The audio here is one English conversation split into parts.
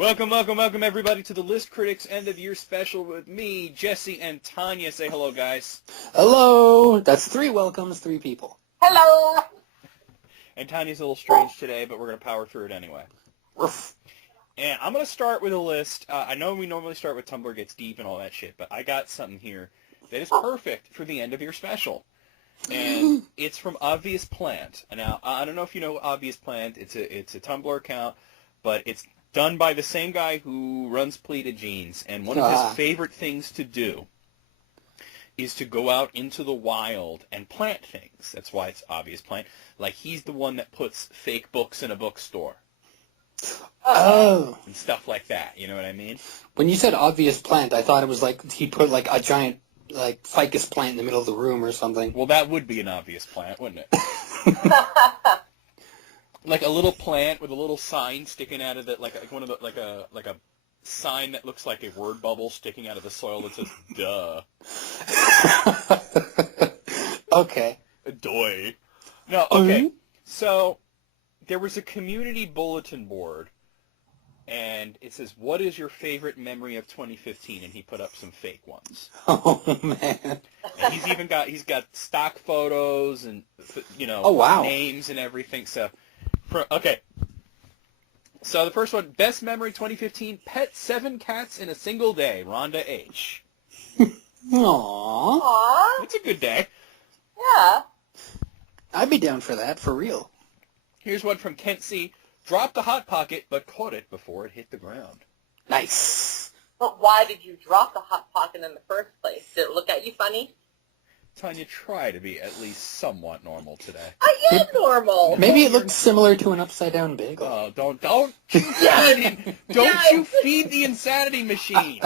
Welcome, everybody, to the List Critics End of Year Special with me, Jesse, and Tanya. Say hello, guys. Hello! That's 3 welcomes, 3 people. Hello! And Tanya's a little strange today, but we're going to power through it anyway. Ruff. And I'm going to start with a list. I know we normally start with Tumblr Gets Deep and all that shit, but I got something here that is perfect for the End of Year Special. And it's from Obvious Plant. Now, I don't know if you know Obvious Plant. It's a Tumblr account, but it's done by the same guy who runs Pleated Jeans, and one of his favorite things to do is to go out into the wild and plant things. That's why it's Obvious Plant. Like, he's the one that puts fake books in a bookstore. Oh. And stuff like that, you know what I mean? When you said Obvious Plant, I thought it was like he put like a giant like ficus plant in the middle of the room or something. Well, that would be an obvious plant, wouldn't it? Like a little plant with a little sign sticking out of it, like one of the like a sign that looks like a word bubble sticking out of the soil that says "duh." Okay. Doy. No, okay. So there was a community bulletin board, and it says, "What is your favorite memory of 2015?" And he put up some fake ones. Oh man. And he's got stock photos and Oh, wow. names and everything. So. Okay, so the first one, best memory 2015, pet 7 cats in a single day, Rhonda H. Aww. Aww. It's a good day. Yeah. I'd be down for that, for real. Here's one from Kent C. Dropped a Hot Pocket, but caught it before it hit the ground. Nice. But why did you drop the Hot Pocket in the first place? Did it look at you funny? Tanya, try to be at least somewhat normal today. I am normal. Maybe it looked similar to an upside-down bagel. Oh, don't you feed the insanity machine.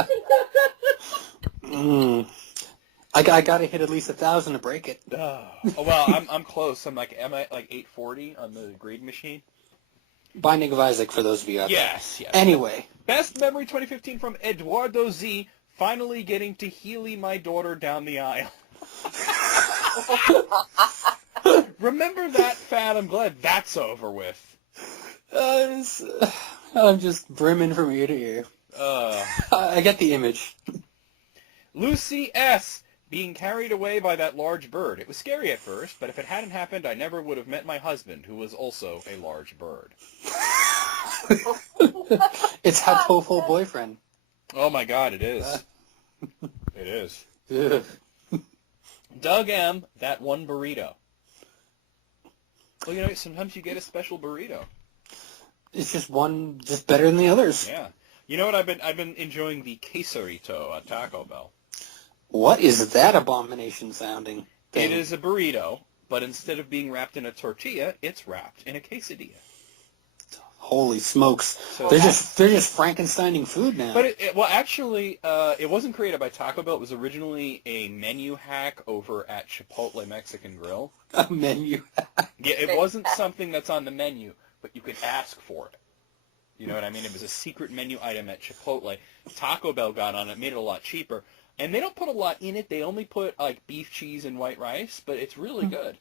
I gotta hit at least 1,000 to break it. Oh, well, I'm close. Am I like 840 on the greed machine? Binding of Isaac, for those of you out there. Yes. Anyway. Best memory 2015 from Eduardo Z. Finally getting to Healy my daughter down the aisle. Remember that, Fat? I'm glad that's over with. I'm just brimming from ear to ear. I get the image. Lucy S. Being carried away by that large bird. It was scary at first, but if it hadn't happened, I never would have met my husband, who was also a large bird. It's Hatoful boyfriend. Oh my God, it is. It is. Ugh. Doug M. That one burrito. Well, sometimes you get a special burrito. It's just better than the others. Yeah. You know what? I've been enjoying the quesarito at Taco Bell. What is that abomination sounding thing? It is a burrito, but instead of being wrapped in a tortilla, it's wrapped in a quesadilla. Holy smokes! So they're just Frankensteining food now. But it wasn't created by Taco Bell. It was originally a menu hack over at Chipotle Mexican Grill. A menu hack. Yeah, it wasn't something that's on the menu, but you could ask for it. You know what I mean? It was a secret menu item at Chipotle. Taco Bell got on it, made it a lot cheaper. And they don't put a lot in it. They only put, like, beef, cheese, and white rice, but it's really good.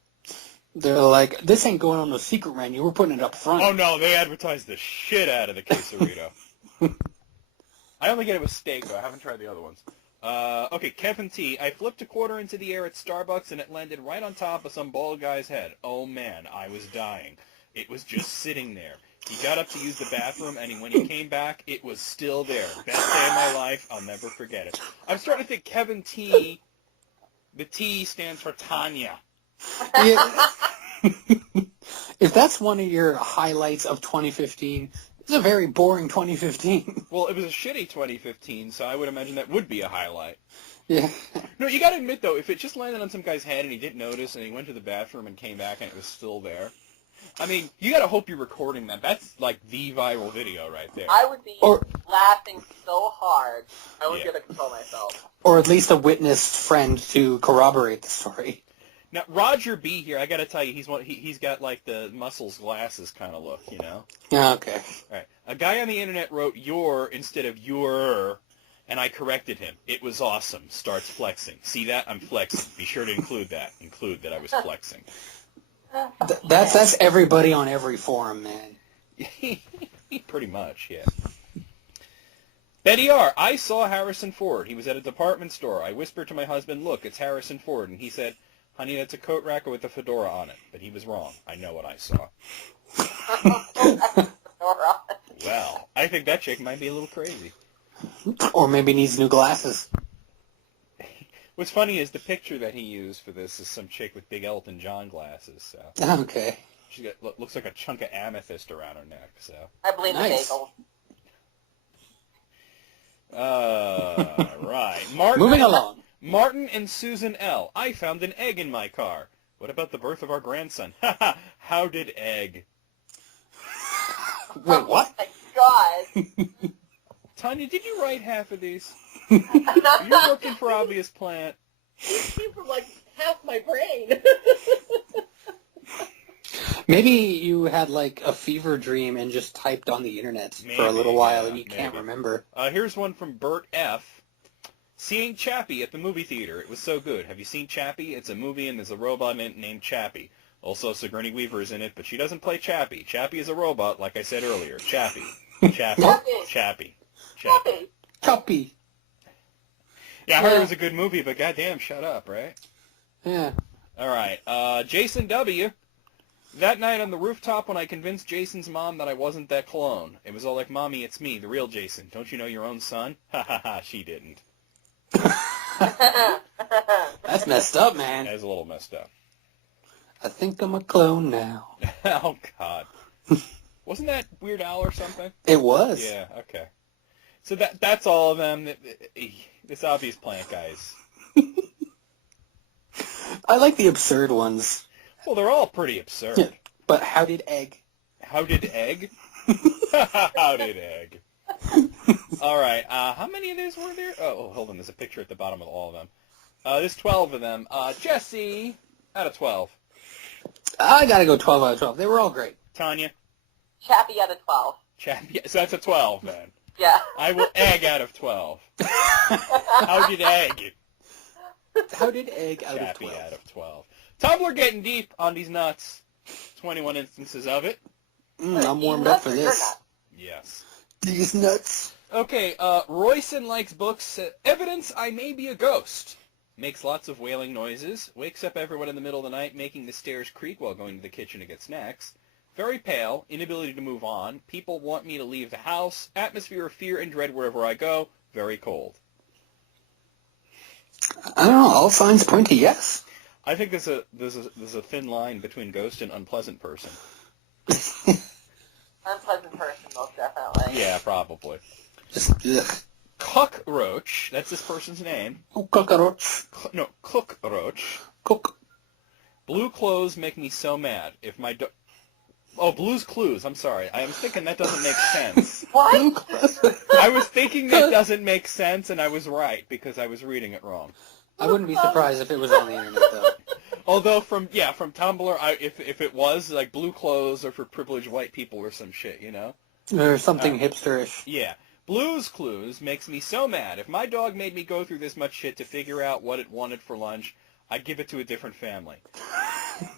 They're like, this ain't going on the secret menu. We're putting it up front. Oh, no, they advertise the shit out of the quesarito. I only get it with steak, though. I haven't tried the other ones. Okay, Kevin T. I flipped a quarter into the air at Starbucks, and it landed right on top of some bald guy's head. Oh, man, I was dying. It was just sitting there. He got up to use the bathroom, and when he came back, it was still there. Best day of my life. I'll never forget it. I'm starting to think Kevin T. The T stands for Tanya. Yeah. If that's one of your highlights of 2015, it's a very boring 2015. Well, it was a shitty 2015, so I would imagine that would be a highlight. Yeah. No, you got to admit, though, if it just landed on some guy's head and he didn't notice and he went to the bathroom and came back and it was still there, I mean, you got to hope you're recording that. That's like the viral video right there. I would be laughing so hard, I wouldn't be able to control myself. Or at least a witnessed friend to corroborate the story. Now, Roger B. here, I got to tell you, he's got like the muscles glasses kind of look, you know? Okay. All right. A guy on the internet wrote your instead of your, and I corrected him. It was awesome. Starts flexing. See that? I'm flexing. Be sure to include that. Include that I was flexing. That's everybody on every forum, man. Pretty much, yeah. Betty R., I saw Harrison Ford. He was at a department store. I whispered to my husband, look, it's Harrison Ford. And he said, honey, that's a coat rack with a fedora on it. But he was wrong. I know what I saw. Well, I think that chick might be a little crazy. Or maybe needs new glasses. What's funny is the picture that he used for this is some chick with big Elton John glasses. So Okay. she got looks like a chunk of amethyst around her neck. So I believe Nice. the bagel. right. Moving along. Martin and Susan L. I found an egg in my car. What about the birth of our grandson? How did egg? Wait, what? Oh my god. Tanya, did you write half of these? You're working for Obvious Plant. It came from like half my brain. Maybe you had like a fever dream and just typed on the internet for a Maybe, little while yeah, and you can't maybe. remember. Here's one from Bert F. Seeing Chappie at the movie theater. It was so good. Have you seen Chappie? It's a movie and there's a robot in it named Chappie. Also, Sigourney Weaver is in it, but she doesn't play Chappie. Chappie is a robot, like I said earlier. Chappie. Chappie. Chappie. Chappie. Choppy. Yeah, I heard it was a good movie, but goddamn, shut up, right? Yeah. All right. Jason W. That night on the rooftop when I convinced Jason's mom that I wasn't that clone. It was all like, Mommy, it's me, the real Jason. Don't you know your own son? Ha ha ha, she didn't. That's messed up, man. That is a little messed up. I think I'm a clone now. Oh, God. Wasn't that Weird Al or something? It was. Yeah, okay. So that's all of them. This Obvious Plant, guys. I like the absurd ones. Well, they're all pretty absurd. Yeah. But how did egg? How did egg? How did egg? All right. How many of these were there? Oh, hold on. There's a picture at the bottom of all of them. There's 12 of them. Jesse, out of 12. I gotta go 12 out of 12. They were all great. Tanya, Chappie out of 12. yeah, so that's a 12 then. Yeah. I will egg out of 12. How did egg? How did egg out of Chappie 12? out of 12. Tumblr getting deep on these nuts. 21 instances of it. I'm warmed up for this. Yes. These nuts. Okay, Royson likes books. Evidence I may be a ghost. Makes lots of wailing noises. Wakes up everyone in the middle of the night, making the stairs creak while going to the kitchen to get snacks. Very pale. Inability to move on. People want me to leave the house. Atmosphere of fear and dread wherever I go. Very cold. I don't know. All signs point to yes. I think there's a thin line between ghost and unpleasant person. Unpleasant person, most definitely. Yeah, probably. Just, ugh. Cockroach. That's this person's name. Oh, cockroach. No, Cookroach. Cook. Blue clothes make me so mad. If my Blue's Clues. I'm sorry. I was thinking that doesn't make sense. What? I was thinking that doesn't make sense, and I was right because I was reading it wrong. I wouldn't be surprised if it was on the internet, though. Although from Tumblr, if it was like blue clothes or for privileged white people or some shit, you know? Or something hipsterish. Yeah. Blue's Clues makes me so mad. If my dog made me go through this much shit to figure out what it wanted for lunch, I'd give it to a different family.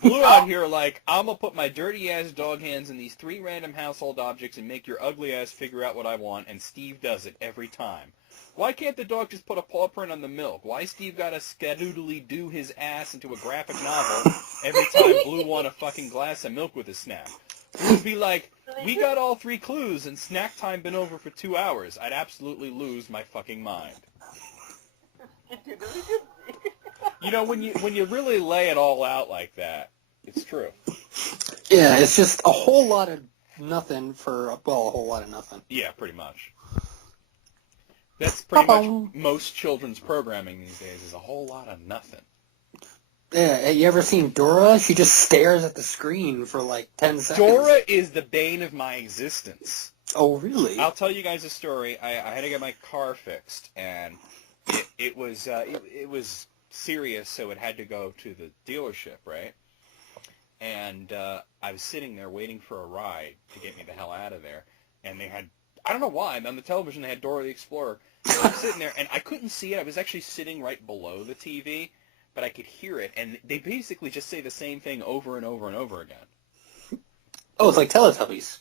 Blue out here like, I'm going to put my dirty-ass dog hands in these 3 random household objects and make your ugly ass figure out what I want, and Steve does it every time. Why can't the dog just put a paw print on the milk? Why Steve got to skedoodly do his ass into a graphic novel every time Blue want a fucking glass of milk with a snap? Blue'd be like, we got all 3 clues and snack time been over for 2 hours. I'd absolutely lose my fucking mind. You know, when you really lay it all out like that, it's true. Yeah, it's just a whole lot of nothing for, well, a whole lot of nothing. Yeah, pretty much. That's pretty much most children's programming these days is a whole lot of nothing. Yeah, you ever seen Dora? She just stares at the screen for like 10 seconds. Dora is the bane of my existence. Oh, really? I'll tell you guys a story. I had to get my car fixed, and it was serious, so it had to go to the dealership, right? And I was sitting there waiting for a ride to get me the hell out of there, and they had, I don't know why, on the television they had Dora the Explorer. And I was sitting there, and I couldn't see it. I was actually sitting right below the TV, but I could hear it, and they basically just say the same thing over and over and over again. Oh, it's like Teletubbies.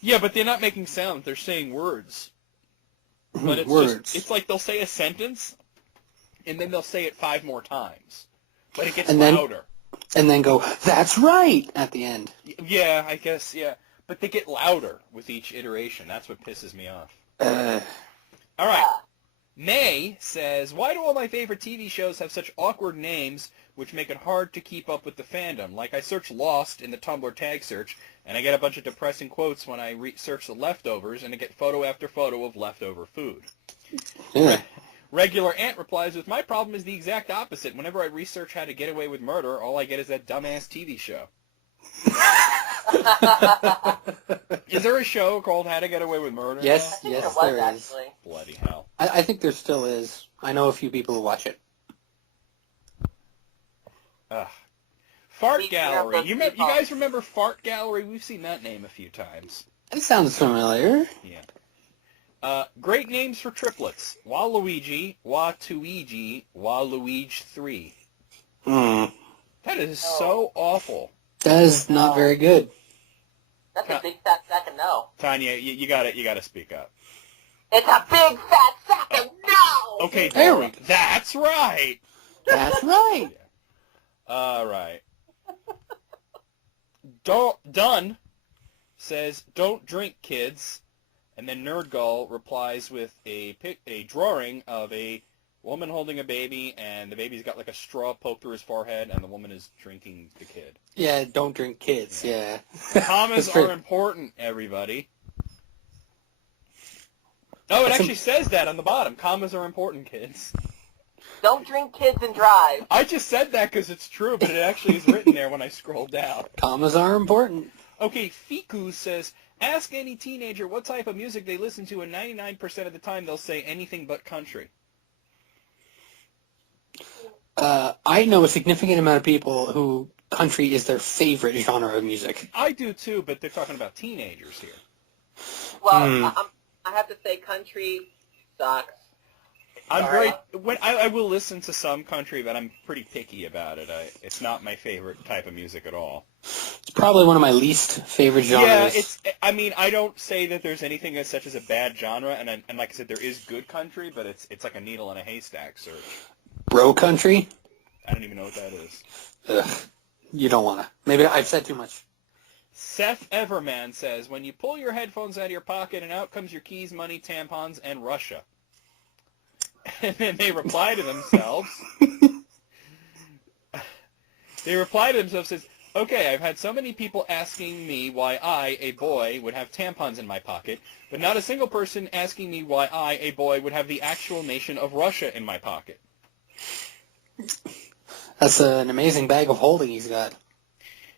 Yeah, but they're not making sound. They're saying words. But it's Words. it's like they'll say a sentence, and then they'll say it 5 more times. But it gets And then- louder. And then go, that's right, at the end. Yeah, I guess, yeah. But they get louder with each iteration. That's what pisses me off. All right. Yeah. May says, why do all my favorite TV shows have such awkward names which make it hard to keep up with the fandom? Like I search Lost in the Tumblr tag search, and I get a bunch of depressing quotes when I search The Leftovers, and I get photo after photo of leftover food. Yeah. Regular Ant replies with, my problem is the exact opposite. Whenever I research how to get away with murder, all I get is that dumbass TV show. Is there a show called How to Get Away with Murder? Yes. I think Yes, there was, there is. actually. Bloody hell. I think there still is. I know a few people who watch it. Ugh. Fart Speaking of Gallery. those You people- guys remember Fart Gallery? We've seen that name a few times. It sounds familiar. Yeah. Great names for triplets. Waluigi, Watuigi, Waluigi 3. Mm. That is so awful. That is not very good. That's a big fat sack of no. Tanya, you gotta speak up. It's a big fat sack of no! Okay, There Dora, we go. that's right. That's right. All right. Dunn says, "Don't drink, kids," and then Nerdgull replies with a drawing of a woman holding a baby, and the baby's got like a straw poked through his forehead, and the woman is drinking the kid. Yeah, don't drink kids. Yeah. Commas That's pretty- are important, everybody. Oh, it That's actually says that on the bottom. Commas are important, kids. Don't drink, kids, and drive. I just said that because it's true, but it actually is written there when I scroll down. Commas are important. Okay, Fiku says, ask any teenager what type of music they listen to, and 99% of the time they'll say anything but country. I know a significant amount of people who country is their favorite genre of music. I do too, but they're talking about teenagers here. Well, I have to say country sucks. I'm Sorry. I will listen to some country, but I'm pretty picky about it. It's not my favorite type of music at all. It's probably one of my least favorite genres. Yeah, I mean, I don't say that there's anything as such as a bad genre, and like I said, there is good country, but it's like a needle in a haystack search. Bro country? I don't even know what that is. Ugh. You don't want to. Maybe I've said too much. Seth Everman says, when you pull your headphones out of your pocket and out comes your keys, money, tampons, and Russia. And then they reply to themselves. Says, okay, I've had so many people asking me why I, a boy, would have tampons in my pocket, but not a single person asking me why I, a boy, would have the actual nation of Russia in my pocket. That's an amazing bag of holding he's got.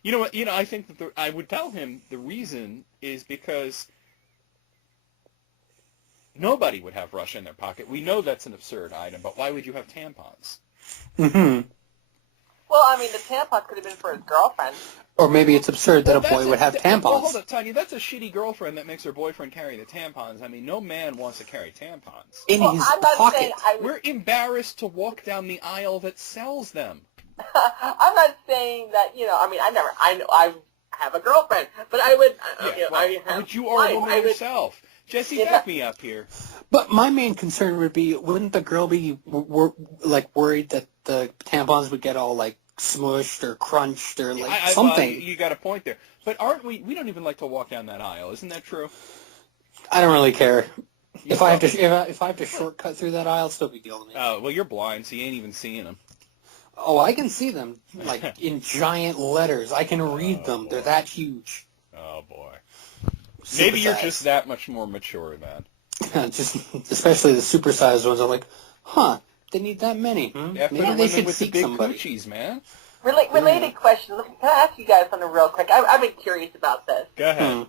You know what? I think that I would tell him the reason is because nobody would have Russia in their pocket. We know that's an absurd item, but why would you have tampons? Mm-hmm. Well, I mean, the tampons could have been for his girlfriend. Or maybe it's absurd that a Well, boy would have tampons. Well, hold up, Tanya. That's a shitty girlfriend that makes her boyfriend carry the tampons. I mean, no man wants to carry tampons. In Well, his I'm not pocket. saying I We're embarrassed to walk down the aisle that sells them. I'm not saying that, I mean, I have a girlfriend, but I would, I have But you are a life. woman I would- yourself. Jesse, Yeah, back me up here. But my main concern would be, wouldn't the girl be worried that the tampons would get all like smushed or crunched or like something? You got a point there. But aren't we? We don't even like to walk down that aisle. Isn't that true? I don't really care. If I have to shortcut through that aisle, it's no big deal to me. Oh, well, you're blind, so you ain't even seeing them. Oh, I can see them like in giant letters. I can read them. They're that huge. Oh boy. Supersized. Maybe you're just that much more mature, man. just especially the supersized ones. I'm like, they need that many. Yeah, for the Maybe they women should with the seek big somebody. coochies, man. Related question. Can I ask you guys something real quick? I've been curious about this. Go ahead.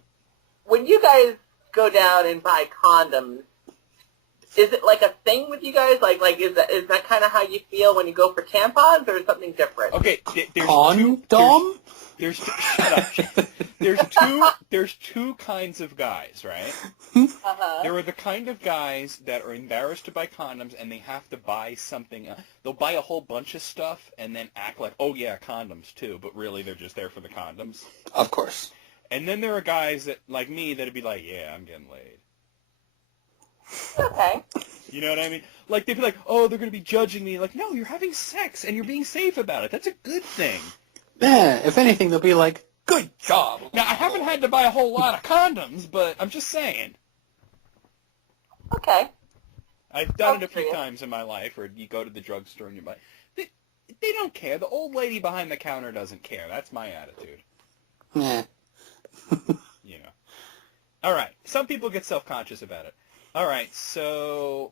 When you guys go down and buy condoms, is it like a thing with you guys? Like is that kind of how you feel when you go for tampons, or is something different? Okay, there's Condom? shut up. There's two kinds of guys, right? Uh-huh. There are the kind of guys that are embarrassed to buy condoms and they have to buy something. They'll buy a whole bunch of stuff and then act like, oh yeah, condoms too, but really they're just there for the condoms. Of course. And then there are guys that, like me, that'd be like, yeah, I'm getting laid. Okay. You know what I mean? Like, they'd be like, oh, they're going to be judging me. Like, no, you're having sex, and you're being safe about it. That's a good thing. Yeah, if anything, they'll be like, good job. Now, I haven't had to buy a whole lot of condoms, but I'm just saying. Okay. I've done it a few Okay. times in my life, where you go to the drugstore and you buy... They don't care. The old lady behind the counter doesn't care. That's my attitude. Yeah. You know. All right. Some people get self-conscious about it. All right. So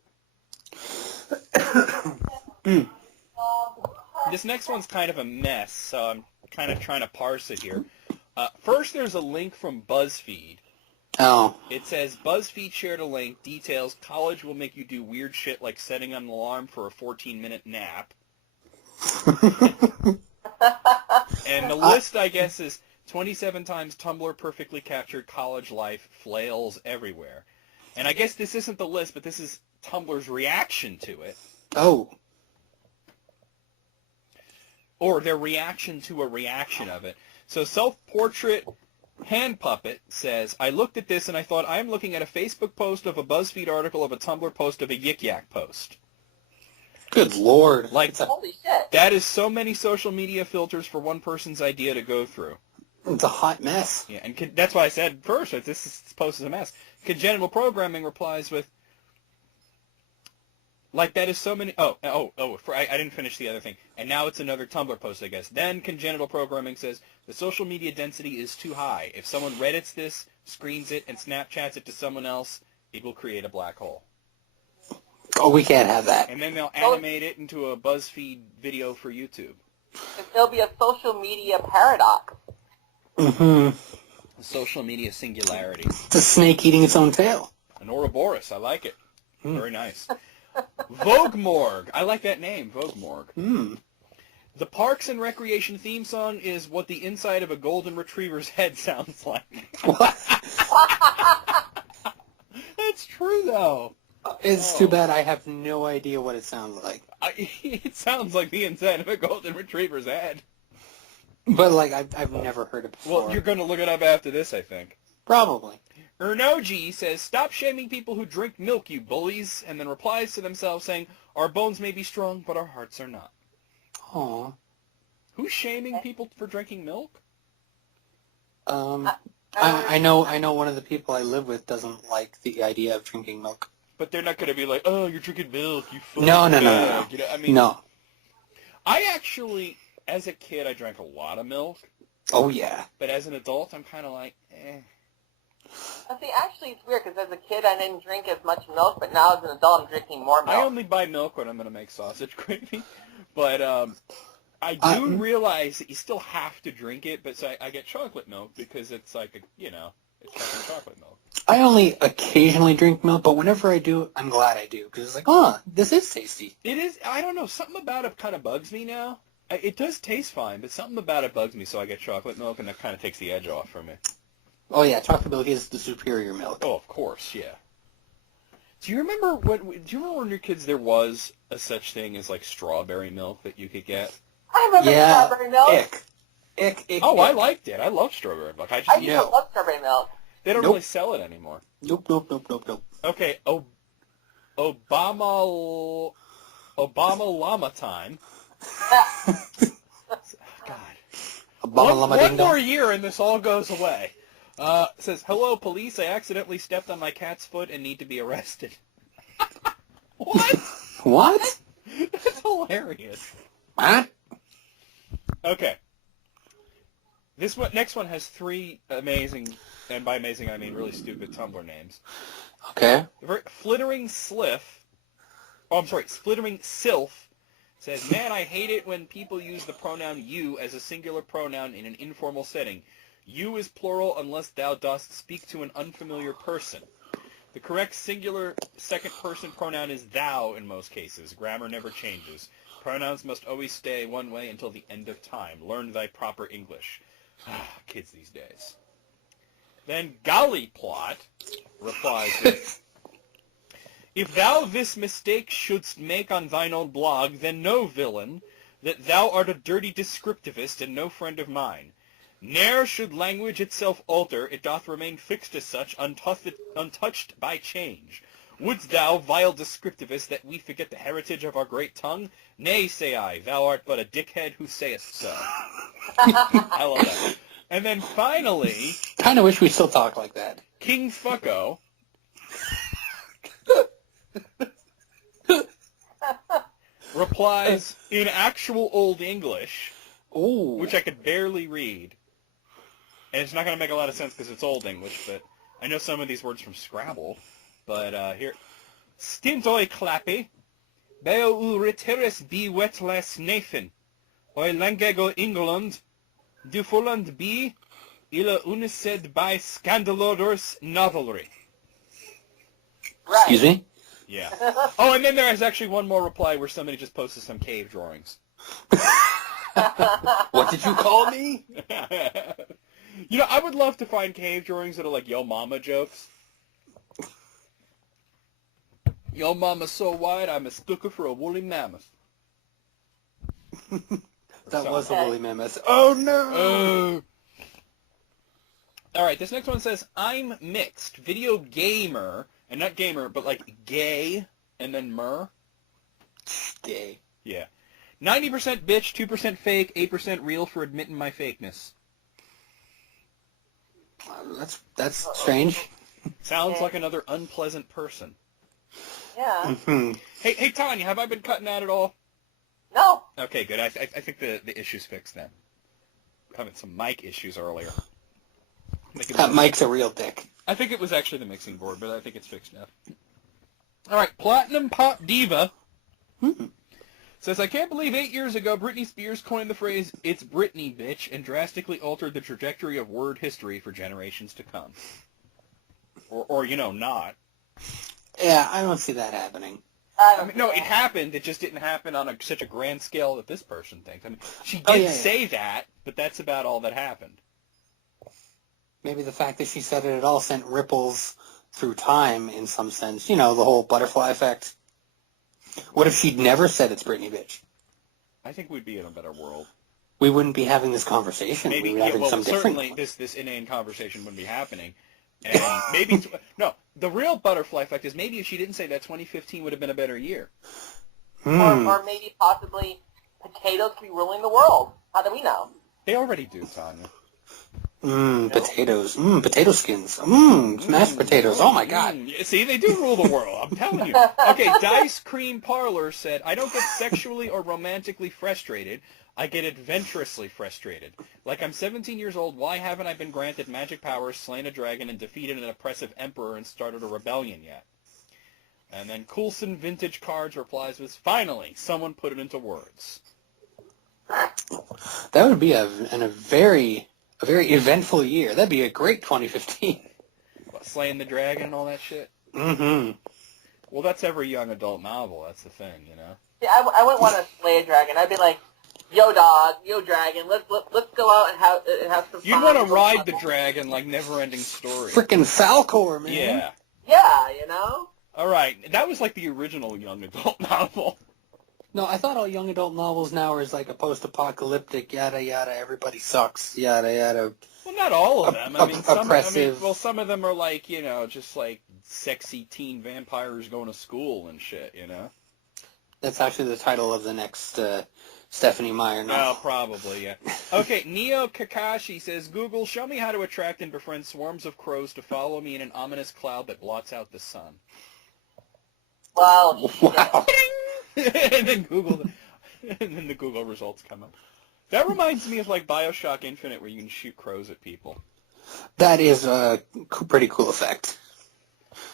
this next one's kind of a mess, so I'm kind of trying to parse it here. First, there's a link from BuzzFeed. Oh. It says, BuzzFeed shared a link, details, college will make you do weird shit like setting an alarm for a 14-minute nap. And the list, I guess, is 27 times Tumblr perfectly captured college life, flails everywhere. And I guess this isn't the list, but this is Tumblr's reaction to it. Oh. Or their reaction to a reaction of it. So Self-Portrait Hand Puppet says, I looked at this and I thought, I'm looking at a Facebook post of a BuzzFeed article of a Tumblr post of a Yik Yak post. Good Lord. Like, Holy shit. that is so many social media filters for one person's idea to go through. It's a hot mess. Yeah, and that's why I said first that this post is a mess. Congenital Programming replies with, like, that is so many... I didn't finish the other thing. And now it's another Tumblr post, I guess. Then Congenital Programming says, the social media density is too high. If someone Reddits this, screens it, and Snapchats it to someone else, it will create a black hole. Oh, we can't have that. And then they'll animate it into a BuzzFeed video for YouTube. There'll be a social media paradox. Mm-hmm. Social media singularity. It's a snake eating its own tail. An Ouroboros, I like it. Very nice. Vogue Morgue. I like that name, Vogue Morgue. Hmm. The Parks and Recreation theme song is what the inside of a golden retriever's head sounds like. What? That's true, though. It's too bad I have no idea what it sounds like. It sounds like the inside of a golden retriever's head. But, like, I've never heard it before. Well, you're going to look it up after this, I think. Probably. Ernoji says, stop shaming people who drink milk, you bullies, and then replies to themselves saying, our bones may be strong, but our hearts are not. Aw. Who's shaming people for drinking milk? I know one of the people I live with doesn't like the idea of drinking milk. But they're not going to be like, oh, you're drinking milk, you fucking No. fag. You know, I mean, No. I actually, as a kid, I drank a lot of milk. Oh, yeah. But as an adult, I'm kind of like, eh. See, actually, it's weird, because as a kid, I didn't drink as much milk, but now as an adult, I'm drinking more milk. I only buy milk when I'm going to make sausage gravy. But I do realize that you still have to drink it, but so I get chocolate milk because it's like, it's fucking chocolate milk. I only occasionally drink milk, but whenever I do, I'm glad I do, because it's like, oh, this is tasty. It is, I don't know, something about it kind of bugs me now. It does taste fine, but something about it bugs me, so I get chocolate milk, and that kind of takes the edge off for me. Oh, yeah, chocolate milk is the superior milk. Oh, of course, yeah. Do you remember when your kids there was a such thing as, like, strawberry milk that you could get? I remember strawberry milk. Ick. Oh, I liked it. I love strawberry milk. I used to love strawberry milk. They don't really sell it anymore. Nope. Okay, Obama Llama time. God. One more year and this all goes away. It says, hello, police. I accidentally stepped on my cat's foot and need to be arrested. What? What? That's hilarious. What? Okay. Next one has three amazing, and by amazing I mean really stupid Tumblr names. Okay. Flittering Sylph says, man, I hate it when people use the pronoun you as a singular pronoun in an informal setting. You is plural unless thou dost speak to an unfamiliar person. The correct singular second-person pronoun is thou in most cases. Grammar never changes. Pronouns must always stay one way until the end of time. Learn thy proper English. Kids these days. Then Gollyplot replies with, if thou this mistake shouldst make on thine own blog, then know, villain, that thou art a dirty descriptivist and no friend of mine. Ne'er should language itself alter, it doth remain fixed as such, untouched by change. Wouldst thou, vile descriptivist, that we forget the heritage of our great tongue? Nay, say I, thou art but a dickhead who sayest so. I love that. And then finally, Kind of wish we still talk like that. King Fucko replies in actual Old English, Ooh. which I could barely read. And it's not going to make a lot of sense because it's Old English, but I know some of these words from Scrabble. But here, stint oi clappy, beo u retiris bi wetles nathan, oi langego England, du Fulland bi, illa unised by scandalodors novelry. Right. Excuse me? Yeah. Oh, and then there is actually one more reply where somebody just posted some cave drawings. What did you call me? You know, I would love to find cave drawings that are like Yo Mama jokes. Yo Mama's so wide, I mistook her for a woolly mammoth. That was a woolly mammoth. Oh, no! Oh. All right, this next one says, I'm mixed. Video gamer, and not gamer, but like gay, and then mer. Gay. Yeah. 90% bitch, 2% fake, 8% real for admitting my fakeness. That's strange. Sounds like another unpleasant person. Yeah. Hmm. Hey, Tanya, have I been cutting out at all? No. Okay, good. I think the issue's fixed then. Having some mic issues earlier. That Mike's a real dick. I think it was actually the mixing board, but I think it's fixed now. All right, Platinum Pop Diva says, I can't believe 8 years ago Britney Spears coined the phrase, it's Britney, bitch, and drastically altered the trajectory of word history for generations to come. Or not. Yeah, I don't see that happening. I mean, no, it happened. It just didn't happen on such a grand scale that this person thinks. I mean, she did say that, but that's about all that happened. Maybe the fact that she said it at all sent ripples through time in some sense. You know, the whole butterfly effect. What if she'd never said it's Britney, bitch? I think we'd be in a better world. We wouldn't be having this conversation. Maybe, We'd be having some certainly different... this inane conversation wouldn't be happening. And maybe, the real butterfly effect is maybe if she didn't say that, 2015 would have been a better year. Or maybe possibly potatoes could be ruling the world. How do we know? They already do, Tanya. Potatoes. Potato skins. Mashed potatoes. Oh, my God. See, they do rule the world. I'm telling you. Okay, Dice Cream Parlor said, I don't get sexually or romantically frustrated. I get adventurously frustrated. Like I'm 17 years old, why haven't I been granted magic powers, slain a dragon, and defeated an oppressive emperor and started a rebellion yet? And then Coulson Vintage Cards replies with, finally, someone put it into words. That would be a very eventful year. That'd be a great 2015. What, slaying the dragon and all that shit? Mm-hmm. Well, that's every young adult novel. That's the thing, you know? Yeah, I wouldn't want to slay a dragon. I'd be like, yo dog, yo dragon, let's go out and have some fun. You'd want to ride the dragon like Never-Ending Story. Frickin' Falcor, man. Yeah. Yeah, you know? All right. That was like the original young adult novel. No, I thought all young adult novels now are like a post-apocalyptic, yada yada, everybody sucks, yada yada. Well, not all of them. I mean, oppressive. Some of them are like, just like sexy teen vampires going to school and shit, you know? That's actually the title of the next Stephanie Meyer novel. Oh, probably, yeah. Okay, Neo Kakashi says, Google, show me how to attract and befriend swarms of crows to follow me in an ominous cloud that blots out the sun. Well, Wow. and then the Google results come up. That reminds me of like BioShock Infinite, where you can shoot crows at people. That is a pretty cool effect.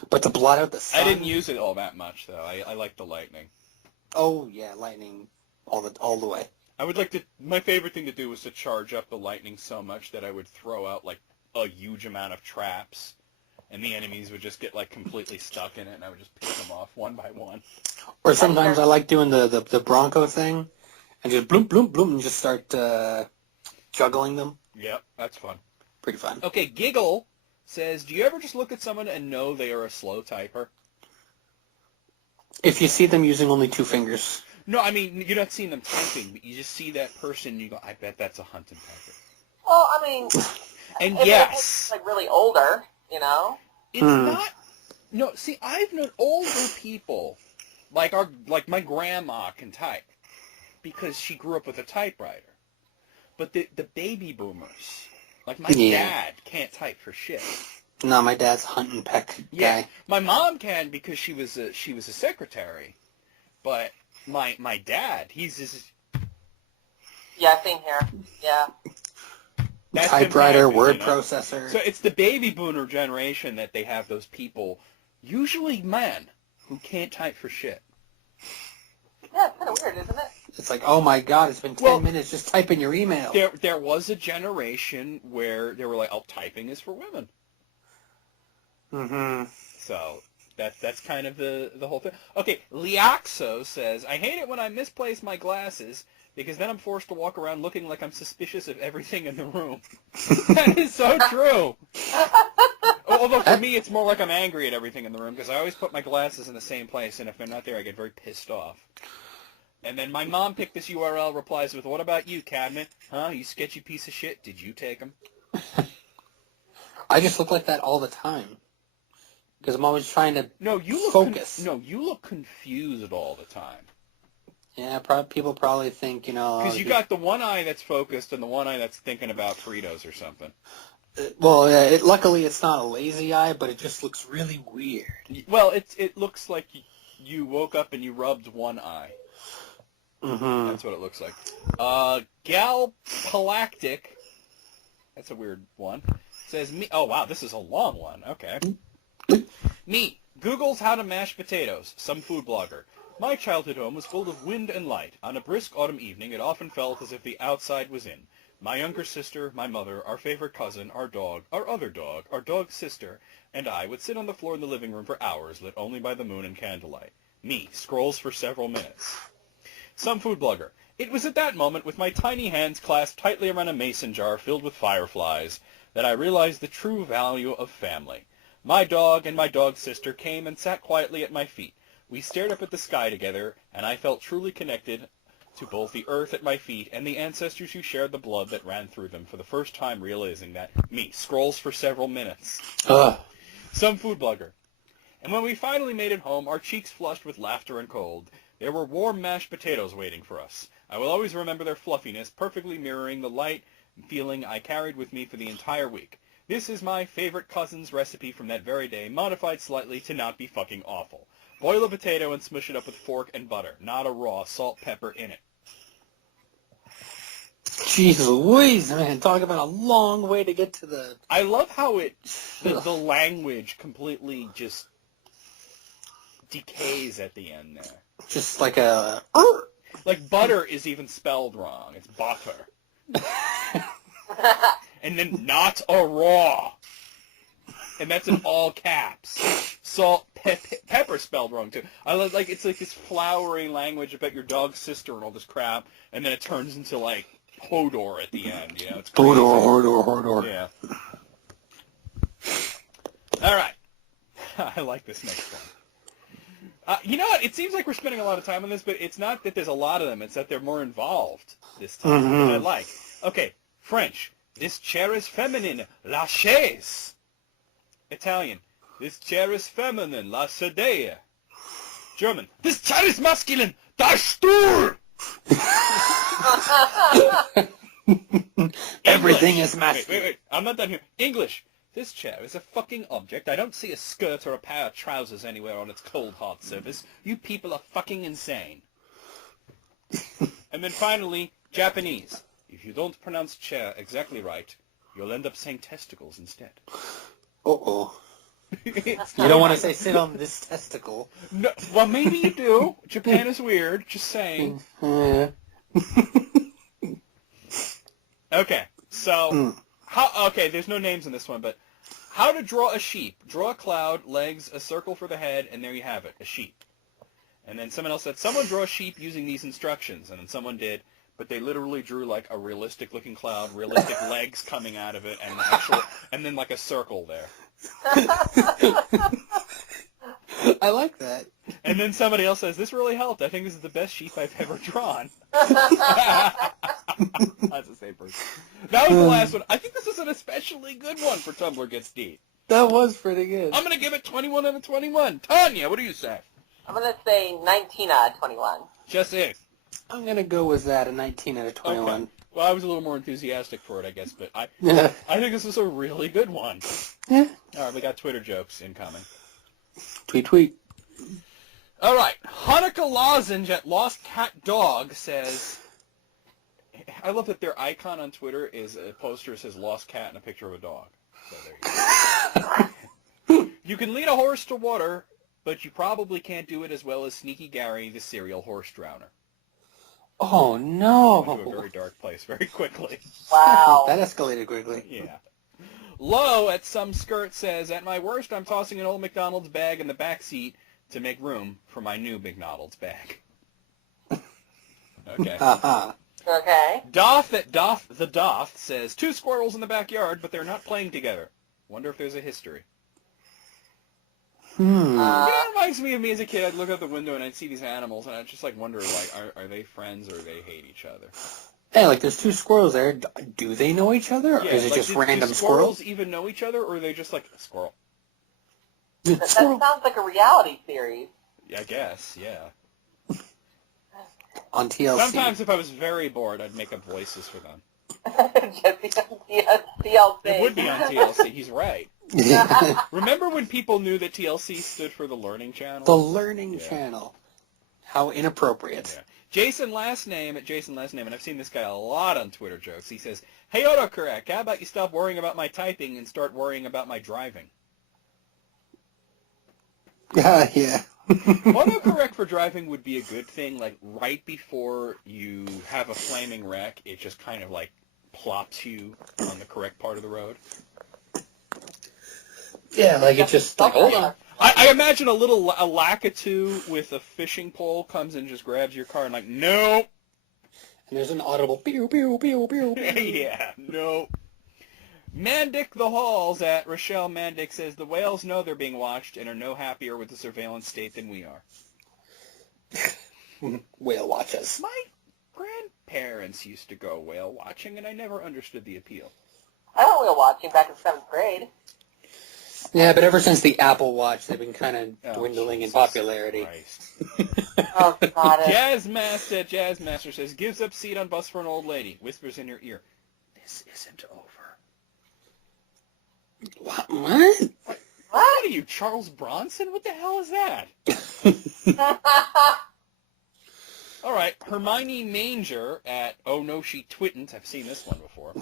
But to blot out the sun... I didn't use it all that much, though. I like the lightning. Oh, yeah, lightning all the way. I would like to... My favorite thing to do was to charge up the lightning so much that I would throw out, like, a huge amount of traps, and the enemies would just get, like, completely stuck in it, and I would just pick them off one by one. Or sometimes I like doing the Bronco thing, and just bloom, bloom, bloom, and just start juggling them. Yep, that's fun. Pretty fun. Okay, Giggle says, do you ever just look at someone and know they are a slow typer? If you see them using only 2 fingers. No, I mean, you're not seeing them typing, but you just see that person and you go, I bet that's a hunting typer. well, I mean, And if yes, it's like really older, you know? it's not No, see, I've known older people, like my grandma can type, because she grew up with a typewriter. But the baby boomers, like my dad, can't type for shit. No, my dad's hunt and peck guy. My mom can because she was a secretary, but my dad, he's just... Yeah, same here. Yeah. That's typewriter, word processor. So it's the baby boomer generation that they have those people, usually men, who can't type for shit. Yeah, it's kind of weird, isn't it? It's like, oh my god, it's been 10 minutes, just type in your email. There was a generation where they were like, oh, typing is for women. Mm-hmm. So that's kind of the whole thing. Okay, Liaxo says, I hate it when I misplace my glasses because then I'm forced to walk around looking like I'm suspicious of everything in the room. That is so true. Although for me, it's more like I'm angry at everything in the room because I always put my glasses in the same place, and if they're not there, I get very pissed off. And then my mom picked this URL, replies with, what about you, cabinet? Huh, you sketchy piece of shit? Did you take them? I just look like that all the time. Because I'm always trying to you focus. You look confused all the time. Yeah, people probably think, Because you got the one eye that's focused and the one eye that's thinking about Fritos or something. Well, luckily it's not a lazy eye, but it just looks really weird. Well, it looks like you woke up and you rubbed one eye. Mm-hmm. That's what it looks like. Galpalactic, that's a weird one, says, me. Oh, wow, this is a long one. Okay. Me, Google's how to mash potatoes, some food blogger. My childhood home was full of wind and light. On a brisk autumn evening, it often felt as if the outside was in. My younger sister, my mother, our favorite cousin, our dog, our other dog, our dog's sister, and I would sit on the floor in the living room for hours, lit only by the moon and candlelight. Me, scrolls for several minutes. Some food blogger. It was at that moment, with my tiny hands clasped tightly around a mason jar filled with fireflies, that I realized the true value of family. My dog and my dog's sister came and sat quietly at my feet. We stared up at the sky together, and I felt truly connected to both the earth at my feet and the ancestors who shared the blood that ran through them, for the first time realizing that. Me, scrolls for several minutes. Some food blogger. And when we finally made it home, our cheeks flushed with laughter and cold, there were warm mashed potatoes waiting for us. I will always remember their fluffiness, perfectly mirroring the light feeling I carried with me for the entire week. This is my favorite cousin's recipe from that very day, modified slightly to not be fucking awful. Boil a potato and smush it up with fork and butter, not a raw salt pepper in it. Jeez Louise, man, talk about a long way to get to the... I love how the language completely just decays at the end there. Just like a... Like butter is even spelled wrong. It's butter. And then not a raw. And that's in all caps. Salt, pepper spelled wrong too. I love, like, it's like this flowery language about your dog's sister and all this crap, and then it turns into like Hodor at the end. You know, it's crazy. Hodor. Yeah. All right. I like this next one. You know what? It seems like we're spending a lot of time on this, but it's not that there's a lot of them. It's that they're more involved this time, which I like. Okay, French. This chair is feminine. La chaise. Italian. This chair is feminine. La sedia. German. This chair is masculine. Das Stuhl. Everything is masculine. Wait. I'm not done here. English. This chair is a fucking object. I don't see a skirt or a pair of trousers anywhere on its cold, hard surface. You people are fucking insane. And then finally, Japanese. If you don't pronounce chair exactly right, you'll end up saying testicles instead. Uh-oh. You don't want to say sit on this testicle. No, well, maybe you do. Japan is weird. Just saying. Okay, so... Okay, there's no names in this one, but how to draw a sheep. Draw a cloud, legs, a circle for the head, and there you have it, a sheep. And then someone else said, someone draw a sheep using these instructions, and then someone did, but they literally drew like a realistic-looking cloud, realistic legs coming out of it, and then like a circle there. I like that. And then somebody else says, this really helped. I think this is the best sheep I've ever drawn. That's the same person. That was the last one. I think this is an especially good one for Tumblr Gets Deep. That was pretty good. I'm going to give it 21 out of 21. Tanya, what do you say? I'm going to say 19 out of 21. Just is. I'm going to go with that, a 19 out of 21. Okay. Well, I was a little more enthusiastic for it, I guess, but I Yeah. think this is a really good one. Yeah. All right, we got Twitter jokes incoming. Tweet, tweet. All right, Hanukkah Lozenge at Lost Cat Dog says, I love that their icon on Twitter is a poster that says Lost Cat and a picture of a dog. So there you go. You can lead a horse to water, but you probably can't do it as well as Sneaky Gary, the serial horse drowner. Oh, Went to a no. very dark place very quickly. Wow. That escalated quickly. Yeah. Low at Some Skirt says, at my worst, I'm tossing an old McDonald's bag in the back seat to make room for my new McDonald's bag. Okay. Uh-huh. Okay. Doth at Doth says, 2 squirrels in the backyard, but they're not playing together. Wonder if there's a history. It reminds me of me as a kid. I'd look out the window and I'd see these animals, and I'd just like wonder, like, are they friends or they hate each other? Hey, like, there's 2 squirrels there. Do they know each other? Or is it like, just do random squirrels squirrels? even know each other, or are they just like a squirrel? That Squirrel. sounds like a reality series. Yeah, I guess, yeah. On TLC. Sometimes if I was very bored, I'd make up voices for them. Just TLC. It would be on TLC. He's right. Yeah. Remember when people knew that TLC stood for the Learning Channel? The Learning Yeah. Channel. How inappropriate. Yeah. Jason Last Name, and I've seen this guy a lot on Twitter jokes. He says, hey, autocorrect, how about you stop worrying about my typing and start worrying about my driving? Yeah. Autocorrect for driving would be a good thing, like right before you have a flaming wreck, it just kind of like plops you on the correct part of the road. Yeah, like it just, like, hold on. I imagine a Lakitu with a fishing pole comes and just grabs your car and like, nope. And there's an audible pew, pew, pew, pew, pew. Yeah, nope. Mandic the Halls at Rochelle Mandic says, the whales know they're being watched and are no happier with the surveillance state than we are. Whale watches. My grandparents used to go whale watching, and I never understood the appeal. I went whale watching back in 7th grade. Yeah, but ever since the Apple Watch, they've been kind of dwindling in Jesus popularity. Christ. Oh, God. Jazzmaster says, gives up seat on bus for an old lady, whispers in your ear, this isn't over. What? What? What are you, Charles Bronson? What the hell is that? All right, Hermione Manger at Oh No She Twitn't, I've seen this one before,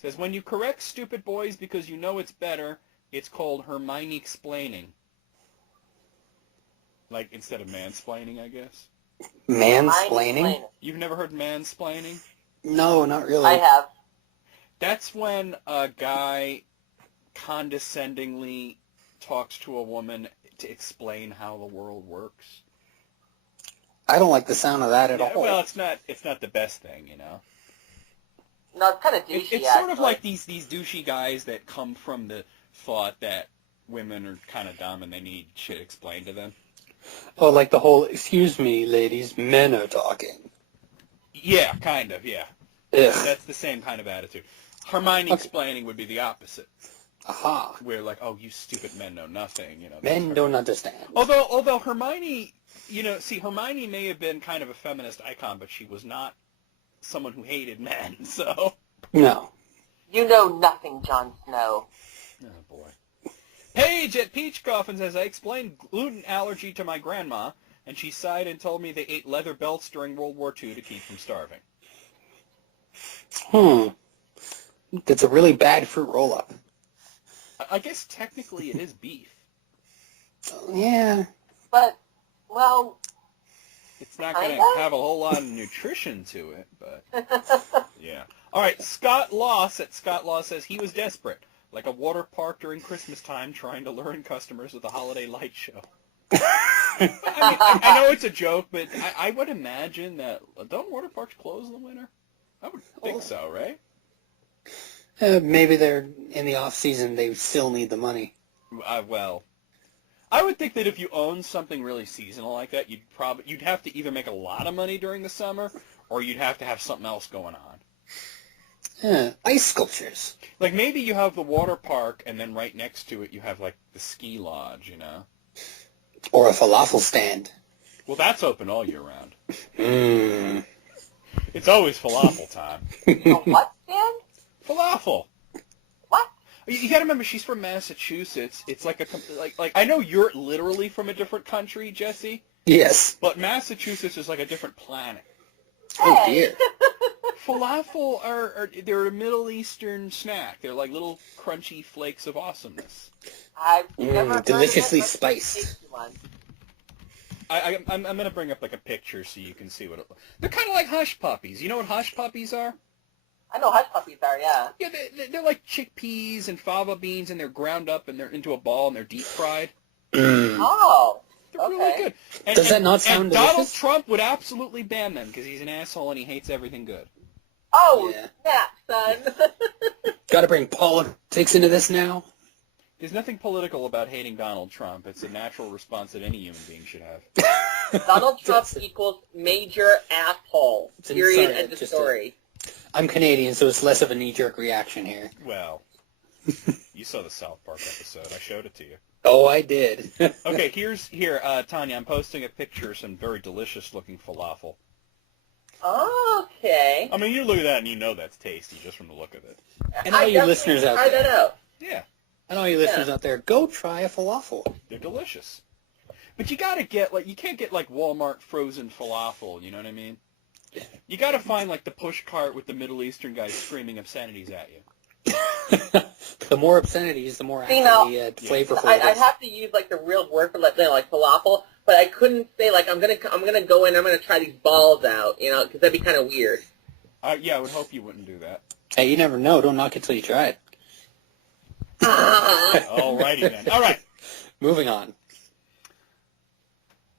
says, when you correct stupid boys because you know it's better, it's called Hermione explaining. Like, instead of mansplaining, I guess. Mansplaining? You've never heard mansplaining? No, not really. I have. That's when a guy condescendingly talks to a woman to explain how the world works. I don't like the sound of that at all. Well, it's not the best thing, you know. No, it's kind of douchey, It's sort of like these douchey guys that come from the thought that women are kind of dumb and they need shit explained to them. Oh, like the whole, excuse me, ladies, men are talking. Yeah, kind of, yeah. Ugh. That's the same kind of attitude. Hermione explaining would be the opposite. Aha. Where like, oh, you stupid men know nothing, you know. Men don't understand. Although Hermione, Hermione may have been kind of a feminist icon, but she was not someone who hated men, so. No. You know nothing, Jon Snow. Oh, boy. Paige at Peach Coffin says, I explained gluten allergy to my grandma, and she sighed and told me they ate leather belts during World War II to keep from starving. That's a really bad fruit roll-up. I guess technically it is beef. Yeah. But, well... It's not going to have a whole lot of nutrition to it, but... Yeah. All right, Scott Loss at Scott Loss says he was desperate, like a water park during Christmas time trying to lure in customers with a holiday light show. I know it's a joke, but I would imagine that... Don't water parks close in the winter? I would think so, right? Maybe they're in the off-season, they still need the money. Well, I would think that if you own something really seasonal like that, you'd have to either make a lot of money during the summer, or you'd have to have something else going on. Ice sculptures. Like maybe you have the water park, and then right next to it you have like the ski lodge. You know. Or a falafel stand. Well, that's open all year round. Mmm. It's always falafel time. A what stand? Falafel. What? You got to remember, she's from Massachusetts. It's like like I know you're literally from a different country, Jesse, Yes. but Massachusetts is like a different planet. Oh, Hey. dear. Falafel they're a Middle Eastern snack. They're like little crunchy flakes of awesomeness. I've never heard of deliciously it, but spiced. tasty one. I'm gonna bring up like a picture so you can see what it. They're kind of like hush puppies. You know what hush puppies are? I know hush puppies are, yeah. Yeah, they're like chickpeas and fava beans, and they're ground up and they're into a ball and they're deep fried. Mm. Oh, They're really okay. good. And, Does that not sound and Donald delicious? Trump would absolutely ban them because he's an asshole and he hates everything good. Oh, Yeah. snap, son. Gotta bring politics into this now? There's nothing political about hating Donald Trump. It's a natural response that any human being should have. Donald Trump equals major asshole. It's an Period. inside, End of just story. I'm Canadian, so it's less of a knee-jerk reaction here. Well, you saw the South Park episode. I showed it to you. Oh, I did. Okay, Tanya, I'm posting a picture of some very delicious-looking falafel. Okay. I mean, you look at that and you know that's tasty just from the look of it. And all I you definitely listeners out try there. that out. Yeah, And all you listeners out there, go try a falafel. they're delicious. But you gotta get, you can't get, Walmart frozen falafel, you know what I mean? You gotta find, the push cart with the Middle Eastern guys screaming obscenities at you. The more obscenities, the more See, now, actually flavorful I'd it is. have to use the real word for like falafel, but I couldn't say I'm gonna go in. I'm gonna try these balls out, because that'd be kind of weird. Yeah, I would hope you wouldn't do that. Hey, you never know. Don't knock it till you try it. Alrighty then. All right. Moving on.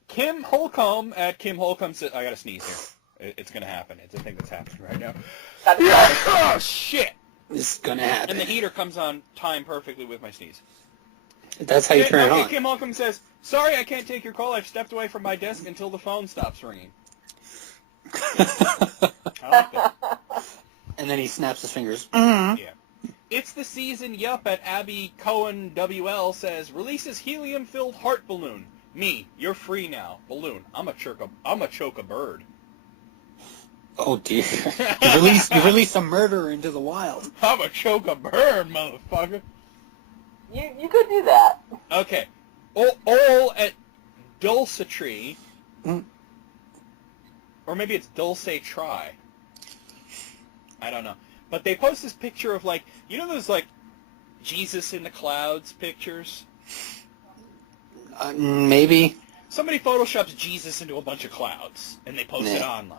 Kim Holcomb at Kim Holcomb says, I gotta sneeze here. It's gonna happen. It's a thing that's happening right now. That's Oh, shit! This is gonna And happen. the heater comes on time perfectly with my sneeze. That's how you turn it on. Kim Holcomb says, sorry I can't take your call. I've stepped away from my desk until the phone stops ringing. I like that. And then he snaps his fingers. Yeah. It's the season, yup, at Abby Cohen WL says, releases helium-filled heart balloon. Me, you're free now. Balloon. I'm a choke a bird. Oh dear! You released a murderer into the wild. I'm a choke a bird, motherfucker. you could do that. Okay. All at Dulcetry. Mm. Or maybe it's Dulce Try. I don't know. But they post this picture of those Jesus in the clouds pictures? Maybe. Somebody photoshops Jesus into a bunch of clouds, and they post it Nah. online.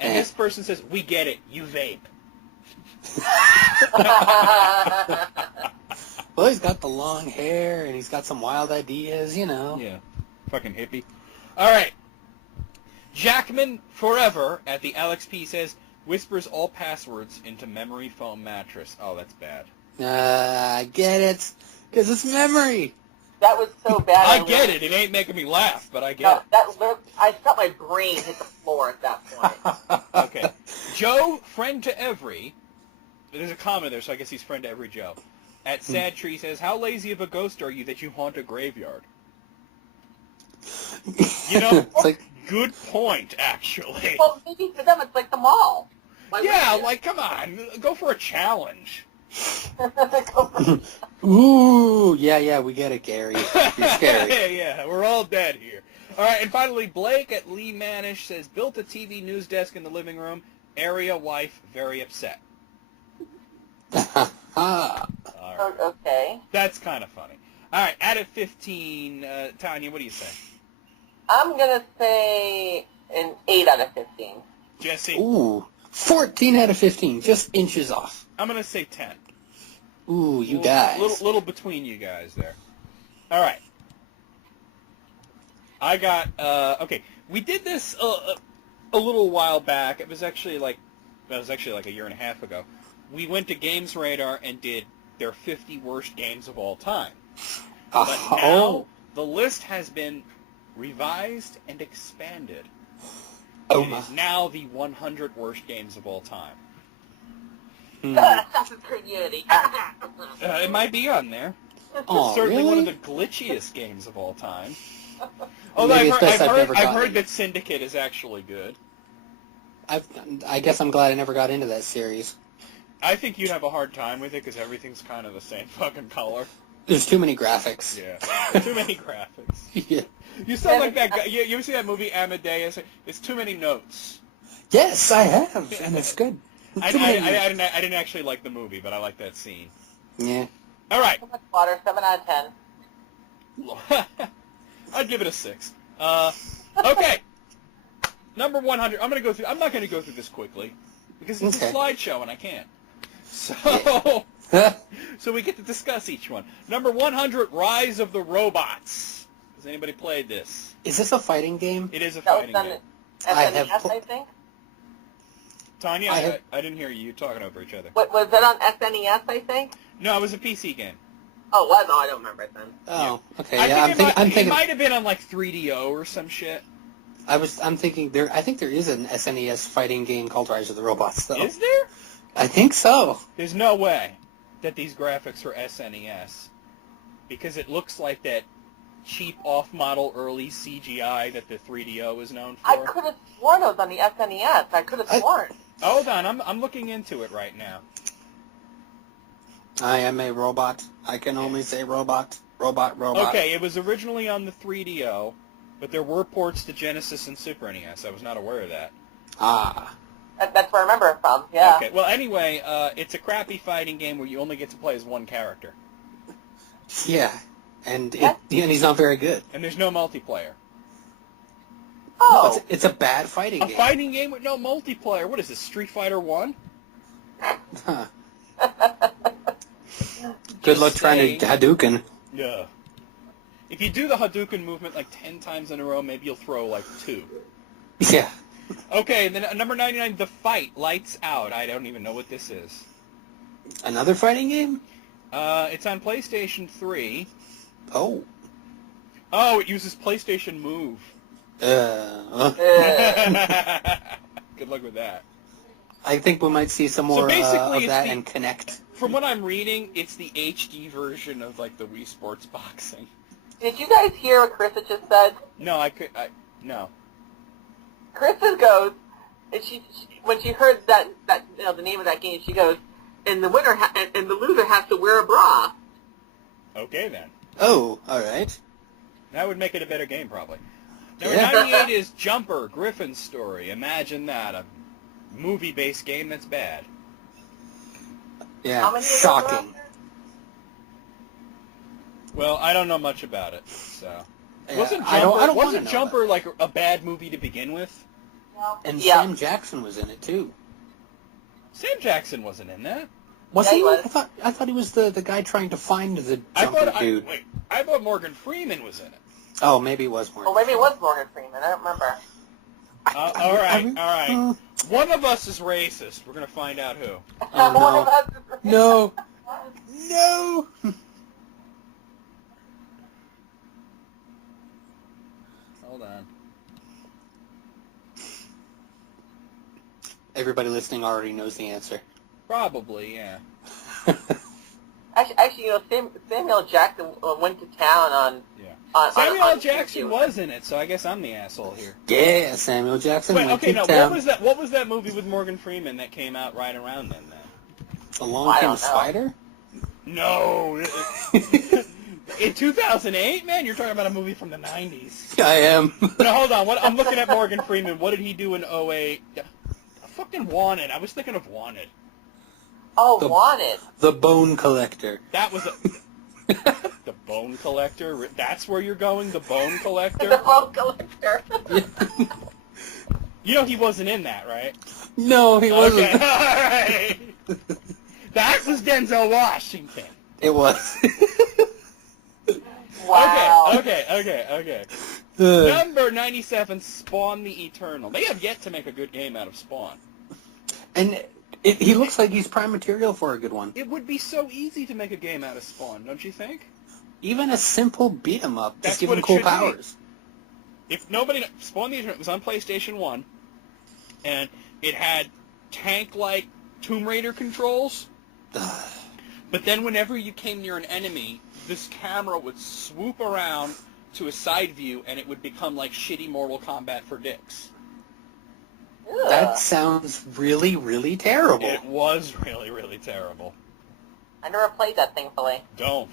And this person says, we get it, you vape. Well, he's got the long hair, and he's got some wild ideas, Yeah. Fucking hippie. All right. Jackman Forever at the Alex P says, whispers all passwords into memory foam mattress. Oh, that's bad. I get it. Because it's memory. That was so bad. I get it. It ain't making me laugh, but I get I felt my brain hit the floor at that point. it. Okay. Joe, friend to every. There's a comment there, so I guess he's friend to every Joe. At Sad Tree says, how lazy of a ghost are you that you haunt a graveyard? It's like, Good point, actually. Well, maybe for them it's like the mall. Why Yeah, wouldn't come on. Go for a challenge. you? ooh, yeah, we get it, Gary. You're scary. Yeah, we're all dead here. All right, and finally, Blake at Lee Manish says, built a TV news desk in the living room. Area wife very upset. All right. Okay. That's kind of funny. All right, out of 15, Tanya, what do you say? I'm going to say an 8 out of 15. Jesse? Ooh, 14 out of 15, just inches off. I'm going to say 10. Ooh, you guys. Little between you guys there. All right. I got, okay, we did this a little while back. It was actually like a year and a half ago. We went to Games Radar and did their 50 worst games of all time. But now the list has been revised and expanded. Oh It my. is now the 100 worst games of all time. Assassin's Creed Unity. It might be on there. Oh, Certainly one really? of the glitchiest games of all time. Although Maybe it's best I've never I've gotten heard it. that Syndicate is actually good. I guess I'm glad I never got into that series. I think you'd have a hard time with it because everything's kind of the same fucking color. There's too many graphics. Yeah. Too many graphics. Yeah. You sound like that guy. You ever see that movie Amadeus? It's too many notes. Yes, I have, and it's good. I Too many- didn't actually like the movie, but I like that scene. Yeah. All right. Too much water, 7 out of 10. I'd give it a 6. Okay. Number 100. I'm not going to go through this quickly because it's Okay. a slideshow and I can't. So, Yeah. so we get to discuss each one. Number 100, Rise of the Robots. Has anybody played this? Is this a fighting game? It is a That was fighting done game. at I SNES, have I think. Tanya, I have- I didn't hear you. You're talking over each other. What, was that on SNES, I think? No, it was a PC game. Oh, was? Oh, I don't remember it then. Oh, okay. I Yeah, think I'm it thinking. might have been on like 3DO or some shit. I'm thinking there. I think there is an SNES fighting game called Rise of the Robots, though. Is there? I think so. There's no way that these graphics are SNES because it looks like that cheap off-model early CGI that the 3DO is known for. I could have sworn it was on the SNES. I could have sworn. Hold on, I'm looking into it right now. I am a robot. I can only say robot. Robot. Robot. Okay, it was originally on the 3DO, but there were ports to Genesis and Super NES. I was not aware of that. Ah. That's where I remember it from, yeah. Okay, well anyway, it's a crappy fighting game where you only get to play as one character. Yeah. And and he's not very good. And there's no multiplayer. Oh, It's a bad fighting A game. fighting game with no multiplayer. What is this, Street Fighter 1? Huh. Good luck trying to Hadouken. Yeah. If you do the Hadouken movement like 10 times in a row, maybe you'll throw like 2. Yeah. Okay, and then at number 99, The Fight, Lights Out. I don't even know what this is. Another fighting game? It's on PlayStation 3. Oh. Oh, it uses PlayStation Move. ugh. Good luck with that. I think we might see some more basically of it's that the- and Connect. From what I'm reading, it's the HD version of like the Wii Sports Boxing. Did you guys hear what Krista just said? No, no. Krista goes, and she when she heard that the name of that game, she goes, and the winner and the loser has to wear a bra. Okay then. Oh, all right. That would make it a better game, probably. Number Yeah. 98 is Jumper, Griffin's Story. Imagine that, a movie-based game that's bad. Yeah. How many of those are Shocking. out there? Well, I don't know much about it, so. Yeah, Wasn't I don't wanna wasn't know Jumper like a bad movie to begin with? No. And Yeah. Sam Jackson was in it too. Sam Jackson wasn't in that. Was Yeah, he? he was. I thought he was the guy trying to find the Jumper dude. I thought Morgan Freeman was in it. Oh, maybe it was more. Well, maybe it was Morgan Freeman. I don't remember. All right. One of us is racist. We're gonna find out who. Oh, One no. of us is- No. No. Hold on. Everybody listening already knows the answer. Probably, yeah. Actually, Samuel Jackson went to town on. Yeah. Samuel Samuel Jackson was in it, so I guess I'm the asshole here. Yeah, Samuel Jackson. Wait, went okay, to no. town. What was that movie with Morgan Freeman that came out right around then? Along I Came don't the know. Spider? No. In 2008, man, you're talking about a movie from the 90s. I am. No, hold on. I'm looking at Morgan Freeman. What did he do in 08? Fucking Wanted. I was thinking of Wanted. Oh, The- Wanted. The Bone Collector. That was the Bone Collector. That's where you're going. The Bone The Collector. phone collector. You know he wasn't in that, right? No, he wasn't. Okay. All right. That was Denzel Washington. It was. Wow. Okay. Uh, Number 97, Spawn the Eternal. They have yet to make a good game out of Spawn. and he looks like he's prime material for a good one. It would be so easy to make a game out of Spawn, don't you think? Even a simple beat 'em up. That's Just give what him it cool should be. powers. If nobody... Spawn the Eternal was on PlayStation 1, and it had tank-like Tomb Raider controls. But then whenever you came near an enemy, this camera would swoop around to a side view, and it would become like shitty Mortal Kombat for dicks. That sounds really, really terrible. It was really, really terrible. I never played that, thankfully. Don't.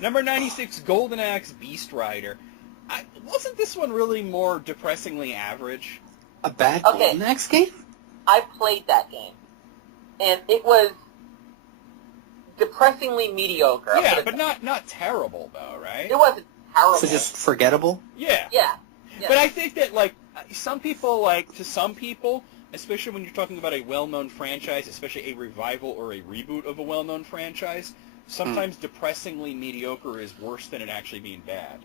Number 96, Golden Axe Beast Rider. Wasn't this one really more depressingly average? A bad Okay. Golden Axe game? I played that game, and it was depressingly mediocre. Yeah, but not terrible, though, right? It wasn't terrible. So just forgettable? Yeah. Yeah. But I think that, like, some people, like, to some people, especially when you're talking about a well-known franchise, especially a revival or a reboot of a well-known franchise, sometimes depressingly mediocre is worse than it actually being bad.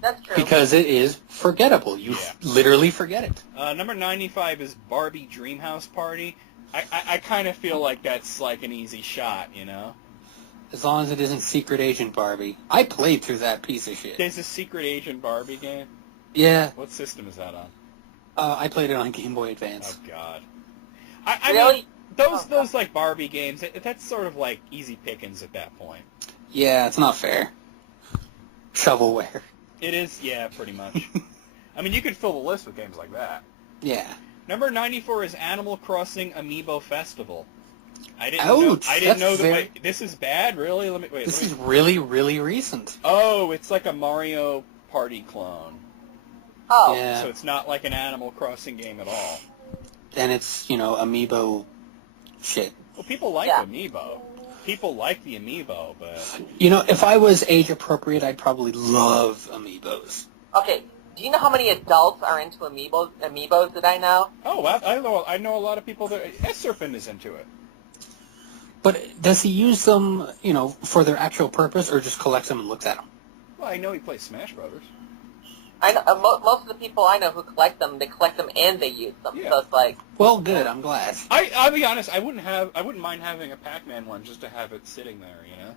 That's true. Because it is forgettable. You literally forget it. Number 95 is Barbie Dreamhouse Party. I kind of feel like that's, like, an easy shot, you know? As long as it isn't Secret Agent Barbie. I played through that piece of shit. There's a Secret Agent Barbie game? Yeah. What system is that on? I played it on Game Boy Advance. Oh, God. I Really? mean, those, like, Barbie games, that's sort of, like, easy pickings at that point. Yeah, it's not fair. Shovelware. It is, yeah, pretty much. I mean, you could fill the list with games like that. Yeah. Number 94 is Animal Crossing Amiibo Festival. I didn't Ouch, know that. very- Wait, this is bad, really? This is really, really recent. Oh, it's like a Mario Party clone. Oh. Yeah. So it's not like an Animal Crossing game at all. And it's, Amiibo shit. Well, people like Yeah. Amiibo. People like the Amiibo, but If I was age appropriate, I'd probably love Amiibos. Okay. Do you know how many adults are into amiibos that I know? oh, I know a lot of people that S-Serpent is into it. But does he use them, for their actual purpose, or just collects them and looks at them? Well, I know he plays Smash Brothers. I know, most of the people I know who collect them, they collect them and they use them. Yeah. So it's like, Well, good. I'm glad. I'll be honest. I wouldn't mind having a Pac-Man one just to have it sitting there, you know.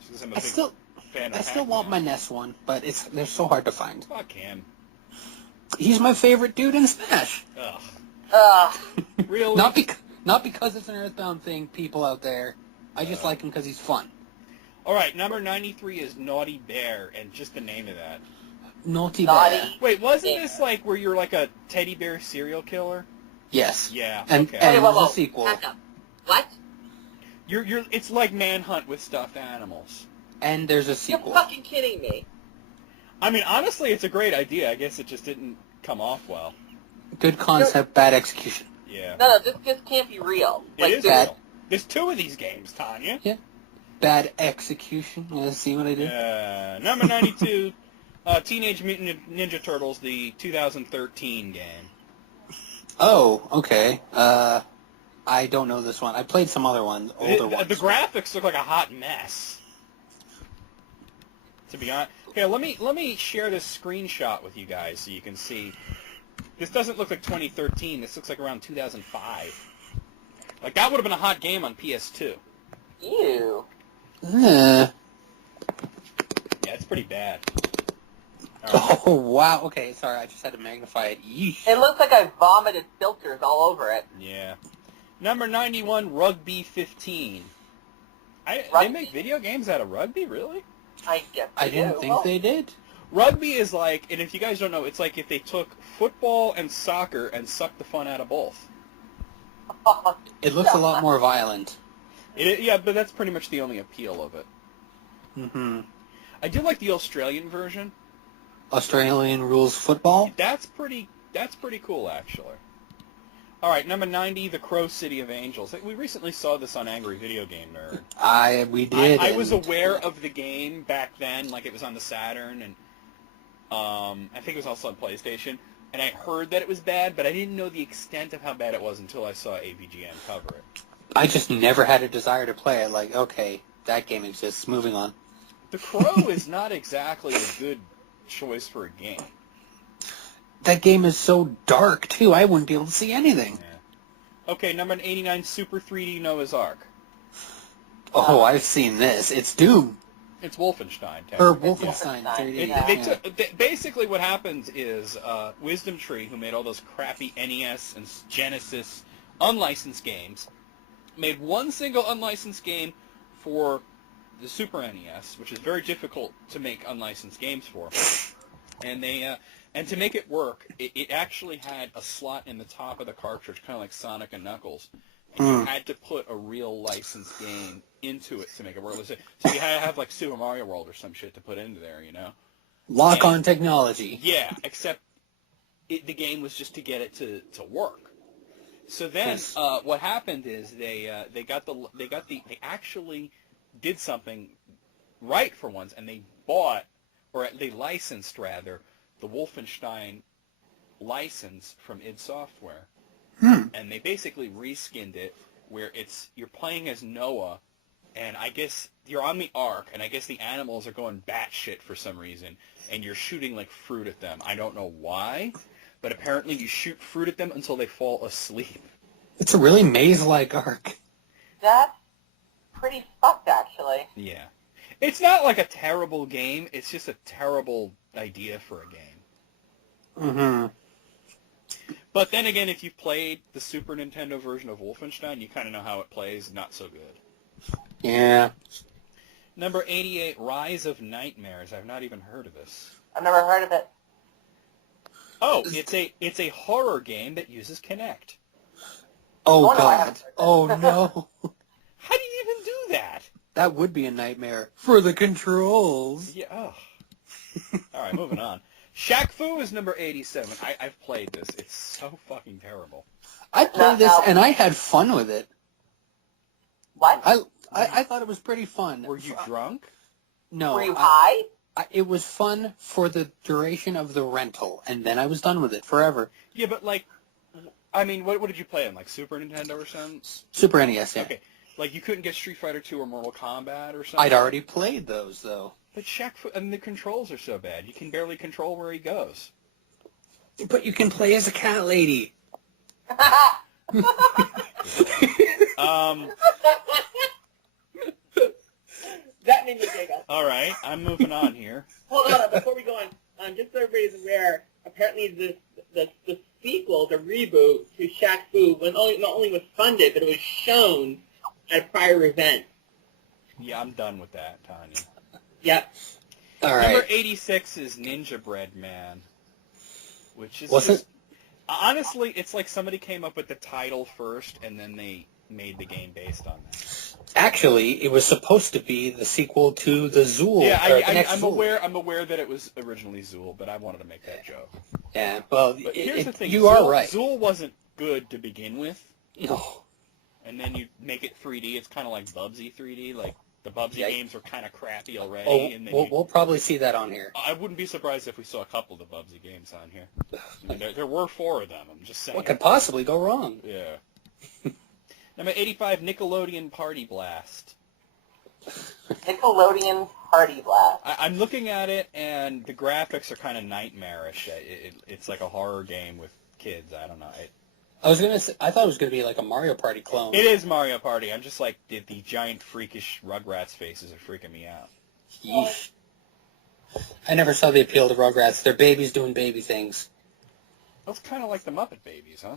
Just 'cause I'm a I big still, fan of I still want my Pac-Man. NES one, but they're so hard to find. Fuck him. He's my favorite dude in Smash. Ugh. Really? Not because it's an Earthbound thing, people out there. I just like him because he's fun. All right, number 93 is Naughty Bear, and just the name of that. Naughty Naughty. Bear. Wait, wasn't Bear. this like where you're like a teddy bear serial killer? Yes. Yeah. And, okay. and wait, whoa, there's whoa. a sequel. Back up. What? It's like Manhunt with stuffed animals. And there's a You're sequel. fucking kidding me. I mean, honestly, it's a great idea. I guess it just didn't come off well. Good concept, bad execution. Yeah. No, this can't be real. It is bad. real. There's two of these games, Tanya. Bad execution. See what I did? Number 92, Teenage Mutant Ninja Turtles, the 2013 game. Oh, okay. I don't know this one. I played some other ones, older ones. The graphics look like a hot mess. To be honest, here let me share this screenshot with you guys so you can see. This doesn't look like 2013. This looks like around 2005. Like that would have been a hot game on PS2. Ew. Eh. Yeah, it's pretty bad. All right. Oh, wow. Okay, sorry. I just had to magnify it. Yeesh. It looks like I vomited filters all over it. Yeah. Number 91, Rugby 15. They Rugby? make video games out of rugby, really? I guess I didn't think they did. Rugby is like, and if you guys don't know, it's like if they took football and soccer and sucked the fun out of both. It looks a lot more violent. Yeah, but that's pretty much the only appeal of it. Mm-hmm. I do like the Australian version. Australian rules football? That's pretty cool, actually. All right, number 90, The Crow City of Angels. We recently saw this on Angry Video Game Nerd. We did. I was and- aware of the game back then, like it was on the Saturn, and I think it was also on PlayStation, and I heard that it was bad, but I didn't know the extent of how bad it was until I saw AVGN cover it. I just never had a desire to play it. Like, okay, that game exists. Moving on. The Crow is not exactly a good choice for a game. That game is so dark, too. I wouldn't be able to see anything. Yeah. Okay, number 89, Super 3D Noah's Ark. Oh, I've seen this. It's Doom. It's Wolfenstein. Or technically. Wolfenstein Yeah. 3D. Yeah. Basically what happens is Wisdom Tree, who made all those crappy NES and Genesis unlicensed games, made one single unlicensed game for the Super NES, which is very difficult to make unlicensed games for. And they and to make it work, it actually had a slot in the top of the cartridge, kind of like Sonic and Knuckles. And you had to put a real licensed game into it to make it work. So you had to have like Super Mario World or some shit to put into there, you know? Lock-on technology. Yeah, except the game was just to get it to work. So then what happened is they actually did something right for once, and they bought, or they licensed rather, the Wolfenstein license from id Software. And they basically reskinned it where you're playing as Noah, and I guess you're on the Ark, and I guess the animals are going batshit for some reason, and you're shooting like fruit at them. I don't know why, but apparently you shoot fruit at them until they fall asleep. It's a really maze-like Ark. That's pretty fucked, actually. Yeah. It's not like a terrible game, it's just a terrible idea for a game. Mm-hmm. But then again, if you've played the Super Nintendo version of Wolfenstein, you kind of know how it plays. Not so good. Yeah. Number 88, Rise of Nightmares. I've not even heard of this. I've never heard of it. Oh, it's a horror game that uses Kinect. Oh, Oh, no, I God. haven't. Oh, no. How do you even do that? That would be a nightmare. For the controls. Yeah. Ugh. All right, moving on. Shaq Fu is number 87. I've played this. It's so fucking terrible. I played this, and I had fun with it. What? I thought it was pretty fun. Were you drunk? No. Were you high? It was fun for the duration of the rental, and then I was done with it forever. Yeah, but like, I mean, what did you play on? Like Super Nintendo or something? Super NES, yeah. Okay. Like, you couldn't get Street Fighter 2 or Mortal Kombat or something? I'd already played those, though. But Shaq Fu, and the controls are so bad. You can barely control where he goes. But you can play as a cat lady. That made me giggle. All right, I'm moving on here. Hold on, before we go on, just so everybody's aware, apparently the sequel, the reboot to Shaq Fu, not only was funded, but it was shown at a prior event. Yeah, I'm done with that, Tanya. Yep. All Number right. 86 is Ninja Bread Man, which is What's just, it? honestly, it's like somebody came up with the title first, and then they made the game based on that. Actually, it was supposed to be the sequel to the Zool. Yeah, or the next I'm Zool. aware that it was originally Zool, but I wanted to make that joke. Yeah, well, But here's the thing: you are Zool, right. Zool wasn't good to begin with, No. and then you make it 3D. It's kind of like Bubsy 3D. Like the Bubsy Yeah. games were kind of crappy already, Oh, and then we'll probably see that on here. I wouldn't be surprised if we saw a couple of the Bubsy games on here. I mean, there were 4 of them. I'm just saying. What could possibly go wrong? Yeah. Number 85, Nickelodeon Party Blast. Nickelodeon Party Blast. I'm looking at it, and the graphics are kind of nightmarish. It's like a horror game with kids. I don't know. I thought it was gonna be like a Mario Party clone. It is Mario Party. I'm just like, the giant freakish Rugrats faces are freaking me out. Yeesh. I never saw the appeal to Rugrats. They're babies doing baby things. That's kind of like the Muppet Babies, huh?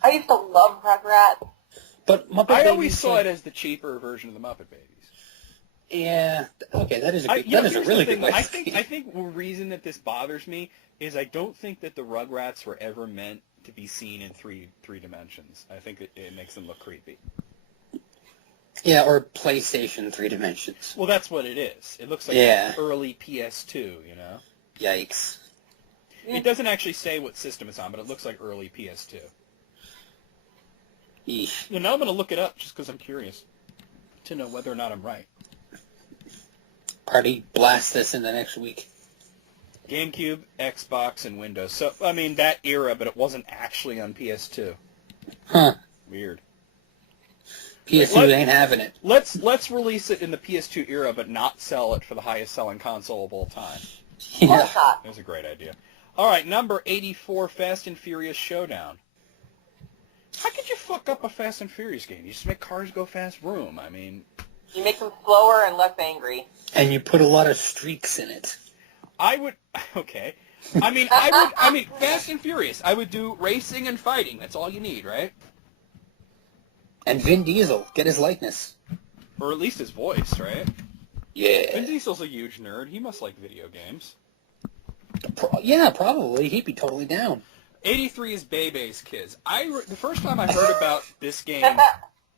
I used to love Rugrats. But Muppet I Babies, always saw like, it as the cheaper version of the Muppet Babies. Yeah. Okay, that is a good, You know, that is a here's really the good thing, way. I think the reason that this bothers me is I don't think that the Rugrats were ever meant to be seen in three dimensions. I think it makes them look creepy. Yeah, or PlayStation 3 dimensions. Well, that's what it is. It looks like Yeah. early PS2, you know? Yikes. It doesn't actually say what system it's on, but it looks like early PS2. Yeesh. You know, now I'm going to look it up just because I'm curious to know whether or not I'm right. Party blast this in the next week. GameCube, Xbox, and Windows. So, I mean, that era, but it wasn't actually on PS2. Huh. Weird. PS2 ain't having it. Let's release it in the PS2 era, but not sell it for the highest selling console of all time. Yeah. What's that? That's a great idea. All right, number 84, Fast and Furious Showdown. How could you fuck up a Fast and Furious game? You just make cars go fast, vroom. I mean, You make them slower and less angry. And you put a lot of streaks in it. I would. Okay. I mean, Fast and Furious. I would do racing and fighting. That's all you need, right? And Vin Diesel, get his likeness. Or at least his voice, right? Vin Yeah. Diesel's a huge nerd. He must like video games. Yeah, probably. He'd be totally down. 83 is Bebe's Kids. The first time I heard about this game,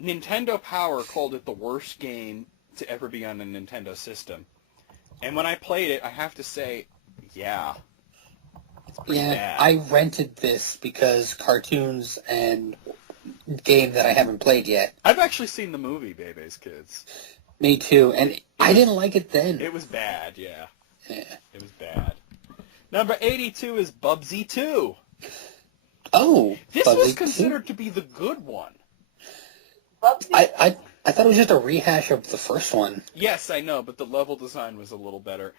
Nintendo Power called it the worst game to ever be on a Nintendo system. And when I played it, I have to say, yeah. It's pretty bad. I rented this because cartoons and game that I haven't played yet. I've actually seen the movie Bebe's Kids. Me too, and I didn't like it then. It was bad, yeah. Yeah. It was bad. Number 82 is Bubsy 2. Oh, This Bubsy was 2? considered to be the good one. Bubsy? I thought it was just a rehash of the first one. Yes, I know, but the level design was a little better.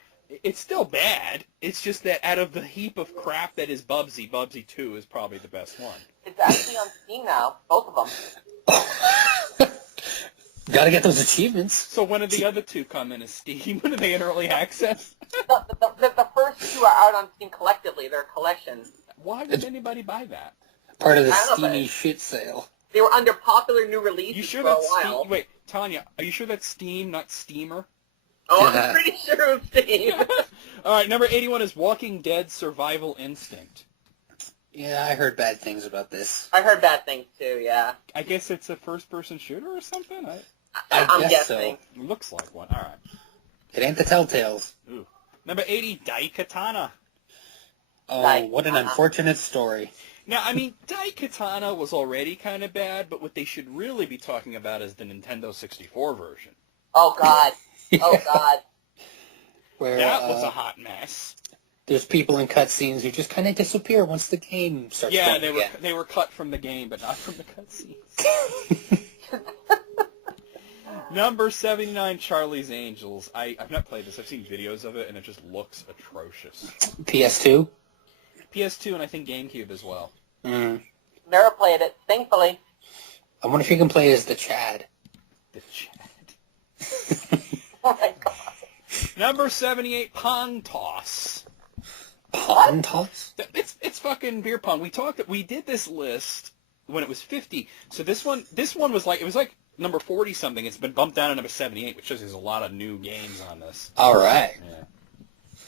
It's still bad. It's just that out of the heap of crap that is Bubsy, Bubsy 2 is probably the best one. It's actually on Steam now, both of them. Gotta get those achievements. So when did the other two come in as Steam? When are they in early access? The first two are out on Steam collectively. They're a collection. Why would anybody buy that? Part of the I don't know, steamy but- shit sale. They were under popular new releases You sure for a that's while. Steam? Wait, Tanya, are you sure that's Steam, not Steamer? Oh, I'm pretty sure it was Steam. All right, number 81 is Walking Dead Survival Instinct. Yeah, I heard bad things about this. I heard bad things too, yeah. I guess it's a first-person shooter or something? I'm guess guessing. It looks like one. All right. It ain't the Telltales. Ooh. Number 80, Daikatana. Oh, Like, what an unfortunate story. Now, I mean, Daikatana was already kind of bad, but what they should really be talking about is the Nintendo 64 version. Oh, God. Oh, God. Where That was a hot mess. there's people in cutscenes who just kind of disappear once the game starts Yeah, going again. they were cut from the game, but not from the cutscenes. Number 79, Charlie's Angels. I've not played this. I've seen videos of it, and it just looks atrocious. PS2? PS2 and I think GameCube as well. Mm. Never played it, thankfully. I wonder if you can play as the Chad. The chat. Oh, my God. Number 78, Pong Toss. Pong toss? It's fucking beer pong. We did this list when it was 50. So this one was like number 40 something. It's been bumped down to number 78, which shows there's a lot of new games on this. All right. Yeah.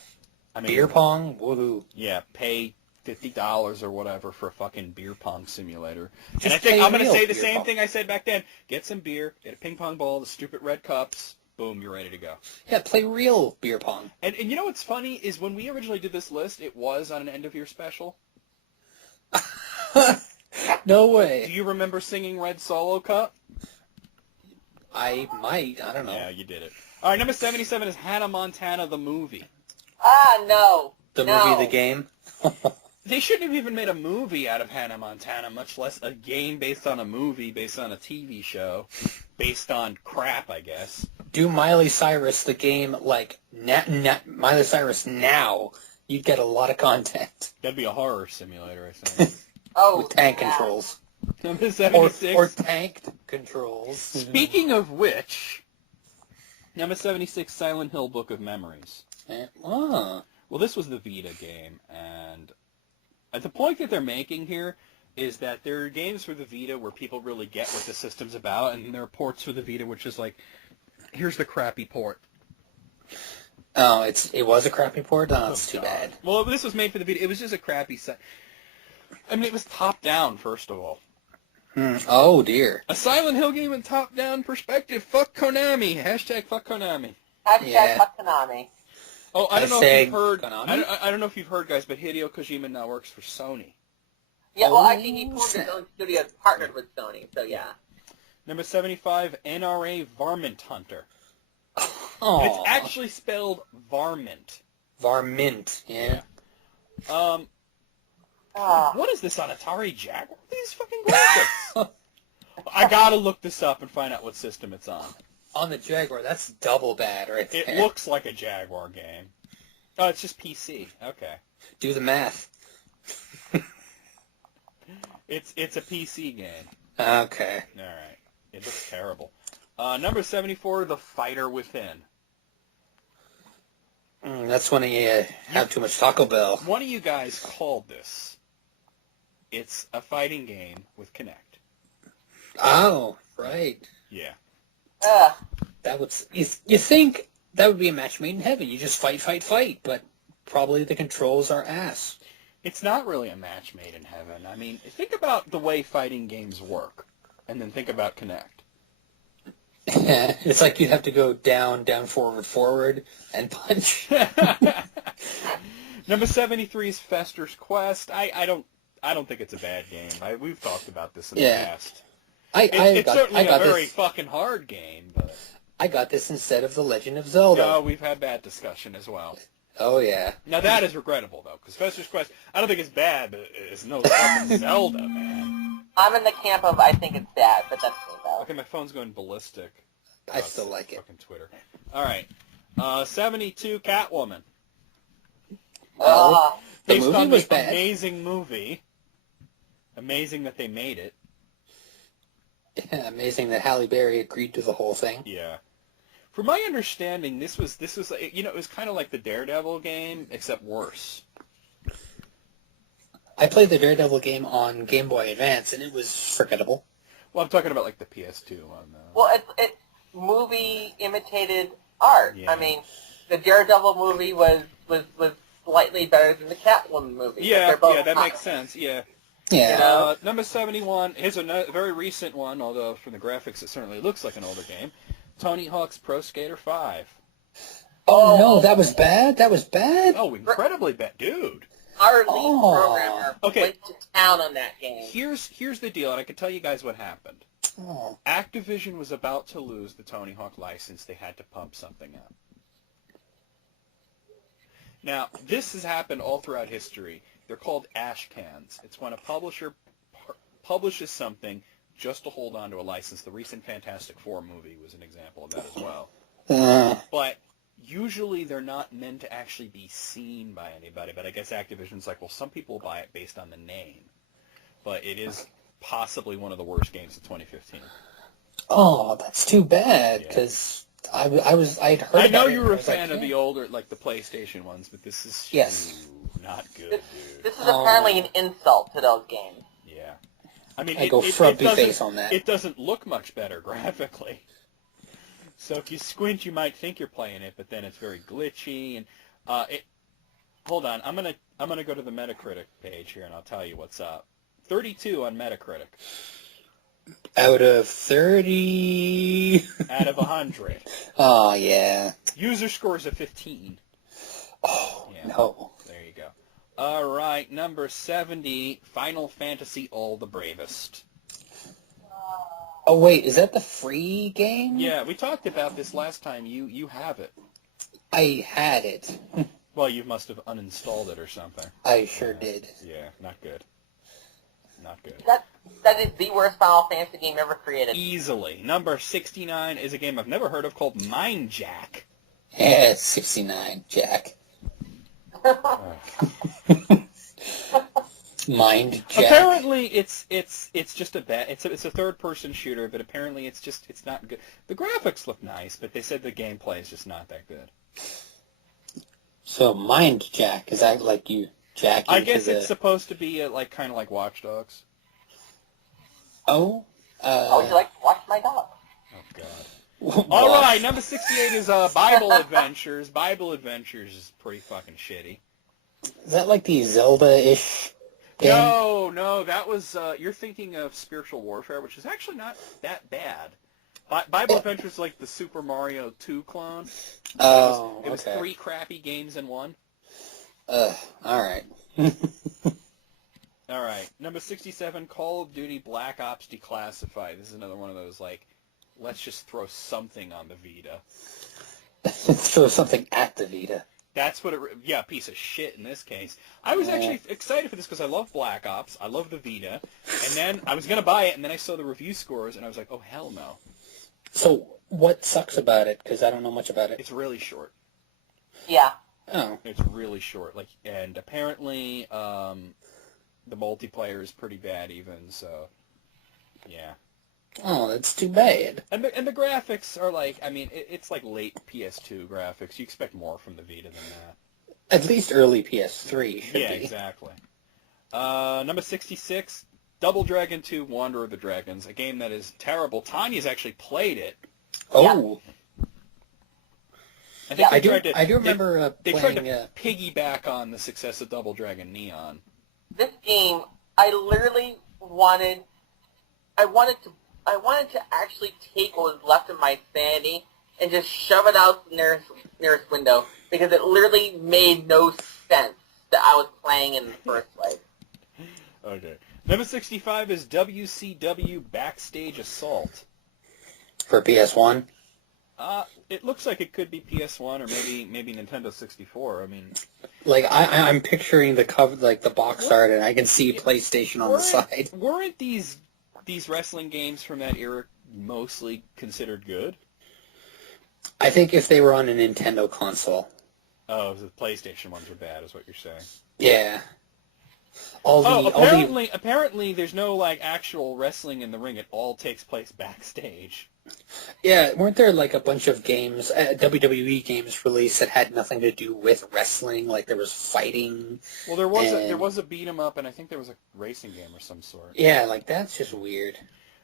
I mean, Beer pong? Woohoo. Yeah, pay $50 or whatever for a fucking beer pong simulator. Just And I think play I'm going to real say the beer same pong. thing I said back then. Get some beer, get a ping pong ball, the stupid red cups. Boom, you're ready to go. Yeah, play real beer pong. And you know what's funny is when we originally did this list, it was on an end-of-year special. No Do way. you remember singing Red Solo Cup? I might. I don't know. Yeah, you did it. All right, number 77 is Hannah Montana, the movie. Ah, no. The No. movie, the game? They shouldn't have even made a movie out of Hannah Montana, much less a game based on a movie, based on a TV show, based on crap, I guess. Do Miley Cyrus the game like Miley Cyrus now. You'd get a lot of content That'd be a horror simulator, I think. Oh, with tank yeah. controls. Number 76. Or tanked controls. Speaking of which, number 76, Silent Hill Book of Memories. Ah. Well, this was the Vita game, and the point that they're making here is that there are games for the Vita where people really get what the system's about, and there are ports for the Vita which is like, here's the crappy port. Oh, it was a crappy port? Oh, it's too God. bad. Well, this was made for the Vita. It was just a crappy set. I mean, it was top-down, first of all. Oh, dear. A Silent Hill game in top-down perspective. Fuck Konami. Hashtag fuck Konami. Hashtag Yeah. fuck Konami. Oh, I don't know if Hashtag you've heard. Konami? I don't know if you've heard, guys, but Hideo Kojima now works for Sony. Yeah, well, Oh, actually, he formed his own studio, partnered with Sony, so yeah. Number 75, NRA Varmint Hunter. Oh, It's actually spelled Varmint. Varmint. Yeah. Ah. What is this on Atari Jaguar? These fucking graphics. I gotta look this up and find out what system it's on. On the Jaguar, that's double bad right there. It looks like a Jaguar game. Oh, it's just PC. Okay. Do the math. It's a PC game. Okay. All right. It looks terrible. Number 74, The Fighter Within. That's when you have too much Taco Bell. One of you guys called this. It's a fighting game with Kinect. Oh, right. Yeah. Ugh. That would you think that would be a match made in heaven? You just fight, but probably the controls are ass. It's not really a match made in heaven. I mean, think about the way fighting games work, and then think about Kinect. It's like you'd have to go down, forward, and punch. Number 73 is Fester's Quest. I don't think it's a bad game. We've talked about this in the past. It's certainly a very fucking hard game, but I got this instead of The Legend of Zelda. no, we've had that discussion as well. Oh yeah. Now that is regrettable though, because Fester's Quest, I don't think it's bad, but it's no fucking Zelda, man. I'm in the camp of I think it's bad, but that's me though. Okay, my phone's going ballistic. I still like it. Fucking Twitter. All right, 72 Catwoman. Well, the Based movie on was the bad. amazing movie. Amazing that they made it. Amazing that Halle Berry agreed to the whole thing. Yeah. From my understanding, this was it was kind of like the Daredevil game, except worse. I played the Daredevil game on Game Boy Advance, and it was forgettable. Well, I'm talking about like the PS2 on the... Well, it's movie imitated art. Yeah. I mean, the Daredevil movie was slightly better than the Catwoman movie. Yeah, They're both that hot. makes sense, yeah. Yeah. Number 71, here's a very recent one, although from the graphics it certainly looks like an older game. Tony Hawk's Pro Skater 5. Oh no, that was bad. That was bad. Oh, incredibly bad. Dude. Our lead Oh. programmer Okay. went to town on that game. Here's the deal, and I can tell you guys what happened. Oh. Activision was about to lose the Tony Hawk license. They had to pump something up. Now, this has happened all throughout history. They're called ash cans. It's when a publisher publishes something just to hold on to a license. The recent Fantastic Four movie was an example of that as well. But usually they're not meant to actually be seen by anybody. But I guess Activision's like, well, some people buy it based on the name. But it is possibly one of the worst games of 2015. Oh, that's too bad, Yeah. because I'd heard I know about it, you and were I a was like, fan of yeah. the older, like the PlayStation ones, but this is Yes. not good, This, dude. this is apparently an insult to those games. Yeah. I mean, I go frumpy face on that. It doesn't look much better graphically. So if you squint, you might think you're playing it, but then it's very glitchy. And hold on, I'm gonna go to the Metacritic page here, and I'll tell you what's up. 32 on Metacritic Out of 30. out of 100. Oh yeah. User scores of 15. Oh Yeah. no. There you go. All right, number 70, Final Fantasy All the Bravest. Oh wait, is that the free game? Yeah, we talked about this last time. You have it. I had it. Well, you must have uninstalled it or something. I sure did. Yeah, not good. Not good. That is the worst Final Fantasy game ever created. Easily. Number 69 is a game I've never heard of called Mind Jack. Yeah, 69, Jack. Mind Jack. Apparently, it's just it's a third person shooter, but apparently it's not good. The graphics look nice, but they said the gameplay is just not that good. So Mind Jack, is that like you jack into I guess the... it's supposed to be kind of like Watch Dogs. Oh? How would you like to watch my dog? Oh God. All right, number 68 is Bible Adventures. Bible Adventures is pretty fucking shitty. Is that like the Zelda-ish game? No, that was you're thinking of Spiritual Warfare, which is actually not that bad. Bible Adventures is like the Super Mario 2 clone. Oh, It was okay. 3 crappy games in one. Alright. All right, number 67, Call of Duty Black Ops Declassified. This is another one of those, like, let's just throw something on the Vita. Throw something at the Vita. That's what yeah, piece of shit in this case. I was actually excited for this because I love Black Ops, I love the Vita, and then I was going to buy it, and then I saw the review scores, and I was like, oh, hell no. So, what sucks about it? Because I don't know much about it. It's really short. Yeah. Oh. It's really short. And apparently, the multiplayer is pretty bad even, so, yeah. Oh, that's too bad. And the graphics are like, I mean, it's like late PS2 graphics. You expect more from the Vita than that. At least early PS3 should Yeah, be. exactly. Number 66, Double Dragon 2 Wanderer of the Dragons, a game that is terrible. Tanya's actually played it. Oh. I think I they tried to, I do remember they playing... tried to piggyback on the success of Double Dragon Neon. This game, I literally wanted to actually take what was left of my sanity and just shove it out the nearest window, because it literally made no sense that I was playing in the first place. Okay. Number 65 is WCW Backstage Assault. For PS1? It looks like it could be PS1 or maybe Nintendo 64. I mean, Like, I'm picturing the cover, like the box art, and I can see PlayStation on the side. Weren't these wrestling games from that era mostly considered good? I think if they were on a Nintendo console. Oh, the PlayStation ones were bad, is what you're saying. Yeah. Apparently there's no like actual wrestling in the ring. It all takes place backstage. Yeah, weren't there like a bunch of games, WWE games released that had nothing to do with wrestling? Like there was fighting. Well, there was a beat 'em up, and I think there was a racing game of some sort. Yeah, like that's just weird.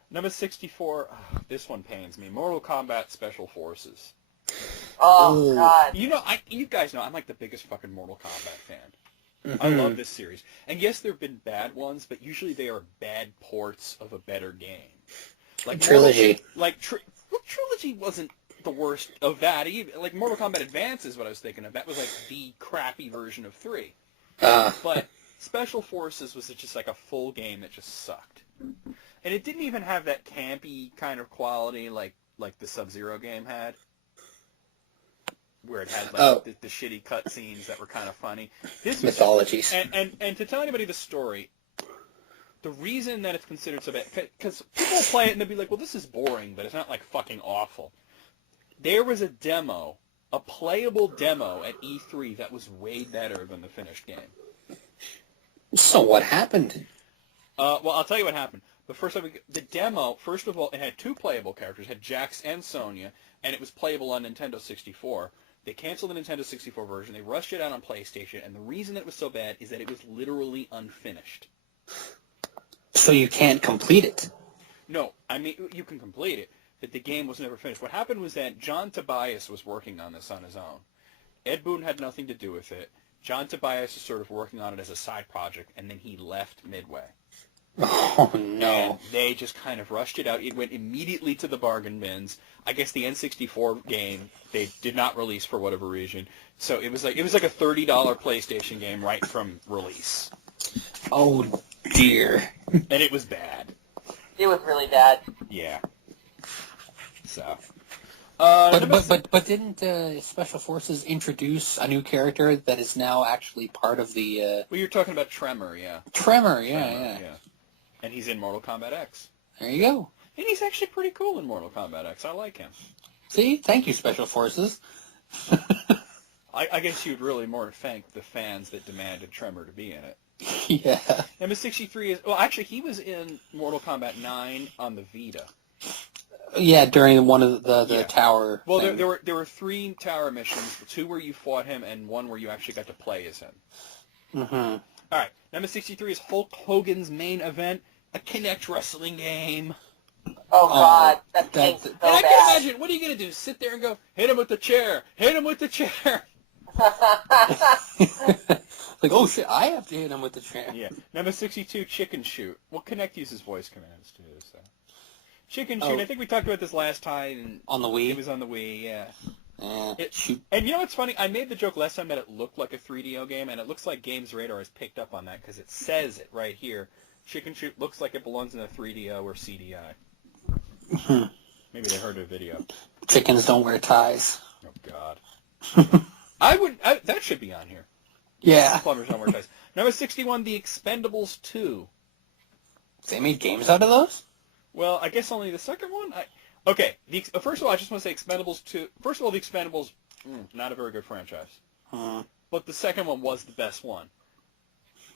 Number 64. This one pains me. Mortal Kombat Special Forces. Oh, Ooh. God. You guys know I'm like the biggest fucking Mortal Kombat fan. Mm-hmm. I love this series. And yes, there have been bad ones, but usually they are bad ports of a better game. Like Trilogy. Trilogy wasn't the worst of that. Even like Mortal Kombat Advance is what I was thinking of. That was like the crappy version of 3. But Special Forces was just like a full game that just sucked. And it didn't even have that campy kind of quality like the Sub-Zero game had, where it had like the shitty cutscenes that were kind of funny. This was Mythologies. and to tell anybody the story, the reason that it's considered so bad, because people will play it and they'll be like, well, this is boring, but it's not like fucking awful. There was a demo, a playable demo at E3 that was way better than the finished game. So what happened? Well, I'll tell you what happened. But first, the demo, first of all, it had 2 playable characters. It had Jax and Sonya, and it was playable on Nintendo 64. They canceled the Nintendo 64 version. They rushed it out on PlayStation, and the reason that it was so bad is that it was literally unfinished. So you can't complete it? No, I mean, you can complete it, but the game was never finished. What happened was that John Tobias was working on this on his own. Ed Boon had nothing to do with it. John Tobias was sort of working on it as a side project, and then he left midway. Oh, no. And they just kind of rushed it out. It went immediately to the bargain bins. I guess the N64 game they did not release for whatever reason. So it was like a $30 PlayStation game right from release. Oh, dear. And it was bad. It was really bad. Yeah. So. But didn't Special Forces introduce a new character that is now actually part of the... Well, you're talking about Tremor, yeah. Tremor, yeah. And he's in Mortal Kombat X. There you go. And he's actually pretty cool in Mortal Kombat X. I like him. See? Thank you, Special Forces. I guess you'd really more thank the fans that demanded Tremor to be in it. Yeah. Number 63 is... Well, actually, he was in Mortal Kombat 9 on the Vita. Yeah, during one of the tower. Well, thing. there were 3 tower missions, 2 where you fought him, and 1 where you actually got to play as him. Mm-hmm. All right, number 63 is Hulk Hogan's Main Event, a Kinect wrestling game. Oh, God. That thing's so And I bad. can imagine, what are you going to do? Sit there and go, hit him with the chair, hit him with the chair. Like, oh shit, I have to hit him with the chair. Yeah. Number 62, Chicken Shoot. Well, Kinect uses voice commands, too, so. Chicken Shoot, I think we talked about this last time. And on the Wii? It was on the Wii, yeah. Shoot. And you know what's funny? I made the joke last time that it looked like a 3DO game, and it looks like Games Radar has picked up on that, because it says it right here. Chicken Shoot looks like it belongs in a 3DO or CDI. Maybe they heard a video. Chickens don't wear ties. Oh, God. That should be on here. Yeah. Plumbers don't wear ties. Number 61, The Expendables 2. They made games out of those? Well, I guess only the second one? Okay, first of all, I just want to say Expendables 2. First of all, The Expendables, not a very good franchise. But the second one was the best one.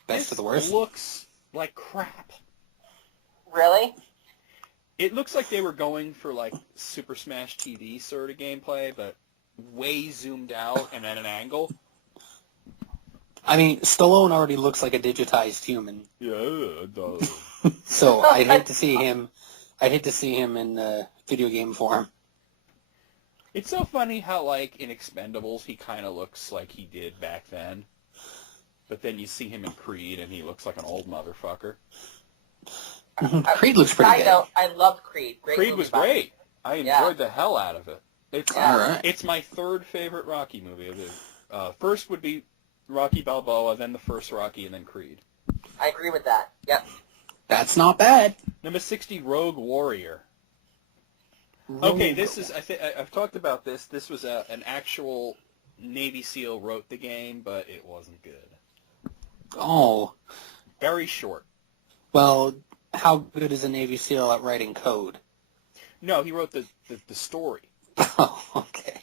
Best of the worst? It looks like crap. Really? It looks like they were going for, like, Super Smash TV sort of gameplay, but way zoomed out and at an angle. I mean, Stallone already looks like a digitized human. Yeah, it does. So I'd hate to see him. I'd hate to see him in video game form. It's so funny how, like, in Expendables, he kind of looks like he did back then. But then you see him in Creed, and he looks like an old motherfucker. Creed looks pretty I good. know. I loved Creed. Great Creed movie was by great. I enjoyed the hell out of it. It's Yeah. Alright. It's my third favorite Rocky movie. First would be Rocky Balboa, then the first Rocky, and then Creed. I agree with that. Yep. That's not bad. Number 60, Rogue Warrior. Okay, this is, I've talked about this. This was an actual Navy SEAL wrote the game, but it wasn't good. Oh, Very short. well, how good is a Navy SEAL at writing code? No, he wrote the story. Oh, okay.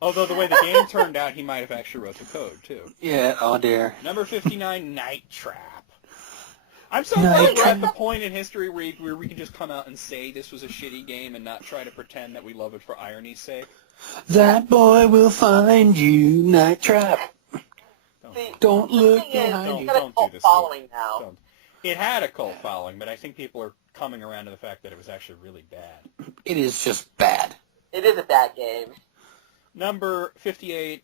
Although the way the game turned out, he might have actually wrote the code, too. Yeah, oh dear. Number 59, Night Trap. I'm so Night glad we're at Trap. the point in history where we can just come out and say this was a shitty game and not try to pretend that we love it for irony's sake. That boy will find you, Night Trap. See, Don't the look thing is, behind it's you. got a Don't do cult this, following now. Don't. It had a cult following, but I think people are coming around to the fact that it was actually really bad. It is just bad. It is a bad game. Number 58,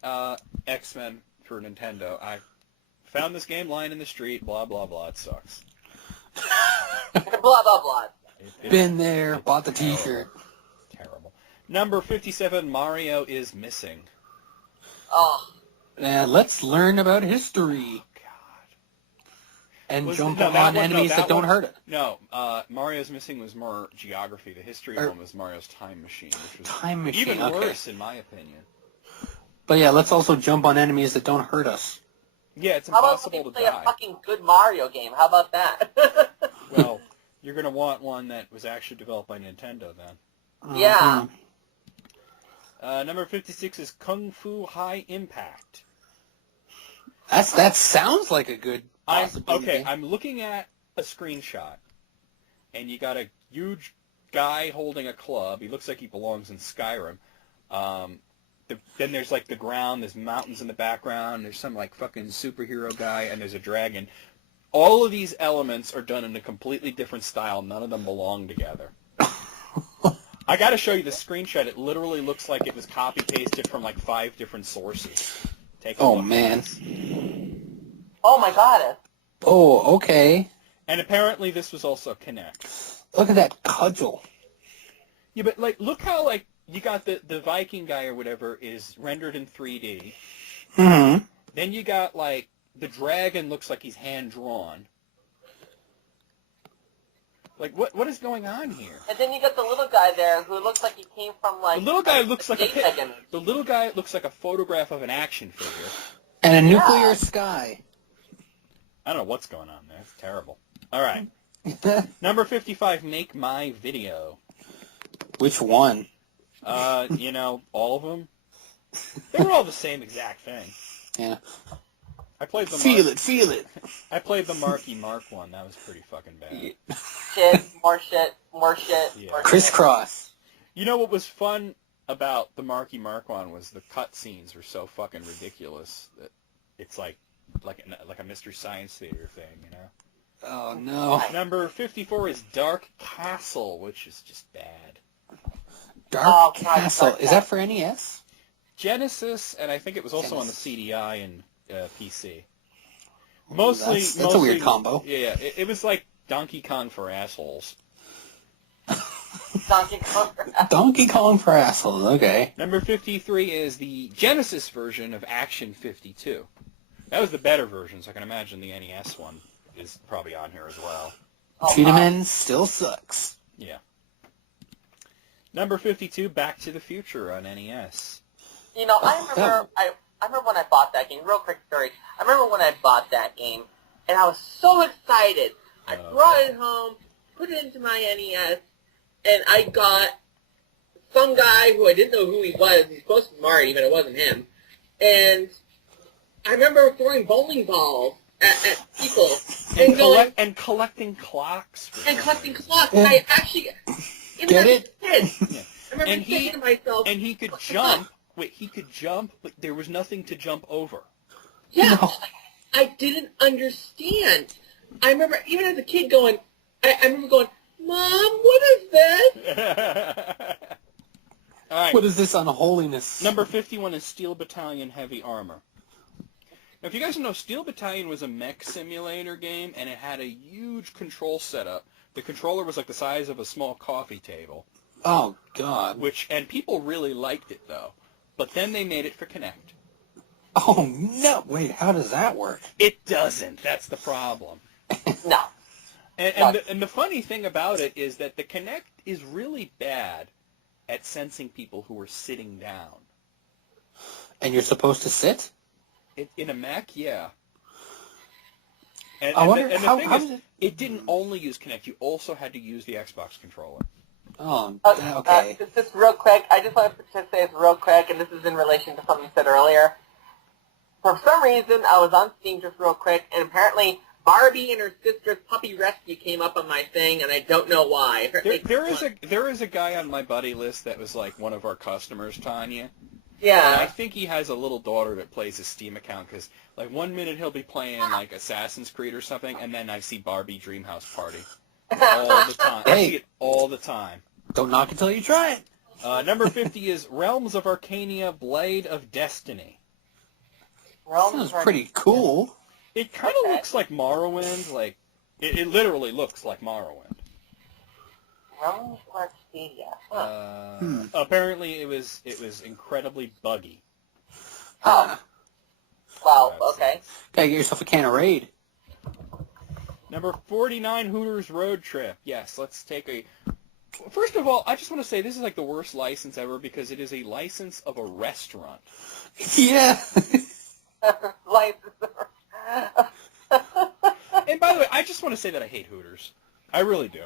X-Men for Nintendo. I found this game lying in the street, blah, blah, blah. It sucks. Blah, blah, blah. Been there, it's bought the terrible. T-shirt. Terrible. Number 57, Mario is Missing. Oh, Let's learn about history God. and Was- jump no, that on one- enemies no, that that don't one- hurt it. No, Mario's Missing was more geography. The history one was Mario's Time Machine, which was Time machine. even okay. worse, in my opinion. But yeah, let's also jump on enemies that don't hurt us. Yeah, it's how about impossible we to play a die. fucking good Mario game? How about that? Well, you're going to want one that was actually developed by Nintendo then. Yeah. Number 56 is Kung Fu High Impact. That sounds like a good possibility. Okay, I'm looking at a screenshot, and you got a huge guy holding a club. He looks like he belongs in Skyrim. Then there's like the ground, there's mountains in the background, there's some like fucking superhero guy, and there's a dragon. All of these elements are done in a completely different style. None of them belong together. I got to show you the screenshot. It literally looks like it was copy-pasted from like 5 different sources. Take a Oh, look. man. Oh my god. Oh, okay. And apparently this was also Kinect. Look at that cudgel. Yeah, but like, look how like you got the Viking guy or whatever is rendered in 3D. Mm-hmm. Then you got like the dragon looks like he's hand drawn. Like what is going on here? And then you got the little guy there who looks like he came from like... The little guy looks like a JPEG image. the little guy looks like a photograph of an action figure. And a Yeah. nuclear sky. I don't know what's going on there. It's terrible. All right. Number 55, Make My Video. Which one? You know, all of them. They were all the same exact thing. Yeah. I played the Feel it. I played the Marky Mark one. That was pretty fucking bad. Shit, more shit, more shit, Yeah. more shit. Crisscross. You know what was fun about the Marky Mark one was the cutscenes were so fucking ridiculous that it's like a Mystery Science Theater thing, you know. Oh, no. Number 54 is Dark Castle, which is just bad. Dark Oh, God, Castle. Dark Is that for NES? Genesis, and I think it was also on the Genesis. CDI and PC. Ooh, Mostly, that's a weird combo. Yeah, it was like Donkey Kong for assholes. Donkey Kong. Donkey Kong for assholes. Okay. Number 53 is the Genesis version of Action 52. That was the better version, so I can imagine the NES one is probably on here as well. Oh, Cheetah wow. Man still sucks. Yeah. Number 52, Back to the Future on NES. You know, I remember when I bought that game. Real quick story. I remember when I bought that game, and I was so excited. I brought it home, put it into my NES, and I got some guy who I didn't know who he was. He's supposed to be Marty, but it wasn't him. And I remember throwing bowling balls at people and going collecting clocks. and collecting clocks. Yeah. I actually Get it? Did. Yeah. I remember And thinking to myself, And he could jump. Wait, he could jump, but there was nothing to jump over. yeah, No. I didn't understand. I remember, even as a kid going, I remember going, Mom, what is this? All right. What is this unholiness? Number 51 is Steel Battalion Heavy Armor. Now, if you guys don't know, Steel Battalion was a mech simulator game, and it had a huge control setup. The controller was like the size of a small coffee table. Oh, God. And people really liked it, though. But then they made it for Kinect. Oh, no. Wait, how does that work? It doesn't. That's the problem. No. And the funny thing about it is that the Kinect is really bad at sensing people who are sitting down. And you're supposed to sit? In a Mac, yeah. And, I wonder the how thing does is, it didn't only use Kinect. You also had to use the Xbox controller. Oh, okay. Just real quick, I just wanted to say this real quick, and this is in relation to something you said earlier. For some reason, I was on Steam just real quick, and apparently Barbie and her sister's Puppy Rescue came up on my thing, and I don't know why. There is a guy on my buddy list that was like one of our customers, Tanya. And I Yeah. think he has a little daughter that plays his Steam account because, like, 1 minute he'll be playing, like, Assassin's Creed or something, and then I see Barbie Dreamhouse Party all the time. I see it all the time. Don't knock until you try it. Number 50 is Realms of Arcania Blade of Destiny. Sounds pretty cool. It kind of looks like Morrowind. Like, it literally looks like Morrowind. Realms of Arcadia. Huh. Apparently, it was incredibly buggy. Oh. Wow, okay. Gotta get yourself a can of Raid. Number 49, Hooters Road Trip. Yes, let's take a... First of all, I just want to say this is like the worst license ever because it is a license of a restaurant. Yeah. And by the way, I just want to say that I hate Hooters. I really do.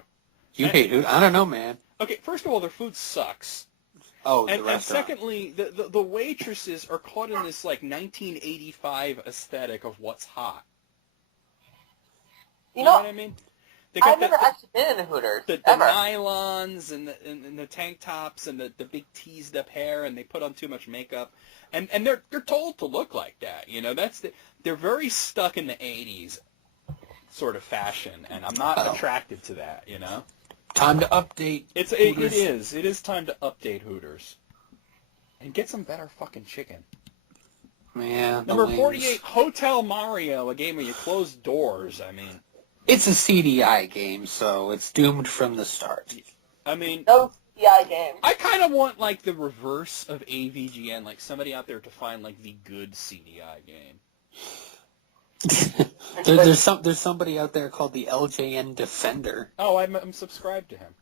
You hate Hooters? I don't know, man. Okay, first of all, their food sucks. Oh, the And restaurant. secondly, the waitresses are caught in this like 1985 aesthetic of what's hot. You know, what I mean? They got I've never actually been in a Hooters, the ever. nylons and the tank tops and the big teased up hair, and they put on too much makeup, and they're told to look like that. You know, they're very stuck in the 80s sort of fashion, and I'm not attracted to that. You know, Time to update. it is time to update Hooters and get some better fucking chicken. Man, Number the 48, Hotel Mario, a game where you close doors. I mean, it's a CDI game, so it's doomed from the start. I mean, No CI game. I kind of want, like, the reverse of AVGN, like, somebody out there to find, like, the good CDI game. There's somebody out there called the LJN Defender. Oh, I'm subscribed to him.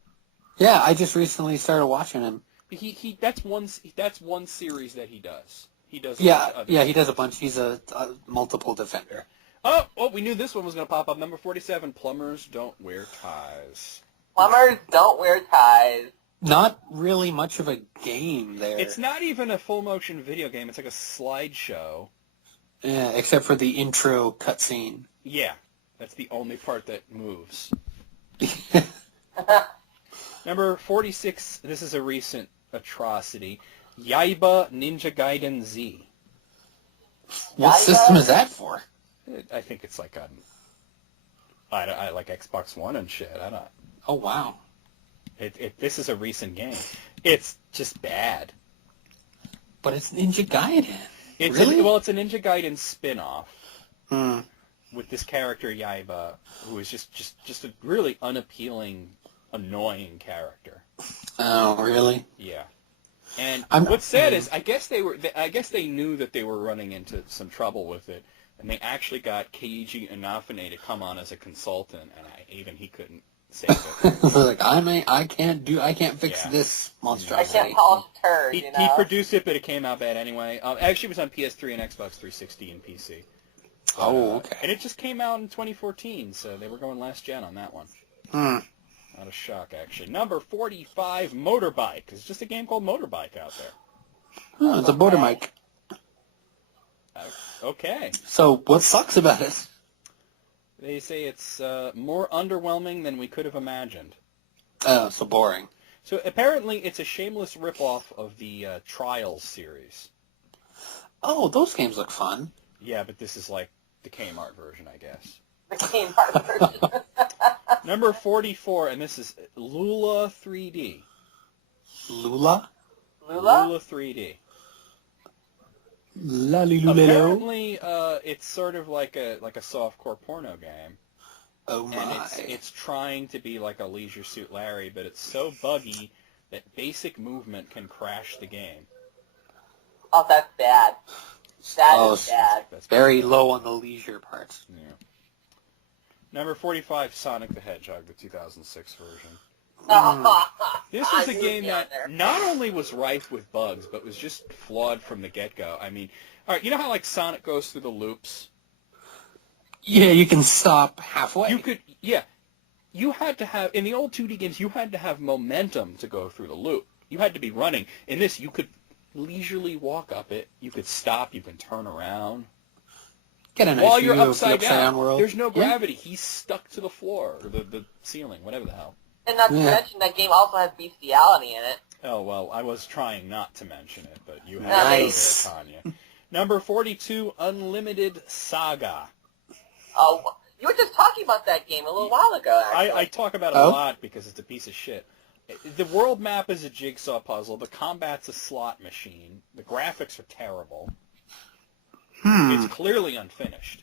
Yeah, I just recently started watching him. That's one series that he does. He does. Yeah, he does a bunch. He's a multiple defender. Oh, we knew this one was going to pop up. Number 47, Plumbers Don't Wear Ties. Plumbers don't wear ties. Not really much of a game there. It's not even a full-motion video game. It's like a slideshow. Yeah, except for the intro cutscene. Yeah, that's the only part that moves. Number 46, this is a recent atrocity, Yaiba Ninja Gaiden Z. What system is that for? I think it's like on, I like Xbox One and shit. I don't. Oh wow! This is a recent game. It's just bad. But it's Ninja Gaiden. It's Really? it's a Ninja Gaiden spin-off Hmm. with this character Yaiba, who is just a really unappealing, annoying character. Oh really? Yeah. And I'm- what's sad is I guess they knew that they were running into some trouble with it, and they actually got Keiji Inafune to come on as a consultant, and even he couldn't save it. Like I can't fix Yeah. this I monstrosity. can't polish a turd, He you know? produced it, but it came out bad anyway. Actually, it was on PS3 and Xbox 360 and PC. Oh okay. And it just came out in 2014, so they were going last gen on that one. Hmm. Not a shock, actually. Number 45, Motorbike. It's just a game called Motorbike out there. Oh, it's a border mic. Okay. So what sucks about it? They say it's more underwhelming than we could have imagined. Oh, so boring. So apparently it's a shameless ripoff of the Trials series. Oh, those games look fun. Yeah, but this is like the Kmart version, I guess. The game art version. Number 44, and this is Lula 3D. Lula? Lula? Lula 3D. La Lulelo? Apparently, it's sort of like a softcore porno game. Oh And my. it's trying to be like a Leisure Suit Larry, but it's so buggy that basic movement can crash the game. Oh, that's bad. That is Oh, bad. That's Very bad. low on the leisure parts. Yeah. Number 45, Sonic the Hedgehog, the 2006 version. This was I a knew game it'd be on that there. not only was rife with bugs, but was just flawed from the get-go. I mean, all right, you know how like Sonic goes through the loops? Yeah, you can stop halfway. You had to have, in the old 2D games, you had to have momentum to go through the loop. You had to be running. In this, you could leisurely walk up it. You could stop. You can turn around. Get a nice While view you're of the upside down, world. there's no Yeah. gravity. He's stuck to the floor, or the ceiling, whatever the hell. And not to Yeah. mention that game also has bestiality in it. Oh, well, I was trying not to mention it, but you have Nice. to, Tanya. Number 42, Unlimited Saga. Oh, you were just talking about that game a little while ago, actually. I talk about it a lot because it's a piece of shit. The world map is a jigsaw puzzle. The combat's a slot machine. The graphics are terrible. It's clearly unfinished.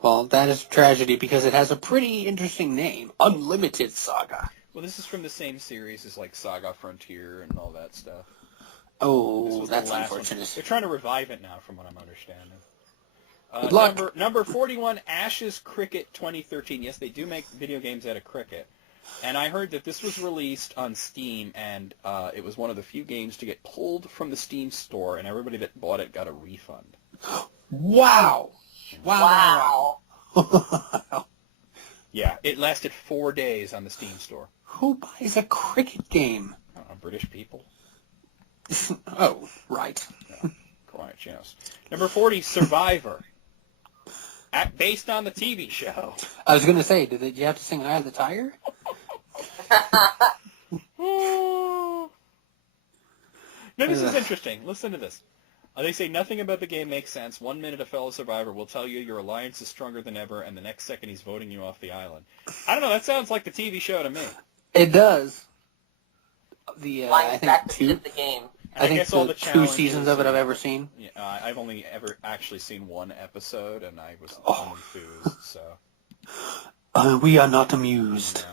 Well, that is a tragedy because it has a pretty interesting name. Unlimited Saga. Well, this is from the same series as like Saga Frontier and all that stuff. This Oh, was the that's last one. unfortunate. They're trying to revive it now, from what I'm understanding. Good luck. Number 41, Ash's Cricket 2013. Yes, they do make video games out of cricket. And I heard that this was released on Steam, and it was one of the few games to get pulled from the Steam store, and everybody that bought it got a refund. Wow. Wow. Wow. Yeah, it lasted 4 days on the Steam store. Who buys a cricket game? I don't know, British people? Oh, right. Quiet channels. Number 40, Survivor. Based on the TV show. I was going to say, did you have to sing Eye of the Tiger? Now, this is interesting. Listen to this. They say nothing about the game makes sense. 1 minute a fellow survivor will tell you your alliance is stronger than ever, and the next second he's voting you off the island. I don't know. That sounds like the TV show to me. It does. I Lions think back to two. shit the game. I think guess all the the 2 challenges seasons of it and- I've ever seen. Yeah, I've only ever actually seen one episode, and I was Oh. unenthused. So We are not amused.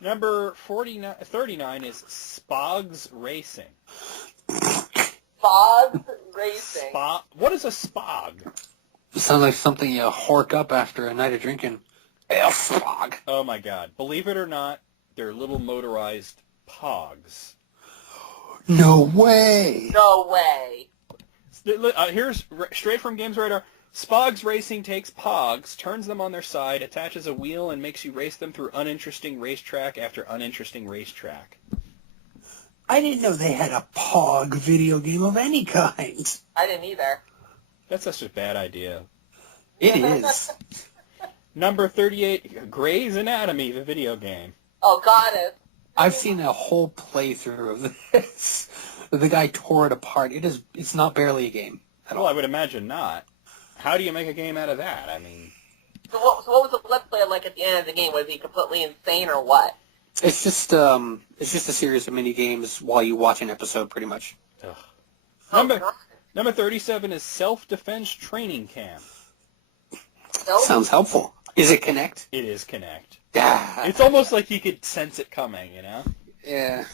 no. Number 39 is Spogs Racing. Fogs Racing. What is a spog? It sounds like something you hork up after a night of drinking. A frog. Oh my God! Believe it or not, they're little motorized pogs. No way. No way. Here's straight from Games Radar. Spogs Racing takes pogs, turns them on their side, attaches a wheel, and makes you race them through uninteresting racetrack after uninteresting racetrack. I didn't know they had a Pog video game of any kind. I didn't either. That's such a bad idea. It is. Number 38, Grey's Anatomy, the video game. Oh, goddess. I've seen a whole playthrough of this. The guy tore it apart. It's not barely a game at Well, all. I would imagine not. How do you make a game out of that? I mean, So what was the Let's Play like at the end of the game? Was he completely insane or what? It's just a series of mini games while you watch an episode, pretty much. ugh. Oh, Number God. number 37 is Self-Defense Training Camp. Nope. Sounds helpful. Is it Connect? It is Connect. Yeah. It's almost like you could sense it coming, you know? Yeah.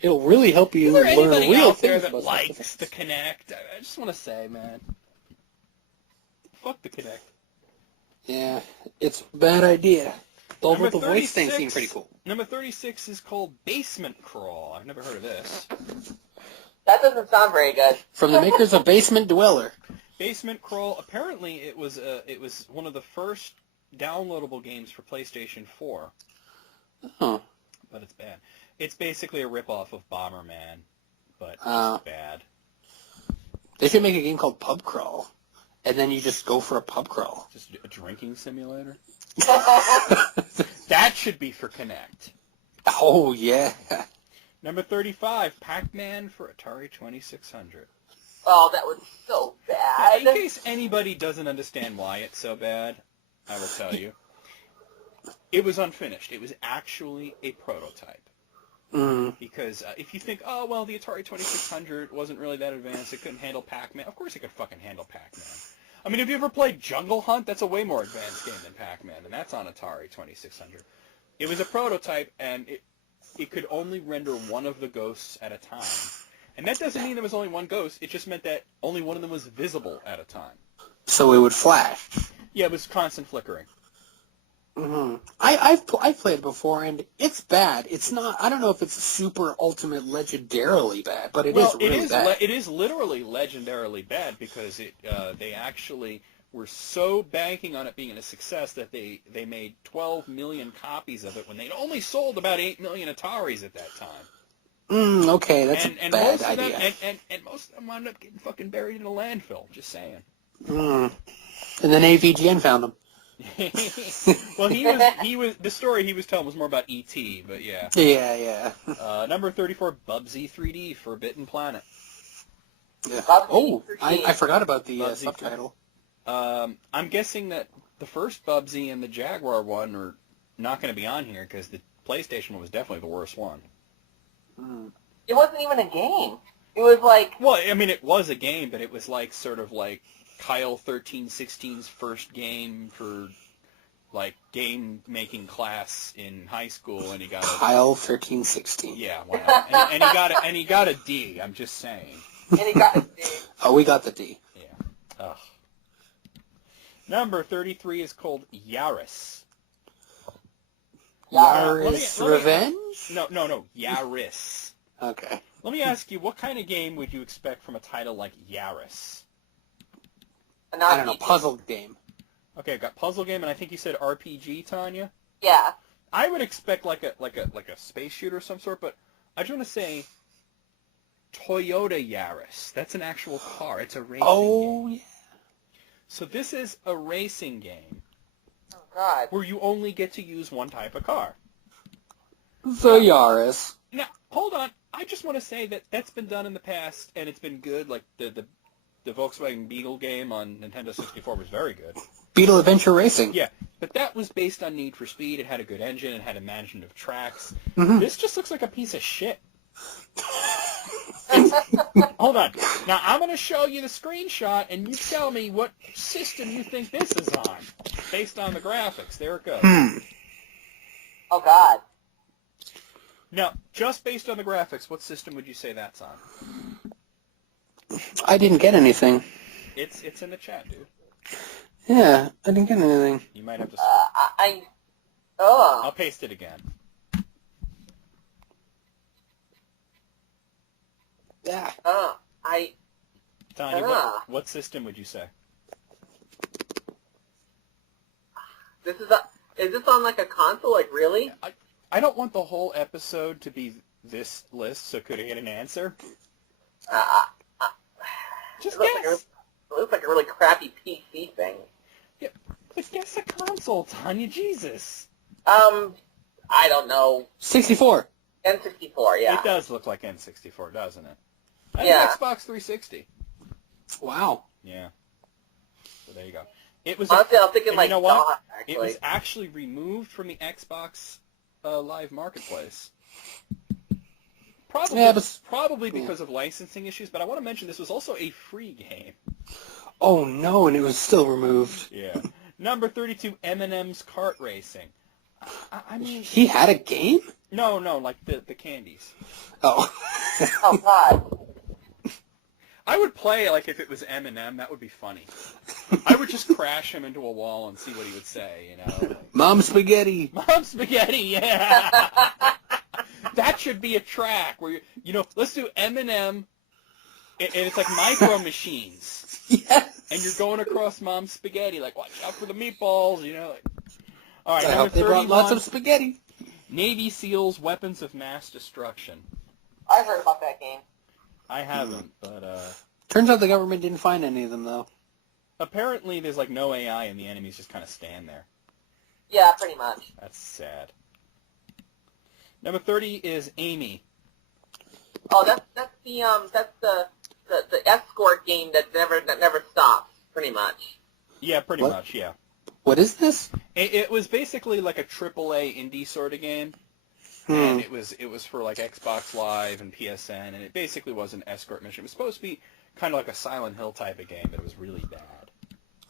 It'll really help you Is there learn anybody real out there things that about likes self-defense. the Kinect? I just want to say, man. Fuck the Kinect. Yeah, it's a bad idea. Although Number the voice thing 36 seemed pretty cool. Number 36 is called Basement Crawl. I've never heard of this. That doesn't sound very good. From the makers of Basement Dweller. Basement Crawl, apparently it was one of the first downloadable games for PlayStation 4, Oh. but it's bad. It's basically a ripoff of Bomberman, but Oh. it's bad. They should make a game called Pub Crawl. And then you just go for a pub crawl. Just a drinking simulator. Oh, That should be for Kinect. yeah. Number 35, Pac-Man for Atari 2600. Oh, that was so bad. In case anybody doesn't understand why it's so bad, I will tell you. It was unfinished. It was actually a prototype. Because if you think, oh, well, the Atari 2600 wasn't really that advanced, it couldn't handle Pac-Man. Of course it could fucking handle Pac-Man. I mean, have you ever played Jungle Hunt? That's a way more advanced game than Pac-Man, and that's on Atari 2600. It was a prototype, and it could only render one of the ghosts at a time. And that doesn't mean there was only one ghost. It just meant that only one of them was visible at a time. So it would flash. Yeah, it was constant flickering. I've played it before, and it's bad. It's not. I don't know if it's super ultimate legendarily bad, but it is really bad. It is literally legendarily bad because they actually were so banking on it being a success that they made 12 million copies of it when they'd only sold about 8 million Ataris at that time. Okay, that's a bad idea. And most of them wound up getting fucking buried in a landfill. Just saying. And then AVGN found them. Well, he was the story he was telling was more about E.T., but yeah. Yeah. Number 34, Bubsy 3D, Forbidden Planet. Yeah. Oh, I forgot about the subtitle. I'm guessing that the first Bubsy and the Jaguar one are not going to be on here because the PlayStation one was definitely the worst one. It wasn't even a game. It was like... Well, I mean, it was a game, but it was like sort of like Kyle 1316's first game for like game-making class in high school, and he got Kyle 1316. Yeah, why not? And he got a D. I'm just saying. And he got a D. Oh, we got the D. Yeah. Ugh. Number 33 is called Yaris. Yaris Revenge? No, Yaris. Okay. Let me ask you, what kind of game would you expect from a title like Yaris? I don't know, puzzle game. Okay, I've got puzzle game, and I think you said RPG, Tanya? Yeah. I would expect like a space shooter of some sort, but I just want to say Toyota Yaris. That's an actual car. It's a racing game. Oh, yeah. So this is a racing game. Oh, God. Where you only get to use one type of car. The Yaris. Now, hold on. I just want to say that that's been done in the past, and it's been good. Like, the Volkswagen Beetle game on Nintendo 64 was very good. Beetle Adventure Racing. Yeah, but that was based on Need for Speed. It had a good engine. It had a management of tracks. Mm-hmm. This just looks like a piece of shit. Hold on. Now, I'm going to show you the screenshot, and you tell me what system you think this is on, based on the graphics. There it goes. Oh, God. Now, just based on the graphics, what system would you say that's on? I didn't get anything. It's in the chat, dude. Yeah, I didn't get anything. You might have to... I'll paste it again. Yeah. Tanya, what system would you say? Is this on like a console? Like, really? I don't want the whole episode to be this list, so could I get an answer? Just guess. It looks like a really crappy PC thing. Yeah, but guess a console, Tanya. Jesus. I don't know. 64. N64, yeah. It does look like N64, doesn't it? And Yeah. Xbox 360. Wow. Yeah. So there you go. It was. Honestly, I was thinking and like you know what? DOS, actually. It was actually removed from the Xbox Live Marketplace. Probably because of licensing issues, but I want to mention this was also a free game. Oh, no, and it was still removed. Yeah. Number 32, Eminem's Kart Racing. I mean... He had a game? No, like the candies. Oh. Oh, God. I would play, like, if it was Eminem, that would be funny. I would just crash him into a wall and see what he would say, you know? Like, Mom Spaghetti. Mom Spaghetti, yeah! That should be a track where, let's do Eminem, and it's like Micro Machines. Yes. And you're going across Mom's Spaghetti, like, watch out for the meatballs, Like, all right, I number hope they brought 31, lots of spaghetti. Navy SEALs Weapons of Mass Destruction. I heard about that game. I haven't, but Turns out the government didn't find any of them, though. apparently there's like no AI and the enemies just kind of stand there. Yeah, pretty much. That's sad. Number 30 is Amy. Oh, that's the escort game that never stops, pretty much. Yeah, pretty What? much, yeah. What is this? It was basically like a AAA indie sort of game, Hmm. and it was for like Xbox Live and PSN, and it basically was an escort mission. It was supposed to be kind of like a Silent Hill type of game, but it was really bad.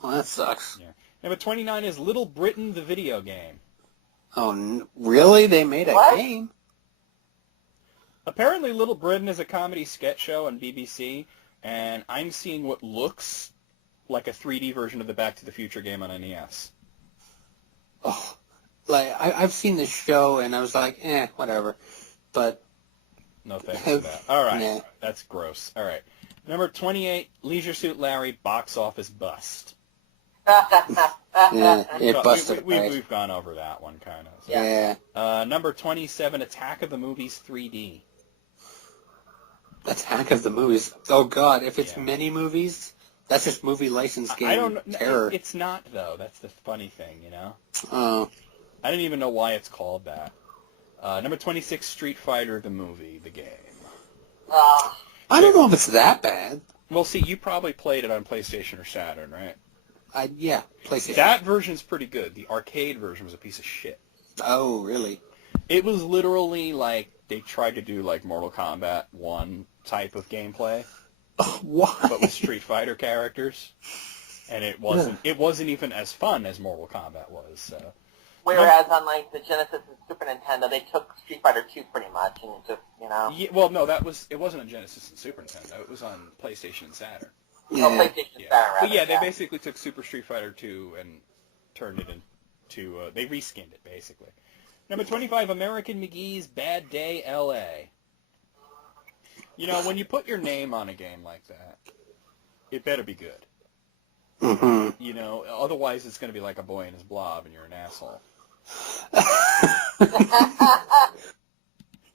Well, that sucks. Yeah. Number 29 is Little Britain, the video game. Oh, really? They made a What? game? Apparently, Little Britain is a comedy sketch show on BBC, and I'm seeing what looks like a 3D version of the Back to the Future game on NES. Oh, like I've seen this show and I was like, whatever. But No thanks to that. All right. Nah. That's gross. All right. Number 28, Leisure Suit Larry, box office bust. yeah, it So busted. right. we've gone over that one, kind of. Yeah. Number 27, Attack of the Movies 3D. Attack of the Movies. Oh God, if it's Yeah. many movies, that's just movie license game I don't know. terror. It's not, though. That's the funny thing, you know? Oh, I didn't even know why it's called that. Number 26, Street Fighter, the movie, the game. I don't know if it's that bad. Well, see, you probably played it on PlayStation or Saturn, right? Yeah, PlayStation. That version's pretty good. The arcade version was a piece of shit. Oh, really? It was literally like they tried to do like Mortal Kombat 1 type of gameplay, Why? but with Street Fighter characters, and it wasn't even as fun as Mortal Kombat was. So. Whereas on like the Genesis and Super Nintendo, they took Street Fighter 2 pretty much, and just Yeah, well, no, it wasn't on Genesis and Super Nintendo. It was on PlayStation and Saturn. oh, Yeah. PlayStation Yeah. Saturn, But rather, yeah, they basically took Super Street Fighter 2 and turned it into they reskinned it basically. Number 25, American McGee's Bad Day L.A. You know, when you put your name on a game like that, it better be good. Mm-hmm. You know, otherwise it's going to be like A Boy and His Blob, and you're an asshole.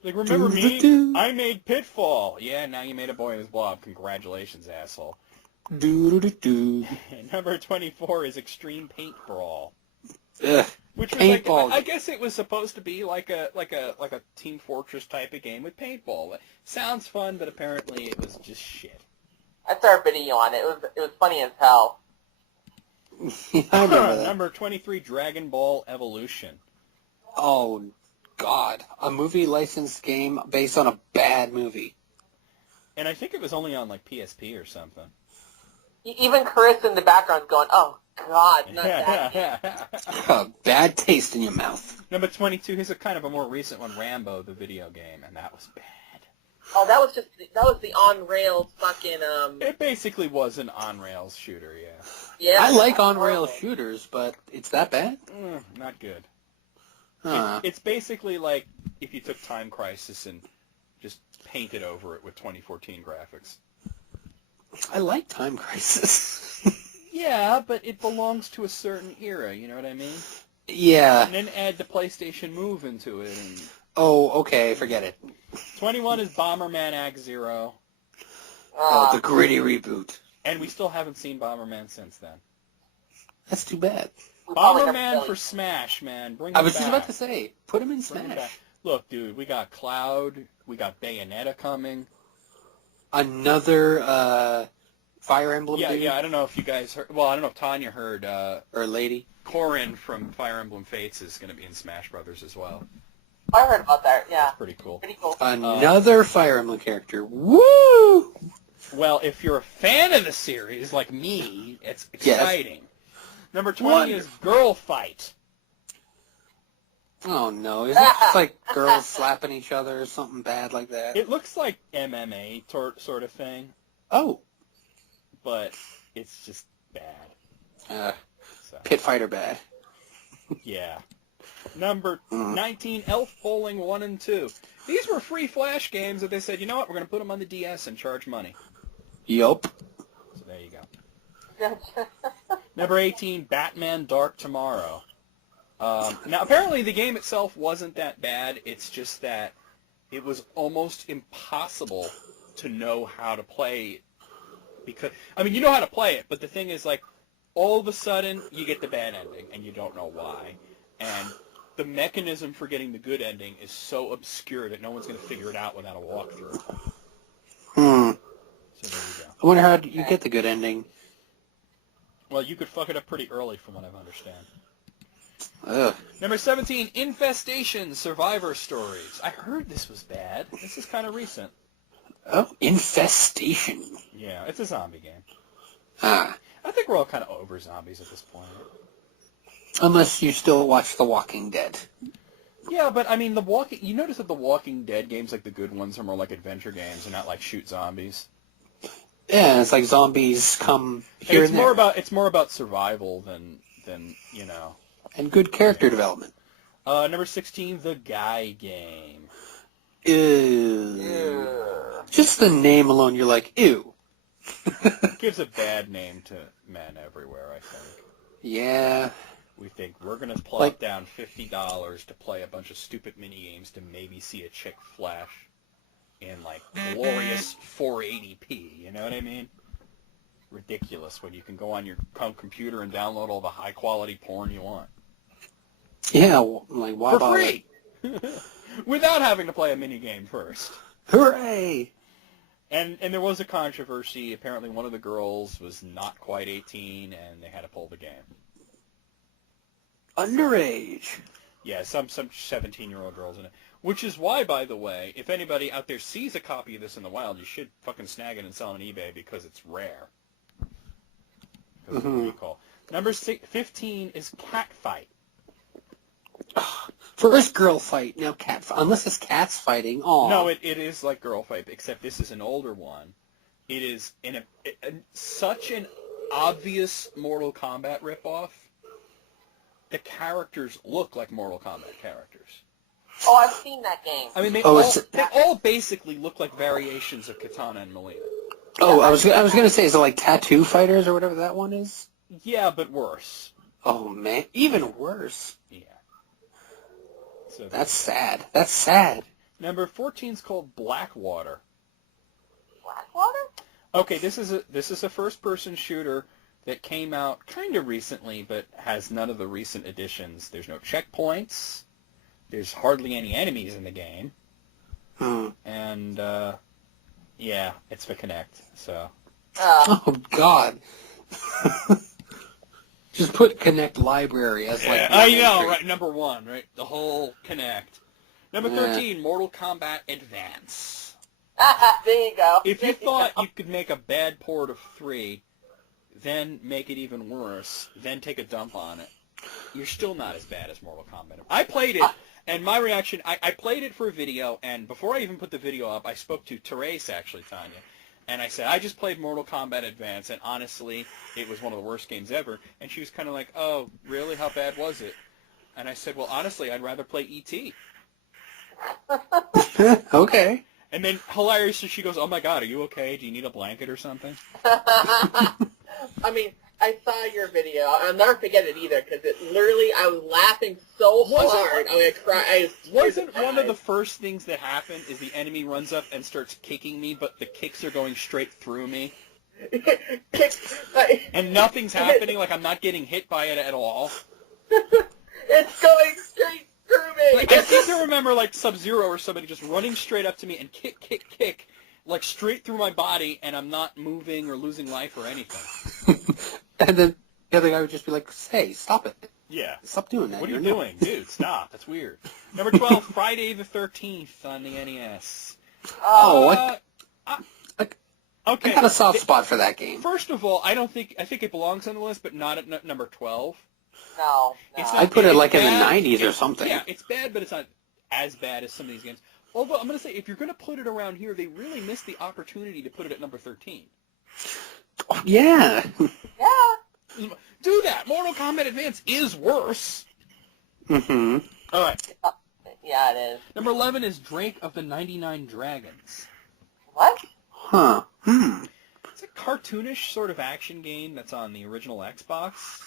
Like, remember me? I made Pitfall. Yeah, now you made A Boy and His Blob. Congratulations, asshole. Do-do-do. Number 24 is Extreme Paint Brawl. Ugh. Which was like, Paintball. I guess it was supposed to be like a Team Fortress type of game with paintball. Sounds fun, but apparently it was just shit. I saw a video on it. It was funny as hell. I remember that. Number 23, Dragon Ball Evolution. Oh, God. A movie licensed game based on a bad movie. And I think it was only on like PSP or something. Even Chris in the background's going, "Oh God, not that." Bad taste in your mouth. Number 22, here's a kind of a more recent one, Rambo, the video game, and that was bad. Oh, that was the on rails fucking It basically was an on-rails shooter, yeah. Yeah. I like that was on-rail horrible. shooters, but it's that bad? Not good. Huh. It's basically like if you took Time Crisis and just painted over it with 2014 graphics. I like Time Crisis. Yeah, but it belongs to a certain era, you know what I mean? Yeah. And then add the PlayStation Move into it. And Oh, okay, forget it. 21 is Bomberman Act Zero, Oh, the gritty reboot. and we still haven't seen Bomberman since then. That's too bad. We probably never Bomberman really- for Smash, man. Bring I him was back. just about to say, put him in Bring him Smash. back. Look, dude, we got Cloud, we got Bayonetta coming. Another Fire Emblem Yeah, dude? yeah, I don't know if you guys heard, well, I don't know if Tanya heard, Or lady? Corrin from Fire Emblem Fates is going to be in Smash Brothers as well. I heard about that. Yeah, That's pretty cool. pretty cool. Another Fire Emblem character. Woo! Well, if you're a fan of the series, like me, it's exciting. Number 20 Wonderful. is Girl Fight. Oh no, is it just like girls slapping each other or something bad like that? It looks like MMA sort of thing, Oh, but it's just bad. So, Pit Fighter bad. yeah. Number 19, Elf Bowling 1 and 2. These were free Flash games that they said, you know what, we're going to put them on the DS and charge money. Yup. So there you go. Number 18, Batman Dark Tomorrow. Now, apparently the game itself wasn't that bad. It's just that it was almost impossible to know how to play. Because, I mean, you know how to play it, but the thing is, like, all of a sudden you get the bad ending, and you don't know why. And the mechanism for getting the good ending is so obscure that no one's going to figure it out without a walkthrough. So there you go. I wonder how you get the good ending. Well, you could fuck it up pretty early from what I understand. Ugh. Number 17, Infestation Survivor Stories. I heard this was bad. This is kind of recent. Oh, Infestation. Yeah, it's a zombie game. Ah. I think we're all kind of over zombies at this point. Unless you still watch The Walking Dead. Yeah, but I mean, you notice that the Walking Dead games, like the good ones, are more like adventure games and not like shoot zombies. Yeah, it's like zombies come here and there. It's more about survival than you know. And good character development. Number 16, The Guy Game. Ew. Just the name alone, you're like, ew. Gives a bad name to men everywhere, I think. Yeah. We think we're going to plop down $50 to play a bunch of stupid mini games to maybe see a chick flash in, like, glorious 480p. You know what I mean? Ridiculous when you can go on your computer and download all the high-quality porn you want. Yeah, like, why For free! Without having to play a mini game first. Hooray! And there was a controversy. Apparently one of the girls was not quite 18, and they had to pull the game. Underage. Yeah, some 17-year-old girls in it. Which is why, by the way, if anybody out there sees a copy of this in the wild, you should fucking snag it and sell it on eBay because it's rare. Because of the recall. Number 15 is Catfight. First girl fight, now cat fight. Unless it's cats fighting. Aw. No, it is like Girl Fight, except this is an older one. It is such an obvious Mortal Kombat ripoff. The characters look like Mortal Kombat characters. Oh, I've seen that game. I mean, they all basically look like variations of Katana and Mileena. Oh, I was gonna say, is it like Tattoo Fighters or whatever that one is? Yeah, but worse. Oh man, even worse. Yeah. So that's sad. That's sad. Number 14 is called Blackwater. Blackwater? Okay, this is a first-person shooter that came out kind of recently, but has none of the recent additions. There's no checkpoints. There's hardly any enemies in the game. And yeah, it's for Kinect. So. Oh God. Just put Kinect Library as like. I know, right? Number 1, right? The whole Kinect. Number 13, Mortal Kombat Advance. There you go. If you thought you could make a bad port of 3, then make it even worse, then take a dump on it, you're still not as bad as Mortal Kombat. I played it, and my reaction, I played it for a video, and before I even put the video up, I spoke to Therese, actually, Tanya. And I said, I just played Mortal Kombat Advance, and honestly, it was one of the worst games ever. And she was kind of like, oh, really? How bad was it? And I said, well, honestly, I'd rather play E.T. Okay. And then, hilariously, she goes, oh, my God, are you okay? Do you need a blanket or something? I mean, I saw your video. I'll never forget it either, because it literally, I was laughing so hard. I mean, I cried. Wasn't one of the first things that happened is the enemy runs up and starts kicking me, but the kicks are going straight through me? And nothing's happening, like I'm not getting hit by it at all? It's going straight through me! Like, I seem to remember, like, Sub-Zero or somebody just running straight up to me and kick, like, straight through my body, and I'm not moving or losing life or anything. And then the other guy would just be like, hey, stop it. Yeah. Stop doing that. What are you doing? Dude, stop. That's weird. Number 12, Friday the 13th on the NES. Oh, okay. I got a soft spot for that game. First of all, I think it belongs on the list, but not at number 12. No. I'd put it like in the 90s or something. Yeah, it's bad, but it's not as bad as some of these games. Although, I'm going to say, if you're going to put it around here, they really missed the opportunity to put it at number 13. Yeah. Yeah. Do that. Mortal Kombat Advance is worse. Mm-hmm. All right. Yeah, it is. Number 11 is Drake of the 99 Dragons. What? Huh. It's a cartoonish sort of action game that's on the original Xbox.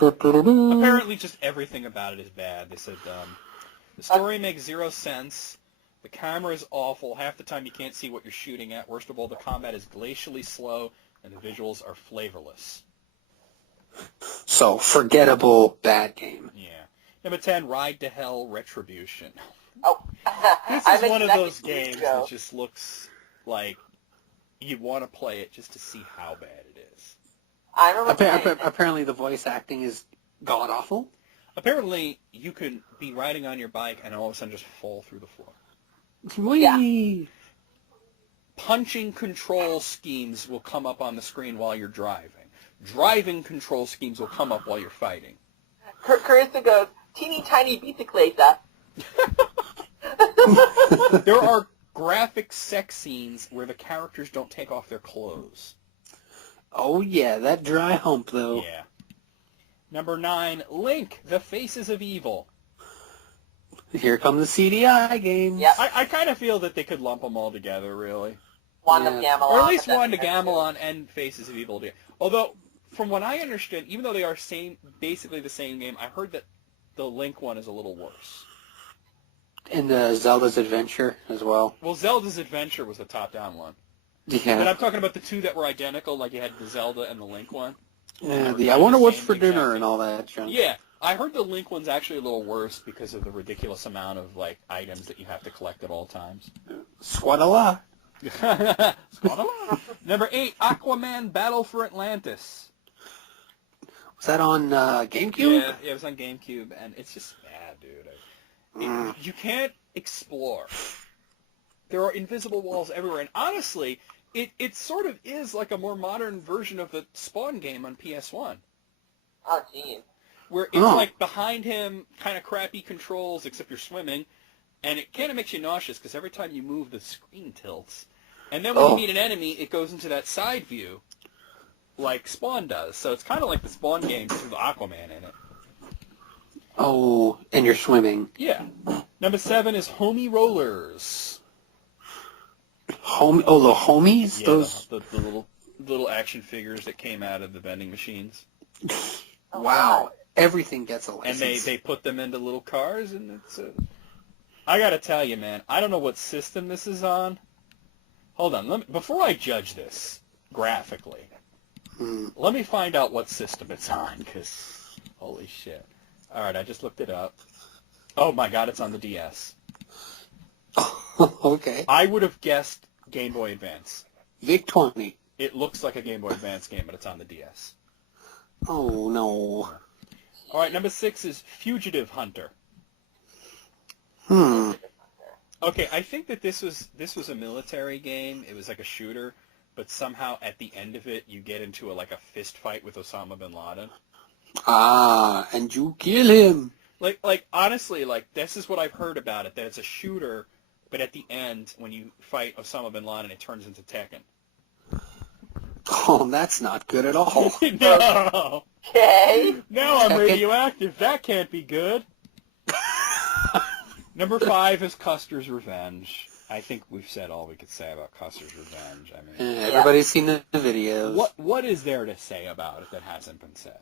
Apparently just everything about it is bad. They said the story makes zero sense. The camera is awful. Half the time you can't see what you're shooting at. Worst of all, the combat is glacially slow, and the visuals are flavorless. So, forgettable bad game. Yeah. Number 10, Ride to Hell Retribution. Oh, This I is mentioned one of that those 2 weeks games ago. that just looks like you want to play it just to see how bad it is. I remember playing it. Apparently the voice acting is god-awful. Apparently, you can be riding on your bike and all of a sudden just fall through the floor. Whee! Punching control schemes will come up on the screen while you're driving. Driving control schemes will come up while you're fighting. Carissa goes, teeny tiny bicicleta. There are graphic sex scenes where the characters don't take off their clothes. Oh yeah, that dry hump though. Yeah. Number 9, Link, The Faces of Evil. Here come the CDI games. Yep. I kind of feel that they could lump them all together, really. Wanda Yeah. Gamelon. Or at least but Wanda that's- Gamelon and Faces of Evil. Although, from what I understand, even though they are basically the same game, I heard that the Link one is a little worse. And Zelda's Adventure as well. Well, Zelda's Adventure was the top-down one. Yeah. But I'm talking about the two that were identical, like you had the Zelda and the Link one. Yeah, They were I kind wonder of what's same for dinner exactly. and all that junk. Yeah, I heard the Link one's actually a little worse because of the ridiculous amount of like items that you have to collect at all times. Swat-a-la. Number 8, Aquaman Battle for Atlantis. Was that on GameCube? Yeah, it was on GameCube, and it's just bad, dude. Mm. You can't explore. There are invisible walls everywhere, and honestly, it sort of is like a more modern version of the Spawn game on PS1. Oh, geez. Where it's Oh. like behind him, kind of crappy controls, except you're swimming, and it kind of makes you nauseous because every time you move, the screen tilts. And then when you Oh. meet an enemy, it goes into that side view, like Spawn does. So it's kind of like the Spawn game just with Aquaman in it. Oh, and you're swimming. Yeah. Number 7 is Homie Rollers. The homies? Yeah, Those. the little action figures that came out of the vending machines. Oh, Wow. God. Everything gets a And license. they put them into little cars, and it's I gotta tell you, man, I don't know what system this is on. Hold on, before I judge this graphically, let me find out what system it's on, because holy shit. All right, I just looked it up. Oh my god, it's on the DS. Okay. I would have guessed Game Boy Advance. VIC-20. It looks like a Game Boy Advance game, but it's on the DS. Oh, no. All right, number 6 is Fugitive Hunter. Okay, I think that this was a military game. It was like a shooter, but somehow at the end of it, you get into a fist fight with Osama bin Laden. Ah, and you kill him. Like honestly, this is what I've heard about it, that it's a shooter, but at the end, when you fight Osama bin Laden, it turns into Tekken. Oh, that's not good at all. No! Okay. Now I'm Tekken. radioactive. That can't be good. Number 5 is Custer's Revenge. I think we've said all we could say about Custer's Revenge. I mean, Everybody's seen the videos. what is there to say about it that hasn't been said?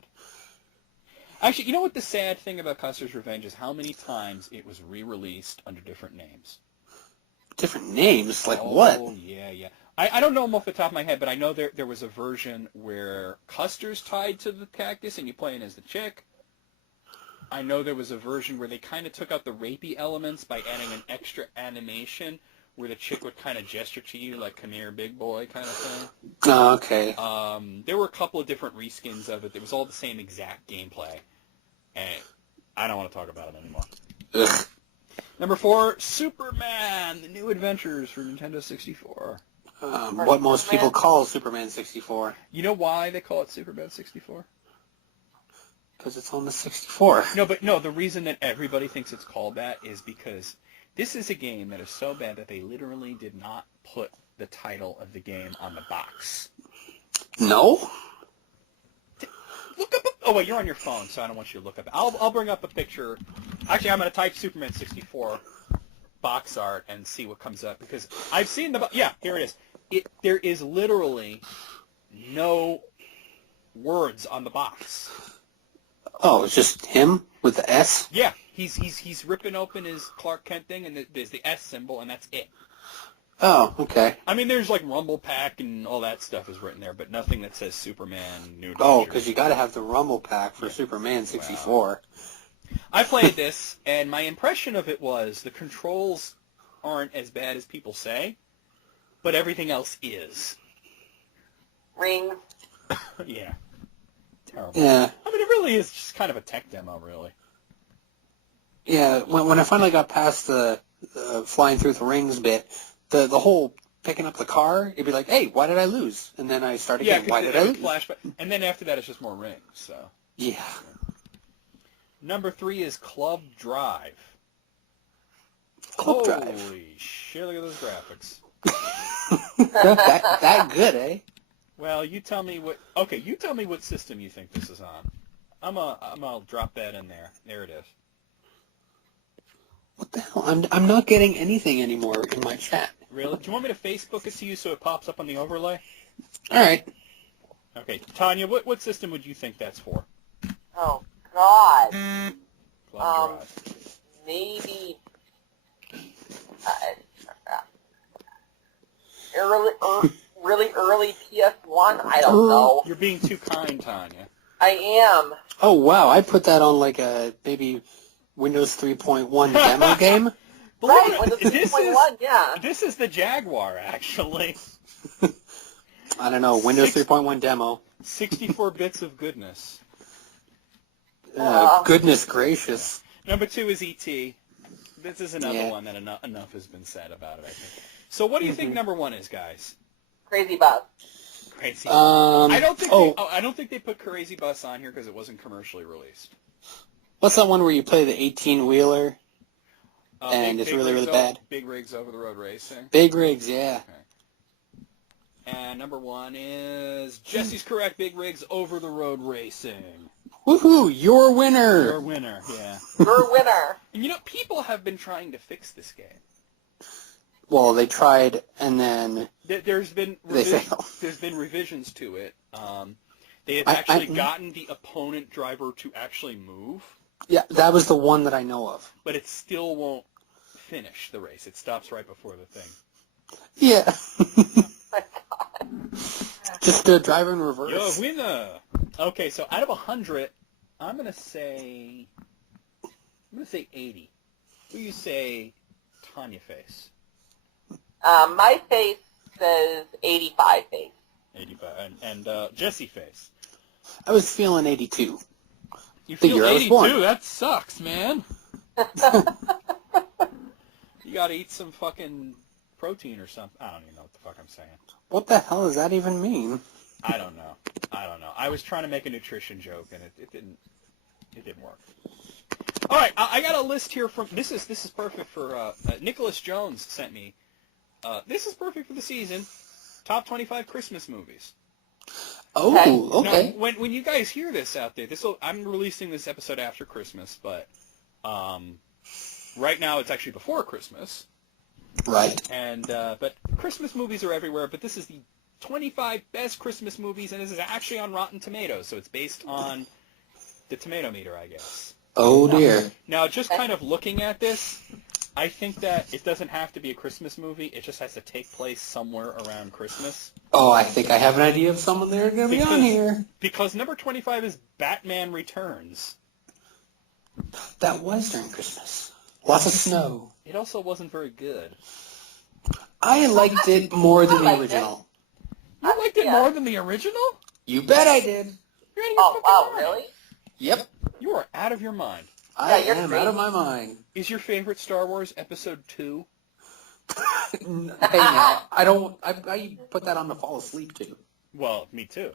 Actually, you know what the sad thing about Custer's Revenge is? How many times it was re-released under different names. Different names? Like Oh, what? yeah. I don't know them off the top of my head, but I know there was a version where Custer's tied to the cactus and you playing as the chick. I know there was a version where they kind of took out the rapey elements by adding an extra animation where the chick would kind of gesture to you like "come here, big boy" kind of thing. Oh, okay. There were a couple of different reskins of it. It was all the same exact gameplay, and I don't want to talk about it anymore. Ugh. Number 4, Superman: The New Adventures for Nintendo 64. What most people call Superman 64. You know why they call it Superman 64? Because it's on the 64. No, the reason that everybody thinks it's called that is because this is a game that is so bad that they literally did not put the title of the game on the box. No? Look up. Oh wait, you're on your phone, so I don't want you to look up. I'll bring up a picture. Actually, I'm going to type Superman 64 box art and see what comes up because I've seen the. Yeah, here it is. There is literally no words on the box. Oh, it's just him with the S? Yeah, he's ripping open his Clark Kent thing, and there's the S symbol, and that's it. Oh, okay. I mean, there's like Rumble Pack and all that stuff is written there, but nothing that says Superman New Adventures. Oh, because you got to have the Rumble Pack for Yeah. Superman 64. I played this, and my impression of it was the controls aren't as bad as people say, but everything else is. Rings. Yeah. Terrible. Yeah. I mean, it really is just kind of a tech demo, really. Yeah, when I finally got past the flying through the rings bit, the whole picking up the car, it'd be like, hey, why did I lose? And then I start again, why did I lose? Flashback. And then after that, it's just more rings, so. Yeah. Number 3 is Club Drive. Club Holy Drive. shit, look at those graphics. that good, eh? Well, you tell me what system you think this is on. I'll drop that in there. There it is. What the hell? I'm not getting anything anymore in my chat. Really? Do you want me to Facebook it to you so it pops up on the overlay? All right. Okay, Tanya, what system would you think that's for? Oh, God. Club Drive. Maybe... really early PS1? I don't know. You're being too kind, Tanya. I am. Oh, wow. I put that on like a maybe Windows 3.1 demo game. Right, Windows 3.1, yeah. This is the Jaguar, actually. I don't know. Windows 3.1 demo. 64 bits of goodness. Goodness gracious. Number 2 is E.T. This is another one that enough has been said about it, I think. So what do you think number 1 is, guys? Crazy Bus. Crazy. I don't think they put Crazy Bus on here because it wasn't commercially released. What's that one where you play the 18-wheeler and it's really, really bad? Big Rigs Over the Road Racing. Big Rigs, yeah. Okay. And number 1 is Jesse's correct. Big Rigs Over the Road Racing. Woohoo! Your winner. Your winner, yeah. Your winner. And you know, people have been trying to fix this game. Well, they tried, and then There's been they failed. There's been revisions to it. They have actually gotten the opponent driver to actually move. Yeah, that was the one that I know of. But it still won't finish the race. It stops right before the thing. Yeah. My God. Just drive in reverse. Your winner. Okay, so out of 100, I'm gonna say 80. What do you say, Tanya face? My face says 85 face. 85, and Jesse face. I was feeling 82. You The feel year I was 82? born. That sucks, man. You gotta eat some fucking protein or something. I don't even know what the fuck I'm saying. What the hell does that even mean? I don't know. I was trying to make a nutrition joke, and it didn't work. All right, I got a list here from this is perfect for Nicholas Jones sent me. This is perfect for the season. Top 25 Christmas movies. Oh, okay. Now, when you guys hear this out there, I'm releasing this episode after Christmas, but right now it's actually before Christmas. Right. And but Christmas movies are everywhere. But this is the 25 best Christmas movies, and this is actually on Rotten Tomatoes, so it's based on the tomato meter, I guess. Oh dear. Now, just kind of looking at this, I think that it doesn't have to be a Christmas movie. It just has to take place somewhere around Christmas. Oh, I think I have an idea of someone that's going to be on here. Because number 25 is Batman Returns. That was during Christmas. Lots of snow. It also wasn't very good. I liked it more than the original. You liked it more than the original? You bet I did. You're out of your Oh, fucking wow, mind. really? Yep. You are out of your mind. I you're am crazy. out of my mind. Is your favorite Star Wars Episode 2? Hey now, I put that on to fall asleep to. Well, me too.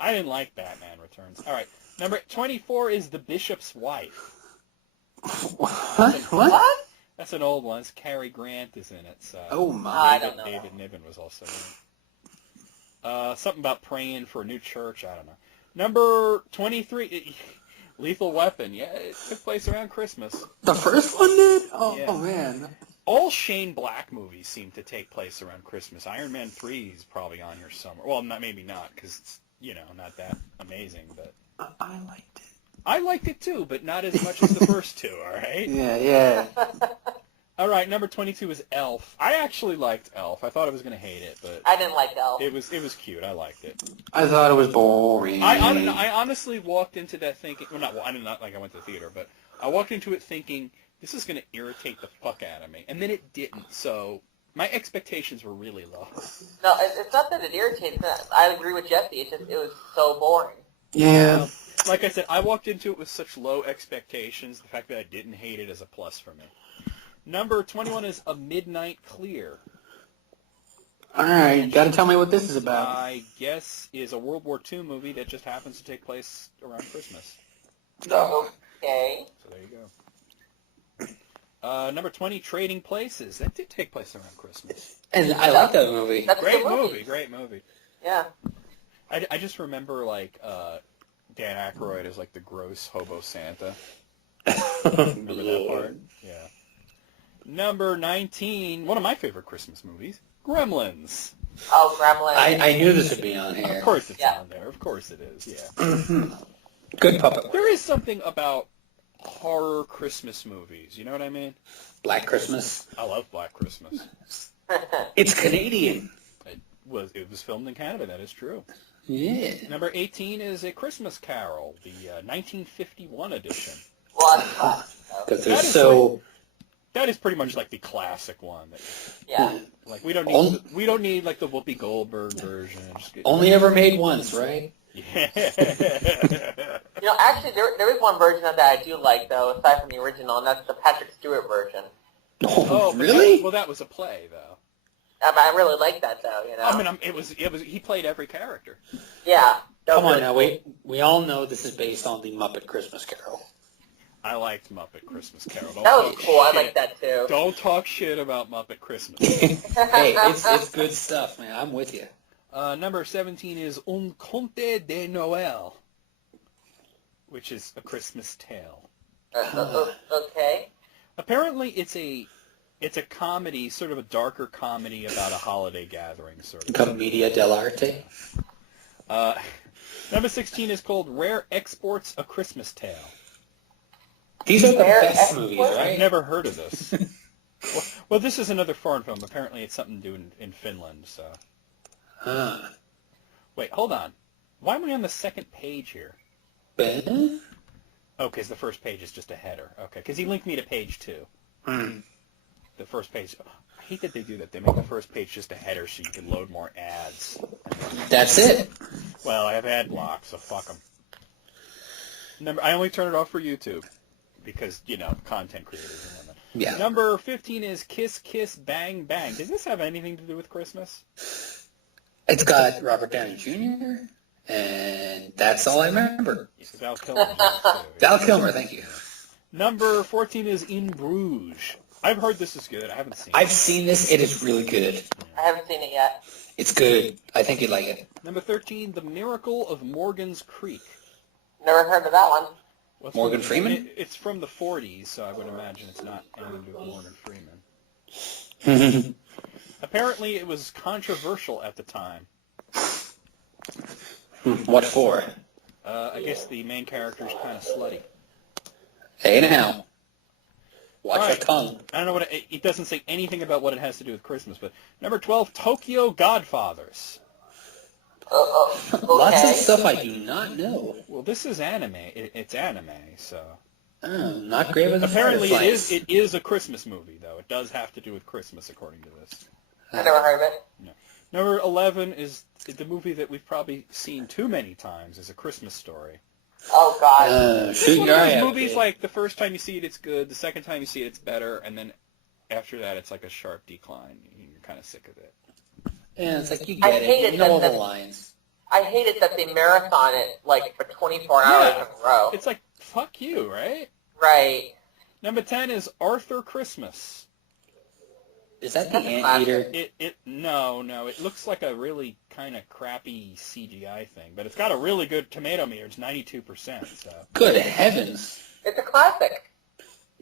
I didn't like Batman Returns. All right. Number 24 is The Bishop's Wife. What? That's an old one. It's Cary Grant is in it. So Oh my. I don't know. David Niven was also in it. Something about praying for a new church. I don't know. Number 23, Lethal Weapon. Yeah, it took place around Christmas. The first one did? Oh, Yeah. oh man. All Shane Black movies seem to take place around Christmas. Iron Man 3 is probably on here somewhere. Well, maybe not, because it's, not that amazing. But I liked it. I liked it too, but not as much as the first two, all right? Yeah, yeah. All right, number 22 is Elf. I actually liked Elf. I thought I was going to hate it, but I didn't like Elf. it was cute. I liked it. I thought it was boring. I honestly walked into that thinking, well, I did not like I went to the theater, but I walked into it thinking, this is going to irritate the fuck out of me. And then it didn't, so my expectations were really low. No, it's not that it irritates me. I agree with Jesse. It was so boring. Yeah. Like I said, I walked into it with such low expectations. The fact that I didn't hate it is a plus for me. Number 21 is A Midnight Clear. All right, got to tell me what this is about. I guess is a World War II movie that just happens to take place around Christmas. Oh. Okay. So there you go. Number 20, Trading Places. That did take place around Christmas. And I like that movie. That's a Great good movie, great movie. Yeah. I just remember, like, Dan Aykroyd as, like, the gross hobo Santa. Remember that part? Yeah. Number 19, one of my favorite Christmas movies, Gremlins. Oh, Gremlins. I knew this would be on here. Of course it's Yeah. on there. Of course it is, yeah. Good puppet. There is something about horror Christmas movies. You know what I mean? Black Christmas. I love Black Christmas. It's Canadian. It was filmed in Canada. That is true. Yeah. Number 18 is A Christmas Carol, the 1951 edition. Well, that's classic, though. Because That they're is so... That is pretty much like the classic one. Yeah. Like we don't need like the Whoopi Goldberg version. Just get, Only ever made once, right? yeah. You know, actually, there is one version of that I do like, though, aside from the original, and that's the Patrick Stewart version. Oh, but really? That was a play, though. I really like that, though. You know. I mean, it was. He played every character. Yeah. that Come was on really now, cool. we all know this is based on the Muppet Christmas Carol. I liked Muppet Christmas Carol. Don't That was talk cool. I shit. like that too. Don't talk shit about Muppet Christmas. Hey, it's good stuff, man. I'm with you. Number 17 is Un Conte de Noël, which is A Christmas Tale. Okay. Apparently, it's a comedy, sort of a darker comedy about a holiday gathering, sort of. Commedia dell'arte. Number 16 is called Rare Exports: A Christmas Tale. These are the Rare best Exports? movies, I've right? never heard of this. well, this is another foreign film. Apparently, it's something to do in Finland. So, wait, hold on. Why am I on the second page here? Ben? Oh, because the first page is just a header. Okay, because he linked me to page 2. The first page. I hate that they do that. They make the first page just a header so you can load more ads. That's it. Well, I have ad block, so fuck them. I only turn it off for YouTube because, content creators and whatnot. Yeah. Number 15 is Kiss Kiss Bang Bang. Does this have anything to do with Christmas? It's got Robert Downey Jr., and that's all I remember. Yes, Val Kilmer. too. Val Kilmer, thank you. Number 14 is In Bruges. I've heard this is good. I haven't seen it. I've seen this. It is really good. I haven't seen it yet. It's good. I think you'd like it. Number 13, The Miracle of Morgan's Creek. Never heard of that one. What's Morgan the- Freeman? It's from the 40s, so I would imagine it's not anything to do with Morgan Freeman. Apparently, it was controversial at the time. What for? I guess the main character's kind of slutty. Hey now. Watch All your right. tongue. I don't know what it doesn't say anything about what it has to do with Christmas, but number 12, Tokyo Godfathers. Okay. Lots of stuff I do not know. Well, this is anime. It's anime, so Oh, not great with the apparently Fireflies. it is a Christmas movie, though. It does have to do with Christmas, according to this. I never heard of it. Number 11 is the movie that we've probably seen too many times, is A Christmas Story. Oh God. It's Shoot one your of eye those out, movies kid. like the first time you see it, it's good. The second time you see it, it's better, and then after that, it's like a sharp decline. You're kind of sick of it. Yeah, it's like you I get hate it. it You know all that- the lines. I hate it that they marathon it like for 24 hours in a row. It's like fuck you, right? Right. Number 10 is Arthur Christmas. Is that the That's a classic. anteater? No, it looks like a really kind of crappy CGI thing, but it's got a really good tomato meter. It's 92%, so Good heavens. It's a classic.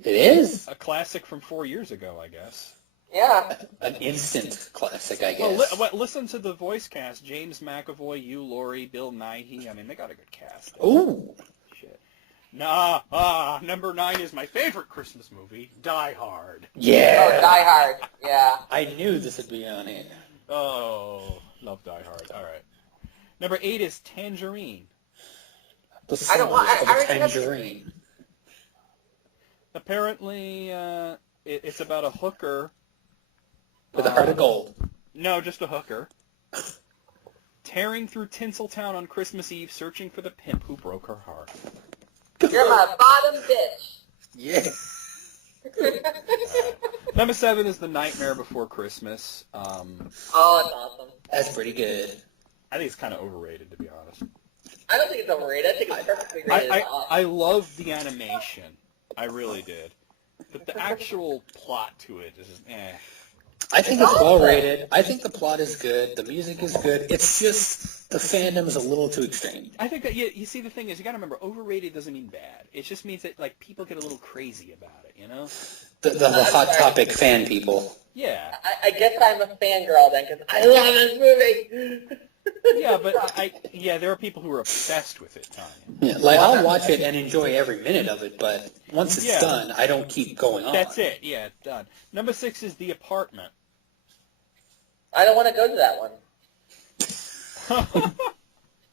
It is. a classic from 4 years ago, I guess. Yeah. An instant classic, I Well, guess. listen to the voice cast: James McAvoy, Hugh Laurie, Bill Nighy. I mean, they got a good cast. Ooh. Shit. Number 9 is my favorite Christmas movie, Die Hard. Yeah. Oh, Die Hard. Yeah. I knew this would be on here. Oh, love Die Hard. All right. Number 8 is Tangerine. The I don't want- Songs of I a already have- Tangerine. Apparently, it's about a hooker. With a heart of gold. No, just a hooker. Tearing through Tinseltown on Christmas Eve, searching for the pimp who broke her heart. You're my bottom bitch. Yeah. Number 7 is The Nightmare Before Christmas. Oh, it's awesome. That's pretty good. I think it's kind of overrated, to be honest. I don't think it's overrated. I think it's perfectly rated. I love the animation. I really did. But the actual plot to it is just, eh. I think it's well rated. I think the plot is good. The music is good. It's just the fandom is a little too extreme. I think that, you see, the thing is, you got to remember, overrated doesn't mean bad. It just means that, like, people get a little crazy about it, you know? The Hot Topic fan people. Yeah. I guess I'm a fangirl then, because I love this movie. Yeah, but there are people who are obsessed with it, Tanya. Yeah, like, I'll watch it and enjoy every minute of it, but once it's Yeah. done, I don't keep going on. That's it. Yeah, it's done. Number 6 is The Apartment. I don't want to go to that one.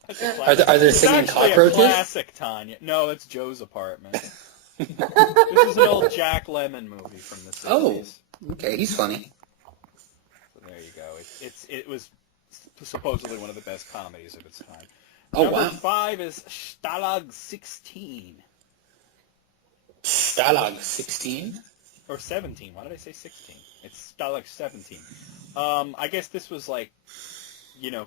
That's a Are there It's singing actually cockroaches? a classic, Tanya. No, it's Joe's Apartment. This is an old Jack Lemmon movie from the 60s. Oh. Okay, he's funny. So there you go. It was supposedly one of the best comedies of its time. Oh, Number wow. 5 is Stalag 16. Stalag 16? Or 17. Why did I say 16? It's Stalag 17. I guess this was like, you know,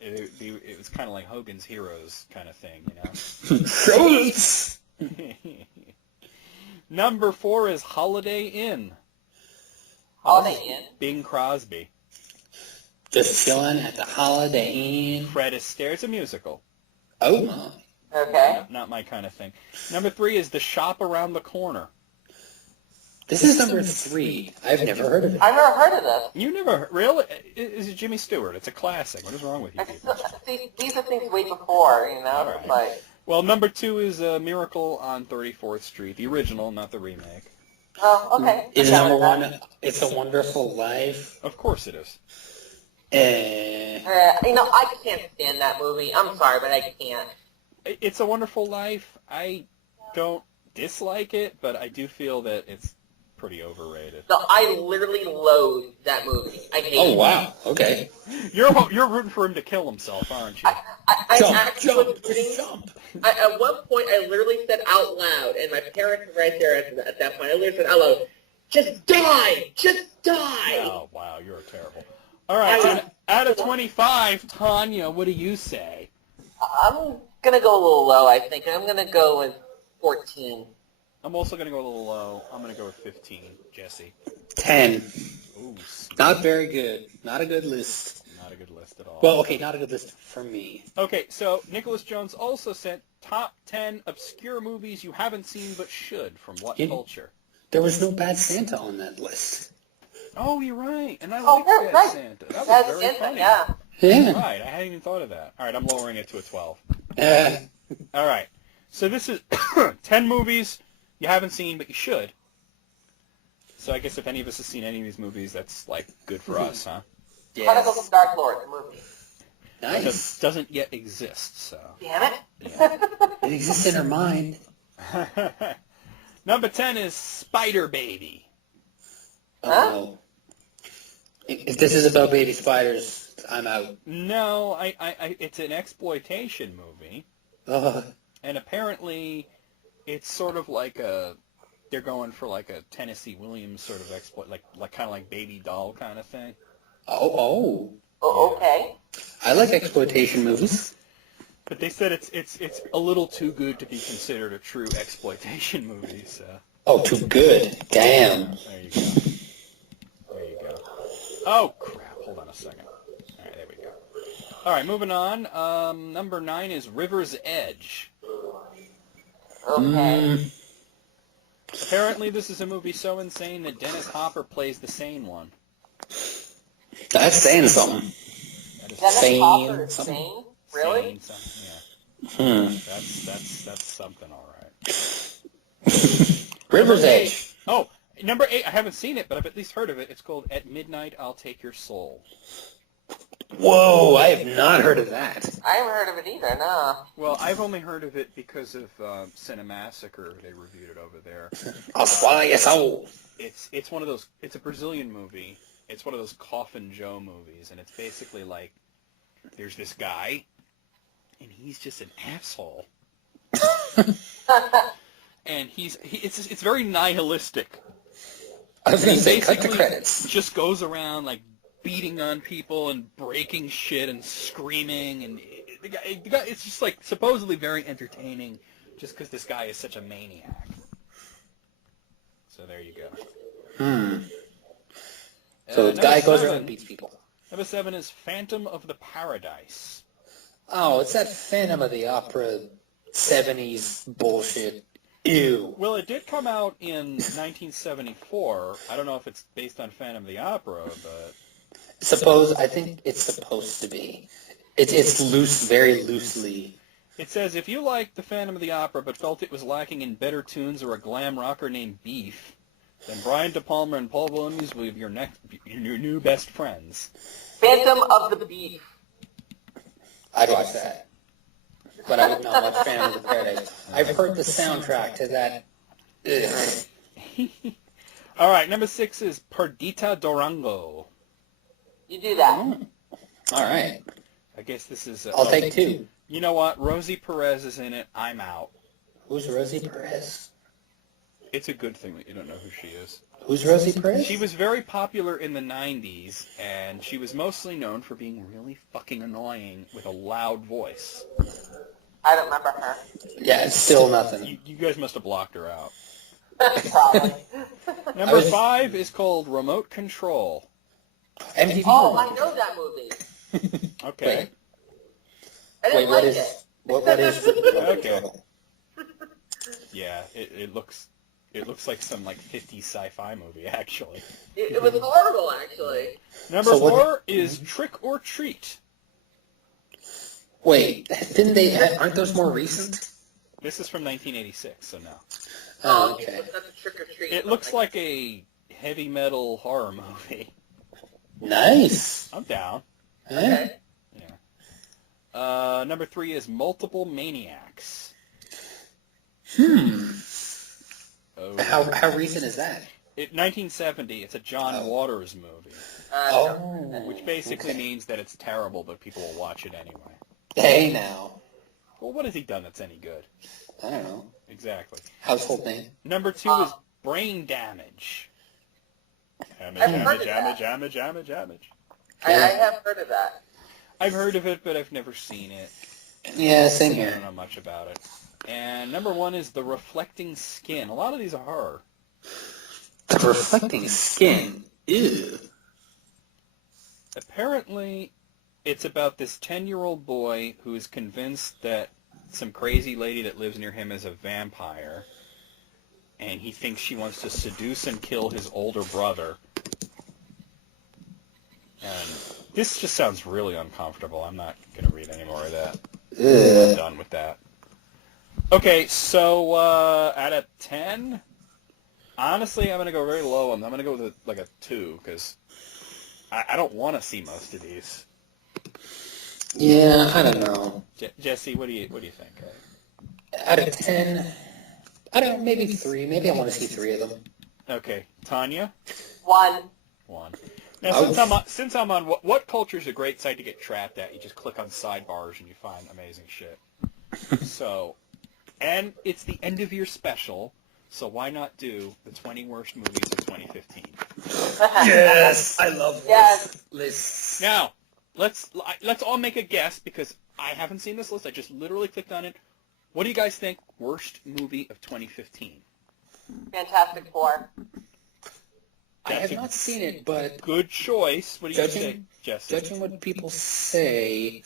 it was kind of like Hogan's Heroes kind of thing, you know? Shows! Number 4 is Holiday Inn. Holiday Inn? Bing Crosby. Just chilling at the Holiday Inn. Fred Astaire. It's a musical. Oh. Okay. Not my kind of thing. Number 3 is The Shop Around the Corner. This is number 3. I've never heard of it. I've never heard of this. You never heard? Really? Is it Jimmy Stewart? It's a classic. What is wrong with you people? See, these are things way before, you know? All It's right. like, Well, number 2 is Miracle on 34th Street. The original, not the remake. oh, okay. Is Okay. number 1 It's a Wonderful Life? Of course it is. You know, I can't stand that movie. I'm sorry, but I can't. It's a Wonderful Life. I don't dislike it, but I do feel that it's pretty overrated. No, I literally loathe that movie. I hate Oh, it. wow. Okay. You're rooting for him to kill himself, aren't you? I Jump, actually jump, was sitting, jump. at one point, I literally said out loud, and my parents were right there at that point. I literally said out loud, "Just die! Just die!" Oh, wow, you're terrible. All right, so out of 25, Tanya, what do you say? I'm gonna go a little low. I think I'm gonna go with 14. I'm also going to go a little low. I'm going to go with 15, Jesse. 10. Ooh, Not very good. Not a good list. not a good list at all. Well, okay, not a good list for me. Okay, so Nicholas Jones also sent top 10 obscure movies you haven't seen but should from what Yeah. culture? There was no Bad Santa on that list. Oh, you're right. And I Oh, like you're Bad right. Santa. That was That's very it. funny. Yeah. Yeah. Right, I hadn't even thought of that. All right, I'm lowering it to a 12. Uh, All right, so this is 10 movies you haven't seen but you should. So I guess if any of us have seen any of these movies, that's, like, good for us, huh? Chronicles of Dark Lord, the movie. nice. Doesn't yet exist, so. Damn it. Yeah. It exists in her mind. Number 10 is Spider Baby. Oh. If this is about baby spiders, I'm out. No, it's an exploitation movie, and apparently it's sort of like they're going for like a Tennessee Williams sort of exploit, like kind of like Baby Doll kind of thing. Oh. Oh, okay. I like exploitation movies. But they said it's a little too good to be considered a true exploitation movie, so. Oh, too good. Damn. There you go. There you go. Oh, crap. Hold on a second. All right, there we go. All right, moving on. Number 9 is River's Edge. Okay. Apparently, this is a movie so insane that Dennis Hopper plays the sane one. That's saying something. That is Dennis Sane Hopper is something. sane? Really? Sane something, yeah. Hmm. That's something, all right. River's Edge. Oh, number 8. I haven't seen it, but I've at least heard of it. It's called At Midnight I'll Take Your Soul. Whoa, I have not heard of that. I haven't heard of it either, no. Well, I've only heard of it because of Cinemassacre. They reviewed it over there. I'll swallow your soul. It's one of those. It's a Brazilian movie. It's one of those Coffin Joe movies, and it's basically like there's this guy, and he's just an asshole, and it's very nihilistic. I was going to say, cut the Basically credits. just goes around like beating on people and breaking shit and screaming, and the guy, it's just like supposedly very entertaining, just because this guy is such a maniac. So there you go. So the guy goes around and beats people. Number 7 is Phantom of the Paradise. Oh, it's that Phantom of the Opera 70s bullshit. Ew. Well, it did come out in 1974. I don't know if it's based on Phantom of the Opera, but I think it's supposed to be. It's loose, very loosely. it says, if you liked the Phantom of the Opera but felt it was lacking in better tunes or a glam rocker named Beef, then Brian De Palma and Paul Williams will be your new best friends. Phantom of the Beef. I'd watch that. But I would not watch Phantom of the Paradise. I've heard the soundtrack to that. Ugh. All right, number 6 is Perdita Durango. You do that. All right. I guess this is... I'll take 2. You know what? Rosie Perez is in it. I'm out. Who's Rosie Perez? It's a good thing that you don't know who she is. Who's Rosie Perez? She was very popular in the 90s, and she was mostly known for being really fucking annoying with a loud voice. I don't remember her. Yeah, it's still nothing. You guys must have blocked her out. Probably. Number 5 is called Remote Control. MTV. Oh, I know that movie. Okay. Wait. I didn't What like is... it. What is... Okay. Yeah, it looks like some like 50s sci-fi movie, actually. It was horrible, actually. Number So what- 4 is Trick or Treat. Wait, didn't they... Aren't those more recent? This is from 1986, so no. Oh, okay. So that's a trick or treat. It looks like a heavy metal horror movie. Nice. I'm down. Huh? Yeah. Number 3 is Multiple Maniacs. Oh. How recent is that? 1970. It's a John Waters movie, which basically okay. means that it's terrible, but people will watch it anyway. Hey, now. Well, what has he done that's any good? I don't know. Exactly. Household name. Number 2 is Brain Damage. I've heard of that. Damage. I have heard of that. I've heard of it, but I've never seen it. Yeah, same I here. don't know much about it. And number 1 is The Reflecting Skin. A lot of these are horror. The reflecting skin. Ew. Apparently, it's about this 10-year-old boy who is convinced that some crazy lady that lives near him is a vampire, and he thinks she wants to seduce and kill his older brother. And this just sounds really uncomfortable. I'm not going to read any more of that. I'm done with that. Okay, so out of 10, honestly, I'm going to go very low. I'm going to go with like a 2, because I don't want to see most of these. Yeah, I don't know. Jesse, what do you think? Out of 10, I don't know, maybe 3. Maybe I want to see 3 of them. Okay, Tanya? 1. 1. Now, since I'm on What Culture is a great site to get trapped at. You just click on sidebars and you find amazing shit. So, and it's the end of year special, so why not do the 20 worst movies of 2015? Yes, I love this Yes. list. Now, let's all make a guess, because I haven't seen this list. I just literally clicked on it. What do you guys think worst movie of 2015? Fantastic Four. I have not seen it, but Good choice. What do you think, Jesse? judging what people say,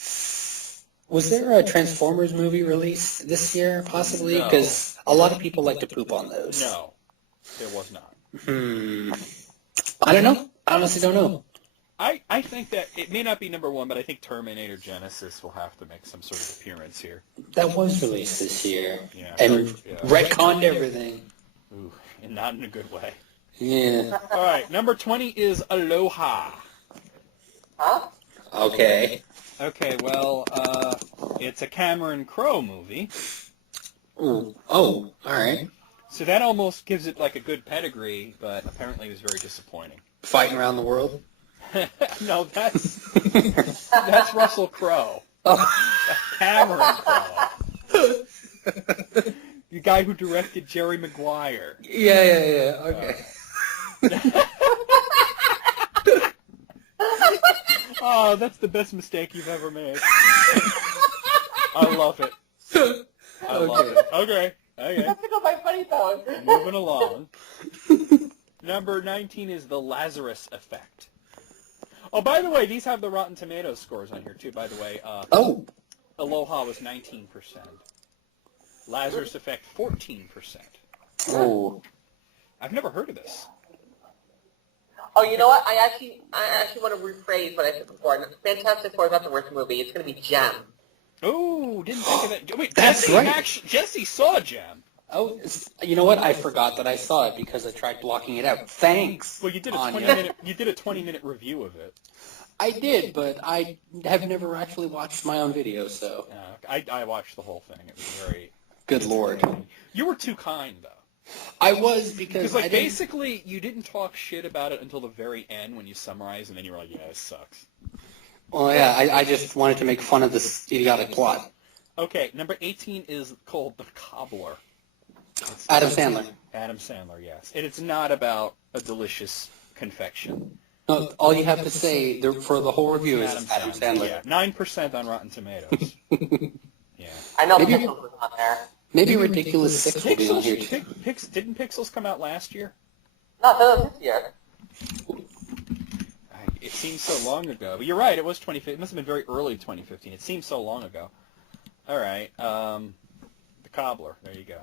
was there a Transformers movie released this year, possibly? No. Because a lot of people like to poop on those. No, there was not. I don't know. I honestly don't know. I think that it may not be number one, but I think Terminator Genesis will have to make some sort of appearance here. That was released this year. Yeah. And Yeah. retconned everything. Ooh, and not in a good way. Yeah. All right, number 20 is Aloha. Huh? Okay. Okay, well, it's a Cameron Crowe movie, Ooh. Oh, all right. so that almost gives it like a good pedigree, but apparently it was very disappointing. Fighting around the world. No, that's Russell Crowe. Oh. Cameron Crowe. The guy who directed Jerry Maguire. Yeah. Okay. Oh, that's the best mistake you've ever made. I love it. I love it. Okay. I have to go by funny bone. Moving along. Number 19 is The Lazarus Effect. Oh, by the way, these have the Rotten Tomatoes scores on here, too, by the way. Oh. Aloha was 19%. Lazarus Effect, 14%. Oh. I've never heard of this. Oh, you know what? I actually want to rephrase what I said before. Fantastic Four is not the worst movie. It's going to be Gem. Oh, didn't think of that. Wait, That's Jesse, right. Jesse saw Gem. Oh, you know what? I forgot that I saw it because I tried blocking it out. Thanks. Well, you did a Anya. 20-minute review of it. I did, but I have never actually watched my own video, so. I watched the whole thing. It was very. Good lord. You were too kind, though. I was because Because, I like, didn't... basically, you didn't talk shit about it until the very end when you summarized, and then you were like, yeah, this sucks. Well, yeah, I just wanted to make fun of this idiotic plot. Okay, number 18 is called The Cobbler. Adam Sandler. Adam Sandler, yes. And it's not about a delicious confection. No, all you have to say for the whole review is Adam Sandler. Yeah, 9% on Rotten Tomatoes. Yeah. I know Maybe- Pixels was on there. Maybe Ridiculous 6 will be on here too. Didn't Pixels come out last year? No, that was this year. It seems so long ago. But you're right, it was 2015. It must have been very early 2015. It seems so long ago. All right. The Cobbler. There you go.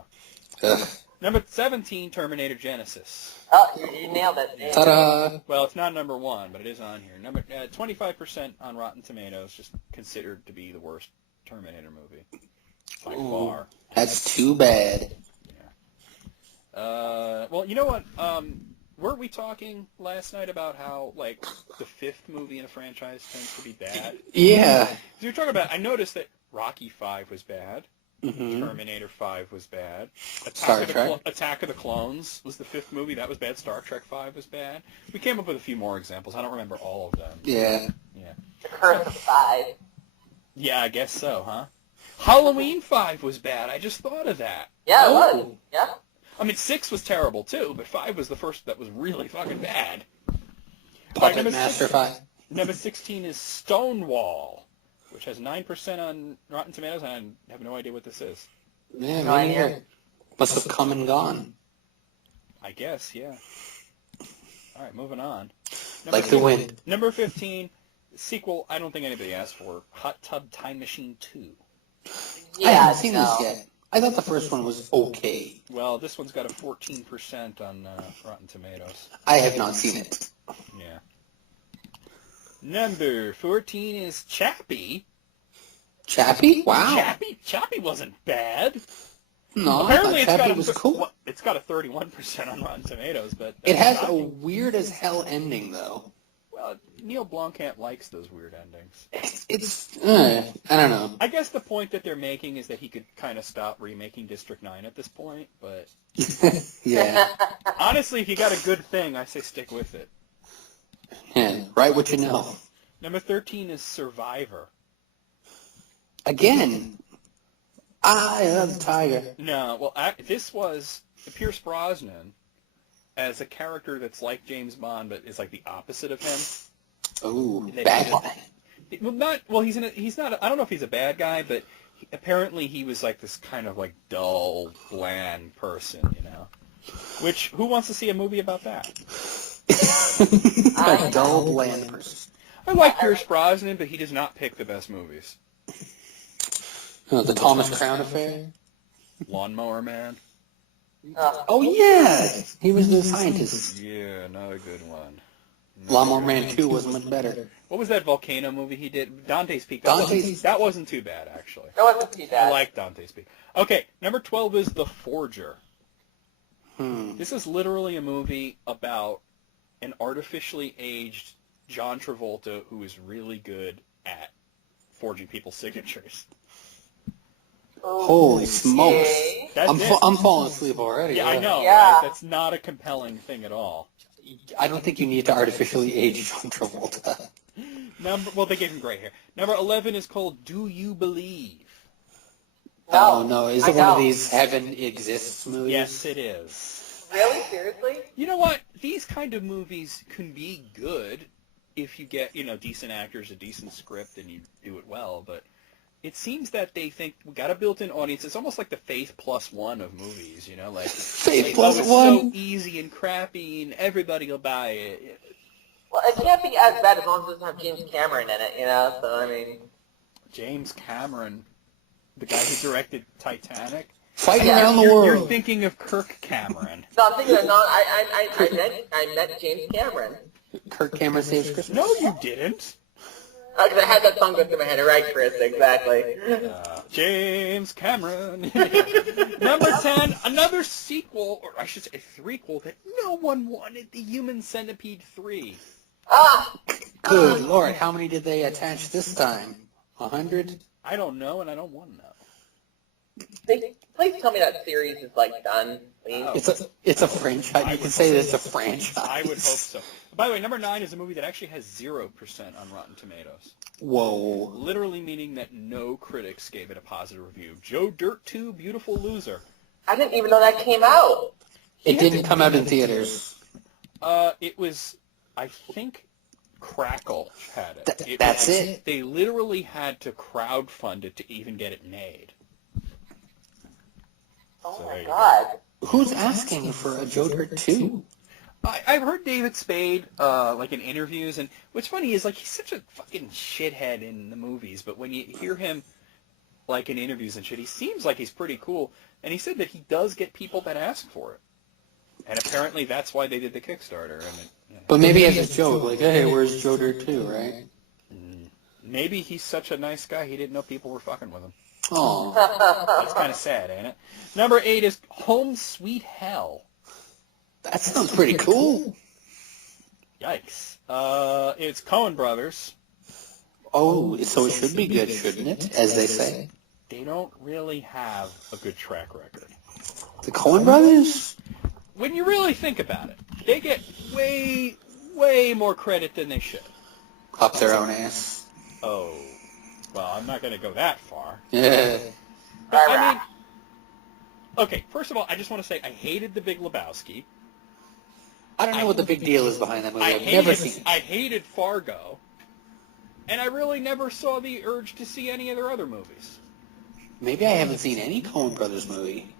Ugh. Number 17, Terminator Genesis. Oh, you nailed it. Ta-da! Well, it's not number one, but it is on here. Number 25% on Rotten Tomatoes, just considered to be the worst Terminator movie by Ooh. far. That's too bad. Well, you know what? Weren't we talking last night about how, like, the fifth movie in a franchise tends to be bad? Yeah. We were talking about, I noticed that Rocky 5 was bad. Mm-hmm. Terminator 5 was bad. Star Trek. Attack of the Clones was the fifth movie. That was bad. Star Trek 5 was bad. We came up with a few more examples. I don't remember all of them. Yeah. The Curse of 5. Yeah, I guess so, huh? Halloween 5 was bad. I just thought of that. Yeah, it Oh. was. Yeah. I mean, 6 was terrible, too, but 5 was the first that was really fucking bad. Puppet number Master 6 5. Number 16 is Stonewall, which has 9% on Rotten Tomatoes, and I have no idea what this is. Yeah, No me idea. neither. Must have come and gone. I guess, yeah. All right, moving on. Like the wind. Number 15, sequel I don't think anybody asked for, Hot Tub Time Machine 2. Yeah, I haven't seen no. this yet. I thought the first one was okay. Well, this one's got a 14% on Rotten Tomatoes. I have not seen it. Yeah. Number 14 is Chappie. Chappie? Wow. Chappie wasn't bad. No, Apparently, I thought Chappie was cool. It's got a 31% on Rotten Tomatoes, but It has a shocking. weird as hell ending, though. Well, Neil Blomkamp likes those weird endings. It's I don't know. I guess the point that they're making is that he could kind of stop remaking District 9 at this point, but Yeah. honestly, if you got a good thing, I say stick with it. Yeah. Write what you know. Number 13 is Survivor. Again. Eye of the tiger. No, well, this was Pierce Brosnan as a character that's like James Bond, but is like the opposite of him. Ooh, They bad did guy. He's not. I don't know if he's a bad guy, but apparently he was like this kind of like dull, bland person, you know. Which who wants to see a movie about that? A dull, bland person. I like Pierce Brosnan, but he does not pick the best movies. The Thomas Crown Affair. Lawnmower Man. Oh yeah, he was the scientist. Yeah, not a good one. Lawnmower Man 2 wasn't much better. What was that volcano movie he did? Dante's Peak. That wasn't too bad, actually. That wasn't too bad. I like Dante's Peak. Okay, number 12 is The Forger. This is literally a movie about an artificially aged John Travolta who is really good at forging people's signatures. Holy smokes. That's I'm falling asleep already. Yeah, I know, Yeah. right? That's not a compelling thing at all. I don't think you need to artificially age John Travolta. Well, they gave him gray hair. Number 11 is called Do You Believe? Oh, no. Is I it one of don't. these Heaven Exists movies? Yes, it is. Really? Seriously? You know what? These kind of movies can be good if you get, decent actors, a decent script, and you do it well, but it seems that they think we got a built-in audience. It's almost like the Faith Plus One of movies, like Faith Plus it's One? so easy and crappy, and everybody will buy it. Well, it can't be as bad as long as it doesn't have James Cameron in it, So, I mean... James Cameron, the guy who directed Titanic. Fighting Yeah. around the You're world. thinking of Kirk Cameron. No, I'm thinking of... No, I met James Cameron. Kirk Cameron Saves Christmas. No, you didn't. Because I had that song go through my head, right, Chris? Exactly. James Cameron. Number 10, another sequel, or I should say a threequel, that no one wanted, The Human Centipede 3. Good Lord, how many did they attach this time? 100? I don't know, and I don't want to know. Please tell me that series is, done, please. It's a franchise. You can say that it's a franchise. I would hope so. By the way, number 9 is a movie that actually has 0% on Rotten Tomatoes. Whoa. Literally meaning that no critics gave it a positive review. Joe Dirt 2, Beautiful Loser. I didn't even know that came out. It didn't come out in theaters. It was, I think, Crackle had it. That's it? They literally had to crowdfund it to even get it made. Oh, So there my you God. Who's asking for a Joe Dirt 2? I've heard David Spade, in interviews, and what's funny is, he's such a fucking shithead in the movies, but when you hear him, in interviews and shit, he seems like he's pretty cool, and he said that he does get people that ask for it. And apparently that's why they did the Kickstarter. But maybe as a joke, hey, where's Joe Dirt 2, right? Maybe he's such a nice guy, he didn't know people were fucking with him. Oh, That's kind of sad, ain't it? Number 8 is Home Sweet Hell. that sounds pretty cool. Yikes. It's Coen Brothers. Oh, so it should be good, shouldn't it? As they say. They don't really have a good track record. The Coen Brothers? When you really think about it, they get way, way more credit than they should. Up their own ass. Oh, well, I'm not going to go that far. Yeah. But, I mean, okay, first of all, I just want to say I hated The Big Lebowski. I don't know what the big deal is behind that movie. I I've never seen it. hated Fargo. And I really never saw the urge to see any of their other movies. Maybe I haven't seen any Coen Brothers movie.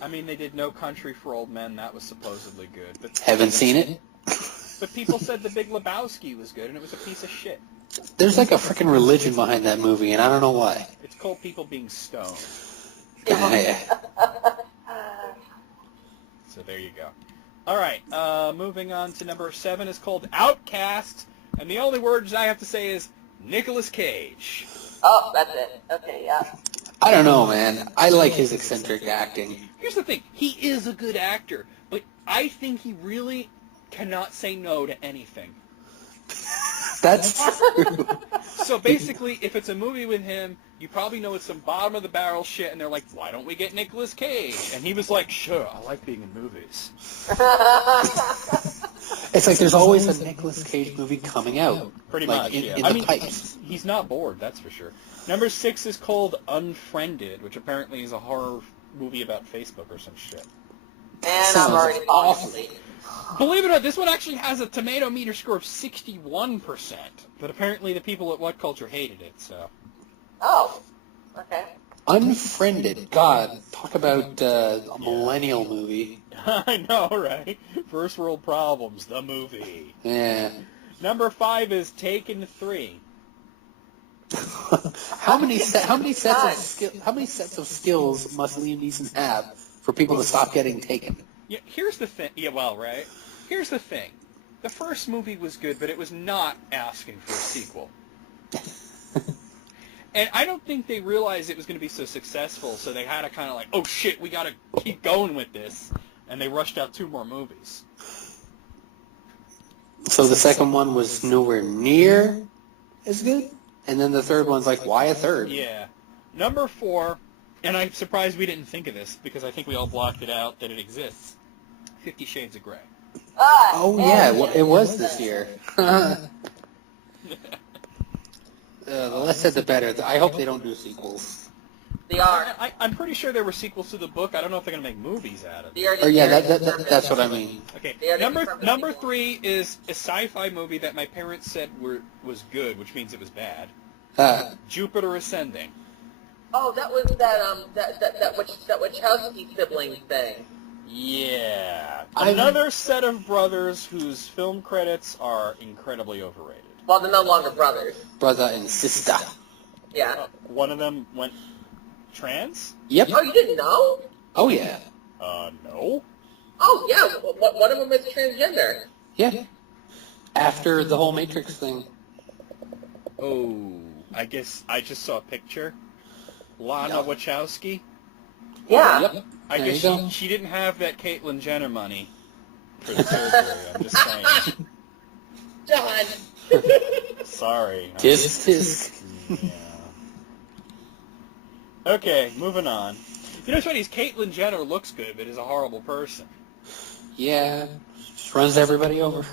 I mean, they did No Country for Old Men. That was supposedly good. But Haven't seen it. But people said The Big Lebowski was good, and it was a piece of shit. There's a freaking religion behind that movie, and I don't know why. It's called people being stoned. Yeah. So there you go. All right, moving on to number 7 is called Outcast, and the only words I have to say is Nicolas Cage. Oh, that's it. Okay, yeah. I don't know, man. I like his eccentric acting. Here's the thing. He is a good actor, but I think he really cannot say no to anything. That's true. So basically, if it's a movie with him, you probably know it's some bottom-of-the-barrel shit, and they're like, why don't we get Nicolas Cage? And he was like, sure, I like being in movies. It's like there's always a Nicolas Cage movie coming out. Pretty like, much, in, yeah. in I the mean, pipes. he's not bored, that's for sure. Number 6 is called Unfriended, which apparently is a horror movie about Facebook or some shit. And I'm Sounds already falling awful. asleep. Believe it or not, this one actually has a tomato meter score of 61%, but apparently the people at What Culture hated it, so... Oh, okay. Unfriended. God, talk about a millennial movie. I know, right? First World Problems, the movie. Yeah. Number 5 is Taken 3. How many sets of skills must Liam Neeson have for people to stop getting taken? Yeah, here's the thing. Yeah, well, right? Here's the thing. the first movie was good, but it was not asking for a sequel. And I don't think they realized it was going to be so successful, so they had to kind of like, oh shit, we got to keep going with this. And they rushed out 2 more movies. So the second one was nowhere near as good? And then the third one's like, why a third? Yeah. Number 4, and I'm surprised we didn't think of this, because I think we all blocked it out that it exists. 50 Shades of Grey. Oh, yeah, it was this year. The less said, the better. I hope they don't do sequels. They are. I'm pretty sure there were sequels to the book. I don't know if they're going to make movies out of it. Oh, yeah, that's what I mean. Okay, They already number confirmed the 3 is a sci-fi movie that my parents said was good, which means it was bad. Jupiter Ascending. Oh, that was that Wachowski sibling thing. Yeah. Another set of brothers whose film credits are incredibly overrated. Well, they're no longer brothers. Brother and sister. Yeah. One of them went trans? Yep. Oh, you didn't know? Oh, yeah. No. Oh, yeah. One of them is transgender. Yeah. After the whole Matrix thing. Oh, I guess I just saw a picture. Lana Yep. Wachowski? Yeah. Yep. I There guess you go. she didn't have that Caitlyn Jenner money for the surgery. I'm just saying. John. Sorry. Tisk, tisk. Yeah. Okay, moving on. You know what's funny is Caitlyn Jenner looks good, but is a horrible person. Yeah. Just runs everybody over.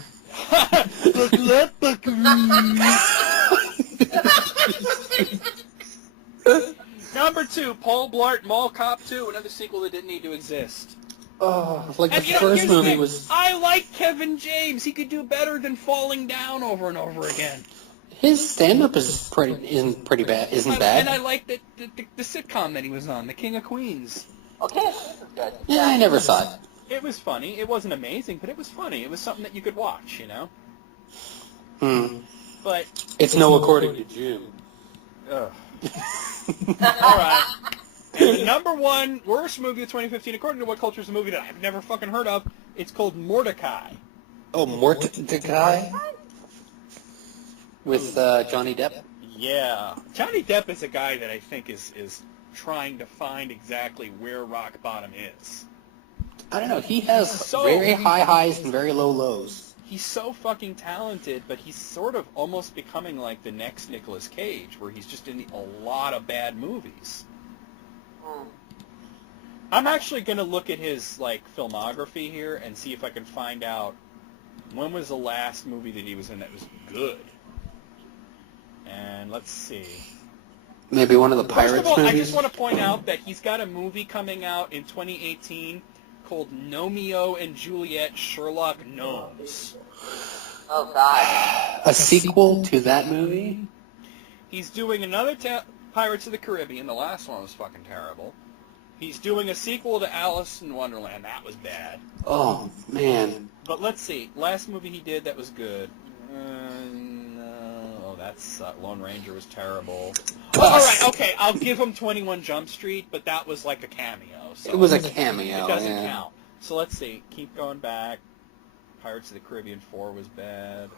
Number 2, Paul Blart Mall Cop 2, another sequel that didn't need to exist. Oh, like the And, you know, first here's the movie thing. was... I like Kevin James. He could do better than falling down over and over again. His stand-up isn't pretty bad. Isn't bad. And I like the sitcom that he was on, The King of Queens. Okay, this is good. Yeah, I never saw it. It was funny. It wasn't amazing, but it was funny. It was something that you could watch, you know? But... It's no according to Jim. Ugh. All right. And the number 1 worst movie of 2015, according to What Culture, is a movie that I've never fucking heard of. It's called Mordecai. Oh, Mordecai? With Johnny Depp? Yeah. Johnny Depp is a guy that I think is trying to find exactly where rock bottom is. I don't know. He has very high highs and very low lows. He's so fucking talented, but he's sort of almost becoming like the next Nicolas Cage, where he's just in a lot of bad movies. I'm actually going to look at his filmography here and see if I can find out when was the last movie that he was in that was good. And let's see. Maybe one of the First Pirates of all, movies? I just want to point out that he's got a movie coming out in 2018 called Gnomeo and Juliet Sherlock Gnomes. Oh, God. A sequel to that movie? He's doing another Pirates of the Caribbean. The last one was fucking terrible. He's doing a sequel to Alice in Wonderland. That was bad. Oh, man. But let's see. Last movie he did that was good. No, that's Lone Ranger was terrible. Well, all right, okay. I'll give him 21 Jump Street, but that was like a cameo. So It was a cameo, it doesn't yeah. count. So let's see. Keep going back. Pirates of the Caribbean 4 was bad.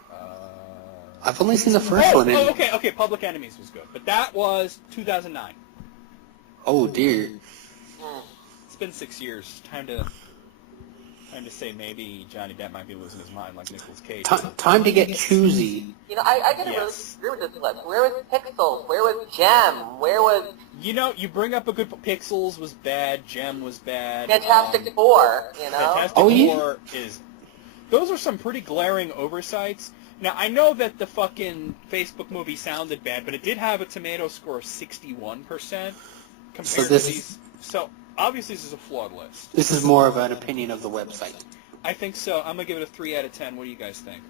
I've only seen the first one. Oh, okay. Public Enemies was good, but that was 2009. Oh, dear. It's been 6 years. Time to say maybe Johnny Depp might be losing his mind like Nicolas Cage. Time to get choosy. You know, I gotta really disagree with this list. Where was Pixels? Where was Gem? Where was... You know, you bring up a good... Pixels was bad. Gem was bad. Fantastic Four, you know? Fantastic Four is... Those are some pretty glaring oversights. Now, I know that the fucking Facebook movie sounded bad, but it did have a tomato score of 61% compared to these. So, obviously, this is a flawed list. This is more of an opinion of the website. I think so. I'm going to give it a 3 out of 10. What do you guys think?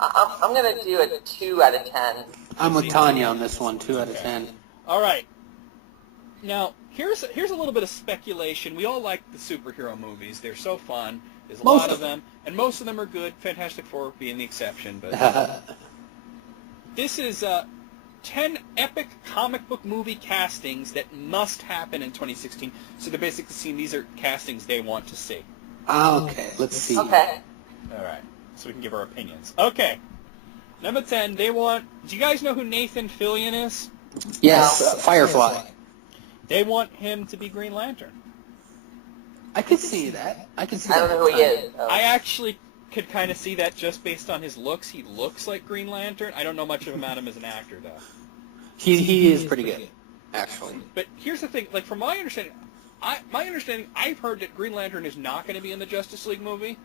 I'm gonna do a 2 out of 10. I'm with Tanya on this one, 2 out of 10. All right. Now, here's a little bit of speculation. We all like the superhero movies. They're so fun. There's a lot of them, and most of them are good. Fantastic Four being the exception, but this is 10 epic comic book movie castings that must happen in 2016. So they're basically saying these are castings they want to see. Okay, let's see. Okay. All right. so we can give our opinions. Okay. Number 10, they want... Do you guys know who Nathan Fillion is? Yes, Firefly. They want him to be Green Lantern. I could see that. I could see I that. don't know who he is. So. I actually could kind of see that just based on his looks. He looks like Green Lantern. I don't know much about him as an actor, though. He is pretty good, actually. But here's the thing. Like, from my understanding, I've heard that Green Lantern is not going to be in the Justice League movie.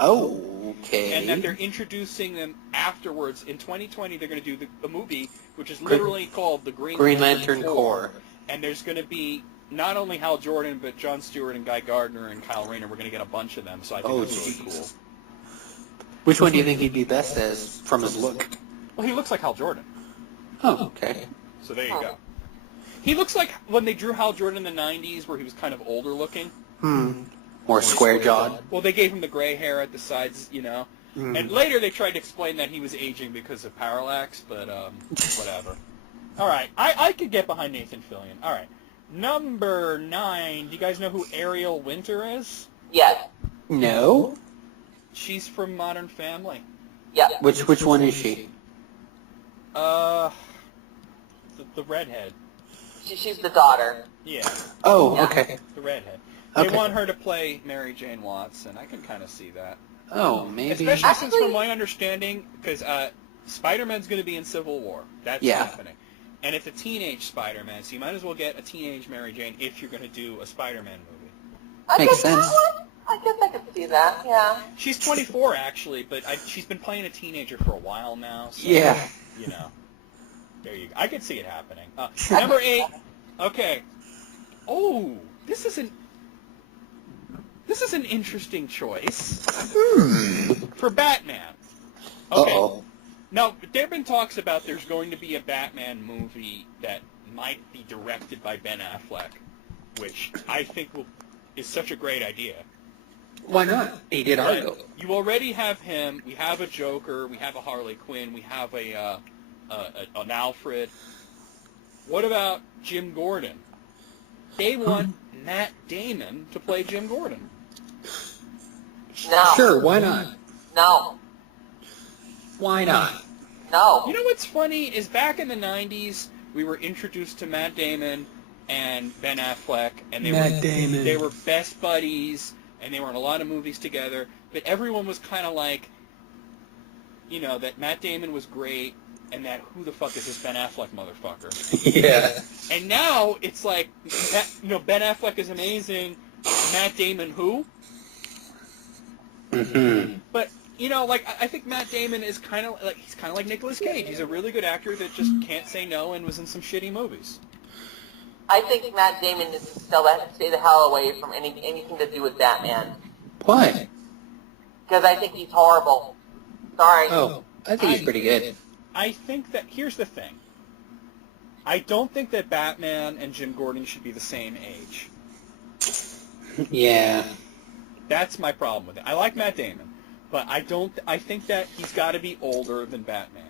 Okay. And that they're introducing them afterwards. In 2020, they're going to do the movie, which is literally called the Green Lantern Corps. And there's going to be not only Hal Jordan, but Jon Stewart and Guy Gardner and Kyle Rayner. We're going to get a bunch of them, so I think that's really cool. Which one do you think he'd be best as from his look? Well, he looks like Hal Jordan. Oh, okay. So there you go. He looks like when they drew Hal Jordan in the 90s, where he was kind of older looking. More square-jawed. Well, they gave him the gray hair at the sides, you know. And later they tried to explain that he was aging because of parallax, but whatever. All right, I could get behind Nathan Fillion. All right, number 9. Do you guys know who Ariel Winter is? Yes. No. She's from Modern Family. Yeah. Which one is she? The redhead. She's the daughter. Yeah. Oh, Yeah. okay. The redhead. They Okay. want her to play Mary Jane Watson. I can kind of see that. Oh, maybe. Especially since, Actually- from my understanding, because Spider-Man's going to be in Civil War. That's Yeah. happening. And it's a teenage Spider-Man, so you might as well get a teenage Mary Jane if you're going to do a Spider-Man movie. Makes I sense. guess I could see that, yeah. She's 24, actually, but she's been playing a teenager for a while now. So, Yeah. You know. There you go. I could see it happening. Number 8. Okay. Oh, this is an interesting choice for Batman. Okay. Uh-oh. Now, there have been talks about there's going to be a Batman movie that might be directed by Ben Affleck, which I think is such a great idea. Why not? He did But Argo. you already have him. We have a Joker. We have a Harley Quinn. We have an Alfred. What about Jim Gordon? They want Matt Damon to play Jim Gordon. No. Sure, why not? No. Why not? No. You know what's funny is back in the 90s, we were introduced to Matt Damon and Ben Affleck, and they were best buddies, and they were in a lot of movies together, but everyone was kind of like, you know, that Matt Damon was great, and that who the fuck is this Ben Affleck motherfucker? Yeah. And now it's like, Ben Affleck is amazing, Matt Damon who? Mm-hmm. But, you know, like, I think Matt Damon is kind of like Nicolas Cage. He's a really good actor that just can't say no and was in some shitty movies. I think Matt Damon needs to stay the hell away from anything to do with Batman. Why? Because I think he's horrible. Sorry. Oh, I think he's pretty good. I think that, here's the thing. I don't think that Batman and Jim Gordon should be the same age. Yeah. That's my problem with it. I like Matt Damon, but I think that he's got to be older than Batman.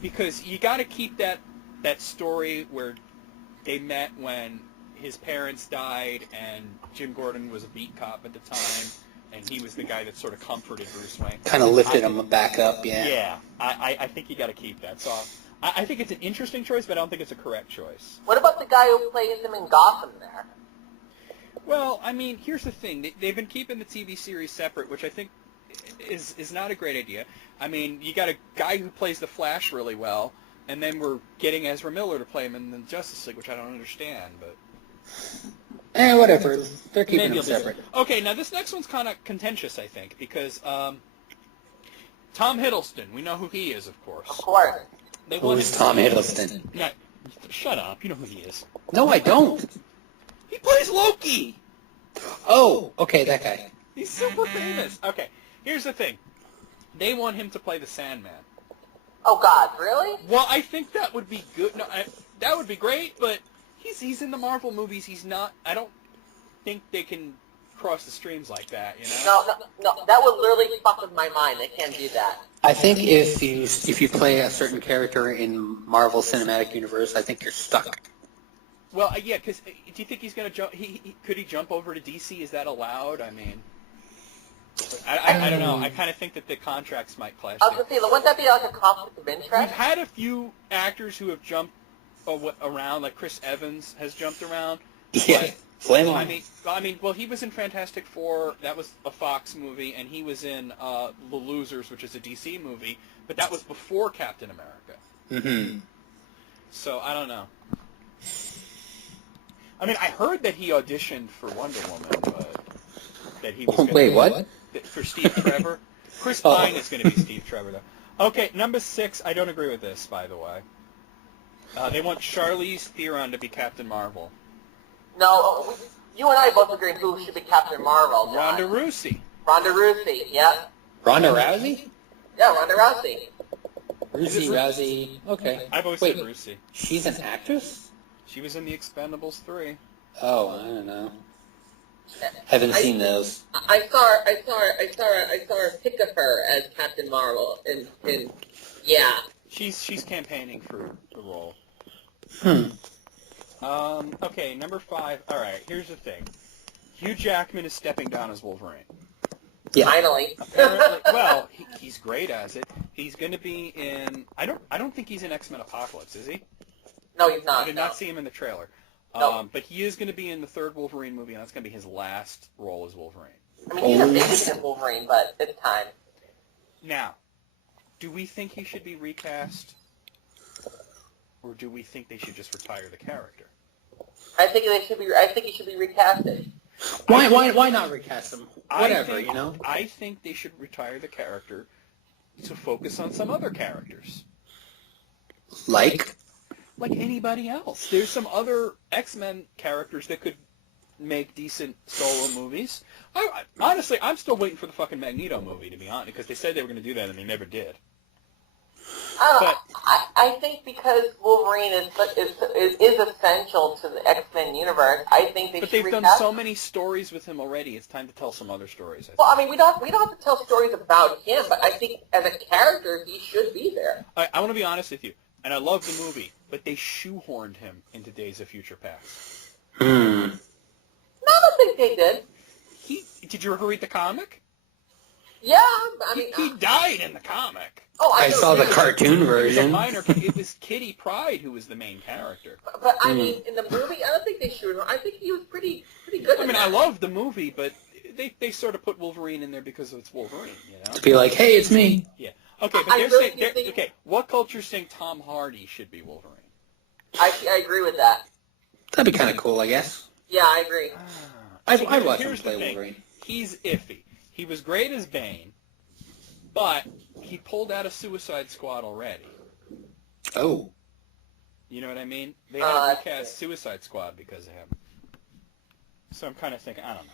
Because you got to keep that story where they met when his parents died and Jim Gordon was a beat cop at the time, and he was the guy that sort of comforted Bruce Wayne. Kind of lifted him back up, yeah. Yeah, I think you got to keep that. So I think it's an interesting choice, but I don't think it's a correct choice. What about the guy who plays him in Gotham there? Well, I mean, here's the thing. They've been keeping the TV series separate, which I think is not a great idea. I mean, you got a guy who plays the Flash really well, and then we're getting Ezra Miller to play him in the Justice League, which I don't understand, but... Whatever. They're keeping Maybe them I'll do separate. it. Okay, now this next one's kind of contentious, I think, because Tom Hiddleston, we know who he is, of course. Of course. They Who want is him- Tom Hiddleston? No, shut up. You know who he is. No, I don't. He plays Loki! Oh, okay, that guy. He's super famous. Okay, here's the thing. They want him to play the Sandman. Oh, God, really? Well, I think that would be good. No, that would be great, but he's in the Marvel movies. He's not. I don't think they can cross the streams like that, you know? No, that would literally fuck with my mind. They can't do that. I think if you play a certain character in Marvel Cinematic Universe, I think you're stuck. Well, yeah, because do you think he's going to jump? Could he jump over to DC? Is that allowed? I mean... I don't know. I kind of think that the contracts might clash. I was going to say, wouldn't that be like a conflict of interest? We've had a few actors who have jumped around, like Chris Evans has jumped around. Yeah, flame on. I mean, well, he was in Fantastic Four. That was a Fox movie, and he was in The Losers, which is a DC movie, but that was before Captain America. Mm-hmm. So I don't know. I mean, I heard that he auditioned for Wonder Woman, but that he was. Wait, what? For Steve Trevor. Chris Pine is going to be Steve Trevor, though. Okay, number 6. I don't agree with this, by the way. They want Charlize Theron to be Captain Marvel. No, you and I both agree who should be Captain Marvel. John. Ronda Rousey. Ronda Rousey, yeah. Ronda Rousey? Yeah, Ronda Rousey. Rousey. Okay. I've always Wait, said Rousey. she's an actress? She was in The Expendables 3. Oh, I don't know. Haven't seen those. I saw a pic of her as Captain Marvel, and yeah. She's campaigning for the role. Okay, number 5. All right, here's the thing. Hugh Jackman is stepping down as Wolverine. Yeah. Finally. Apparently, well, he's great as it. He's going to be in. I don't think he's in X-Men Apocalypse, is he? No, he's not. I did not see him in the trailer. No. But he is going to be in the third Wolverine movie, and that's going to be his last role as Wolverine. I mean, he's amazing as Wolverine, but it's time. Now, do we think he should be recast, or do we think they should just retire the character? I think he should be recasted. Why not recast him? Whatever, I think, you know? I think they should retire the character to focus on some other characters. Like Anybody else. There's some other X-Men characters that could make decent solo movies. Honestly, I'm still waiting for the fucking Magneto movie, to be honest, because they said they were going to do that and they never did. I think because Wolverine is essential to the X-Men universe, I think they should recast. But they've done so many stories with him already. It's time to tell some other stories. Well, I mean, we don't have to tell stories about him, but I think as a character, he should be there. I want to be honest with you, and I love the movie, but they shoehorned him into Days of Future Past. No, I don't think they did. Did you ever read the comic? Yeah, I mean... He died in the comic. Oh, I saw the cartoon version. It was Kitty Pryde who was the main character. But I mean, in the movie, I don't think they should. I think he was pretty good. I mean, I love the movie, but they sort of put Wolverine in there because it's Wolverine, you know? Be like, hey, it's me. Yeah. Okay, but they're saying, okay, what culture's saying Tom Hardy should be Wolverine? I agree with that. That'd be kind of cool, I guess. Yeah, I agree. I'd watch him play Wolverine. He's iffy. He was great as Bane, but he pulled out of Suicide Squad already. Oh. You know what I mean? They had to recast Suicide Squad because of him. So I'm kind of thinking, I don't know.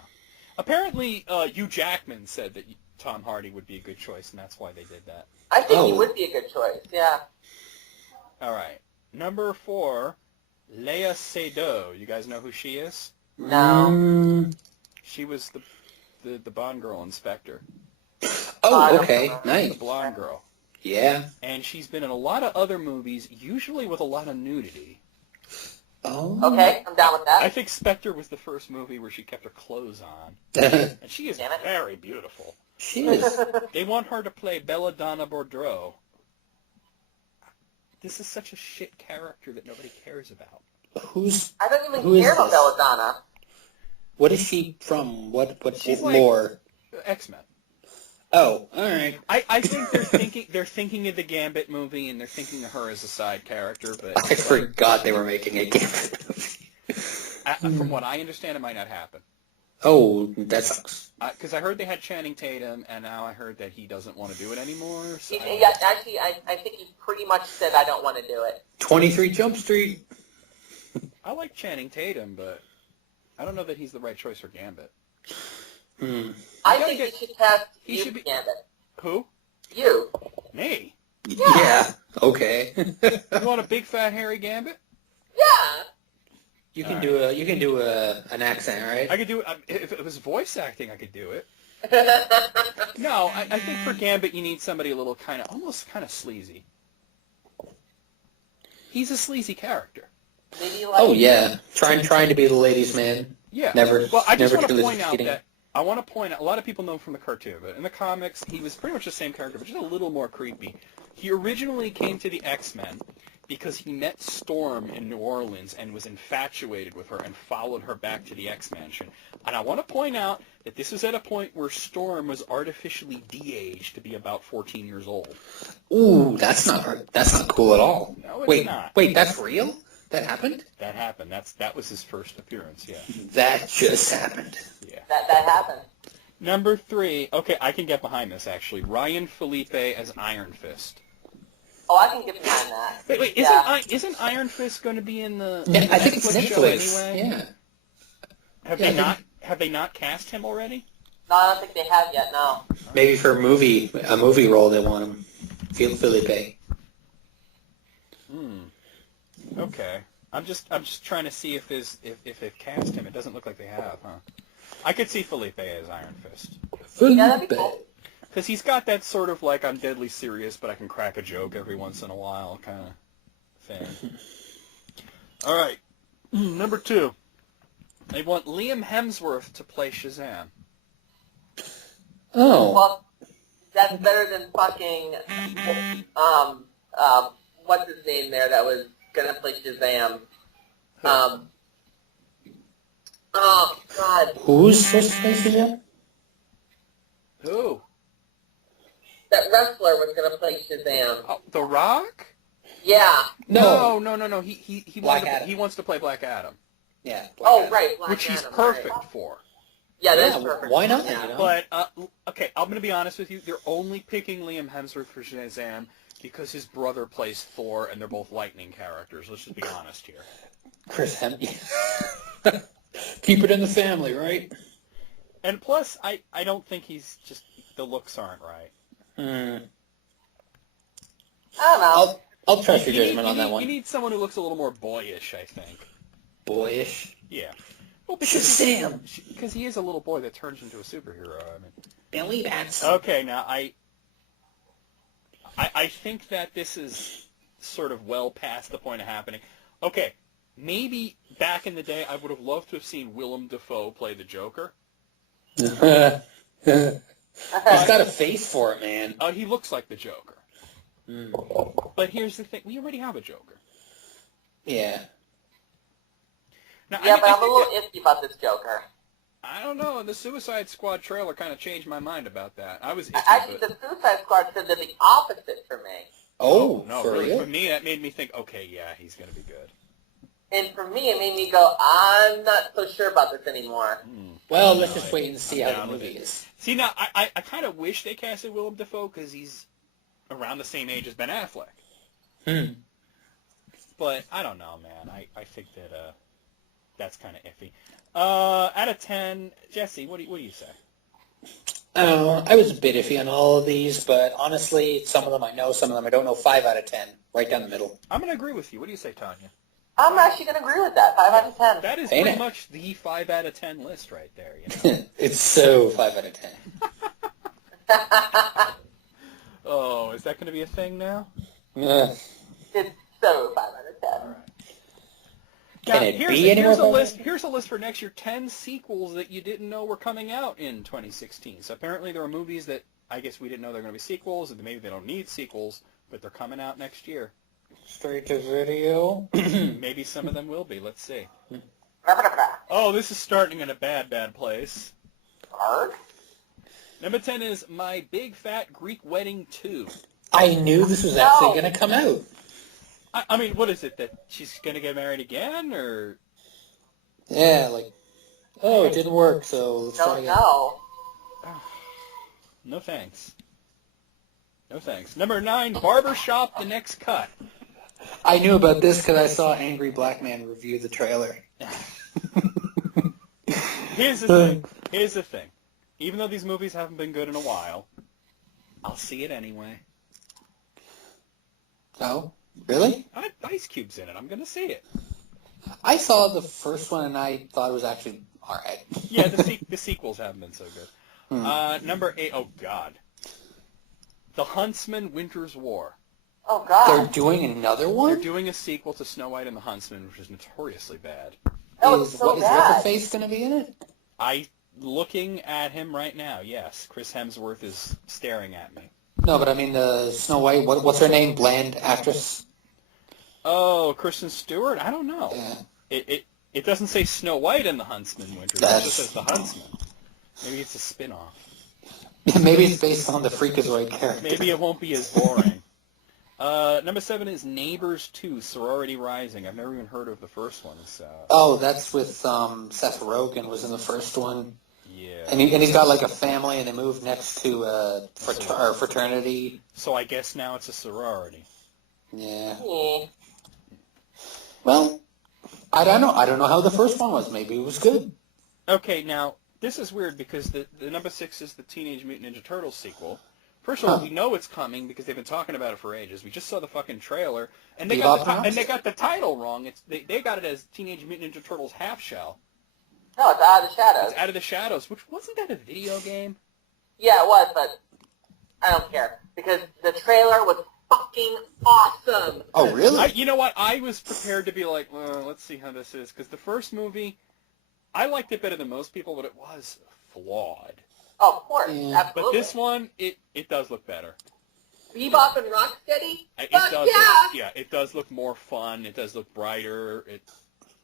Apparently, Hugh Jackman said that Tom Hardy would be a good choice, and that's why they did that. I think he would be a good choice, yeah. All right. Number 4, Léa Seydoux. You guys know who she is? No. She was the Bond girl inspector. Oh, okay. The Nice. blonde girl. Yeah. And she's been in a lot of other movies, usually with a lot of nudity. Oh. Okay, I'm down with that. I think Spectre was the first movie where she kept her clothes on. And she is very beautiful. She is. They want her to play Belladonna Boudreaux. This is such a shit character that nobody cares about. I don't even care about Belladonna. What is she from? What's She's lore? Like X-Men. Oh, all right. I think they're thinking of the Gambit movie, and they're thinking of her as a side character. But I forgot they were making a Gambit movie. From what I understand, it might not happen. Oh, that sucks. Because I heard they had Channing Tatum, and now I heard that he doesn't want to do it anymore. So Actually, I think he pretty much said, I don't want to do it. 23 Jump Street. I like Channing Tatum, but I don't know that he's the right choice for Gambit. I think you should cast you Gambit. Who? You. Me? Yeah. Okay. You want a big fat hairy Gambit? Yeah. You can do an accent, right? I could do it. If it was voice acting, I could do it. No, I think for Gambit you need somebody a little almost kind of sleazy. He's a sleazy character. Maybe yeah, trying to be the ladies' man. Yeah. Never. Well, I just never want to truly point out succeeding. that I want to point out, a lot of people know him from the cartoon, but in the comics, he was pretty much the same character, but just a little more creepy. He originally came to the X-Men because he met Storm in New Orleans and was infatuated with her and followed her back to the X-Mansion. And I want to point out that this was at a point where Storm was artificially de-aged to be about 14 years old. Ooh, that's not cool at all. No, it's not. Wait, that's real? That happened? That happened. That was his first appearance, yeah. That just happened. Yeah. That happened. Number 3. Okay, I can get behind this, actually. Ryan Felipe as Iron Fist. Oh, I can get behind that. Wait, Yeah. isn't Iron Fist going to be in the Yeah, I think it's Netflix show Netflix. anyway? Yeah. Have they not cast him already? No, I don't think they have yet, no. Maybe for a movie role they want him. Felipe. Okay. I'm just trying to see if they've cast him. It doesn't look like they have, huh? I could see Felipe as Iron Fist. Yeah, that'd be cool. Because he's got that sort of like, I'm deadly serious, but I can crack a joke every once in a while kind of thing. All right. Number 2. They want Liam Hemsworth to play Shazam. Oh. Well, that's better than fucking, what's his name there that was gonna play Shazam? Oh, God. Who's supposed to play Shazam? Who? That wrestler was gonna play Shazam. Oh, The Rock? Yeah. No. No. He Black Adam. He wants to play Black Adam, Yeah. Oh, right. Black which he's Adam, perfect right. for. Yeah, that Yeah, is perfect. why not, Yeah. you know? But okay, I'm going to be honest with you. They're only picking Liam Hemsworth for Shazam because his brother plays Thor, and they're both Lightning characters. Let's just be honest here. Chris Hemsworth. Keep it in the family, right? And plus, I don't think he's just the looks aren't right. I don't know. I'll trust your You judgment on that You one. need someone who looks a little more boyish, I think. Boyish. Yeah. Well, Shazam. because he is a little boy that turns into a superhero. I mean. Billy Batson. Okay, now I think that this is sort of well past the point of happening. Okay, maybe back in the day I would have loved to have seen Willem Dafoe play the Joker. He's got a face for it, man. He looks like the Joker. But here's the thing: we already have a Joker. Yeah. Now, Yeah, I but I'm a think little iffy about this Joker. I don't know. The Suicide Squad trailer kind of changed my mind about that. I was iffy, Actually, but... the Suicide Squad said they're the opposite for me. Oh, no, for really, real? for me, that made me think, okay, yeah, he's going to be good. And for me, it made me go, I'm not so sure about this anymore. Well, let's just wait and see I'm how down the with movie it. is. See, now, I kind of wish they casted Willem Dafoe because he's around the same age as Ben Affleck. But I don't know, man. I think that that's kind of iffy. Out of 10, Jesse, what do you say? I was a bit iffy on all of these, but honestly, some of them I know, some of them I don't know. 5 out of 10, right down the middle. I'm going to agree with you. What do you say, Tanya? I'm actually going to agree with that. 5 out of 10. That is Ain't pretty it? much the 5 out of 10 list right there. You know? It's so 5 out of 10. Oh, is that going to be a thing now? It's so 5 out of 10. Can it be any here's a more list. Here's a list for next year. 10 sequels that you didn't know were coming out in 2016. So apparently there are movies that I guess we didn't know they're going to be sequels, and maybe they don't need sequels, but they're coming out next year. Straight to video. Maybe some of them will be. Let's see. Blah. Oh, this is starting in a bad place. Arg? Number 10 is My Big Fat Greek Wedding 2. I knew this was actually going to come out. I mean, what is it, that she's going to get married again, or... Yeah, like, oh, it didn't work, so let's try Don't again. know. No thanks. No thanks. Number 9, Barbershop The Next Cut. I knew about this because I saw Angry Black Man review the trailer. Here's the thing. Even though these movies haven't been good in a while, I'll see it anyway. Oh, really? Ice Cube's in it. I'm going to see it. I saw the first one and I thought it was actually all right. Yeah, the sequels haven't been so good. Number 8, oh God. The Huntsman Winter's War. Oh, God. They're doing another one? They're doing a sequel to Snow White and the Huntsman, which is notoriously bad. That was so Is bad. What's-Her-Face going to be in it? I looking at him right now. Yes, Chris Hemsworth is staring at me. No, but I mean the Snow White. What's her name? Bland actress. Oh, Kristen Stewart? I don't know. Yeah. It doesn't say Snow White in the Huntsman Winters. It just says the Huntsman. Maybe it's a spin-off. Maybe it's based on the Freakazoid character. Maybe it won't be as boring. Number 7 is Neighbors 2, Sorority Rising. I've never even heard of the first one. Oh, that's with Seth Rogen was in the first one. Yeah. And he's got like a family, and they moved next to fraternity. So I guess now it's a sorority. Yeah. Yeah. Well, I don't know. I don't know how the first one was. Maybe it was good. Okay, now, this is weird because the number 6 is the Teenage Mutant Ninja Turtles sequel. First of all, we know it's coming because they've been talking about it for ages. We just saw the fucking trailer, and they got the title wrong. They got it as Teenage Mutant Ninja Turtles Half Shell. No, it's Out of the Shadows. It's Out of the Shadows, which wasn't that a video game? Yeah, it was, but I don't care because the trailer was fucking awesome. Oh, really? You know what? I was prepared to be like, well, let's see how this is, because the first movie, I liked it better than most people, but it was flawed. Oh, of course, Yeah. absolutely. But this one, it does look better. Bebop and Rocksteady? It Fuck does yeah! Look, it does look more fun. It does look brighter.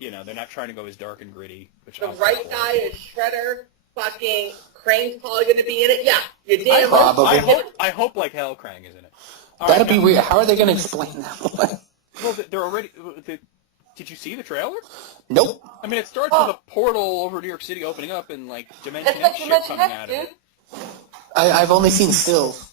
They're not trying to go as dark and gritty. Which The I'm right for. guy is Shredder. Fucking Crane's probably going to be in it. Yeah, you're damn Probably. right. I hope like hell Krang is in it. All That'd right, be now- weird. How are they going to explain that? Well, they're already. Did you see the trailer? Nope. I mean, it starts with a portal over New York City opening up and like Dimension It's like X shit Dimension coming X, out of dude. it. I've only seen stills.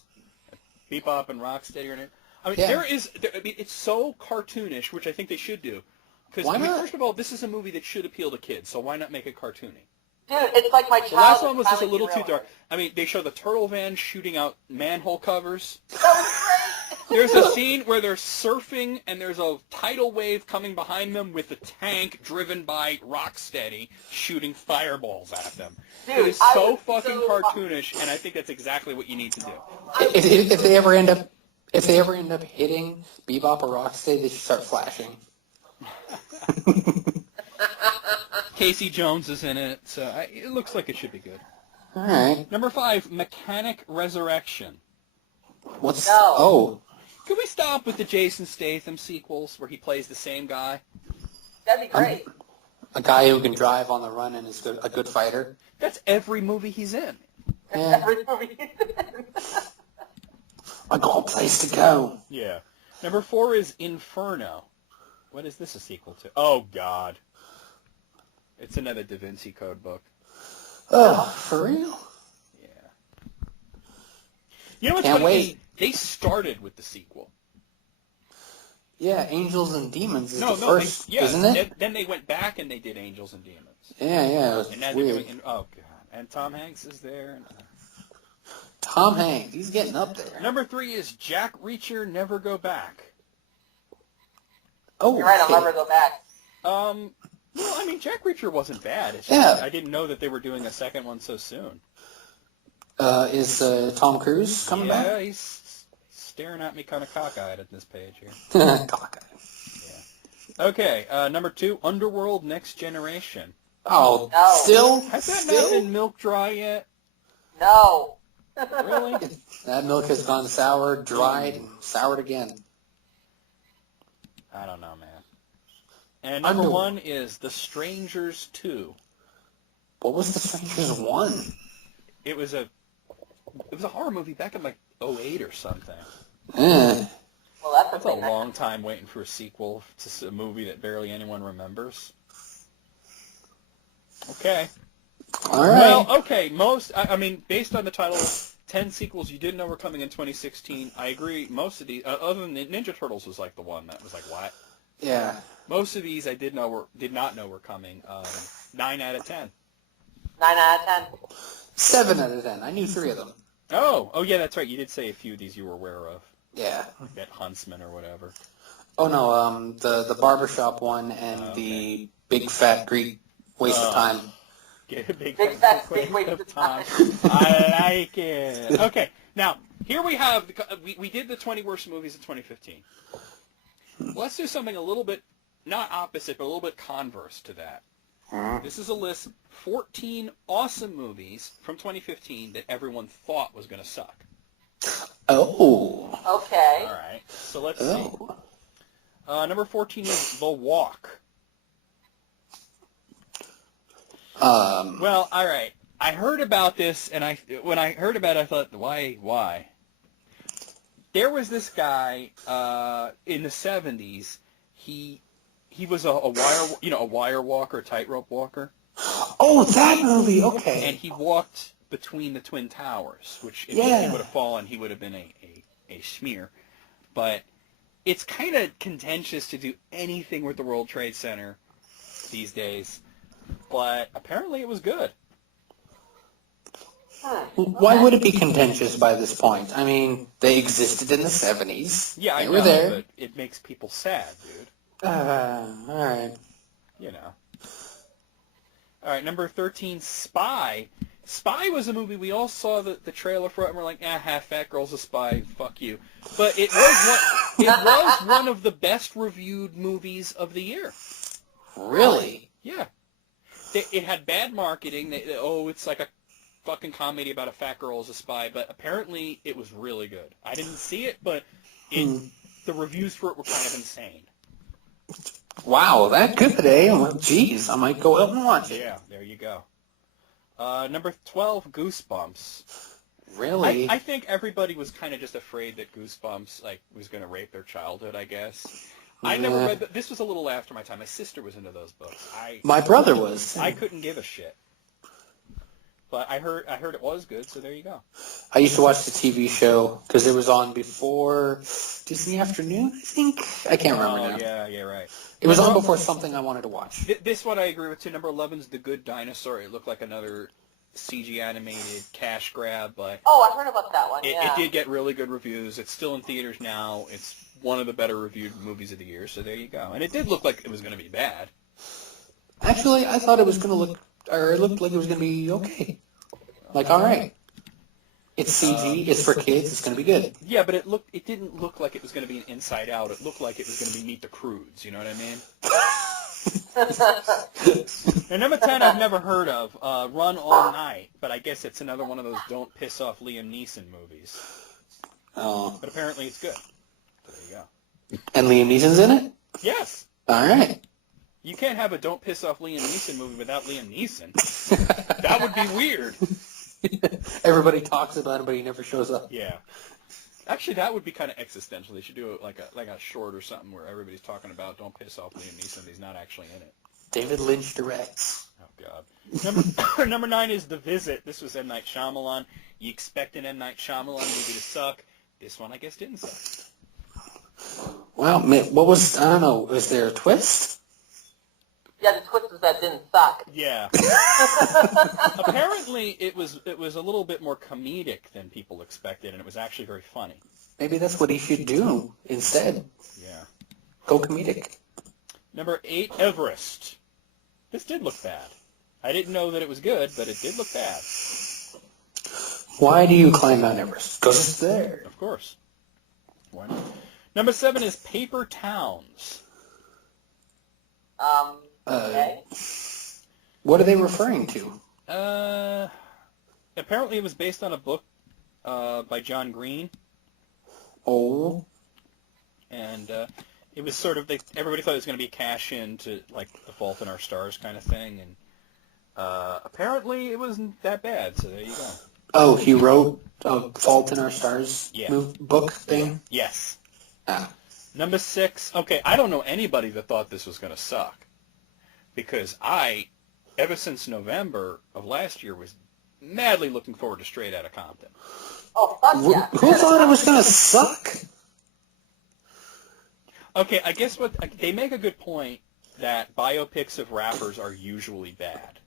Bebop and Rocksteady are in it. I mean, Yeah. it's so cartoonish, which I think they should do. Because Why not? first of all, this is a movie that should appeal to kids, so why not make it cartoony? Dude, it's like my child. The last one was just a little too dark. I mean, they show the turtle van shooting out manhole covers. That was great. There's a scene where they're surfing, and there's a tidal wave coming behind them with a tank driven by Rocksteady shooting fireballs at them. Dude, It is I so was fucking so- cartoonish, and I think that's exactly what you need to do. If they ever end up hitting Bebop or Rocksteady, they should start flashing. Casey Jones is in it, so it looks like it should be good. All right. Number 5, Mechanic Resurrection. What's No. oh? Could we stop with the Jason Statham sequels where he plays the same guy? That'd be great. A guy who can drive on the run and is a good fighter. That's every movie he's in. Yeah. Every movie. I got a place to go. Yeah. Number 4 is Inferno. What is this a sequel to? Oh, God. It's another Da Vinci Code book. Oh, for real? Yeah. You know what's Can't funny? wait. They started with the sequel. Yeah, Angels and Demons is No, the no, first, isn't it? Then they went back and they did Angels and Demons. Yeah, it was And now they're weird. doing, oh, God. And Tom Hanks is there. Tom Hanks, he's getting up there. Number 3 is Jack Reacher, Never Go Back. Oh, You're right, I'll okay. never go back. Well, I mean, Jack Reacher wasn't bad. It's Yeah. just, I didn't know that they were doing a second one so soon. Is Tom Cruise coming Yeah, he's staring at me kind of cockeyed at this page here. back? Cockeyed. Okay, number 2, Underworld Next Generation. Oh, No. still? Has that Still? not been milk dry yet? No. Really? That milk has gone sour, dried, and soured again. I don't know, man. And number Underworld. 1 is The Strangers 2. What was The Strangers 1? It was a horror movie back in like 2008 or something. Eh. Well, that's That's a a thing. long time waiting for a sequel to a movie that barely anyone remembers. Okay. All right. Well, okay. I mean, based on the title, 10 sequels you didn't know were coming in 2016. I agree. Most of these, other than Ninja Turtles, was like the one that was like, what? Yeah. Most of these I did not know were coming. 9 out of 10. 9 out of 10. 7 out of 10. I knew 3 of them. Oh yeah, that's right. You did say a few of these you were aware of. Yeah. That Huntsman or whatever. Oh no, the barbershop one and the big fat Greek waste of time. Get a big fat waste waste of of time. time. I like it. Okay, now here we have we did the 20 worst movies of 2015. Let's do something a little bit not opposite, but a little bit converse to that. This is a list of 14 awesome movies from 2015 that everyone thought was going to suck. Oh. Okay. All right, so let's see. Oh. Number 14 is The Walk. Well, all right. I heard about this, and when I heard about it, I thought, why? There was this guy in the 70s. He was a wire walker, tightrope walker. Oh, that movie. Okay. And he walked between the Twin Towers, which if he would have fallen, he would have been a smear. But it's kind of contentious to do anything with the World Trade Center these days. But apparently it was good. Why would it be contentious by this point? I mean, they existed in the 70s. Yeah, I they know, were there. but it makes people sad, dude. All right. You know. All right, number 13, Spy. Spy was a movie we all saw the trailer for it, and we're like, Fat Girl's a spy, fuck you. But it was one of the best reviewed movies of the year. Really? Yeah. It had bad marketing. It's like a fucking comedy about a fat girl as a spy, but apparently it was really good. I didn't see it, but the reviews for it were kind of insane. Wow, that good, eh? Jeez, I might go out and watch it. Yeah, there you go. Number 12, Goosebumps. Really? I think everybody was kind of just afraid that Goosebumps was going to rape their childhood, I guess. I never read this was a little after my time. My sister was into those books. My brother was. I couldn't give a shit. But I heard it was good, so there you go. I used to watch the TV show because it was on before Disney Afternoon, I think. I can't remember now. Yeah, right. It was on before something I wanted to watch. This one I agree with too. Number 11's The Good Dinosaur. It looked like another CG animated cash grab, but Oh, I heard about that one. it did get really good reviews. It's still in theaters now. It's one of the better reviewed movies of the year, so there you go. And it did look like it was going to be bad. Actually, I thought it was going to it looked like it was going to be okay. Like, all right. It's CG, it's for kids, it's going to be good. Yeah, but it didn't look like it was going to be an Inside Out. It looked like it was going to be Meet the Croods, you know what I mean? And number 10 I've never heard of, Run All Night, but I guess it's another one of those don't piss off Liam Neeson movies. Oh. But apparently it's good. So there you go. And Liam Neeson's in it? Yes. All right. You can't have a don't piss off Liam Neeson movie without Liam Neeson. That would be weird. Everybody talks about him, but he never shows up. Yeah. Actually, that would be kind of existential. They should do it like a short or something where everybody's talking about don't piss off Liam Neeson. He's not actually in it. David Lynch directs. Oh, God. Number 9 is The Visit. This was M. Night Shyamalan. You expect an M. Night Shyamalan movie to suck. This one, I guess, didn't suck. Well, what was, I don't know, was there a twist? Yeah, the twist was that didn't suck. Yeah. Apparently, it was a little bit more comedic than people expected, and it was actually very funny. Maybe that's what he should do instead. Yeah. Go comedic. Number 8, Everest. This did look bad. I didn't know that it was good, but it did look bad. Why do you climb Mount Everest? Because it's there. Of course. Why not? Number 7 is Paper Towns. Okay. What are they referring to? Apparently it was based on a book by John Green. Oh. And it was sort of, everybody thought it was going to be a cash-in to, like, The Fault in Our Stars kind of thing. And apparently it wasn't that bad, so there you go. Oh, he wrote a Fault in Our Stars book thing? Yes. Ah. Number 6, okay, I don't know anybody that thought this was going to suck. Because ever since November of last year, was madly looking forward to Straight Outta Compton. Oh, fuck yeah. Who thought it was going to suck? Okay, I guess they make a good point that biopics of rappers are usually bad.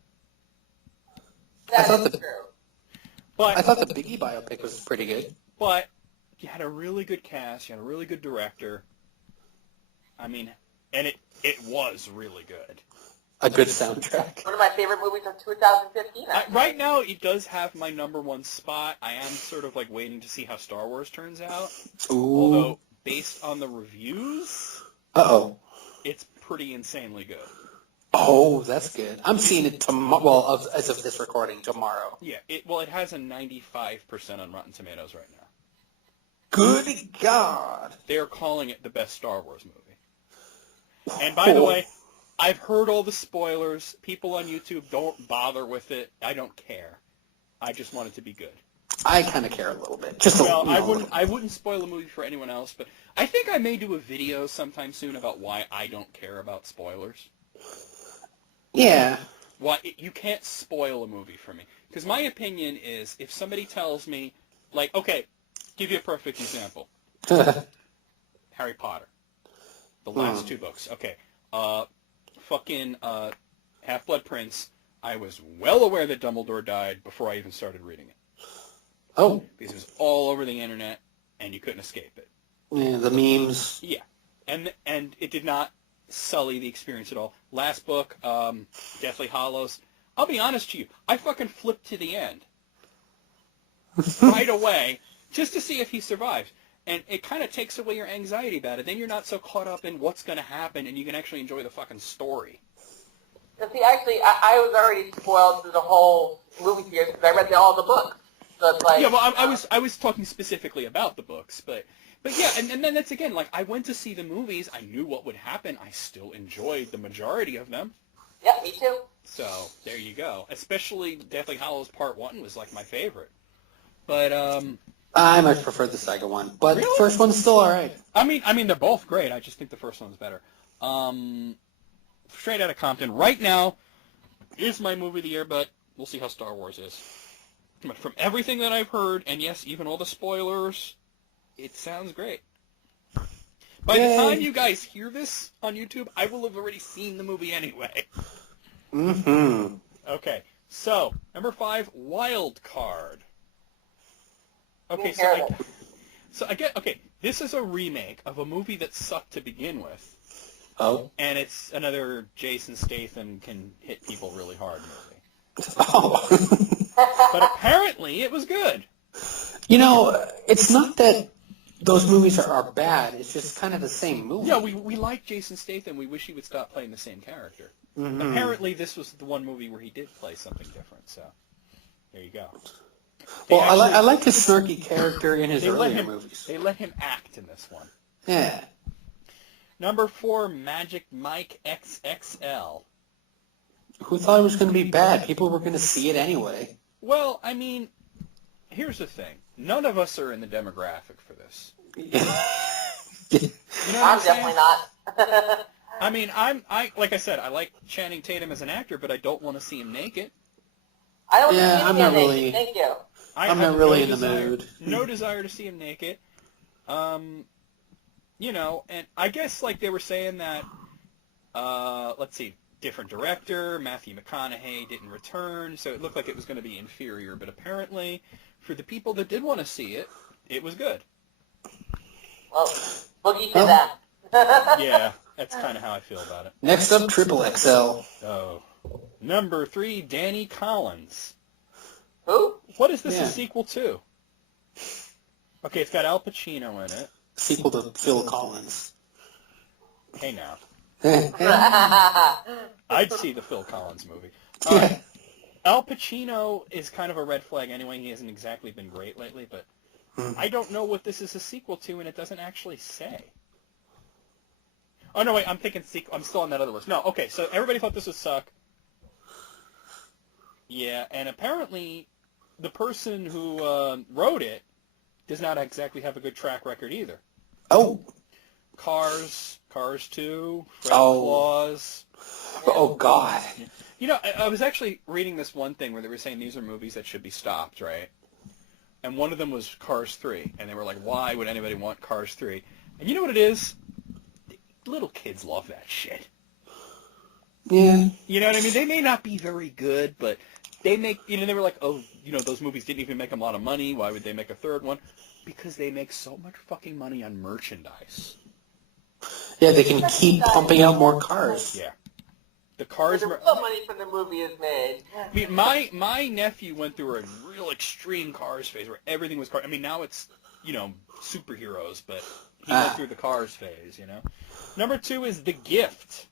That is true. But I thought the Biggie biopic was pretty good. But you had a really good cast, you had a really good director. I mean, and it was really good. A good soundtrack. One of my favorite movies of 2015. Right now, it does have my number 1 spot. I am sort of like waiting to see how Star Wars turns out. Ooh. Although, based on the reviews, Uh-oh. it's pretty insanely good. Oh, that's good. I'm seeing it tomorrow. Well, as of this recording, tomorrow. Yeah, it has a 95% on Rotten Tomatoes right now. Good God! They are calling it the best Star Wars movie. And by the way, I've heard all the spoilers. People on YouTube don't bother with it. I don't care. I just want it to be good. I kind of care a little bit. Just Well, a little. I wouldn't spoil a movie for anyone else, but I think I may do a video sometime soon about why I don't care about spoilers. Yeah. Why you can't spoil a movie for me. Because my opinion is, if somebody tells me, like, okay, give you a perfect example. Harry Potter. The last two books. Okay. Half-Blood Prince, I was well aware that Dumbledore died before I even started reading it. Oh. Because it was all over the internet, and you couldn't escape it. Yeah, the memes. Yeah. And it did not sully the experience at all. Last book, Deathly Hallows, I'll be honest to you, I fucking flipped to the end. Right away, just to see if he survives. And it kind of takes away your anxiety about it. Then you're not so caught up in what's going to happen, and you can actually enjoy the fucking story. See, actually, I was already spoiled through the whole movie series because I read all the books. So it's like, Yeah, well, I was talking specifically about the books, but yeah, and then that's again, like, I went to see the movies, I knew what would happen, I still enjoyed the majority of them. Yeah, me too. So, there you go. Especially Deathly Hallows Part 1 was, like, my favorite. But, I much prefer the second one, but Really? the first one's still alright. I mean, they're both great, I just think the first one's better. Straight Outta Compton, right now, is my movie of the year, but we'll see how Star Wars is. But from everything that I've heard, and yes, even all the spoilers, it sounds great. By the time you guys hear this on YouTube, I will have already seen the movie anyway. Mm-hmm. Okay, so, number 5, Wild Card. Okay, this is a remake of a movie that sucked to begin with. Oh. And it's another Jason Statham can hit people really hard movie. Oh. But apparently it was good. You know, it's not that those movies are bad. It's just kind of the same movie. Yeah, we like Jason Statham. We wish he would stop playing the same character. Mm-hmm. Apparently this was the one movie where he did play something different, so there you go. Well, I like his snarky character in his earlier movies. They let him act in this one. Yeah. Number 4, Magic Mike XXL. Who thought it was going to be bad? People were going to see it anyway. Well, I mean, here's the thing. None of us are in the demographic for this. You know what I'm saying? definitely not. I mean, like I said, I like Channing Tatum as an actor, but I don't want to see him naked. I don't Yeah, think I'm not really- Thank you. I'm not really in the mood. No desire to see him naked. You know, and I guess like they were saying that, let's see, different director, Matthew McConaughey didn't return, so it looked like it was going to be inferior. But apparently, for the people that did want to see it, it was good. Well, boogie to that. Yeah, that's kind of how I feel about it. Next up, Triple XL. Oh. Number 3, Danny Collins. Who? What is this Yeah. a sequel to? Okay, it's got Al Pacino in it. Sequel to Phil Collins. Hey now. Yeah. I'd see the Phil Collins movie. All right. Al Pacino is kind of a red flag anyway. He hasn't exactly been great lately, but I don't know what this is a sequel to, and it doesn't actually say. Oh, no, wait, I'm thinking sequel. I'm still on that other list. No, okay, so everybody thought this would suck. Yeah, and apparently the person who wrote it does not exactly have a good track record either. Oh. Cars 2, Fred Oh. Claus. Oh, God. You know, I was actually reading this one thing where they were saying these are movies that should be stopped, right? And one of them was Cars 3, and they were like, why would anybody want Cars 3? And you know what it is? Little kids love that shit. Yeah. You know what I mean? They may not be very good, but they make, you know, they were like, oh, you know, those movies didn't even make them a lot of money. Why would they make a third one? Because they make so much fucking money on merchandise. Yeah, they can keep pumping out more cars. Yeah. The Cars... The real money from the movie is made. I mean, my nephew went through a real extreme Cars phase where everything was Cars. I mean, now it's, you know, superheroes, but he went through the Cars phase, you know? Number 2 is The Gift.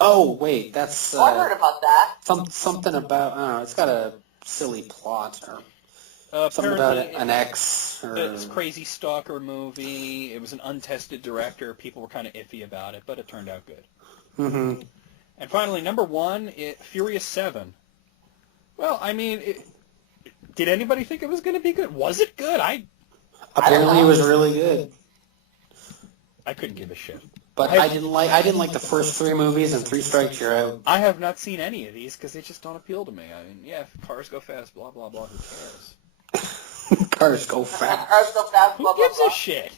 Oh, wait, that's Oh, I heard about that. something about, I don't know, it's got a silly plot or something about Apparently, an ex or... it's a crazy stalker movie. It was an untested director. People were kind of iffy about it, but it turned out good. Mm-hmm. And finally, number 1, Furious 7. Well, I mean, did anybody think it was going to be good? Was it good? Apparently it was really good. I couldn't give a shit. But I didn't like the first 3 movies, and 3 strikes you're out. I have not seen any of these because they just don't appeal to me. I mean, yeah, if cars go fast, blah, blah, blah, who cares? Cars go fast. Cars go fast, blah, Who blah, gives blah. a shit?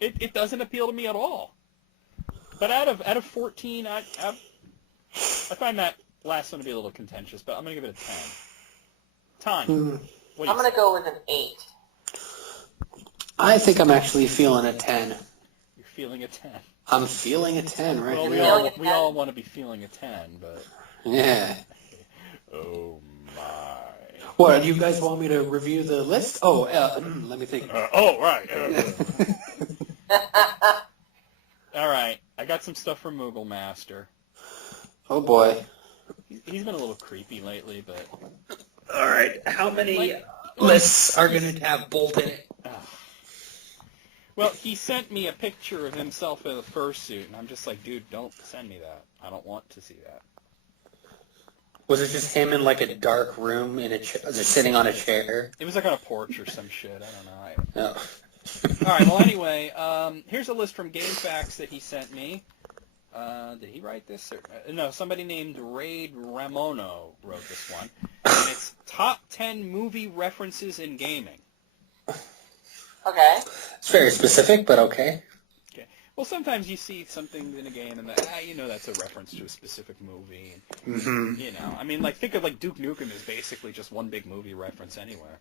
It doesn't appeal to me at all. But out of 14, I find that last one to be a little contentious, but I'm going to give it a 10. Time. What do I'm you going to go with an 8. I think I'm actually feeling a 10. You're feeling a 10. I'm feeling a 10 right Well, now. we all want to be feeling a 10, but... Yeah. Oh, my... What, do you guys want me to review the list? Oh, let me think. Right. All right. I got some stuff from Moogle Master. Oh, boy. He's been a little creepy lately, but... All right, how many lists are going to have Bolt in it? Well, he sent me a picture of himself in a fursuit, and I'm just like, dude, don't send me that. I don't want to see that. Was it just him in like a dark room in just sitting on a chair? It was like on a porch or some shit. I don't know. No. All right. Well, anyway, here's a list from GameFAQs that he sent me. Did he write this? No, somebody named Raid Ramono wrote this one, and it's top 10 movie references in gaming. Okay. It's very specific, but okay. Okay. Well, sometimes you see something in a game, and you know that's a reference to a specific movie. Mm-hmm. You know, I mean, like think of like Duke Nukem is basically just one big movie reference anywhere.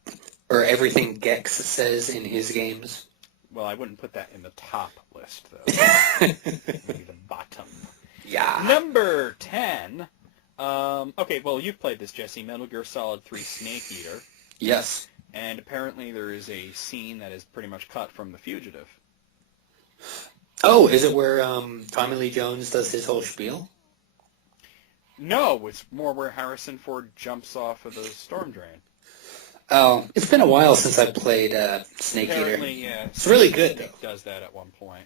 Or everything Gex says in his games. Well, I wouldn't put that in the top list though. Maybe the bottom. Yeah. Number 10. Okay, well you've played this, Jesse. Metal Gear Solid 3 Snake Eater. Yes. And apparently there is a scene that is pretty much cut from The Fugitive. Oh, is it where Tommy Lee Jones does his whole spiel? No, it's more where Harrison Ford jumps off of the storm drain. Oh, it's been a while since I played Snake Apparently, Eater. yeah. It's really good, Snake though. does that at one point.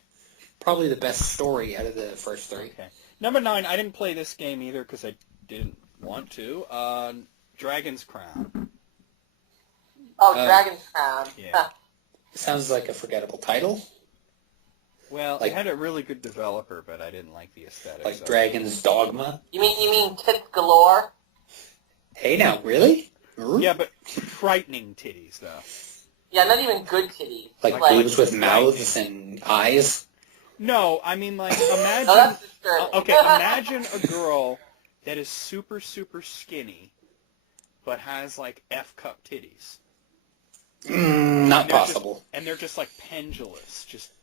Probably the best story out of the first 3. Okay. Number 9, I didn't play this game either because I didn't want to. Dragon's Crown. Oh, Dragon's Crown. Yeah. Sounds like a forgettable title. Well, Like- it had a really good developer, but I didn't like the aesthetic. Like so- Dragon's Dogma. You mean tits galore? Hey now, really? Yeah, but frightening titties, though. Yeah, not even good titties. Like boobs with mouths and eyes? No, I mean, like, imagine... No, that's disturbing. Okay, imagine a girl that is super, super skinny, but has, like, F-cup titties. Not And they're possible. And they're just, like, pendulous, just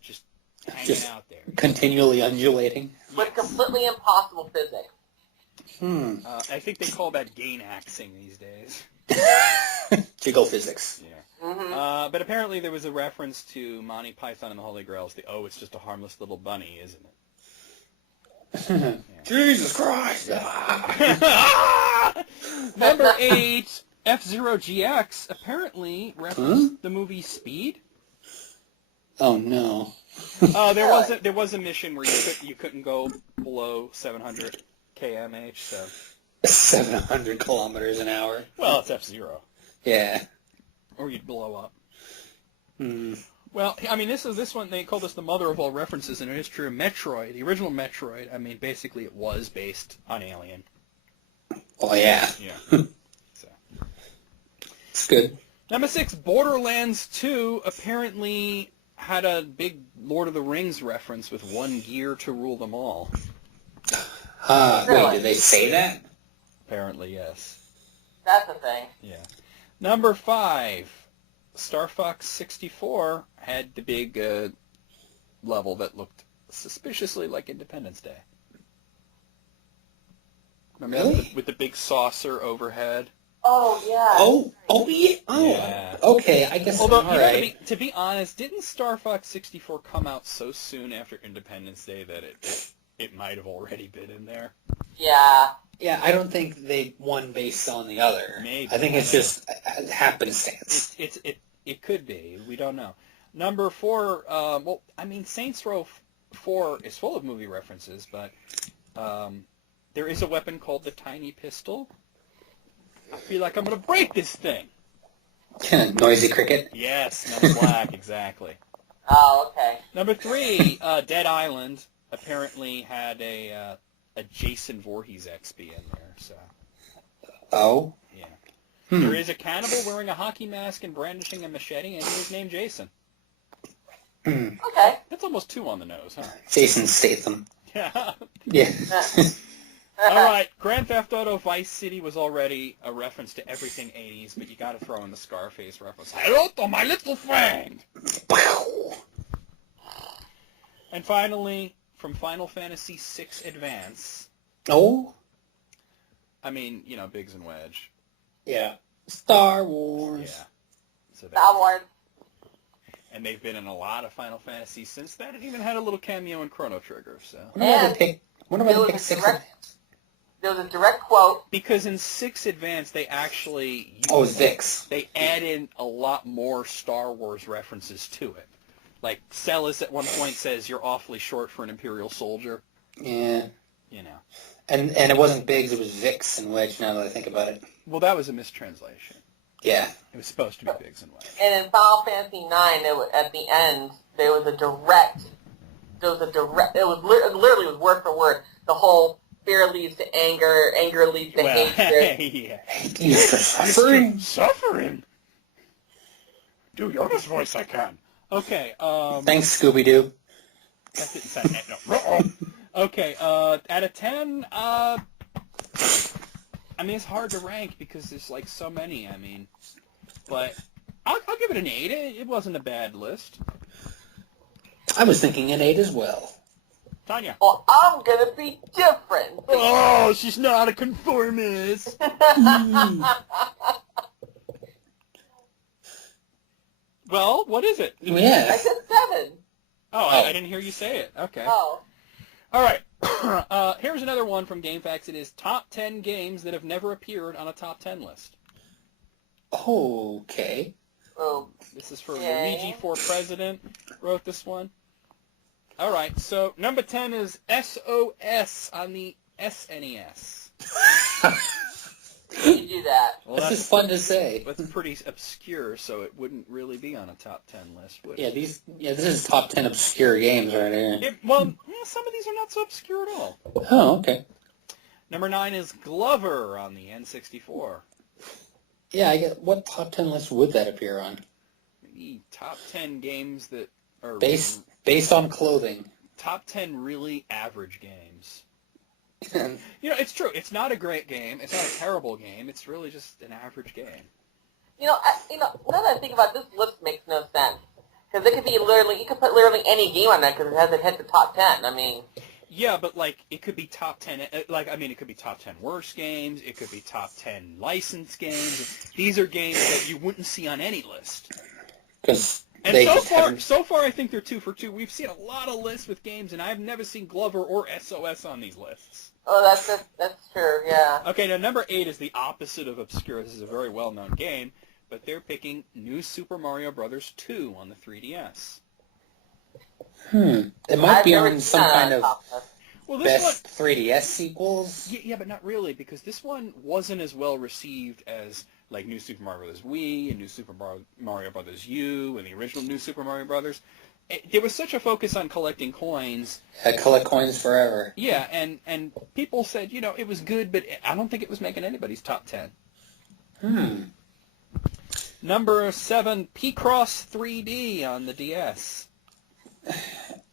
hanging Just- out there. Continually undulating. With completely impossible physics. I think they call that gain-axing these days. Jiggle physics. Yeah. Mm-hmm. But apparently there was a reference to Monty Python and the Holy Grails. It's just a harmless little bunny, isn't it? Jesus Christ! Number 8, F-Zero GX apparently referenced the movie Speed. Oh no. There was a mission where you couldn't go below 700 kmh. So 700 kilometers an hour. well, it's F-Zero, Yeah. or you'd blow up. Hmm. Well, I mean, this one, they call this the mother of all references, and it is true. Metroid, the original Metroid, I mean, basically it was based on Alien. Oh yeah. Yeah. So. It's good. Number 6, Borderlands 2 apparently had a big Lord of the Rings reference with one gear to rule them all. Wait, did they say that? Apparently, yes. That's the thing. Yeah. Number 5, Star Fox 64 had the big level that looked suspiciously like Independence Day. Remember Really? with the big saucer overhead? Oh, yeah. Oh yeah. Oh, Yeah. okay. I guess. Although, all you know, right. to be honest, didn't Star Fox 64 come out so soon after Independence Day that it might have already been in there. Yeah. Yeah, I don't think they one based on the other. Maybe. I think it's just happenstance. It could be. We don't know. Number 4, Saints Row 4 is full of movie references, but there is a weapon called the Tiny Pistol. I feel like I'm going to break this thing. Noisy cricket. Yes, Men in Black, exactly. Oh, okay. Number 3, Dead Island apparently had a Jason Voorhees XP in there, so... Oh? Yeah. Hmm. There is a cannibal wearing a hockey mask and brandishing a machete, and he is named Jason. Okay. That's almost 2 on the nose, huh? Jason Statham. Yeah. Yeah. All right. Grand Theft Auto Vice City was already a reference to everything 80s, but you got to throw in the Scarface reference. Hello to my little friend. And finally, from Final Fantasy VI Advance. Oh? I mean, Biggs and Wedge. Yeah. Star Wars. Yeah. So Star Wars. And they've been in a lot of Final Fantasy since then, and even had a little cameo in Chrono Trigger. So. When am I to pick 6 Advance? There was a direct quote. Because in 6 Advance, they actually... Oh, it's Vix. They add in a lot more Star Wars references to it. Like, Celis at one point says, "You're awfully short for an Imperial soldier." Yeah. And it wasn't Biggs, it was Vix and Wedge, now that I think about it. Well, that was a mistranslation. Yeah. It was supposed to be Biggs and Wedge. And in Final Fantasy IX, at the end, there was a direct, literally was word for word, the whole fear leads to anger, anger leads to hatred. Yeah. He's suffering. Suffering? Do Yoda's voice I can. Okay, Thanks, Scooby-Doo. That didn't sound... No. Okay, out of 10, it's hard to rank because there's, so many, But I'll give it an 8. It wasn't a bad list. I was thinking an 8 as well. Tanya. Well, I'm going to be different. Oh, she's not a conformist. Well, what is it? Yeah. I said 7. Oh, I didn't hear you say it. Okay. Oh. All right. Here's another one from GameFAQs. It is top 10 games that have never appeared on a top 10 list. Okay. Oh. This is for Luigi for President. Wrote this one. All right. So number 10 is SOS on the SNES. You do that. Well, that's just fun to say. That's pretty obscure, so it wouldn't really be on a top 10 list, would it? Yeah, this is top 10 obscure games right here. Some of these are not so obscure at all. Oh, okay. Number 9 is Glover on the N64. Yeah, I get. What top 10 list would that appear on? Maybe top 10 games that are... Based on clothing. Top 10 really average games. It's true. It's not a great game. It's not a terrible game. It's really just an average game. Now that I think about it, this list makes no sense. Because it could be you could put literally any game on that because it hasn't hit the top 10. Yeah, but, it could be top 10, it could be top 10 worst games. It could be top 10 licensed games. These are games that you wouldn't see on any list. So far, I think they're 2 for 2. We've seen a lot of lists with games, and I've never seen Glover or SOS on these lists. Oh, that's true, yeah. Okay, now number 8 is the opposite of obscure. This is a very well-known game, but they're picking New Super Mario Bros. 2 on the 3DS. It might be on some kind of best 3DS sequels. Yeah, but not really, because this one wasn't as well received as New Super Mario Bros. Wii and New Super Mario Bros. U and the original New Super Mario Bros. There was such a focus on collecting coins. Collect coins forever. Yeah, and people said, it was good, but I don't think it was making anybody's top 10. Number 7, Picross 3D on the DS.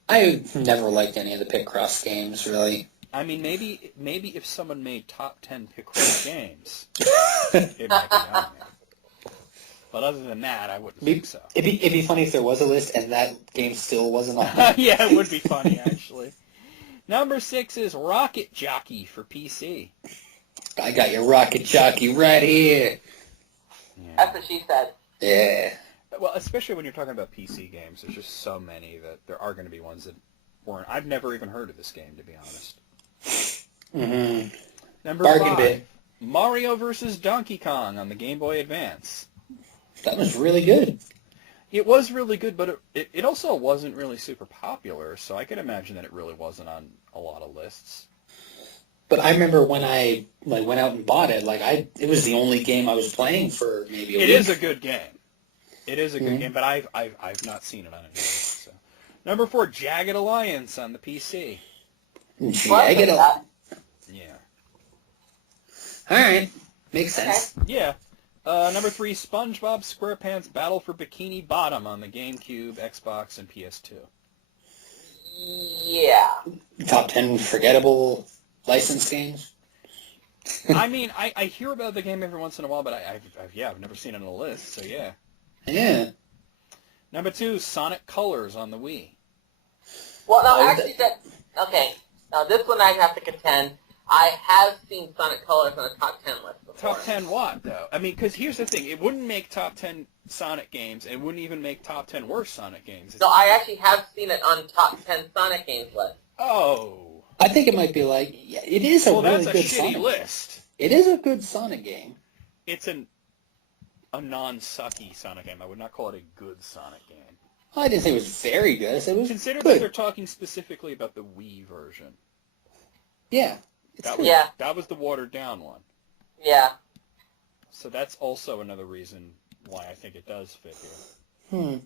I never liked any of the Picross games, really. Maybe if someone made top 10 Picross games, it might be on there. But other than that, I wouldn't think so. It'd be funny if there was a list and that game still wasn't on. Yeah, it would be funny, actually. Number 6 is Rocket Jockey for PC. I got your Rocket Jockey right here. Yeah. That's what she said. Yeah. Well, especially when you're talking about PC games, there's just so many that there are going to be ones that weren't. I've never even heard of this game, to be honest. Mm-hmm. Number Bargain 5, bin. Mario vs. Donkey Kong on the Game Boy Advance. That was really good. It was really good, but it also wasn't really super popular, so I could imagine that it really wasn't on a lot of lists. But I remember when I went out and bought it, it was the only game I was playing for maybe a week. It is a good game. It is a good game, but I've not seen it on any list. So. Number 4, Jagged Alliance on the PC. Jagged Alliance. Yeah. All right, makes sense. Yeah. Number 3, SpongeBob SquarePants Battle for Bikini Bottom on the GameCube, Xbox, and PS2. Yeah. Top 10 forgettable licensed games. I mean, I hear about the game every once in a while, but I've never seen it on a list, so yeah. Yeah. Number 2, Sonic Colors on the Wii. Well, no, actually, okay. Now, this one I have to contend. I have seen Sonic Colors on a top 10 list before. Top 10 what, though? I mean, because here's the thing. It wouldn't make top 10 Sonic games. It wouldn't even make top 10 worst Sonic games. No, I actually have seen it on top 10 Sonic games list. Oh. I think it might be it is a really good Sonic shitty list. It is a good Sonic game. It's a non-sucky Sonic game. I would not call it a good Sonic game. I didn't say it was very good. I said it was Consider good. that they're talking specifically about the Wii version. Yeah. That was the watered-down one. Yeah. So that's also another reason why I think it does fit here.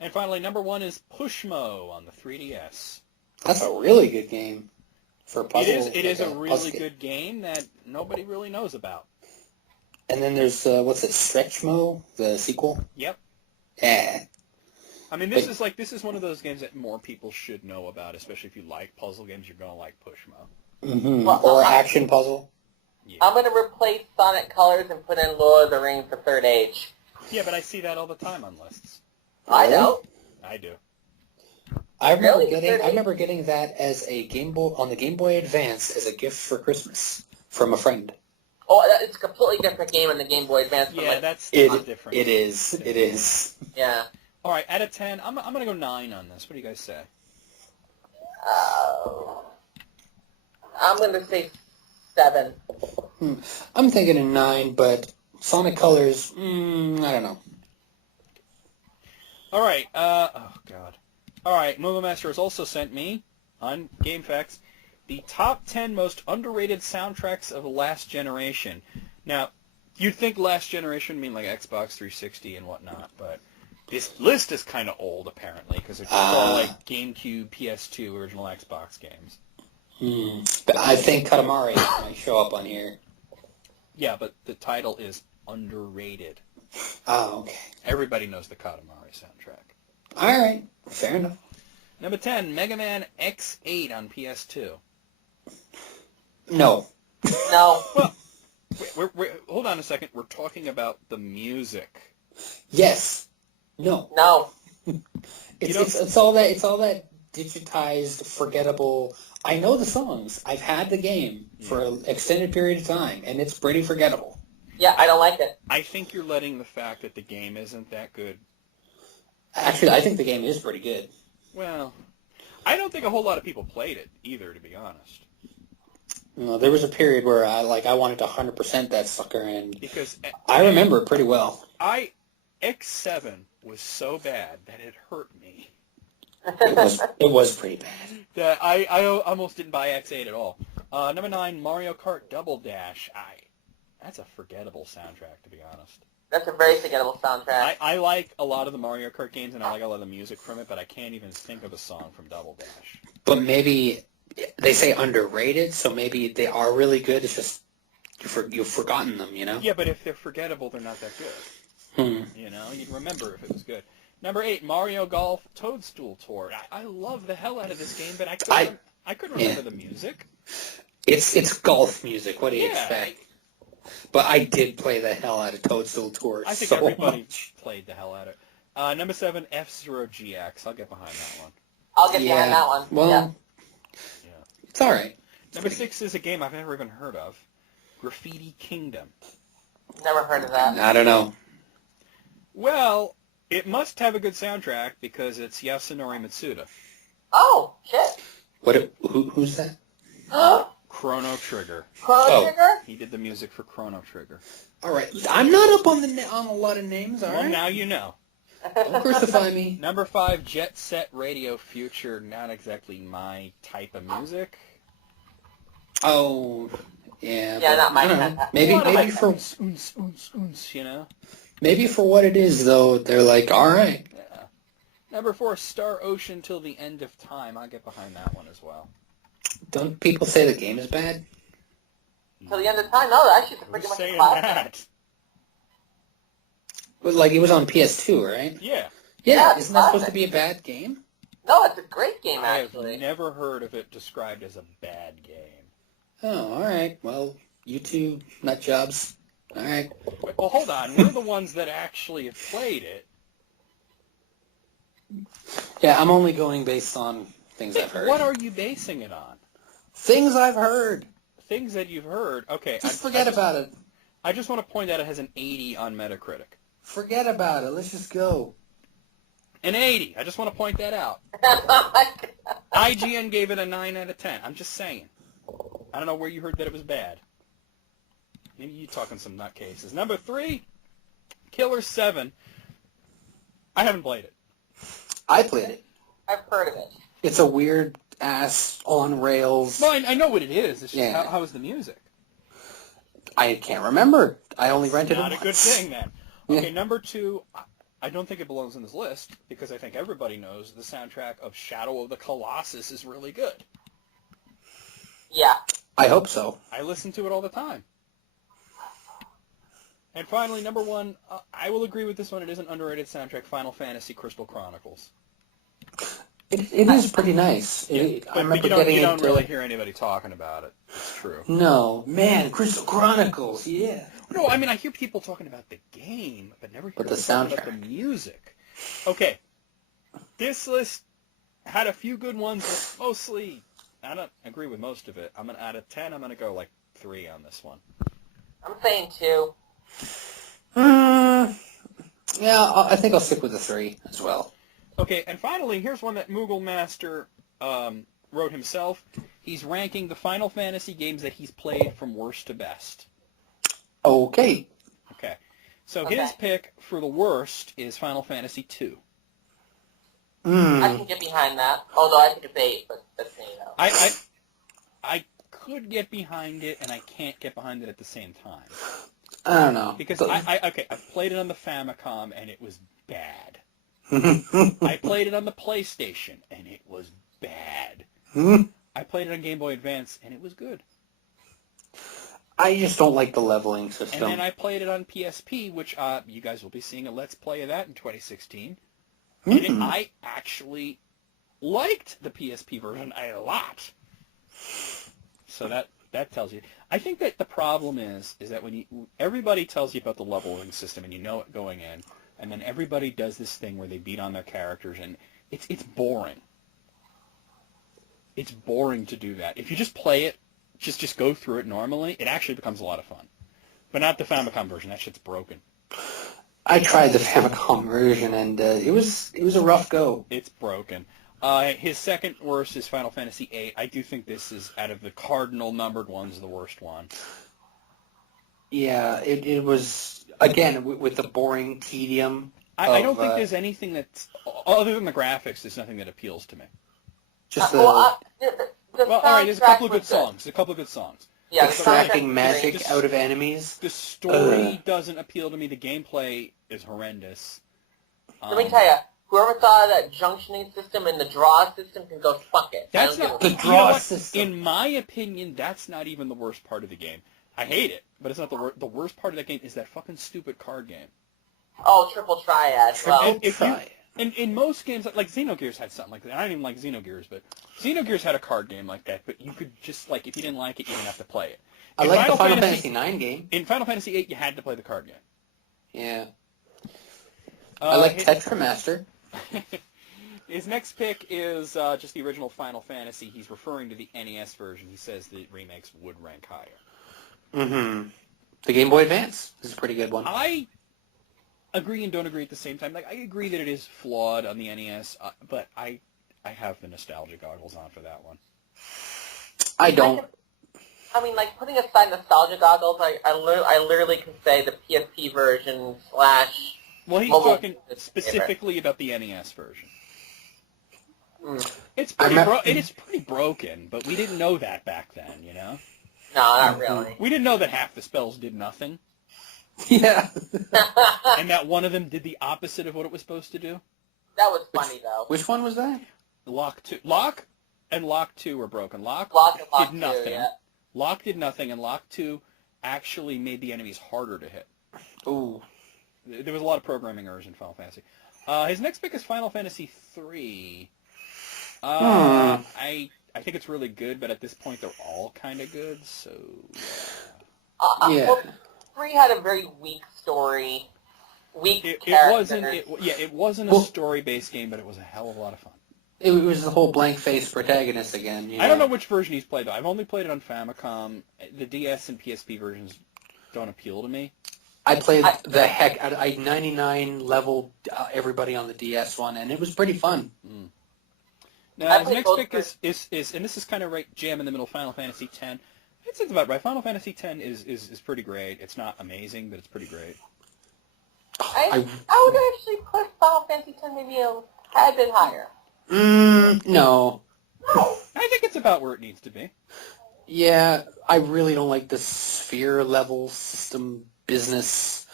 And finally, number 1 is Pushmo on the 3DS. That's a really good game for puzzle. It is a really good game that nobody really knows about. And then there's Stretchmo, the sequel. Yep. Yeah. I mean, this is one of those games that more people should know about, especially if you like puzzle games. You're gonna like Pushmo. Mm-hmm. Well, or action puzzle. Yeah. I'm going to replace Sonic Colors and put in Lord of the Rings: The Third Age. Yeah, but I see that all the time on lists. I know. I do. I remember getting that as a Game Boy on the Game Boy Advance as a gift for Christmas from a friend. Oh, it's a completely different game in the Game Boy Advance. Yeah, that's different. It is. Yeah. All right, out of 10, I'm gonna go 9 on this. What do you guys say? I'm going to say 7. I'm thinking a 9, but Sonic Colors, I don't know. All right. Oh God. All right. Momo Master has also sent me on GameFAQs the top 10 most underrated soundtracks of the last generation. Now, you'd think last generation would mean like Xbox 360 and whatnot, but this list is kind of old apparently because it's all like GameCube, PS2, original Xbox games. But I think Katamari might show up on here. Yeah, but the title is underrated. Oh, okay. Everybody knows the Katamari soundtrack. All right. Fair enough. Number 10, Mega Man X8 on PS2. No. No. Well, hold on a second. We're talking about the music. Yes. No. No. It's all that digitized, forgettable. I know the songs. I've had the game for an extended period of time, and it's pretty forgettable. Yeah, I don't like it. I think you're letting the fact that the game isn't that good. Actually, I think the game is pretty good. Well, I don't think a whole lot of people played it either, to be honest. No, there was a period where I wanted to 100% that sucker, and because I remember it pretty well. X7 was so bad that it hurt me. It was pretty bad. That I almost didn't buy X8 at all. Number 9, Mario Kart Double Dash. That's a forgettable soundtrack, to be honest. That's a very forgettable soundtrack. I like a lot of the Mario Kart games, and I like a lot of the music from it, but I can't even think of a song from Double Dash. But maybe they say underrated, so maybe they are really good. It's just you've forgotten them, you know? Yeah, but if they're forgettable, they're not that good. You know, you'd remember if it was good. Number 8, Mario Golf Toadstool Tour. I love the hell out of this game, but I couldn't remember the music. It's golf music. What do you expect? But I did play the hell out of Toadstool Tour. I think so everybody much. played the hell out of it. Number 7, F-Zero GX. I'll get behind that one. I'll get behind that one. Well, Yeah. it's all right. Number 6 is a game I've never even heard of. Graffiti Kingdom. Never heard of that. I don't know. Well, it must have a good soundtrack because it's Yasunori Mitsuda. Oh, shit. Who's that? Chrono Trigger. Chrono Trigger? He did the music for Chrono Trigger. All right, I'm not up on on a lot of names. All Well, right, now you know. don't crucify me. Number 5, Jet Set Radio Future. Not exactly my type of music. Oh, yeah. Yeah, not my I don't know. type. Maybe for You know. maybe for what it is though, they're like, all right. Yeah. Number 4, Star Ocean Till the End of Time. I'll get behind that one as well. Don't people say the game is bad? Till the end of time? No, actually, it's pretty Who's much a saying classic. that? But, like, it was on PS2, right? Yeah. Yeah, Yeah, isn't that supposed classic. to be a bad game? No, it's a great game, I have actually. never heard of it described as a bad game. Oh, all right. Well, you two nut jobs. All right. Wait, well, hold on. We're the ones that actually have played it. Yeah, I'm only going based on things I've heard. What are you basing it on? Things I've heard. Things that you've heard. Okay. Just forget about it. I just want to point out it has an 80 on Metacritic. Forget about it. Let's just go. An 80. I just want to point that out. IGN gave it a 9 out of 10. I'm just saying. I don't know where you heard that it was bad. Maybe you talking some nutcases. Number 3, Killer 7. I haven't played it. I played it. I've heard of it. It's a weird ass on rails. Well, I know what it is. It's just Yeah. how is the music? I can't remember. I only rented Not it a good once. thing then. Yeah. Okay, number 2. I don't think it belongs on this list because I think everybody knows the soundtrack of Shadow of the Colossus is really good. Yeah. I hope so. I listen to it all the time. And finally, number 1, I will agree with this one. It is an underrated soundtrack, Final Fantasy Crystal Chronicles. It is pretty nice. I But remember you getting don't it. really hear anybody talking about it. It's true. No, man, Crystal Chronicles, yeah. No, I mean, I hear people talking about the game, but never hear But the people talking about soundtrack. the music. Okay. This list had a few good ones, but mostly, I don't agree with most of it. Out of 10, I'm going to go like 3 on this one. I'm saying 2. Yeah, I think I'll stick with the 3 as well. Okay, and finally, here's one that Moogle Master wrote himself. He's ranking the Final Fantasy games that he's played from worst to best. Okay. Okay. So Okay. his pick for the worst is Final Fantasy 2. I can get behind that. Although I think it's 8, but that's me, though. I could get behind it, and I can't get behind it at the same time. I don't know. Because I've played it on the Famicom, and it was bad. I played it on the PlayStation, and it was bad. I played it on Game Boy Advance, and it was good. I just don't like the leveling system. And then I played it on PSP, which you guys will be seeing a Let's Play of that in 2016. And I actually liked the PSP version a lot. So that tells you. I think that the problem is that when everybody tells you about the leveling system and you know it going in, and then everybody does this thing where they beat on their characters, and it's boring. It's boring to do that. If you just play it, just go through it normally, it actually becomes a lot of fun. But not the Famicom version. That shit's broken. I tried the Famicom version, and it was a rough go. It's broken. His second worst is Final Fantasy VIII. I do think this is, out of the cardinal numbered ones, the worst one. Yeah, it was, again, with the boring tedium. I don't think there's anything that's, other than the graphics, there's nothing that appeals to me. Just the All right, there's a couple of soundtrack good was songs. A couple of good songs. Yeah, extracting the soundtrack magic was out of enemies. The story doesn't appeal to me. The gameplay is horrendous. Let me tell you, whoever thought of that junctioning system and the draw system can go fuck it. That's I don't not give a the fuck. you know draw what? system. In my opinion, that's not even the worst part of the game. I hate it, but it's not the worst. The worst part of that game is that fucking stupid card game. Oh, triple triad. Well, And if you, Try. in most games, like Xenogears had something like that. I don't even like Xenogears, but Xenogears had a card game like that. But you could just, like, if you didn't like it, you didn't have to play it. I In like the Final Fantasy IX game. In Final Fantasy VIII, you had to play the card game. Yeah. I like his, Tetramaster. his next pick is just the original Final Fantasy. He's referring to the NES version. He says the remakes would rank higher. Mm-hmm. The Game Boy Advance is a pretty good one. I agree and don't agree at the same time. Like, I agree that it is flawed on the NES, but I I have the nostalgia goggles on for that one. I don't. I mean, like, putting aside nostalgia goggles, I literally can say the PSP version / Well, he's mobile talking specifically about the NES version. Mm. It's pretty broken, but we didn't know that back then, you know? No, not really. We didn't know that half the spells did nothing, Yeah. and that one of them did the opposite of what it was supposed to do. That was funny, though. Which one was that? Lock and Lock 2 were broken. Lock Lock did too, nothing. yeah. Lock did nothing, and Lock 2 actually made the enemies harder to hit. Ooh. There was a lot of programming errors in Final Fantasy. His next pick is Final Fantasy 3. I think it's really good, but at this point they're all kind of good, so Yeah. Well, 3 had a very weak story, weak it characters. wasn't a story-based game, but it was a hell of a lot of fun. It was the whole blank-faced protagonist again. You know? I don't know which version he's played, though. I've only played it on Famicom. The DS and PSP versions don't appeal to me. I played the heck out. I 99 leveled everybody on the DS one, and it was pretty fun. Now, his next pick is, and this is kind of right jam in the middle, Final Fantasy X. It's about right. Final Fantasy X is pretty great. It's not amazing, but it's pretty great. I would actually put Final Fantasy X maybe a tad bit higher. No. I think it's about where it needs to be. Yeah, I really don't like the sphere level system business.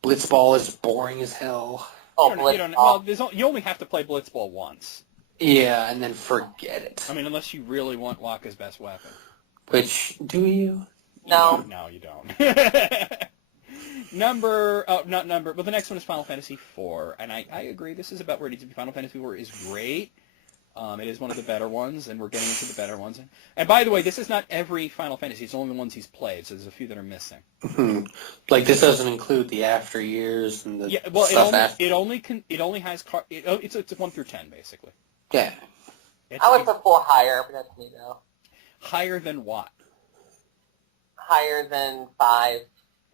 Blitzball is boring as hell. You only have to play Blitzball once. Yeah, and then forget it. I mean, unless you really want Wakka's best weapon. Which, do you? No. No, you don't. But the next one is Final Fantasy IV, and I agree, this is about where it needs to be. Final Fantasy IV is great. It is one of the better ones, and we're getting into the better ones. And by the way, this is not every Final Fantasy. It's only the ones he's played, so there's a few that are missing. Like, this doesn't include the after years and the stuff after. It only has it's 1 through 10 basically. Yeah. I would put 4 higher, but that's me though. Higher than what? Higher than 5.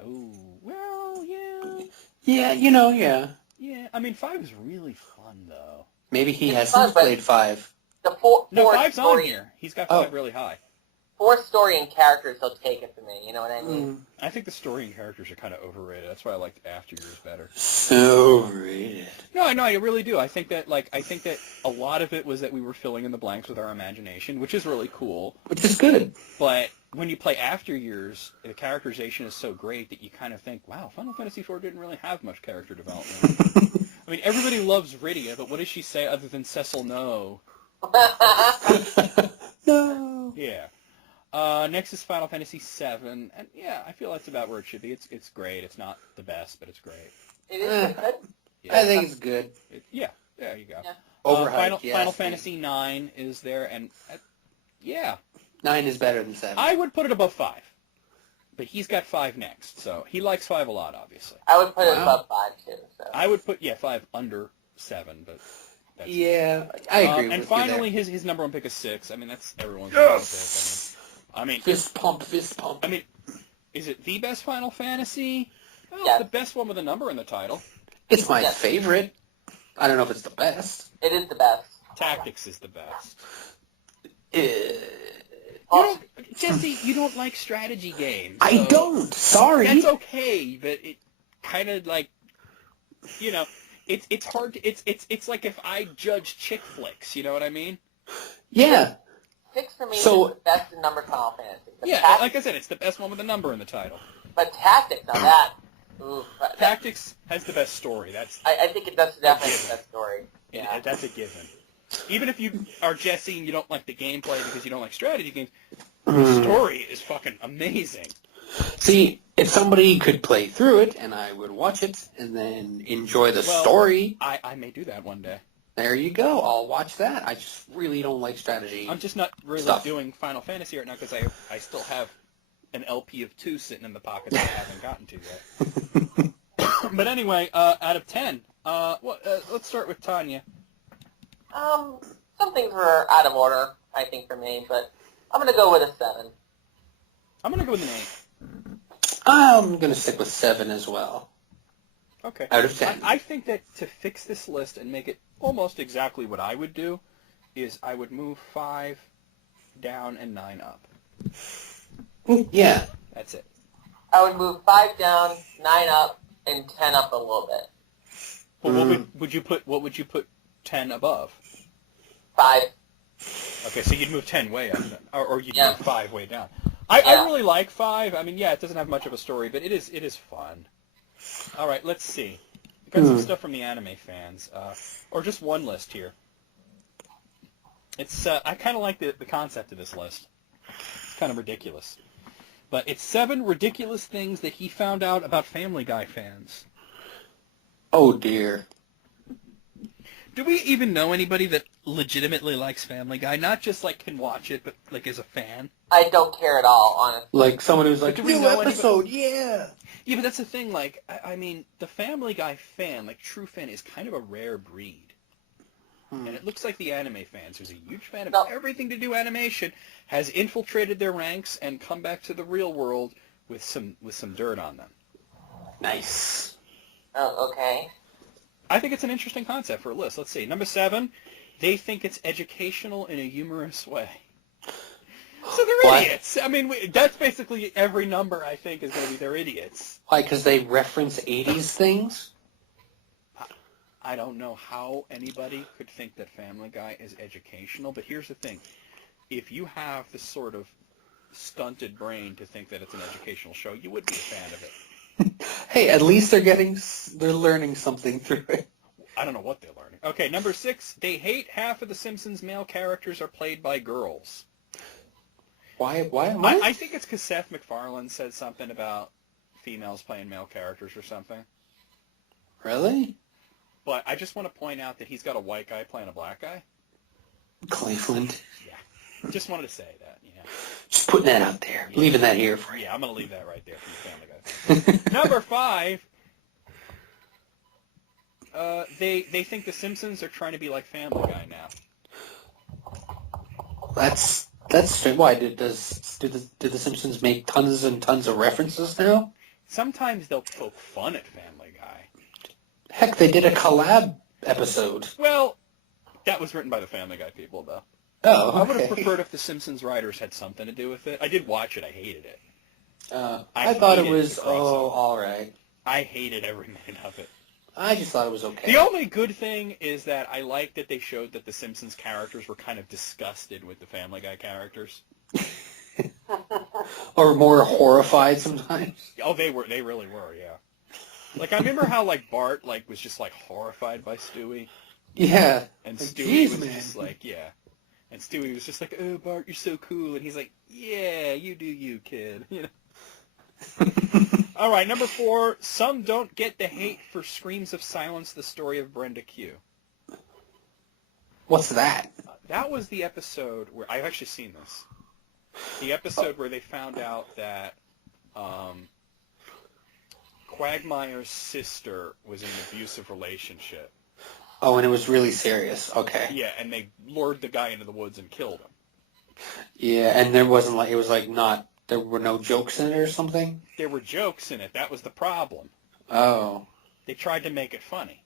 Oh, well, yeah. Yeah, yeah. Yeah, I mean, 5 is really fun though. Maybe he It's hasn't fun, played 5. The 4 5's story, on here. He's got 5 really high. 4 story and characters he'll take it for me. You know what I mean? I think the story and characters are kind of overrated. That's why I liked After Years better. So rated. No, I really do. I think that a lot of it was that we were filling in the blanks with our imagination, which is really cool. Which is good. But when you play After Years, the characterization is so great that you kind of think, wow, Final Fantasy IV didn't really have much character development. I mean, everybody loves Rydia, but what does she say other than Cecil no? No. Yeah. Next is Final Fantasy VII, and yeah, I feel that's about where it should be. It's great. It's not the best, but it's great. It is good. I think it's good. Yeah, there you go. Yeah. Overhyped, Final Fantasy IX is there, and yeah. 9 is better than 7. I would put it above 5. But he's got 5 next, so he likes 5 a lot, obviously. I would put it above 5 too. So. I would put 5 under 7, but that's yeah, I agree with and you finally, there. his number 1 pick is 6. I mean, that's everyone's Yes! pick. I mean, Fist pump, fist pump. I mean, is it the best Final Fantasy? Well, Yes. it's the best one with a number in the title. It's my Yes. favorite. I don't know if it's the best. It is the best. Tactics is the best. Jesse, you don't like strategy games. I so don't. Sorry. That's okay, but it kind of like, it's hard to, it's like if I judge chick flicks, you know what I mean? Yeah. 6 for me So- is the best in number Final Fantasy. But Yeah, Tactics, like I said, it's the best one with a number in the title. but Tactics, now that, ooh, Tactics has the best story. I think it does definitely the best story. Yeah. That's a given. Even if you are Jesse and you don't like the gameplay because you don't like strategy games, the story is fucking amazing. See, if somebody could play through it and I would watch it and then enjoy the story, I may do that one day. there you go. I'll watch that. I just really don't like strategy. I'm just not really Stuff. doing Final Fantasy right now because I still have an LP of 2 sitting in the pocket that I haven't gotten to yet. But anyway, out of 10, let's start with Tanya. Some things were out of order, I think, for me, but I'm going to go with a 7. I'm going to go with an 8. I'm going to stick with 7 as well. Okay. Out of 10. I think that to fix this list and make it almost exactly what I would do is I would move 5 down and 9 up. Yeah. That's it. I would move 5 down, 9 up, and 10 up a little bit. Well, what would you put 10 above? 5. Okay, so you'd move 10 way up, or you'd Yeah. move 5 way down. I Yeah. really like 5. I mean, yeah, it doesn't have much of a story, but it is fun. All right, let's see. We got some stuff from the anime fans, or just one list here. It's I kind of like the concept of this list. It's kind of ridiculous, but it's 7 ridiculous things that he found out about Family Guy fans. Oh, dear. Do we even know anybody that legitimately likes Family Guy? Not just like can watch it, but like as a fan. I don't care at all, honestly. Like someone who's like, do we new know episode, yeah. Yeah, but that's the thing. Like, I mean, the Family Guy fan, like true fan, is kind of a rare breed. And it looks like the anime fans, who's a huge fan of everything to do animation, has infiltrated their ranks and come back to the real world with some dirt on them. Nice. Oh, okay. I think it's an interesting concept for a list. Let's see. Number 7, they think it's educational in a humorous way. So they're What? idiots. I mean, that's basically every number I think is going to be they're idiots. Why, because they reference 80s things? I don't know how anybody could think that Family Guy is educational, but here's the thing. If you have this sort of stunted brain to think that it's an educational show, you would be a fan of it. Hey, at least they're learning something through it. I don't know what they're learning. Okay, number 6, they hate half of the Simpsons male characters are played by girls. Why? I think it's because Seth MacFarlane said something about females playing male characters or something. Really? But I just want to point out that he's got a white guy playing a black guy. Cleveland. Yeah. Just wanted to say that, yeah. Just putting that out there. Leaving that here for you. Yeah, I'm going to leave that right there for the Family Guy. Number 5, they think the Simpsons are trying to be like Family Guy now. That's strange. Why did the Simpsons make tons and tons of references now? Sometimes they'll poke fun at Family Guy. Heck, they did a collab episode. Well, that was written by the Family Guy people, though. Oh, I would have okay. preferred if the Simpsons writers had something to do with it. I did watch it. I hated it. I thought it hated was, the crossover. all right. I hated every minute of it. I just thought it was okay. The only good thing is that I liked that they showed that the Simpsons characters were kind of disgusted with the Family Guy characters. Or more horrified sometimes. Oh, they really were, yeah. Like, I remember how, like, Bart, like, was just, like, horrified by Stewie. Yeah. And Like, Stewie "Jeez, was man." just like, yeah. And Stewie was just like, oh, Bart, you're so cool. And he's like, yeah, you do you, kid. You know. All right, number 4, some don't get the hate for Screams of Silence, the story of Brenda Q. What's that? That was the episode where, I've actually seen this. The episode where they found out that Quagmire's sister was in an abusive relationship. Oh, and it was really serious. Okay. Yeah, and they lured the guy into the woods and killed him. Yeah, and there wasn't like, it was like not, there were no jokes in it or something? There were jokes in it. That was the problem. Oh. They tried to make it funny.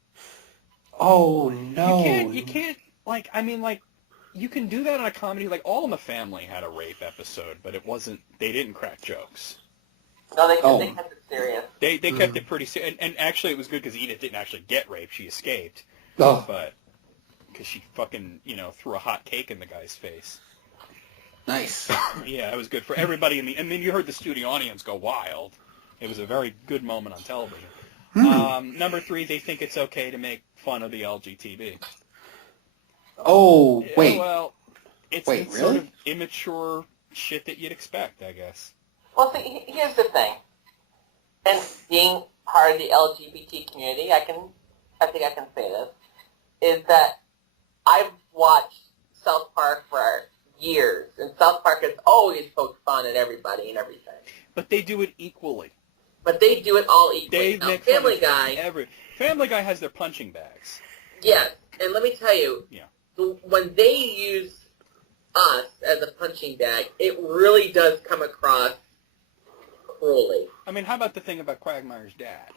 Oh, no. You can't, like, I mean, like, you can do that on a comedy. Like, All in the Family had a rape episode, but it wasn't, they didn't crack jokes. No, they kept it serious. They kept it pretty serious. And actually, it was good because Edith didn't actually get raped. She escaped. Oh. But, because she fucking, threw a hot cake in the guy's face. Nice. Yeah, it was good for everybody and then you heard the studio audience go wild. It was a very good moment on television. Number 3, they think it's okay to make fun of the LGTB. Oh, wait. Well, it's Wait, sort really? of immature shit that you'd expect, I guess. Well, see, here's the thing. And being part of the LGBT community, I think I can say this, is that I've watched South Park for years, and South Park has always poked fun at everybody and everything. But they do it equally. But they do it all equally. They Now, make fun Family of Guy, Family Guy has their punching bags. yes, and let me tell you, Yeah. When they use us as a punching bag, it really does come across cruelly. I mean, how about the thing about Quagmire's dad?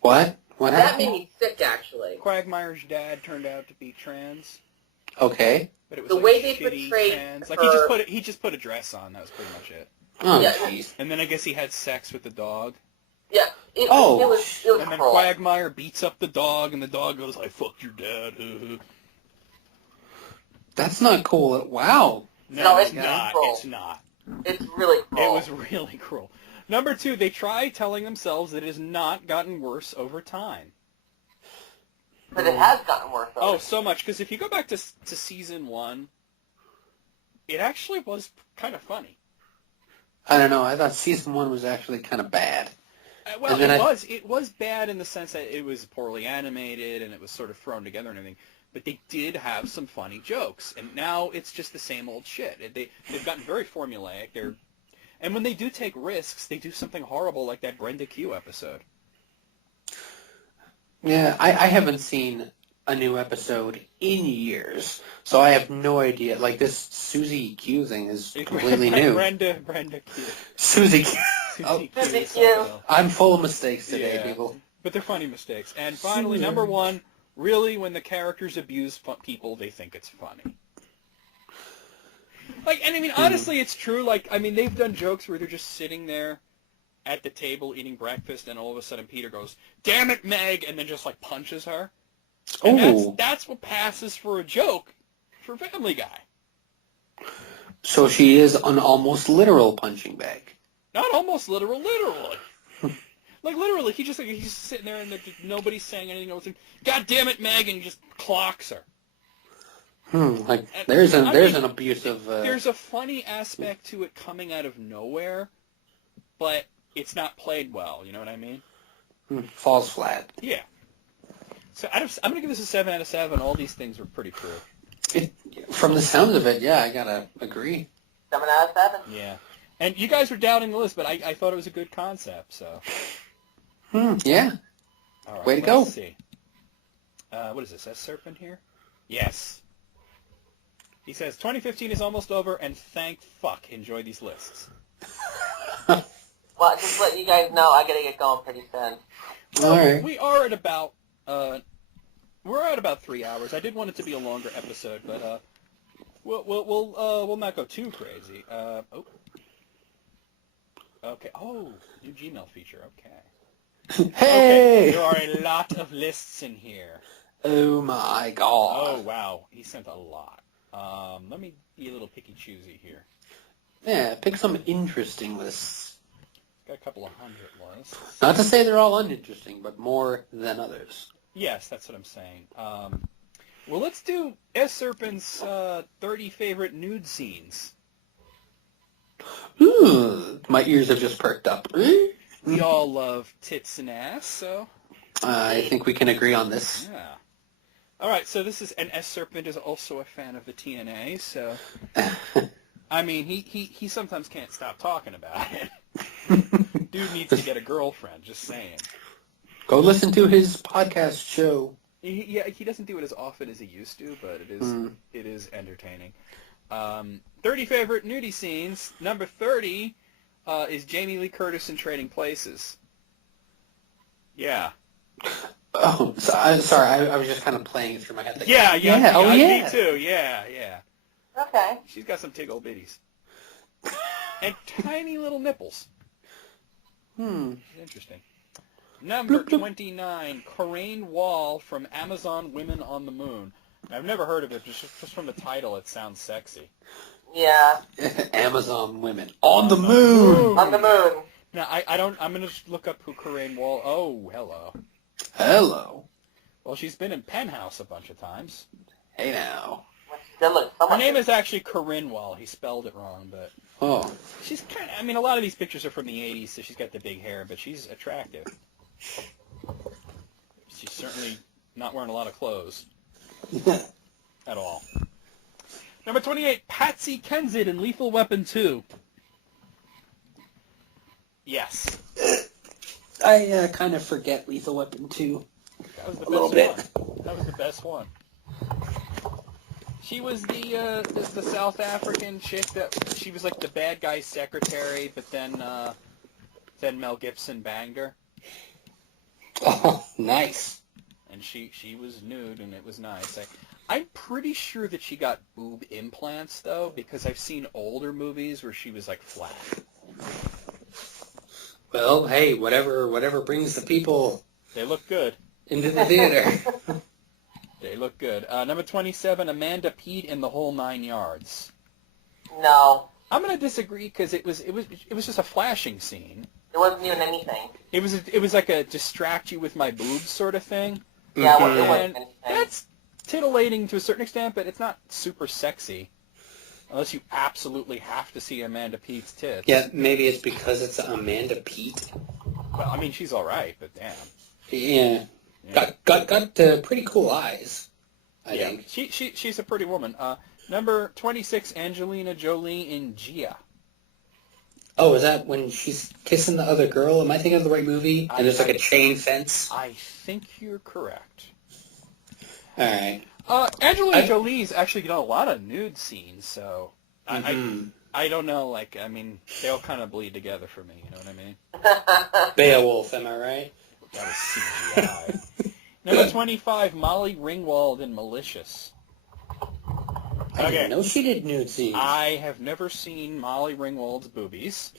What? What That happened? made me sick, actually. Quagmire's dad turned out to be trans. Okay. But it was The like way they shitty portrayed trans. Like her- he just put a dress on. That was pretty much it. Oh, Yeah. jeez. And then I guess he had sex with the dog. Yeah, it Oh. was And then cruel. Quagmire beats up the dog, and the dog goes, "I fucked your dad." That's not cool. Wow. No, it's not. cruel. It's not. It's really cruel. It was really cruel. Number 2, they try telling themselves that it has not gotten worse over time. But it has gotten worse. Oh, so much. Because if you go back to season 1, it actually was kind of funny. I don't know. I thought season 1 was actually kind of bad. Well, And then it was bad in the sense that it was poorly animated and it was sort of thrown together and everything. But they did have some funny jokes, and now it's just the same old shit. They've gotten very formulaic. And when they do take risks, they do something horrible like that Brenda Q episode. Yeah, I haven't seen a new episode in years, so I have no idea. Like, this Susie Q thing is completely new. Brenda Q. Susie Q. Oh, Susie Q. is Susie Q. something else. I'm full of mistakes today, Yeah. people. But they're funny mistakes. And finally, number 1, really, when the characters abuse people, they think it's funny. Like, and I mean, honestly, it's true. Like, I mean, they've done jokes where they're just sitting there at the table eating breakfast, and all of a sudden Peter goes, "Damn it, Meg," and then just, like, punches her. And Oh, that's what passes for a joke for Family Guy. so she is an almost literal punching bag. Not almost literally. Like, literally, he's sitting there and nobody's saying anything. Else. God damn it, Meg, and he just clocks her. Like, And- there's I an mean, abusive... There's a funny aspect to it coming out of nowhere, but it's not played well, you know what I mean? falls flat. Yeah. So I'm going to give this a 7 out of 7. All these things were pretty true. From the sounds of it, yeah, I gotta agree. 7 out of 7. Yeah. And you guys were doubting the list, but I thought it was a good concept, so. Yeah. All right, Way to go. Let's see. What is this, S Serpent here? Yes. He says, 2015 is almost over, and thank fuck, enjoy these lists. Well, just to let you guys know, I gotta get going pretty soon. All right. We are at about, we're at about 3 hours. I did want it to be a longer episode, but, we'll not go too crazy. Okay. Oh, new Gmail feature. Okay. Hey! Okay. There are a lot of lists in here. Oh my Oh, god. wow. He sent a lot. Let me be a little picky-choosy here. Yeah, pick some interesting lists. Got a couple of hundred lists. Not to say they're all uninteresting, but more than others. Yes, that's what I'm saying. Well, let's do S Serpent's 30 favorite nude scenes. Ooh, my ears have just perked up. We all love tits and ass, so I think we can agree on this. yeah. All right, so this is, and S Serpent is also a fan of the TNA, so I mean, he sometimes can't stop talking about it. Dude needs to get a girlfriend. Just saying. Go listen to his podcast show. He doesn't do it as often as he used to, but it is entertaining. 30 favorite nudie scenes. Number 30 is Jamie Lee Curtis in Trading Places. Yeah. Oh, sorry. I was just kind of playing it through my head. Like, Yeah. Oh, yeah. Me too. Yeah. Okay. She's got some tig old bitties. And tiny little nipples. Interesting. Number 29, Coraine Wall from Amazon Women on the Moon. I've never heard of it, just from the title it sounds sexy. Yeah. Amazon women on the moon. On the moon. Now, I'm going to just look up who Coraine Wall... Oh, hello. Hello. Well, she's been in Penthouse a bunch of times. Hey now. Which still looks so Her much. name is actually Corinne Wall. He spelled it wrong, but... Oh. She's kind of... I mean, a lot of these pictures are from the 80s, so she's got the big hair, but she's attractive. She's certainly not wearing a lot of clothes. At all. Number 28, Patsy Kensit in Lethal Weapon 2. Yes. I kind of forget Lethal Weapon 2. That was the A little best one. That was the best one. She was the South African chick that she was like the bad guy's secretary, but then Mel Gibson banged her, Oh, nice. and she was nude, and it was nice. I'm pretty sure that she got boob implants, though, because I've seen older movies where she was, like, flat. Well, hey, whatever brings the people They look good. into the theater. They look good. Number 27, Amanda Peet in The Whole Nine Yards. No. I'm going to disagree because it was just a flashing scene. It wasn't even anything. It was like a distract you with my boobs sort of thing. Yeah, it Mhm. wasn't And anything. that's titillating to a certain extent, but it's not super sexy. Unless you absolutely have to see Amanda Peet's tits. Yeah, maybe it's because it's Amanda Peet. Well, I mean, she's all right, but damn. Yeah. Yeah. Got pretty cool eyes, I Yeah. think. She's a pretty woman. Number 26, Angelina Jolie in Gia. Oh, is that when she's kissing the other girl? Am I thinking of the right movie? And there's like a chain fence? I think you're correct. All right. Angelina Jolie's actually done a lot of nude scenes, so Mhm. I don't know. Like, I mean, they all kind of bleed together for me. You know what I mean? Beowulf, am I right? That was CGI. Number 25, Molly Ringwald in Malicious. I didn't know she did nude scenes. I have never seen Molly Ringwald's boobies.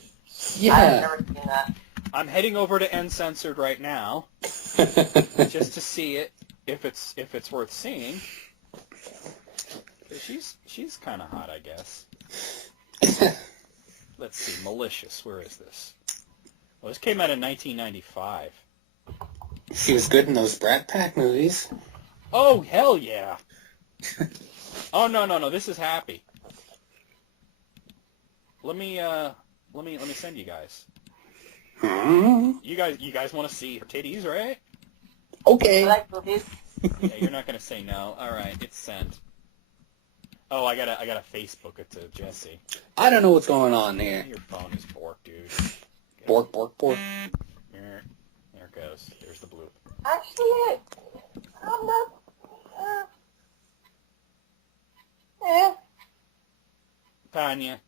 I've Yeah. never seen that. I'm heading over to Uncensored right now just to see it if it's worth seeing. She's kind of hot, I guess. Let's see, Malicious. Where is this? Well, this came out in 1995. She was good in those Brat Pack movies. Oh, hell yeah. Oh, no. This is Happy. Let me send you guys. Hmm. You guys want to see her titties, right? I Okay. like movies. Yeah, you're not gonna say no. All right, it's sent. Oh, I gotta Facebook it to Jesse. I don't know what's going on here. Your phone is bork, dude. Bork, bork, bork. There it goes. There's the bloop. Actually, I'm not. Eh. Tanya.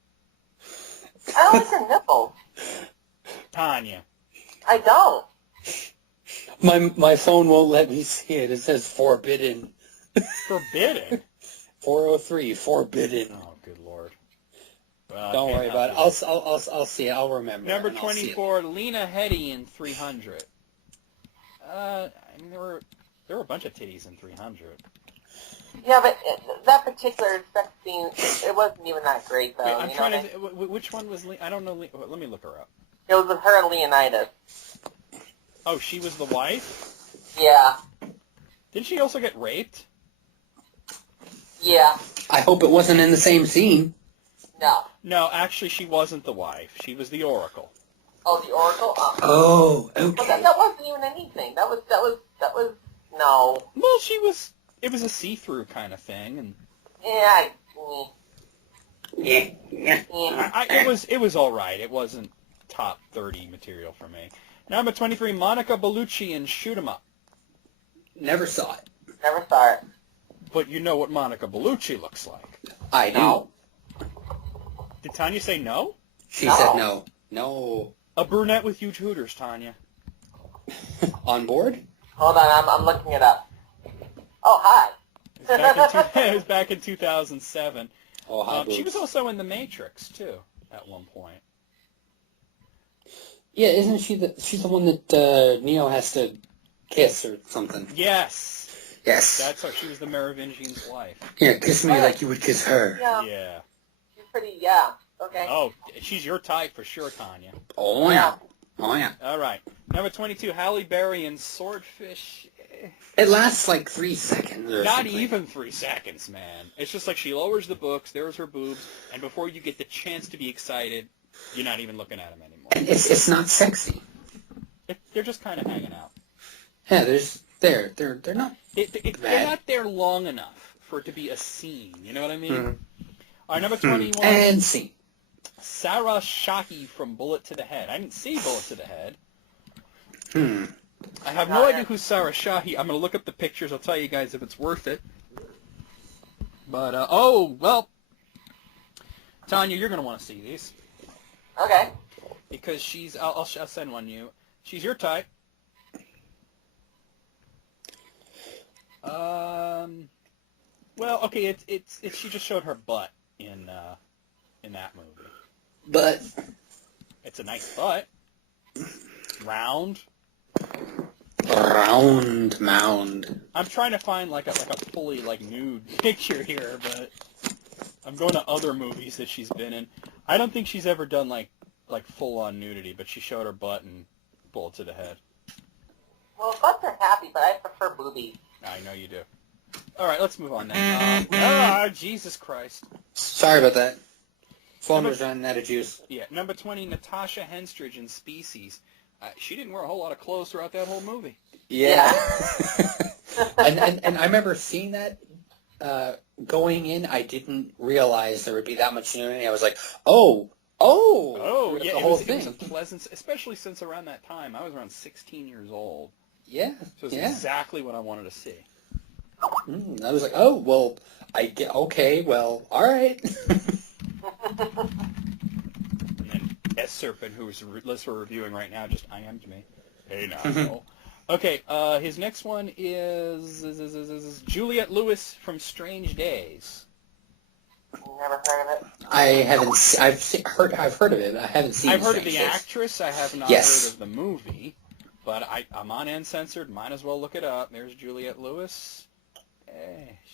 I don't like her nipples. Tanya. I don't. My phone won't let me see it. It says forbidden. Forbidden. 403, forbidden. Oh, good lord. Well, Don't can't worry help about it. you. I'll see it. I'll remember. Number and I'll see it. 24, Lena Headey in 300. I mean, there were a bunch of titties in 300. Yeah, but that particular sex scene, it wasn't even that great, though. Wait, I'm you trying know to. Which one was? I don't know. Let me look her up. It was with her and Leonidas. Oh, she was the wife. Yeah. Didn't she also get raped? Yeah. I hope it wasn't in the same scene. No. No, actually, she wasn't the wife. She was the Oracle. Oh, the Oracle? Oh, But okay. that wasn't even anything. That was, no. Well, it was a see-through kind of thing, and Yeah, Yeah. it was all right. It wasn't top 30 material for me. Number 23, Monica Bellucci in Shoot 'Em Up. Never saw it. never saw it. But you know what Monica Bellucci looks like. I do. No. Did Tanya say no? She No. said no. No. A brunette with huge hooters, Tanya. On board? Hold on, I'm looking it up. Oh, hi. It was back in 2007. Oh, hi, She boobs. was also in The Matrix, too, at one point. Yeah, isn't she's the one that Neo has to kiss or something? Yes. Yes. That's how she was the Merovingian's wife. Yeah, kiss me like you would kiss her. Yeah, Yeah. she's pretty, yeah. Okay. Oh, she's your type for sure, Tanya. Oh, yeah. Oh, yeah. All right. Number 22, Halle Berry in Swordfish. It lasts like 3 seconds or Not something. even 3 seconds, man. It's just like she lowers the books, there's her boobs, and before you get the chance to be excited, you're not even looking at them anymore. And it's not sexy. They're just kind of hanging out. Yeah, they're not. They're not there long enough for it to be a scene. You know what I mean? Mhm. All right, number 21, And scene. Sarah Shahi from Bullet to the Head. I didn't see Bullet to the Head. I have no idea who Sarah Shahi. I'm going to look up the pictures. I'll tell you guys if it's worth it. But, well, Tanya, you're going to want to see these. Okay. Because I'll send one to you. She's your type. Well, okay, it's she just showed her butt in that movie. But It's a nice butt, round. round mound. I'm trying to find like a fully like nude picture here, but I'm going to other movies that she's been in. I don't think she's ever done like full on nudity, but she showed her butt and bullet to the head. Well, butts are happy, but I prefer boobies. I know you do. All right, let's move on then. Jesus Christ. Sorry about that. Phone was running out of juice. Yeah, number 20, Natasha Henstridge in Species. She didn't wear a whole lot of clothes throughout that whole movie. Yeah. and I remember seeing that going in. I didn't realize there would be that much nudity. I was like, oh, yeah, the it whole was thing. a pleasant, especially since around that time, I was around 16 years old. Yeah, So it's yeah. exactly what I wanted to see. I was like, oh, well, okay, well, all right. And then S. Serpent, whose list we're reviewing right now, just IM'd me. Hey, now. Okay, his next one is Juliette Lewis from Strange Days. Never heard of it. I haven't. I've heard of it. I haven't seen. I've heard of the Strange Days. actress. I have not Yes. heard of the movie. But I'm on Uncensored. Might as well look it up. There's Juliette Lewis.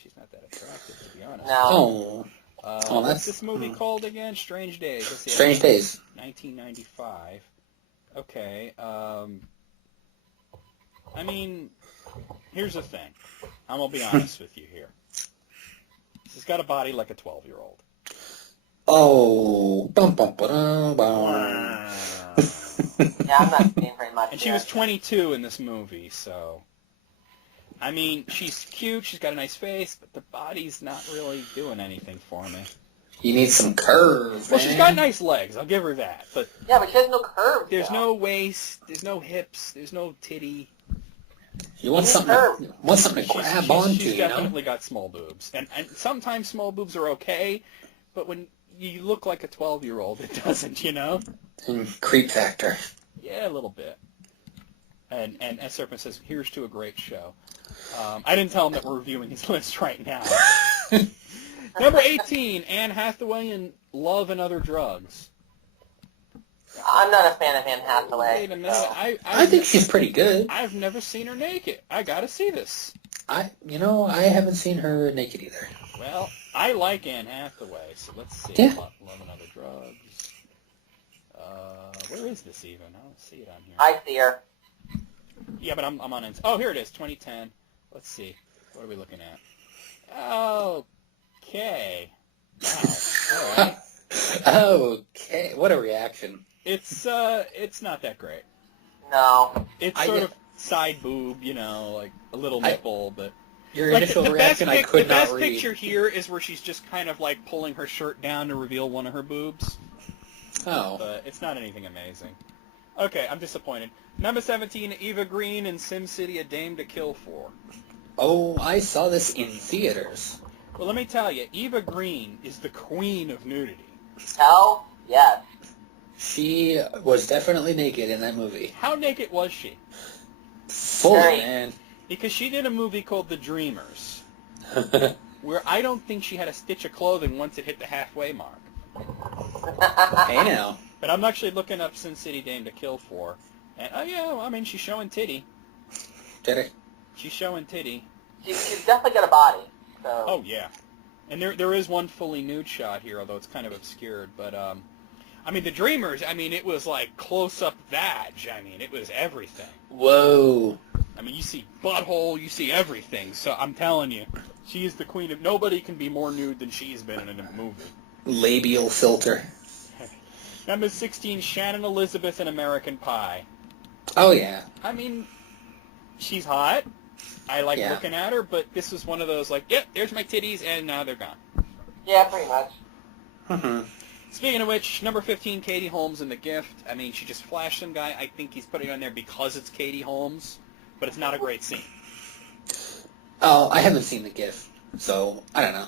She's not that attractive, to be honest. No. Oh. What's this movie called again? Strange Days. Let's see. Strange Days. 1995. Okay. I mean, here's the thing. I'm going to be honest with you here. She's got a body like a 12-year-old. Oh. Bum, bum, ba-dum, bum. Yeah, I'm not seeing very much. And she was 22 in this movie, so... I mean, she's cute, she's got a nice face, but the body's not really doing anything for me. You need some curve. Well, she's got nice legs, I'll give her that, but Yeah, but she has no curves. there's though. no waist, there's no hips, there's no titty. You want something to grab onto, She's you know? definitely got small boobs. And sometimes small boobs are okay, but when you look like a 12-year-old, it doesn't, you know? Creep factor. Yeah, a little bit. And S. Serpent says, here's to a great show. I didn't tell him that we're reviewing his list right now. Number 18, Anne Hathaway in Love and Other Drugs. I'm not a fan of Anne Hathaway. Wait a minute. so- I think she's pretty good. I've never seen her naked. I gotta see this. I haven't seen her naked either. Well, I like Anne Hathaway, so let's see. Yeah. Love and Other Drugs. Where is this even? I don't see it on here. I see her. Yeah, but I'm on it. Oh, here it is, 2010. Let's see. What are we looking at? Okay. Wow. All right. Okay, what a reaction. It's not that great. No. It's sort of side boob, you know, like a little nipple, but Your like initial the reaction, I could the not best read. picture here is where she's just kind of like pulling her shirt down to reveal one of her boobs. Oh. But it's not anything amazing. Okay, I'm disappointed. Number 17, Eva Green in SimCity: A Dame to Kill For. Oh, I saw this in theaters. Well, let me tell you, Eva Green is the queen of nudity. Hell, yes. She was definitely naked in that movie. How naked was she? Fully, Very. man. Because she did a movie called The Dreamers, where I don't think she had a stitch of clothing once it hit the halfway mark. Hey now. But I'm actually looking up Sin City Dame to Kill For, and oh yeah, I mean she's showing titty. Did it? She's showing titty. She's definitely got a body. So. Oh yeah, and there is one fully nude shot here, although it's kind of obscured. But I mean The Dreamers, I mean it was like close up vag. I mean it was everything. Whoa. I mean you see butthole, you see everything. So I'm telling you, she is the queen of. Nobody can be more nude than she's been in a movie. Labial filter. Number 16, Shannon Elizabeth in American Pie. Oh, yeah. I mean, she's hot. I like Yeah. looking at her, but this was one of those like, yep, there's my titties, and now they're gone. Yeah, pretty much. Mhm. Speaking of which, number 15, Katie Holmes in The Gift. I mean, she just flashed some guy. I think he's putting it on there because it's Katie Holmes, but it's not a great scene. Oh, I haven't seen The Gift, so I don't know.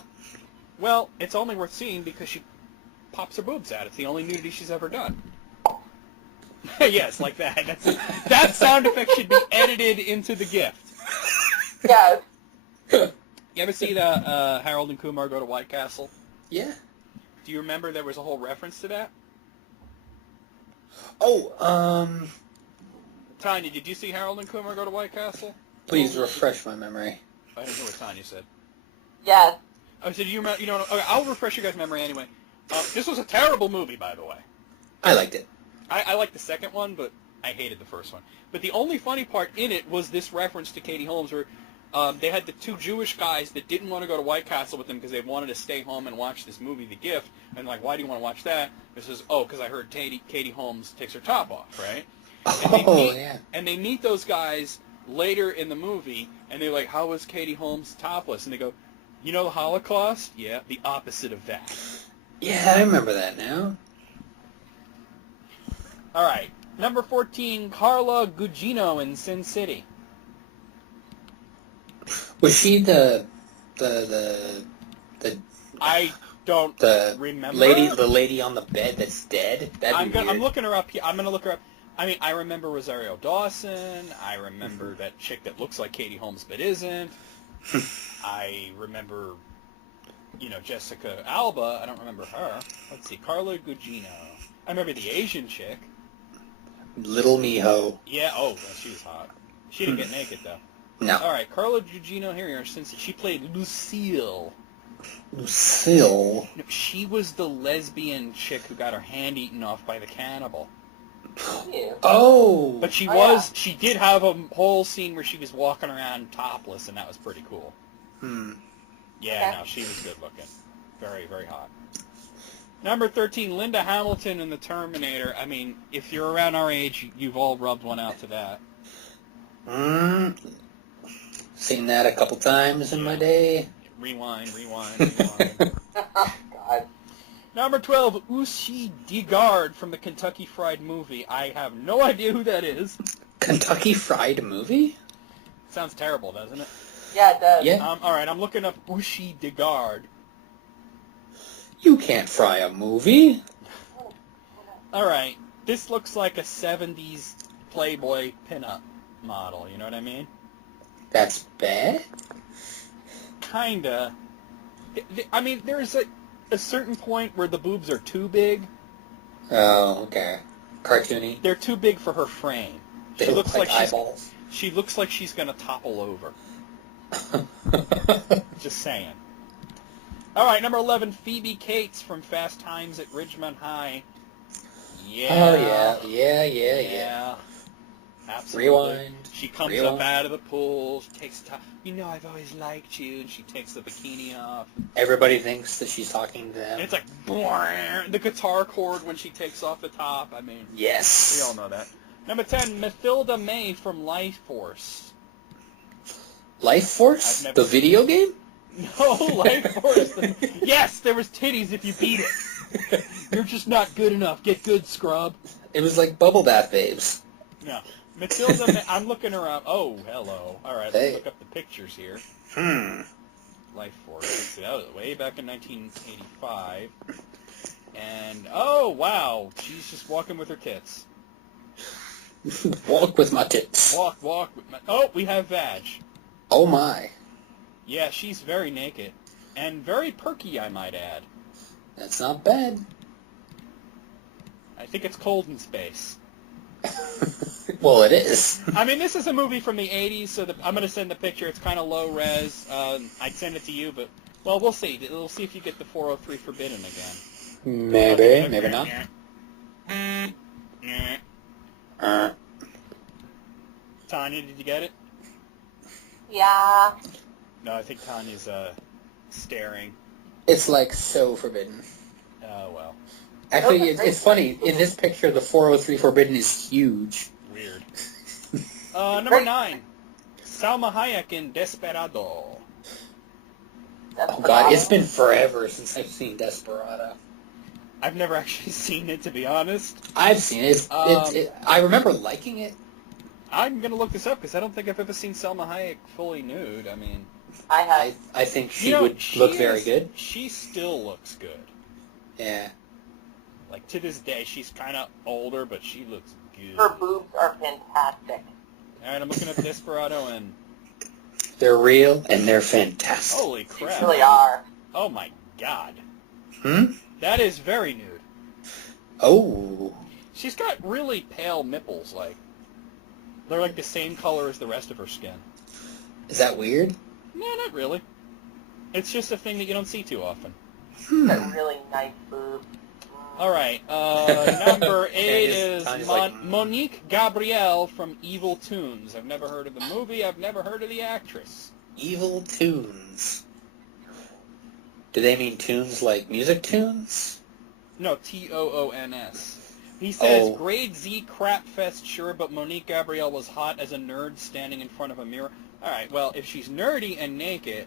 Well, it's only worth seeing because she pops her boobs out. It's the only nudity she's ever done. Yes, like that. That sound effect should be edited into The Gift. Yes. You ever see the Harold and Kumar Go to White Castle? Yeah. Do you remember there was a whole reference to that? Oh, Tanya, did you see Harold and Kumar Go to White Castle? please refresh my memory. I didn't know what Tanya said. Yes. Oh, so do you remember? You know, okay, I'll refresh your guys' memory anyway. This was a terrible movie, by the way. I liked it. I liked the second one, but I hated the first one. But the only funny part in it was this reference to Katie Holmes, where they had the two Jewish guys that didn't want to go to White Castle with them because they wanted to stay home and watch this movie, The Gift. And like, why do you want to watch that? It says, oh, because I heard Katie Holmes takes her top off, right? And they meet those guys later in the movie, and they're like, how was Katie Holmes topless? And they go, you know the Holocaust? Yeah, the opposite of that. Yeah, I remember that now. All right. Number 14, Carla Gugino in Sin City. Was she the I don't the remember. lady on the bed that's dead? That'd be weird. I'm looking her up here. I'm going to look her up. I mean, I remember Rosario Dawson. I remember that chick that looks like Katie Holmes but isn't. I remember, Jessica Alba. I don't remember her. Let's see, Carla Gugino. I remember the Asian chick. Little Miho. Yeah, she was hot. She didn't get naked, though. No. All right, Carla Gugino here, since she played Lucille. Lucille? No, she was the lesbian chick who got her hand eaten off by the cannibal. Oh! But she did have a whole scene where she was walking around topless, and that was pretty cool. Yeah, no, she was good looking. Very, very hot. Number 13, Linda Hamilton in The Terminator. I mean, if you're around our age, you've all rubbed one out to that. Seen that a couple times in my day. Rewind. God. Number 12, Ushi Digard from the Kentucky Fried Movie. I have no idea who that is. Kentucky Fried Movie? Sounds terrible, doesn't it? Yeah, it does. Yeah. All right, I'm looking up Ushi Digard. You can't fry a movie. All right, this looks like a 70s Playboy pinup model, you know what I mean? That's bad? Kinda. I mean, there's a certain point where the boobs are too big. Oh, okay. Cartoony. They're too big for her frame. They She look looks like like eyeballs. She looks like she's gonna topple over. Just saying. All right, number 11, Phoebe Cates from Fast Times at Ridgemont High. Yeah. Oh, yeah. Absolutely. Rewind. She comes up out of the pool. She takes the top. I've always liked you. And she takes the bikini off. Everybody thinks that she's talking to them. And it's like, the guitar chord when she takes off the top. I mean, Yes. we all know that. Number 10, Mathilda May from Life Force. Life Force? I've never The video game? No, Life Force. Yes, there was titties if you beat it. You're just not good enough. Get good, scrub. It was like Bubble Bath Babes. No. Matilda May, I'm looking her up. Oh, hello. All right, let's look up the pictures here. Life Force. Let's see, that was way back in 1985. And, oh, wow. She's just walking with her tits. Walk with my tits. Walk with my... Oh, we have Vag. Oh, my. Yeah, she's very naked. And very perky, I might add. That's not bad. I think it's cold in space. Well, it is. I mean, this is a movie from the 80s, so I'm going to send the picture. It's kind of low res. I'd send it to you, but, well, we'll see. We'll see if you get the 403 Forbidden again. Maybe not. Tanya, did you get it? Yeah. No, I think Tanya's staring. It's like so forbidden. Oh, well. Actually, it's funny. In this picture, the 403 Forbidden is huge. Weird. Number 9. Salma Hayek in Desperado. Oh, God, it's been forever since I've seen Desperado. I've never actually seen it, to be honest. I've seen it. I remember liking it. I'm going to look this up, because I don't think I've ever seen Salma Hayek fully nude. I mean... I have. I think she would look very good. She still looks good. Yeah. Like, to this day, she's kind of older, but she looks good. Her boobs are fantastic. All right, I'm looking at Desperado, and They're real and they're fantastic. Holy They crap. really are. Oh my god. Hmm? That is very nude. Oh. She's got really pale nipples, like. They're like the same color as the rest of her skin. Is that weird? No, not really. It's just a thing that you don't see too often. That really nice boob. Alright, number 8 Tanya's is like, Monique Gabrielle from Evil Tunes. I've never heard of the movie, I've never heard of the actress. Evil tunes. Do they mean tunes like music tunes? No, Toons. He says, Oh. grade Z crapfest, sure, but Monique Gabrielle was hot as a nerd standing in front of a mirror. Alright, well, if she's nerdy and naked,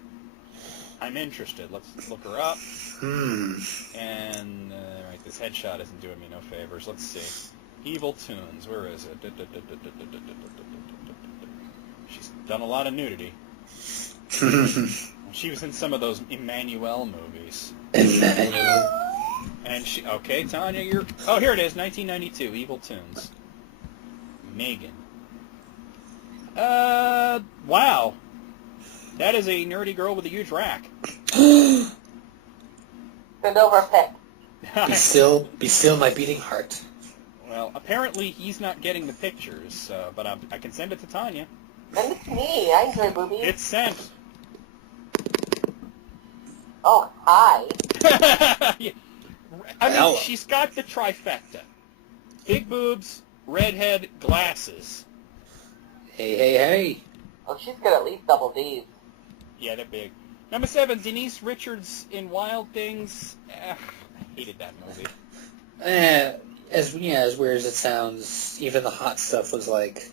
I'm interested. Let's look her up. And, right, this headshot isn't doing me no favors. Let's see. Evil Tunes, where is it? She's done a lot of nudity. She was in some of those Emmanuel movies. Emmanuel. And she, okay, Tanya, you're, oh, here it is, 1992, Evil Tunes. Megan. Wow. That is a nerdy girl with a huge rack. Bend over, pick. Be still my beating heart. Well, apparently he's not getting the pictures, but I can send it to Tanya. Send it to me. I enjoy boobies. It's sent. Oh, hi. Yeah. I mean, Hello. she's got the trifecta. Big boobs, redhead, glasses. Hey, hey, hey. Oh, she's got at least double D's. Yeah, they're big. Number 7, Denise Richards in Wild Things. I hated that movie. As weird as it sounds, even the hot stuff was like...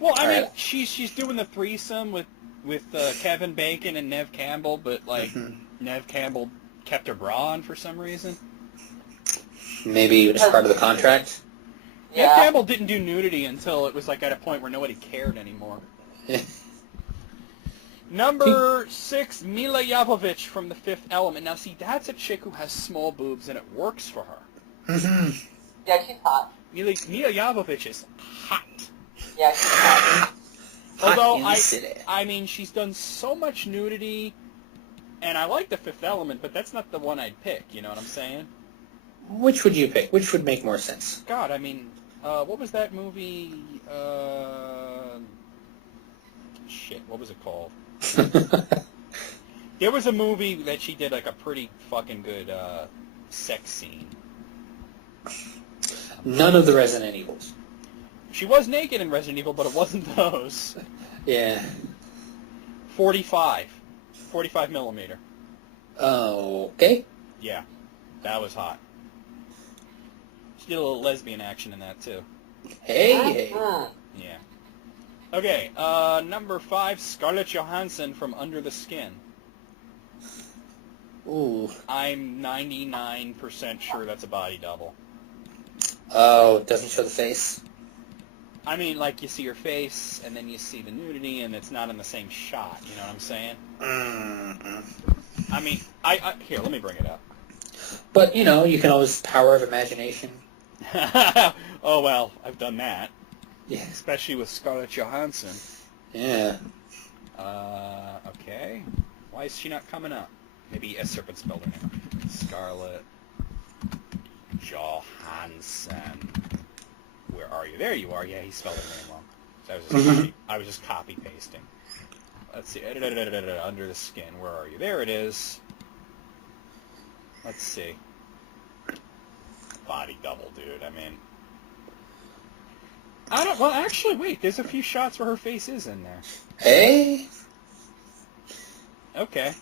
Well, I mean, Alright. she's doing the threesome with Kevin Bacon and Nev Campbell, but like Nev Campbell kept her bra on for some reason. Maybe it was part of the contract. Nev Yeah. Campbell didn't do nudity until it was like at a point where nobody cared anymore. Number 6, Mila Jovovich from The Fifth Element. Now, see, that's a chick who has small boobs, and it works for her. Yeah, she's hot. Mila Jovovich is hot. Yeah, she's hot. Although, Hot in the city. I mean, she's done so much nudity, and I like The Fifth Element, but that's not the one I'd pick, you know what I'm saying? Which would you pick? Which would make more sense? God, I mean, what was that movie? Shit, what was it called? There was a movie that she did like a pretty fucking good sex scene. None of the Resident Evils. She was naked in Resident Evil, but it wasn't those. Yeah. 45 millimeter. Oh, okay. Yeah, that was hot. She did a little lesbian action in that too. Hey. Mm. Yeah. Okay, number 5, Scarlett Johansson from Under the Skin. Ooh. I'm 99% sure that's a body double. Oh, it doesn't show the face? I mean, like, you see her face, and then you see the nudity, and it's not in the same shot, you know what I'm saying? I mean, here, let me bring it up. But, you know, you can always power of imagination. Oh, well, I've done that. Yeah. Especially with Scarlett Johansson. Yeah. Okay. Why is she not coming up? Maybe S. Serpent spelled her name. Scarlett Johansson. Where are you? There you are. Yeah, he spelled her name wrong. So I was just copy pasting. Let's see. Under the Skin. Where are you? There it is. Let's see. Body double, dude. I mean, I don't. Well, actually, wait. There's a few shots where her face is in there. Hey? Okay.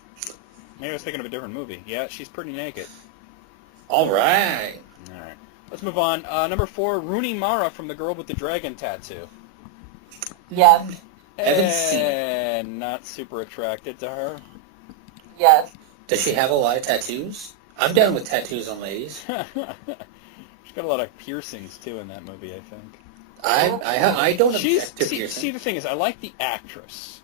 Maybe I was thinking of a different movie. Yeah, she's pretty naked. All right. All right. Let's move on. Number 4, Rooney Mara from The Girl with the Dragon Tattoo. Yes. Haven't seen Not super attracted to her. Yes. Does she have a lot of tattoos? I'm down with tattoos on ladies. She's got a lot of piercings, too, in that movie, I think. I don't object to see, piercing. the thing is, I like the actress.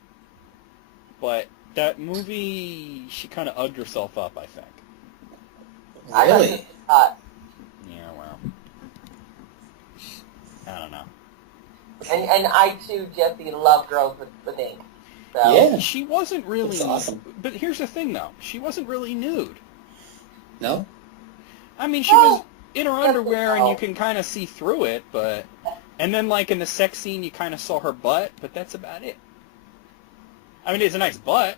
But that movie, she kind of ugged herself up, I think. I thought she Really? was hot. Yeah, well. I don't know. And I, too, Jesse, love girls with ink. So. Yeah. She wasn't really... That's awesome. But here's the thing, though. She wasn't really nude. No? I mean, she was in her Yes, underwear, and no. you can kind of see through it, but... And then, like, in the sex scene, you kind of saw her butt, but that's about it. I mean, it's a nice butt.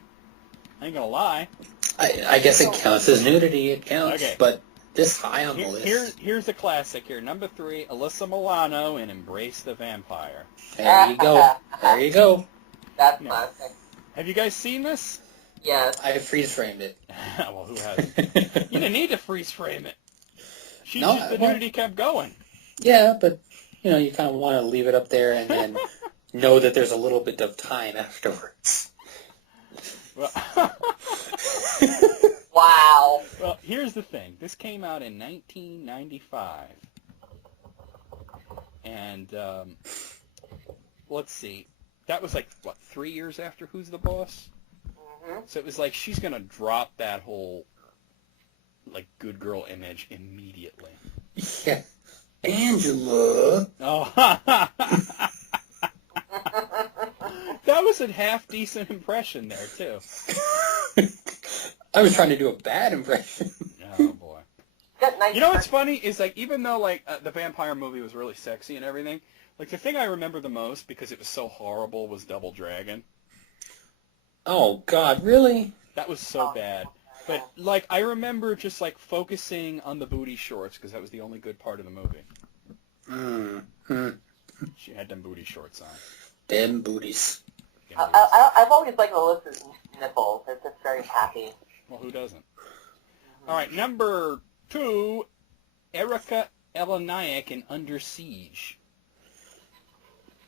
I ain't gonna lie. I guess it counts as nudity. It counts. Okay. But this high on the list. Here's a classic here. Number 3, Alyssa Milano in Embrace the Vampire. There you go. There you go. That's No. classic. Have you guys seen this? Yes. I freeze framed it. Well, who hasn't? You didn't need to freeze frame it. No, The well- nudity kept going. Yeah, but you kind of want to leave it up there and then know that there's a little bit of time afterwards. Well, Wow. well, here's the thing. This came out in 1995. And, let's see. That was like, 3 years after Who's the Boss? Mm-hmm. So it was like she's going to drop that whole, good girl image immediately. Yeah. Angela. Oh, that was a half-decent impression there, too. I was trying to do a bad impression. Oh, boy. Got nice You know what's funny is, even though, the vampire movie was really sexy and everything, the thing I remember the most, because it was so horrible, was Double Dragon. Oh, God, really? That was so bad. But, I remember just, focusing on the booty shorts, because that was the only good part of the movie. Mm-hmm. She had them booty shorts on. Them booties. I've always liked Alyssa's nipples. They're just very happy. Well, who doesn't? All right, number 2, Erika Eleniak in Under Siege.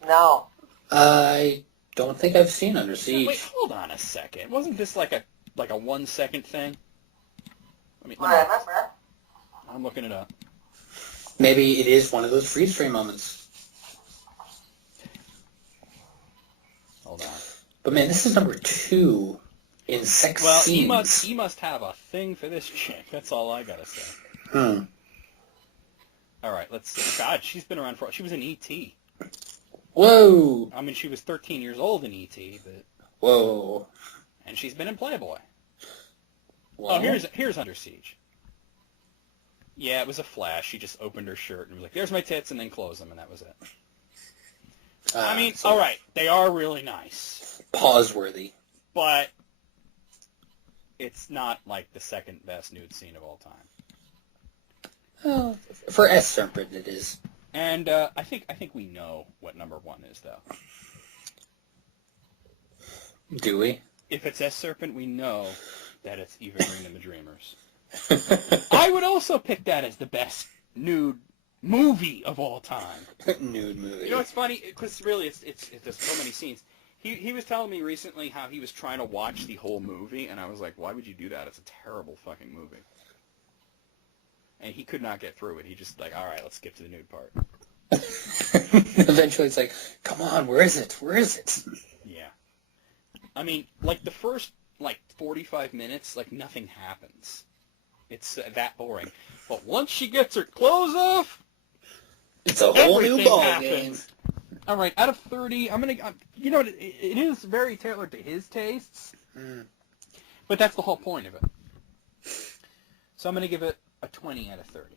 No. I don't think I've seen Under Siege. Wait, hold on a second. Wasn't this like a 1 second thing? I remember. I'm looking it up. Maybe it is one of those freeze frame moments. Hold on. But man, this is number 2 in sex Well, scenes. he must have a thing for this chick. That's all I gotta say. All right, let's see. God, she's been around she was in E.T. Whoa! I mean, she was 13 years old in E.T., but... Whoa. And she's been in Playboy. Well, Oh, here's Under Siege. Yeah, it was a flash. She just opened her shirt and was like, there's my tits, and then closed them, and that was it. I mean, so all right, they are really nice, pause-worthy. but it's not the second best nude scene of all time. Oh, for S. Serpent, it is. And I think we know what number 1 is, though. Do we? If it's S. Serpent, we know that it's Eva Green and the Dreamers. I would also pick that as the best nude movie of all time. Nude movie. You know, it's funny, because really, it's there's so many scenes. He was telling me recently how he was trying to watch the whole movie, and I was like, why would you do that? It's a terrible fucking movie. And he could not get through it. He just all right, let's skip to the nude part. Eventually it's like, come on, where is it? Where is it? Yeah. I mean, the first, 45 minutes, nothing happens. It's that boring. But once she gets her clothes off, It's a whole new everything ball happens. game. All right, out of 30, I'm going to... You know, it is very tailored to his tastes, but that's the whole point of it. So I'm going to give it a 20 out of 30.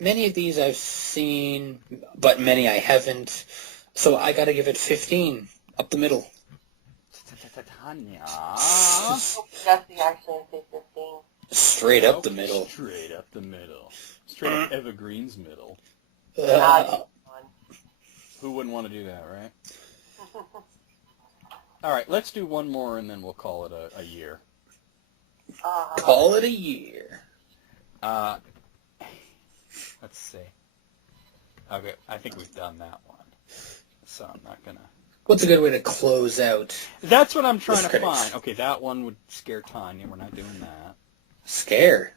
Many of these I've seen, but many I haven't. So I got to give it 15, up the middle. Tanya. Jesse actually say 15. Straight up the middle. Straight up the middle. Straight up Evergreen's middle. Who wouldn't want to do that, right? All right, let's do one more, and then we'll call it a year. Call it a year. Let's see. Okay, I think we've done that one. So I'm not going to... What's a good way to close out? That's what I'm trying This to critics. find. Okay, that one would scare Tanya. We're not doing that. Scare?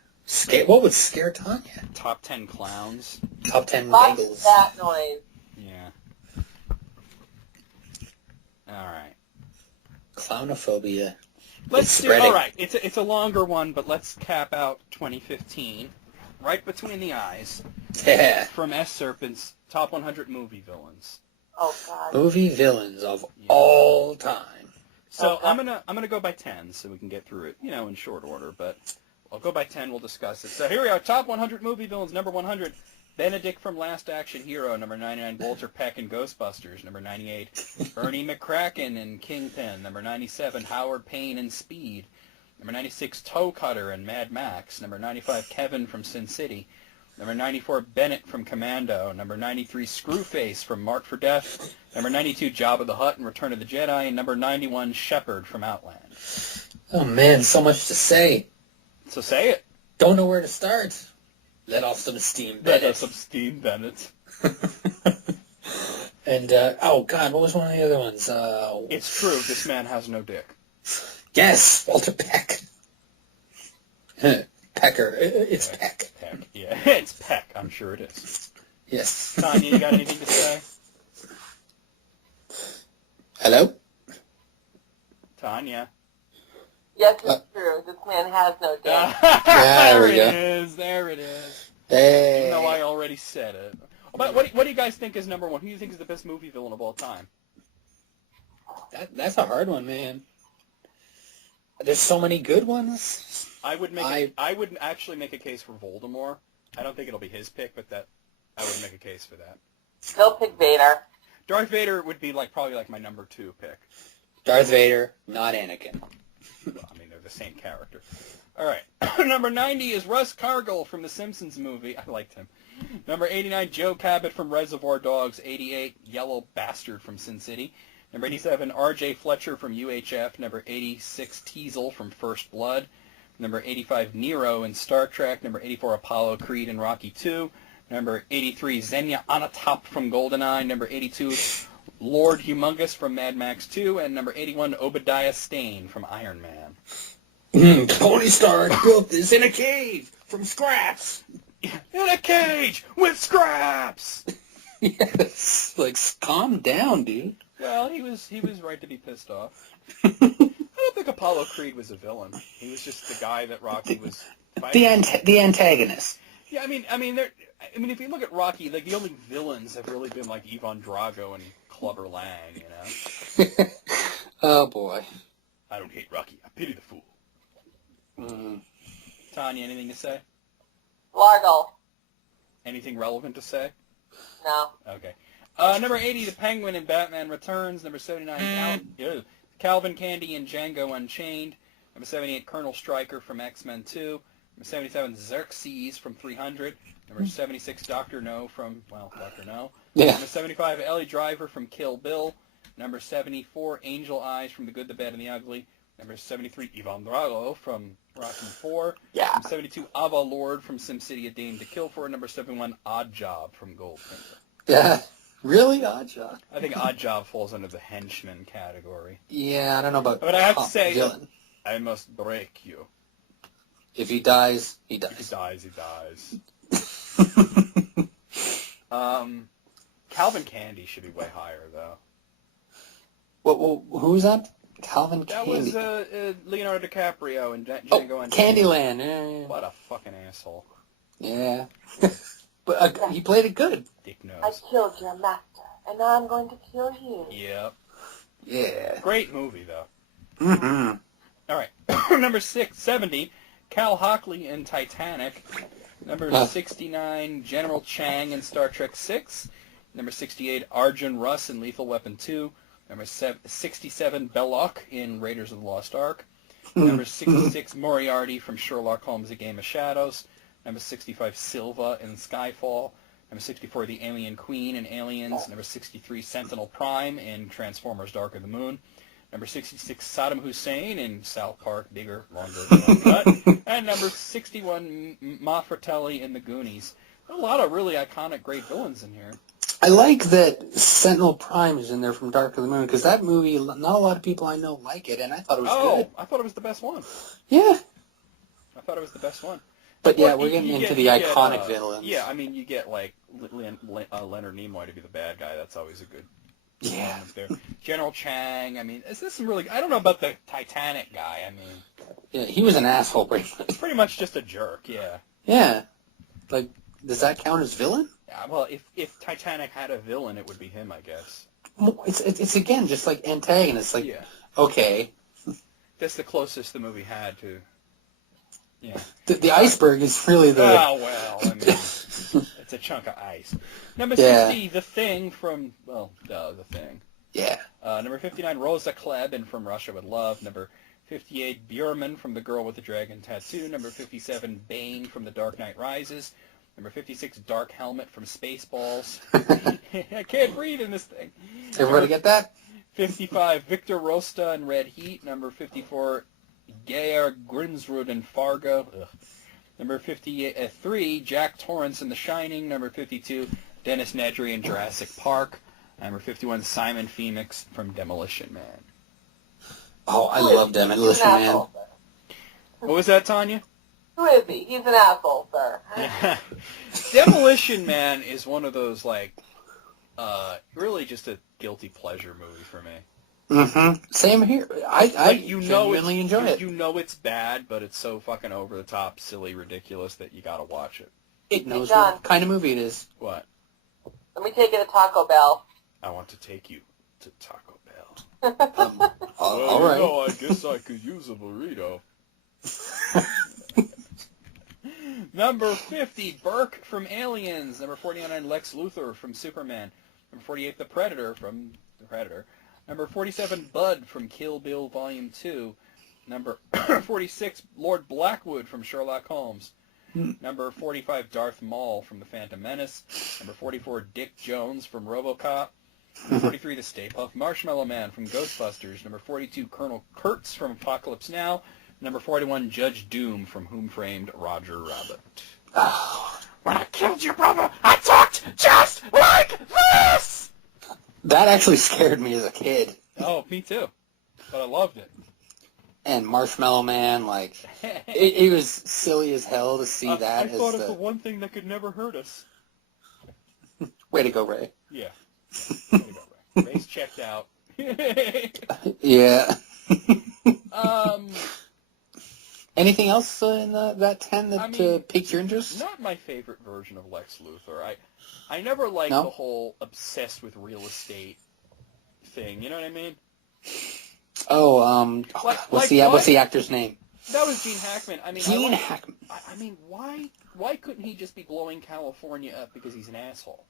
What would scare Tanya? Top 10 clowns. Top 10 Fuck bagels. that noise. Yeah. All right. Clownophobia. Let's It's do... spreading. All right, it's a longer one, but let's cap out 2015. Right between the eyes. Yeah. From S. Serpent's Top 100 Movie Villains. Oh God. Movie villains of all time. So Okay. I'm gonna go by 10 so we can get through it, in short order. But I'll go by 10. We'll discuss it. So here we are. Top 100 movie villains. Number 100, Benedict from Last Action Hero. Number 99, Walter Peck in Ghostbusters. Number 98, Bernie McCracken in Kingpin. Number 97, Howard Payne in Speed. Number 96, Toe Cutter in Mad Max. Number 95, Kevin from Sin City. Number 94, Bennett from Commando. Number 93, Screwface from Marked for Death. Number 92, Jabba the Hutt in Return of the Jedi. And number 91, Shepard from Outland. Oh man, so much to say. So say it. Don't know where to start. Let off some steam, Let Bennett. us some steam, Bennett. And, oh god, what was one of the other ones? It's true. This man has no dick. Yes, Walter Peck. Pecker. It's Peck. Peck. Yeah, it's Peck. I'm sure it is. Yes. Tanya, you got anything to say? Hello? Tanya. Yes, it's true. This man has no dick. There we it go. is. There it is. Hey. Even though I already said it. But what do you guys think is number one? Who do you think is the best movie villain of all time? That's a hard one, man. There's so many good ones. I would actually make a case for Voldemort. I don't think it'll be his pick, but I would make a case for that. Still pick Vader. Darth Vader would be probably my number 2 pick. Darth Vader, not Anakin. Well, I mean, they're the same character. All right. Number 90 is Russ Cargill from the Simpsons movie. I liked him. Number 89, Joe Cabot from Reservoir Dogs. 88, Yellow Bastard from Sin City. Number 87, R.J. Fletcher from UHF. Number 86, Teasel from First Blood. Number 85, Nero in Star Trek. Number 84, Apollo Creed in Rocky II. Number 83, Xenia Onatopp from GoldenEye. Number 82, Lord Humongous from Mad Max 2. And number 81, Obadiah Stane from Iron Man. Tony Stark built this in a cave from scraps. In a cage with scraps! Yes. Calm down, dude. Well, he was right to be pissed off. I don't think Apollo Creed was a villain. He was just the guy that Rocky was fighting. The antagonist. Yeah, I mean, if you look at Rocky, the only villains have really been Ivan Drago and Clubber Lang, Oh boy. I don't hate Rocky. I pity the fool. Mm. Tanya, anything to say? Largo. Anything relevant to say? No. Okay. Number 80, the Penguin in Batman Returns. Number 79, Calvin Candy in Django Unchained. Number 78, Colonel Stryker from X-Men 2. Number 77, Xerxes from 300. Number 76, Dr. No from, Dr. No. Yeah. Number 75, Ellie Driver from Kill Bill. Number 74, Angel Eyes from The Good, the Bad, and the Ugly. Number 73, Ivan Drago from Rocky IV. Yeah. Number 72, Ava Lord from SimCity: A Dame to Kill For. Number 71, Odd Job from Goldfinger. Yeah. Really, Oddjob? I think Odd Job falls under the henchman category. Yeah, I don't know about. But I have to top say, villain. I must break you. If he dies, he If dies. he dies, he dies. Calvin Candy should be way higher, though. Who's that? Calvin That Candy. was Leonardo DiCaprio and Django Unchained. Candyland. Yeah. What a fucking asshole. Yeah. But he played it good. Dick I knows. killed your master, and now I'm going to kill you. Yep. Yeah. Great movie, though. Mm-hmm. All right. Number 70, Cal Hockley in Titanic. Number 69, General Chang in Star Trek 6. Number 68, Arjun Russ in Lethal Weapon 2. Number 67, Belloc in Raiders of the Lost Ark. Number 66, Moriarty from Sherlock Holmes: A Game of Shadows. Number 65, Silva in Skyfall. Number 64, the Alien Queen in Aliens. Number 63, Sentinel Prime in Transformers: Dark of the Moon. Number 66, Saddam Hussein in South Park: Bigger, Longer, Uncut. And number 61, Ma Fratelli in The Goonies. A lot of really iconic, great villains in here. I like that Sentinel Prime is in there from Dark of the Moon, because that movie, not a lot of people I know like it, and I thought it was good. I thought it was the best one. Yeah. I thought it was the best one. But yeah, Well, we're getting you into get- the you get, iconic villains. Yeah, I mean, you get, Leonard Nimoy to be the bad guy. That's always a good Yeah. performance there. General Chang, I mean, is this some really... I don't know about the Titanic guy. I mean, Yeah, he was an asshole, pretty much. pretty much just a jerk, yeah. Yeah. Does that count as villain? Well, if Titanic had a villain, it would be him, I guess. It's again just like antagonists. Like, Yeah. okay, That's the closest the movie had to. Yeah. the iceberg is really the. Oh, well, I mean, it's a chunk of ice. Number Yeah. 60, The Thing from, The Thing. Yeah. Number 59, Rosa Klebb From Russia with Love. Number 58, Bjorman from The Girl with the Dragon Tattoo. Number 57, Bane from The Dark Knight Rises. Number 56, Dark Helmet from Spaceballs. I can't breathe in this thing. Everybody get that? 55, Victor Rosta in Red Heat. Number 54, Geir Grinsrud in Fargo. Ugh. Number 53, Jack Torrance in The Shining. Number 52, Dennis Nedry in Jurassic Park. Number 51, Simon Phoenix from Demolition Man. Oh, I love Demolition He's an Man. asshole, sir. What was that, Tanya? Who is he? He's an asshole, sir. Demolition Man is one of those, really just a guilty pleasure movie for me. Mm-hmm. Same here. I genuinely enjoy it. You know it's bad, but it's so fucking over the top, silly, ridiculous that you gotta watch it. It knows John. what kind of movie it is. What? Let me take you to Taco Bell. I want to take you to Taco Bell. All right. I guess I could use a burrito. Number 50, Burke from Aliens. Number 49, Lex Luthor from Superman. Number 48, The Predator from The Predator. Number 47, Bud from Kill Bill Volume 2. Number 46, Lord Blackwood from Sherlock Holmes. Number 45, Darth Maul from The Phantom Menace. Number 44, Dick Jones from RoboCop. Number 43, the Stay Puft Marshmallow Man from Ghostbusters. Number 42, Colonel Kurtz from Apocalypse Now. Number 41, Judge Doom from Whom Framed Roger Rabbit. When I killed your brother, I talked just like this! That actually scared me as a kid. Oh, me too. But I loved it. And Marshmallow Man, it was silly as hell to see that. I thought of the one thing that could never hurt us. Way to go, Ray. Yeah. Way to go, Ray. Ray's checked out. Yeah. Anything Anything else in that 10 that piqued your interest? Not my favorite version of Lex Luthor. I never liked No? the whole obsessed with real estate thing. You know what I mean? Oh, what's the actor's name? That was Gene Hackman. I mean, Gene Hackman. I mean, why couldn't he just be blowing California up because he's an asshole?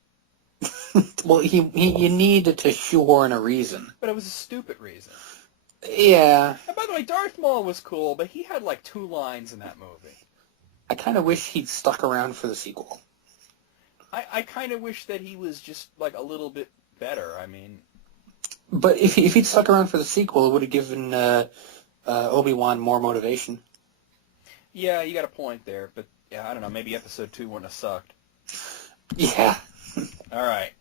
Well, you needed to shoehorn a reason. But it was a stupid reason. Yeah. And by the way, Darth Maul was cool, but he had 2 lines in that movie. I kind of wish he'd stuck around for the sequel. I kind of wish that he was just a little bit better. I mean, But if he'd stuck around for the sequel, it would have given Obi-Wan more motivation. yeah, you got a point there. But yeah, I don't know. Maybe episode 2 wouldn't have sucked. Yeah. All right.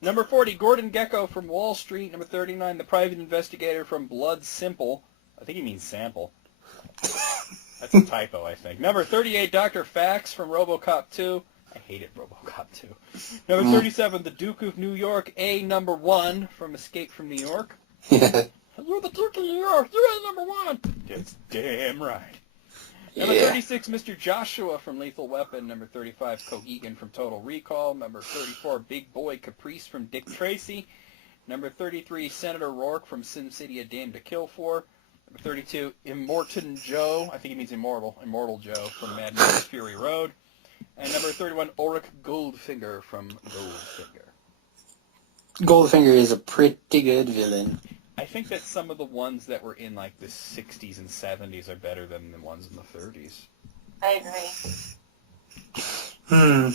Number 40, Gordon Gekko from Wall Street. Number 39, the private investigator from Blood Simple. I think he means sample. That's a typo, I think. Number 38, Dr. Fax from RoboCop 2. I hated RoboCop 2. Number 37, the Duke of New York, number 1 from Escape from New York. Yeah. You're the Duke of New York. You're number 1. That's damn right. Number 36, Mr. Joshua from Lethal Weapon. Number 35, Cohegan from Total Recall. Number 34, Big Boy Caprice from Dick Tracy. Number 33, Senator Rourke from Sin City: A Dame to Kill For. Number 32, Immortan Joe, I think he means Immortal Joe from Mad Max Fury Road. And number 31, Ulrich Goldfinger from Goldfinger. Goldfinger is a pretty good villain. I think that some of the ones that were in the 60s and 70s are better than the ones in the 30s. I agree.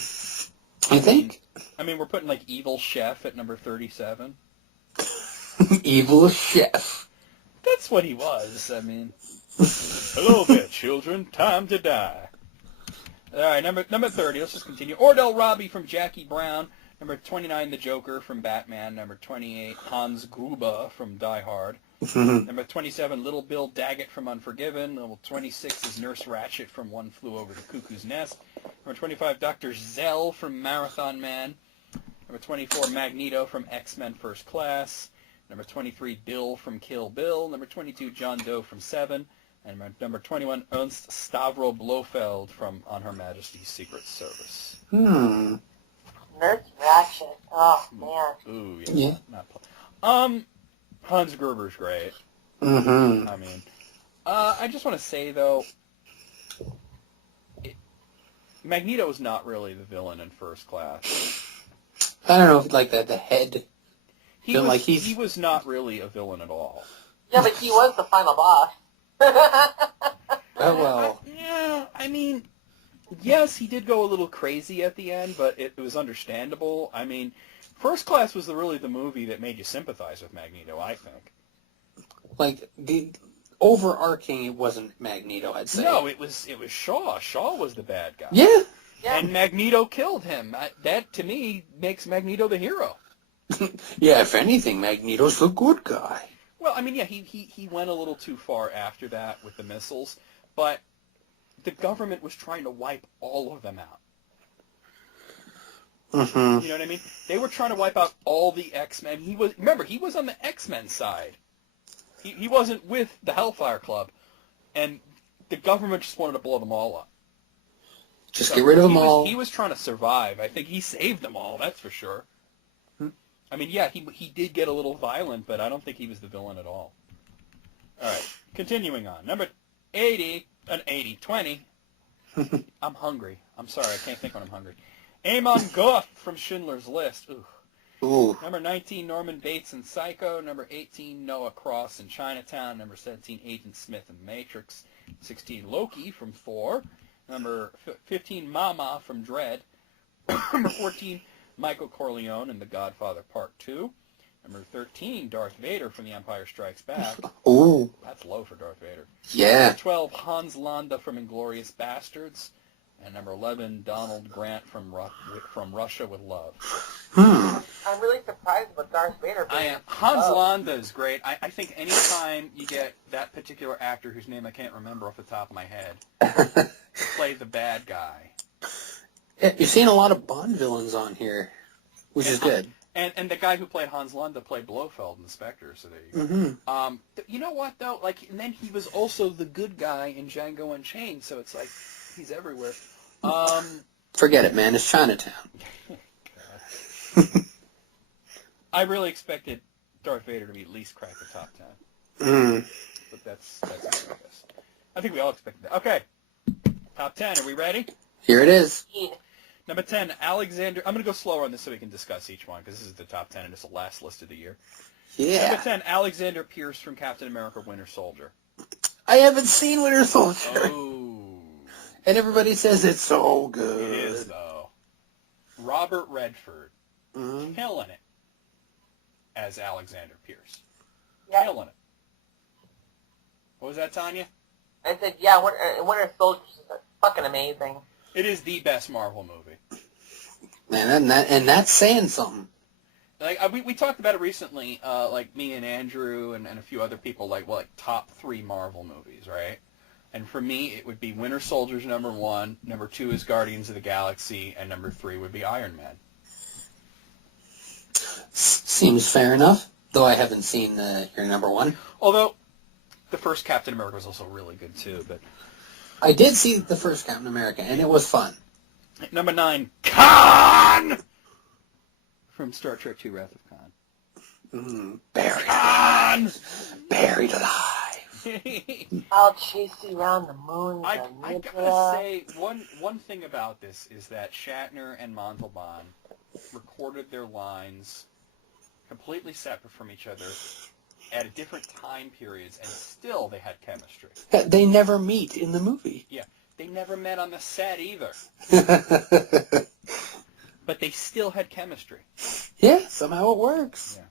You think? I mean, we're putting Evil Chef at number 37. Evil Chef. That's what he was. I mean, hello there, children. Time to die. All right, number 30. Let's just continue. Ordell Robbie from Jackie Brown. Number 29, the Joker from Batman. Number 28, Hans Gruber from Die Hard. Number 27, Little Bill Daggett from Unforgiven. Number 26 is Nurse Ratched from One Flew Over the Cuckoo's Nest. Number 25, Dr. Zell from Marathon Man. Number 24, Magneto from X-Men First Class. Number 23, Bill from Kill Bill. Number 22, John Doe from Seven. And number 21, Ernst Stavro Blofeld from On Her Majesty's Secret Service. Nurse Ratchet. Oh, man. Ooh, Yeah. Hans Gruber's great. Mm-hmm. I mean, I just want to say, though, Magneto's not really the villain in First Class. I don't know if like the head. He Like was not really a villain at all. Yeah, but he was the final boss. Oh, well. Yeah, I mean, yes, he did go a little crazy at the end, but it was understandable. I mean, First Class was really the movie that made you sympathize with Magneto, I think. Like, the overarching, it wasn't Magneto, I'd say. No, it was Shaw. Shaw was the bad guy. Yeah. Yeah. And Magneto killed him. That, to me, makes Magneto the hero. Yeah, if anything, Magneto's the good guy. Well, I mean, yeah, he went a little too far after that with the missiles, but the government was trying to wipe all of them out. Mm-hmm. You know what I mean? They were trying to wipe out all the X-Men. He was on the X-Men side. He wasn't with the Hellfire Club, and the government just wanted to blow them all up. Just get rid of them all. He was trying to survive. I think he saved them all, that's for sure. I mean, yeah, he did get a little violent, but I don't think he was the villain at all. All right, continuing on. Number 20. I'm hungry. I'm sorry, I can't think when I'm hungry. Amon Goth from Schindler's List. Ooh. Ooh. Number 19, Norman Bates in Psycho. Number 18, Noah Cross in Chinatown. Number 17, Agent Smith in Matrix. 16, Loki from Thor. Number 15, Mama from Dredd. Number 14, Michael Corleone in The Godfather Part 2. Number 13, Darth Vader from The Empire Strikes Back. Ooh. That's low for Darth Vader. Yeah. Number 12, Hans Landa from Inglourious Bastards. And number 11, Donald Grant from Russia with Love. I'm really surprised with Darth Vader. Hans Landa is great. I think anytime you get that particular actor whose name I can't remember off the top of my head play the bad guy. Yeah, you're seeing a lot of Bond villains on here, which is good. And the guy who played Hans Landa played Blofeld in The Spectre, so there you go. Mm-hmm. You know what, though? Like, and then he was also the good guy in Django Unchained, so it's like he's everywhere. Forget it, man. It's Chinatown. I really expected Darth Vader to be at least crack the top 10. But that's it, I guess. I think we all expected that. Okay. Top 10. Are we ready? Here it is. Number 10, Alexander. I'm going to go slower on this so we can discuss each one, because this is the top 10 and it's the last list of the year. Yeah. Number 10, Alexander Pierce from Captain America Winter Soldier. I haven't seen Winter Soldier. Oh. And everybody says it's so good. It is, though. Robert Redford. Mm-hmm. Killing it as Alexander Pierce. Yeah. Killing it. What was that, Tanya? I said, yeah, Winter Soldier is fucking amazing. It is the best Marvel movie. Man, and that's saying something. Like we talked about it recently, like me and Andrew and a few other people, like top 3 Marvel movies, right? And for me, it would be Winter Soldier's number 1, number 2 is Guardians of the Galaxy, and number 3 would be Iron Man. Seems fair enough, though I haven't seen your number 1. Although, the first Captain America was also really good, too. But I did see the first Captain America, and it was fun. Number 9, Khan! From Star Trek II, Wrath of Khan. Buried alive. I'll chase you around the moon. I gotta say, one thing about this is that Shatner and Montalban recorded their lines completely separate from each other at different time periods, and still they had chemistry. They never meet in the movie. Yeah, they never met on the set either, but they still had chemistry. Yeah, somehow it works. Yeah.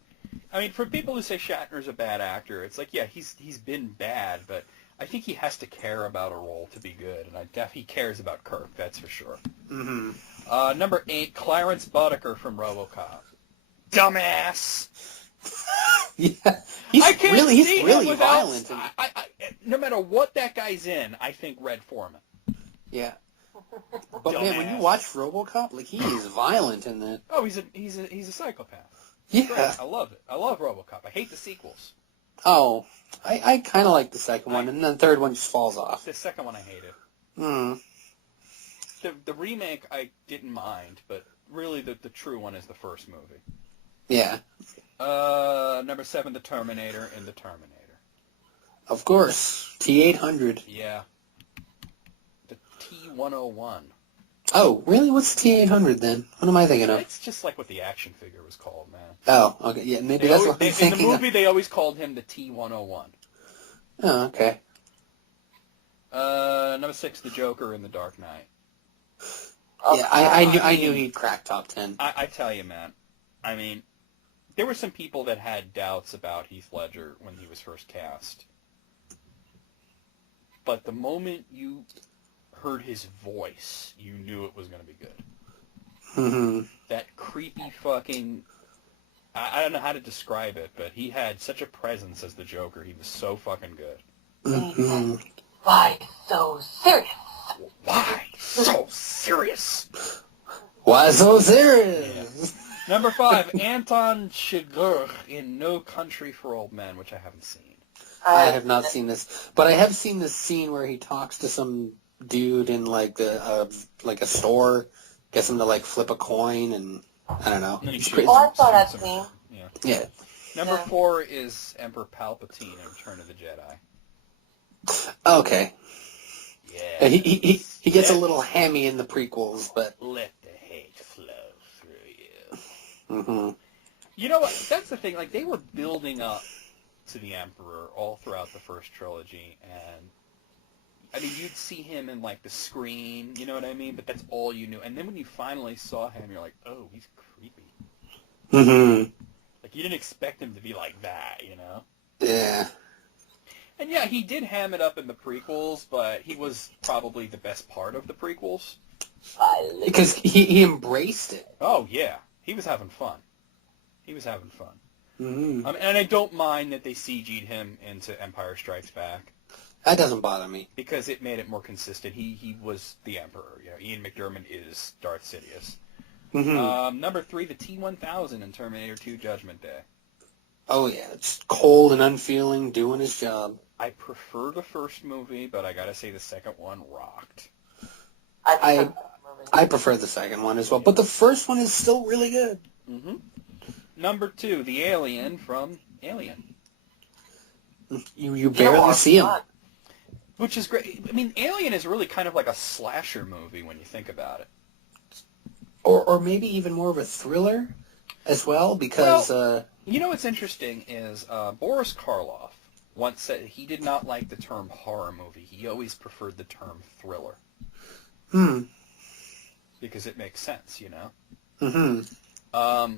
I mean, for people who say Shatner's a bad actor, it's like, yeah, he's been bad, but I think he has to care about a role to be good, and he cares about Kirk, that's for sure. Mm-hmm. Number 8, Clarence Boddicker from RoboCop. Dumbass! Yeah, he's really without, violent. no matter what that guy's in, I think Red Foreman. Yeah. But man, when you watch RoboCop, like he is violent in that. Oh, he's a psychopath. Yeah. Great. I love it. I love RoboCop. I hate the sequels. Oh, I kind of like the second one, and then the third one just falls off. The second one I hated. Hmm. The remake I didn't mind, but really the true one is the first movie. Yeah. Number 7, The Terminator in The Terminator. Of course. T-800. Yeah. The T-101. Oh, really? What's T-800 then? What am I thinking of? It's just like what the action figure was called, man. Oh, okay. Yeah, maybe that's what I'm In thinking the movie, they always called him the T-101. Oh, okay. Number 6, The Joker in The Dark Knight. Yeah, I knew he'd crack top 10. I tell you, man. I mean, there were some people that had doubts about Heath Ledger when he was first cast. But the moment you heard his voice, you knew it was going to be good. Mm-hmm. That creepy fucking... I don't know how to describe it, but he had such a presence as the Joker. He was so fucking good. Mm-hmm. Why so serious? Why so serious? Why so serious? Number 5, Anton Chigurh in No Country for Old Men, which I haven't seen. I have not seen this, but I have seen this scene where he talks to some dude in like a store, gets him to like flip a coin, and I don't know. And then he It's shoots crazy. Oh, I saw that some- scene. Yeah. Yeah. Number Yeah. 4 is Emperor Palpatine in Return of the Jedi. Okay. Yeah. He gets a little hammy in the prequels, but. Let the hate flow through you. Mm-hmm. You know what? That's the thing. Like, they were building up to the Emperor all throughout the first trilogy, and I mean, you'd see him in like the screen, you know what I mean? But that's all you knew. And then when you finally saw him, you're like, oh, he's creepy. Mm-hmm. Like, you didn't expect him to be like that, you know? Yeah. And yeah, he did ham it up in the prequels, but he was probably the best part of the prequels. Because he embraced it. Oh, yeah. He was having fun. He was having fun. Mm-hmm. And I don't mind that they CG'd him into Empire Strikes Back, That doesn't bother me. because it made it more consistent. He was the Emperor. You know, Ian McDiarmid is Darth Sidious. Mm-hmm. Number 3, the T-1000 in Terminator 2 Judgment Day. Oh, yeah. It's cold and unfeeling, doing his job. I prefer the first movie, but I gotta say the second one rocked. I prefer the second one as well, but the first one is still really good. Mm-hmm. Number 2, the alien from Alien. You barely see him. Which is great. I mean, Alien is really kind of like a slasher movie when you think about it. Or maybe even more of a thriller as well, because... You know what's interesting is Boris Karloff once said he did not like the term horror movie. He always preferred the term thriller. Because it makes sense, you know? Mm-hmm.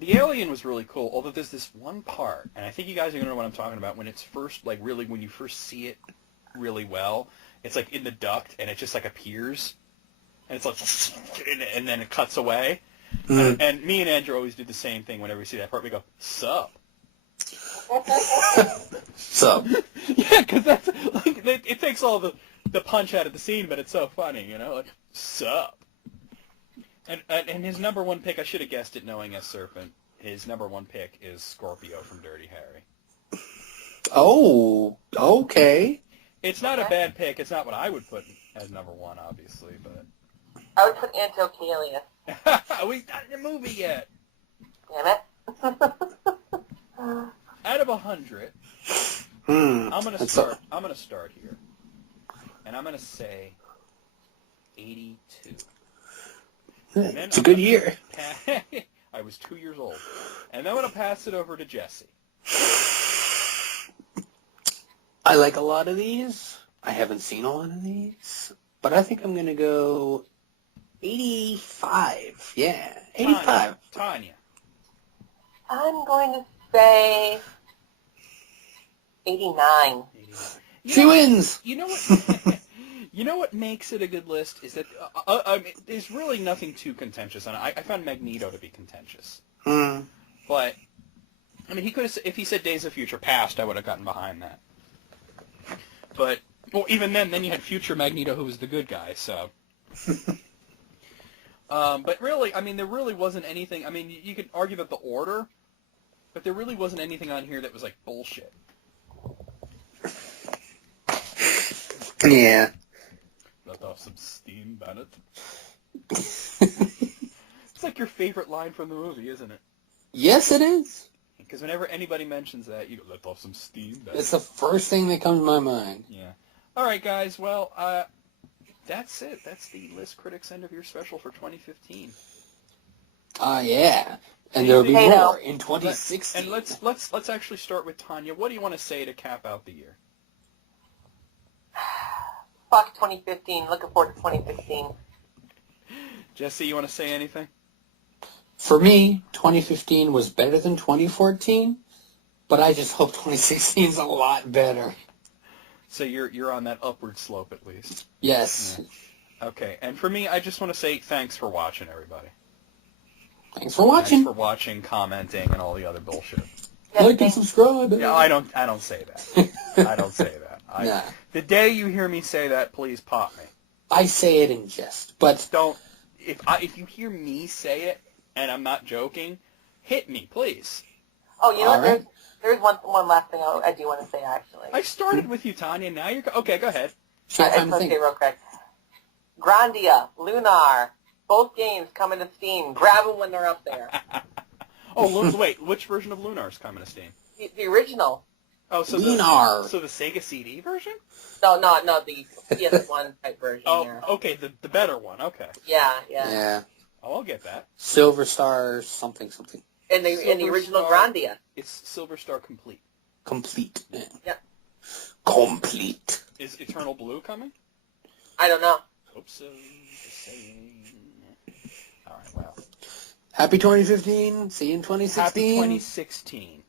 The Alien was really cool, although there's this one part, and I think you guys are going to know what I'm talking about, when it's first, like, really, when you first see it really well, it's, like, in the duct, and it just, like, appears, and it's like, and then it cuts away. Mm. And me and Andrew always do the same thing whenever we see that part. We go, sup? So, Yeah, because that's, like, it takes all the punch out of the scene, but it's so funny, you know? Like, sup? And his number one pick, I should have guessed it knowing as Serpent, his number one pick is Scorpio from Dirty Harry. oh, okay. It's not a bad pick. It's not what I would put as number one, obviously, but... I would put Anto Kalia. We've not in the movie yet. Damn it. Out of 100, Hmm. I'm gonna start here, and I'm gonna say 82. And then It's a good year. I was 2 years old, and then I'm gonna pass it over to Jesse. I like a lot of these. I haven't seen a lot of these, but I think I'm gonna go 85. Yeah, 85. Tanya. I'm going to say 89. She wins. You know what? You know what makes it a good list is that I mean, there's really nothing too contentious on it. I found Magneto to be contentious, Hmm. but I mean, he could have. If he said Days of Future Past, I would have gotten behind that. But well, even then you had Future Magneto, who was the good guy. So, but really, I mean, there really wasn't anything. I mean, you could argue about the order, but there really wasn't anything on here that was like bullshit. Yeah. Let off some steam, Bennett. It's like your favorite line from the movie, isn't it? Yes, it is. Because whenever anybody mentions that, you go, let off some steam. It's the first thing that comes to my mind. Yeah. All right, guys. Well, that's it. That's the List Critics End of Year Special for 2015. Yeah. And there'll be Hey, more now. in 2016. And let's actually start with Tanya. What do you want to say to cap out the year? Fuck 2015. Looking forward to 2016. Jesse, you want to say anything? For me, 2015 was better than 2014, but I just hope 2016 is a lot better. So you're on that upward slope at least. Yes. Yeah. Okay. And for me, I just want to say thanks for watching, everybody. Thanks for watching. Thanks for watching, commenting, and all the other bullshit. Like and subscribe. Yeah, I don't say that. I don't say that. Nah. The day you hear me say that, please pop me. I say it in jest, but Don't. If you hear me say it and I'm not joking, hit me, please. Oh, you know All what? right. There's one last thing I do want to say, actually. I started with you, Tanya. Now you're okay. Go ahead. short I time just want to to say think. real quick. Grandia, Lunar, both games coming to Steam. Grab them when they're up there. Wait. Which version of Lunar is coming to Steam? The original. Oh, so Lunar. the Sega CD version? No, the PS1 type version. Oh, there. okay. The better one. Okay. Yeah. Yeah. Oh, I'll get that. Silver Star something. And the Silver original Star. Grandia. It's Silver Star Complete. Complete. Yeah. Complete. Is Eternal Blue coming? I don't know. Hope so. Just saying. All right. Well. Happy 2015. See you in 2016. Happy 2016.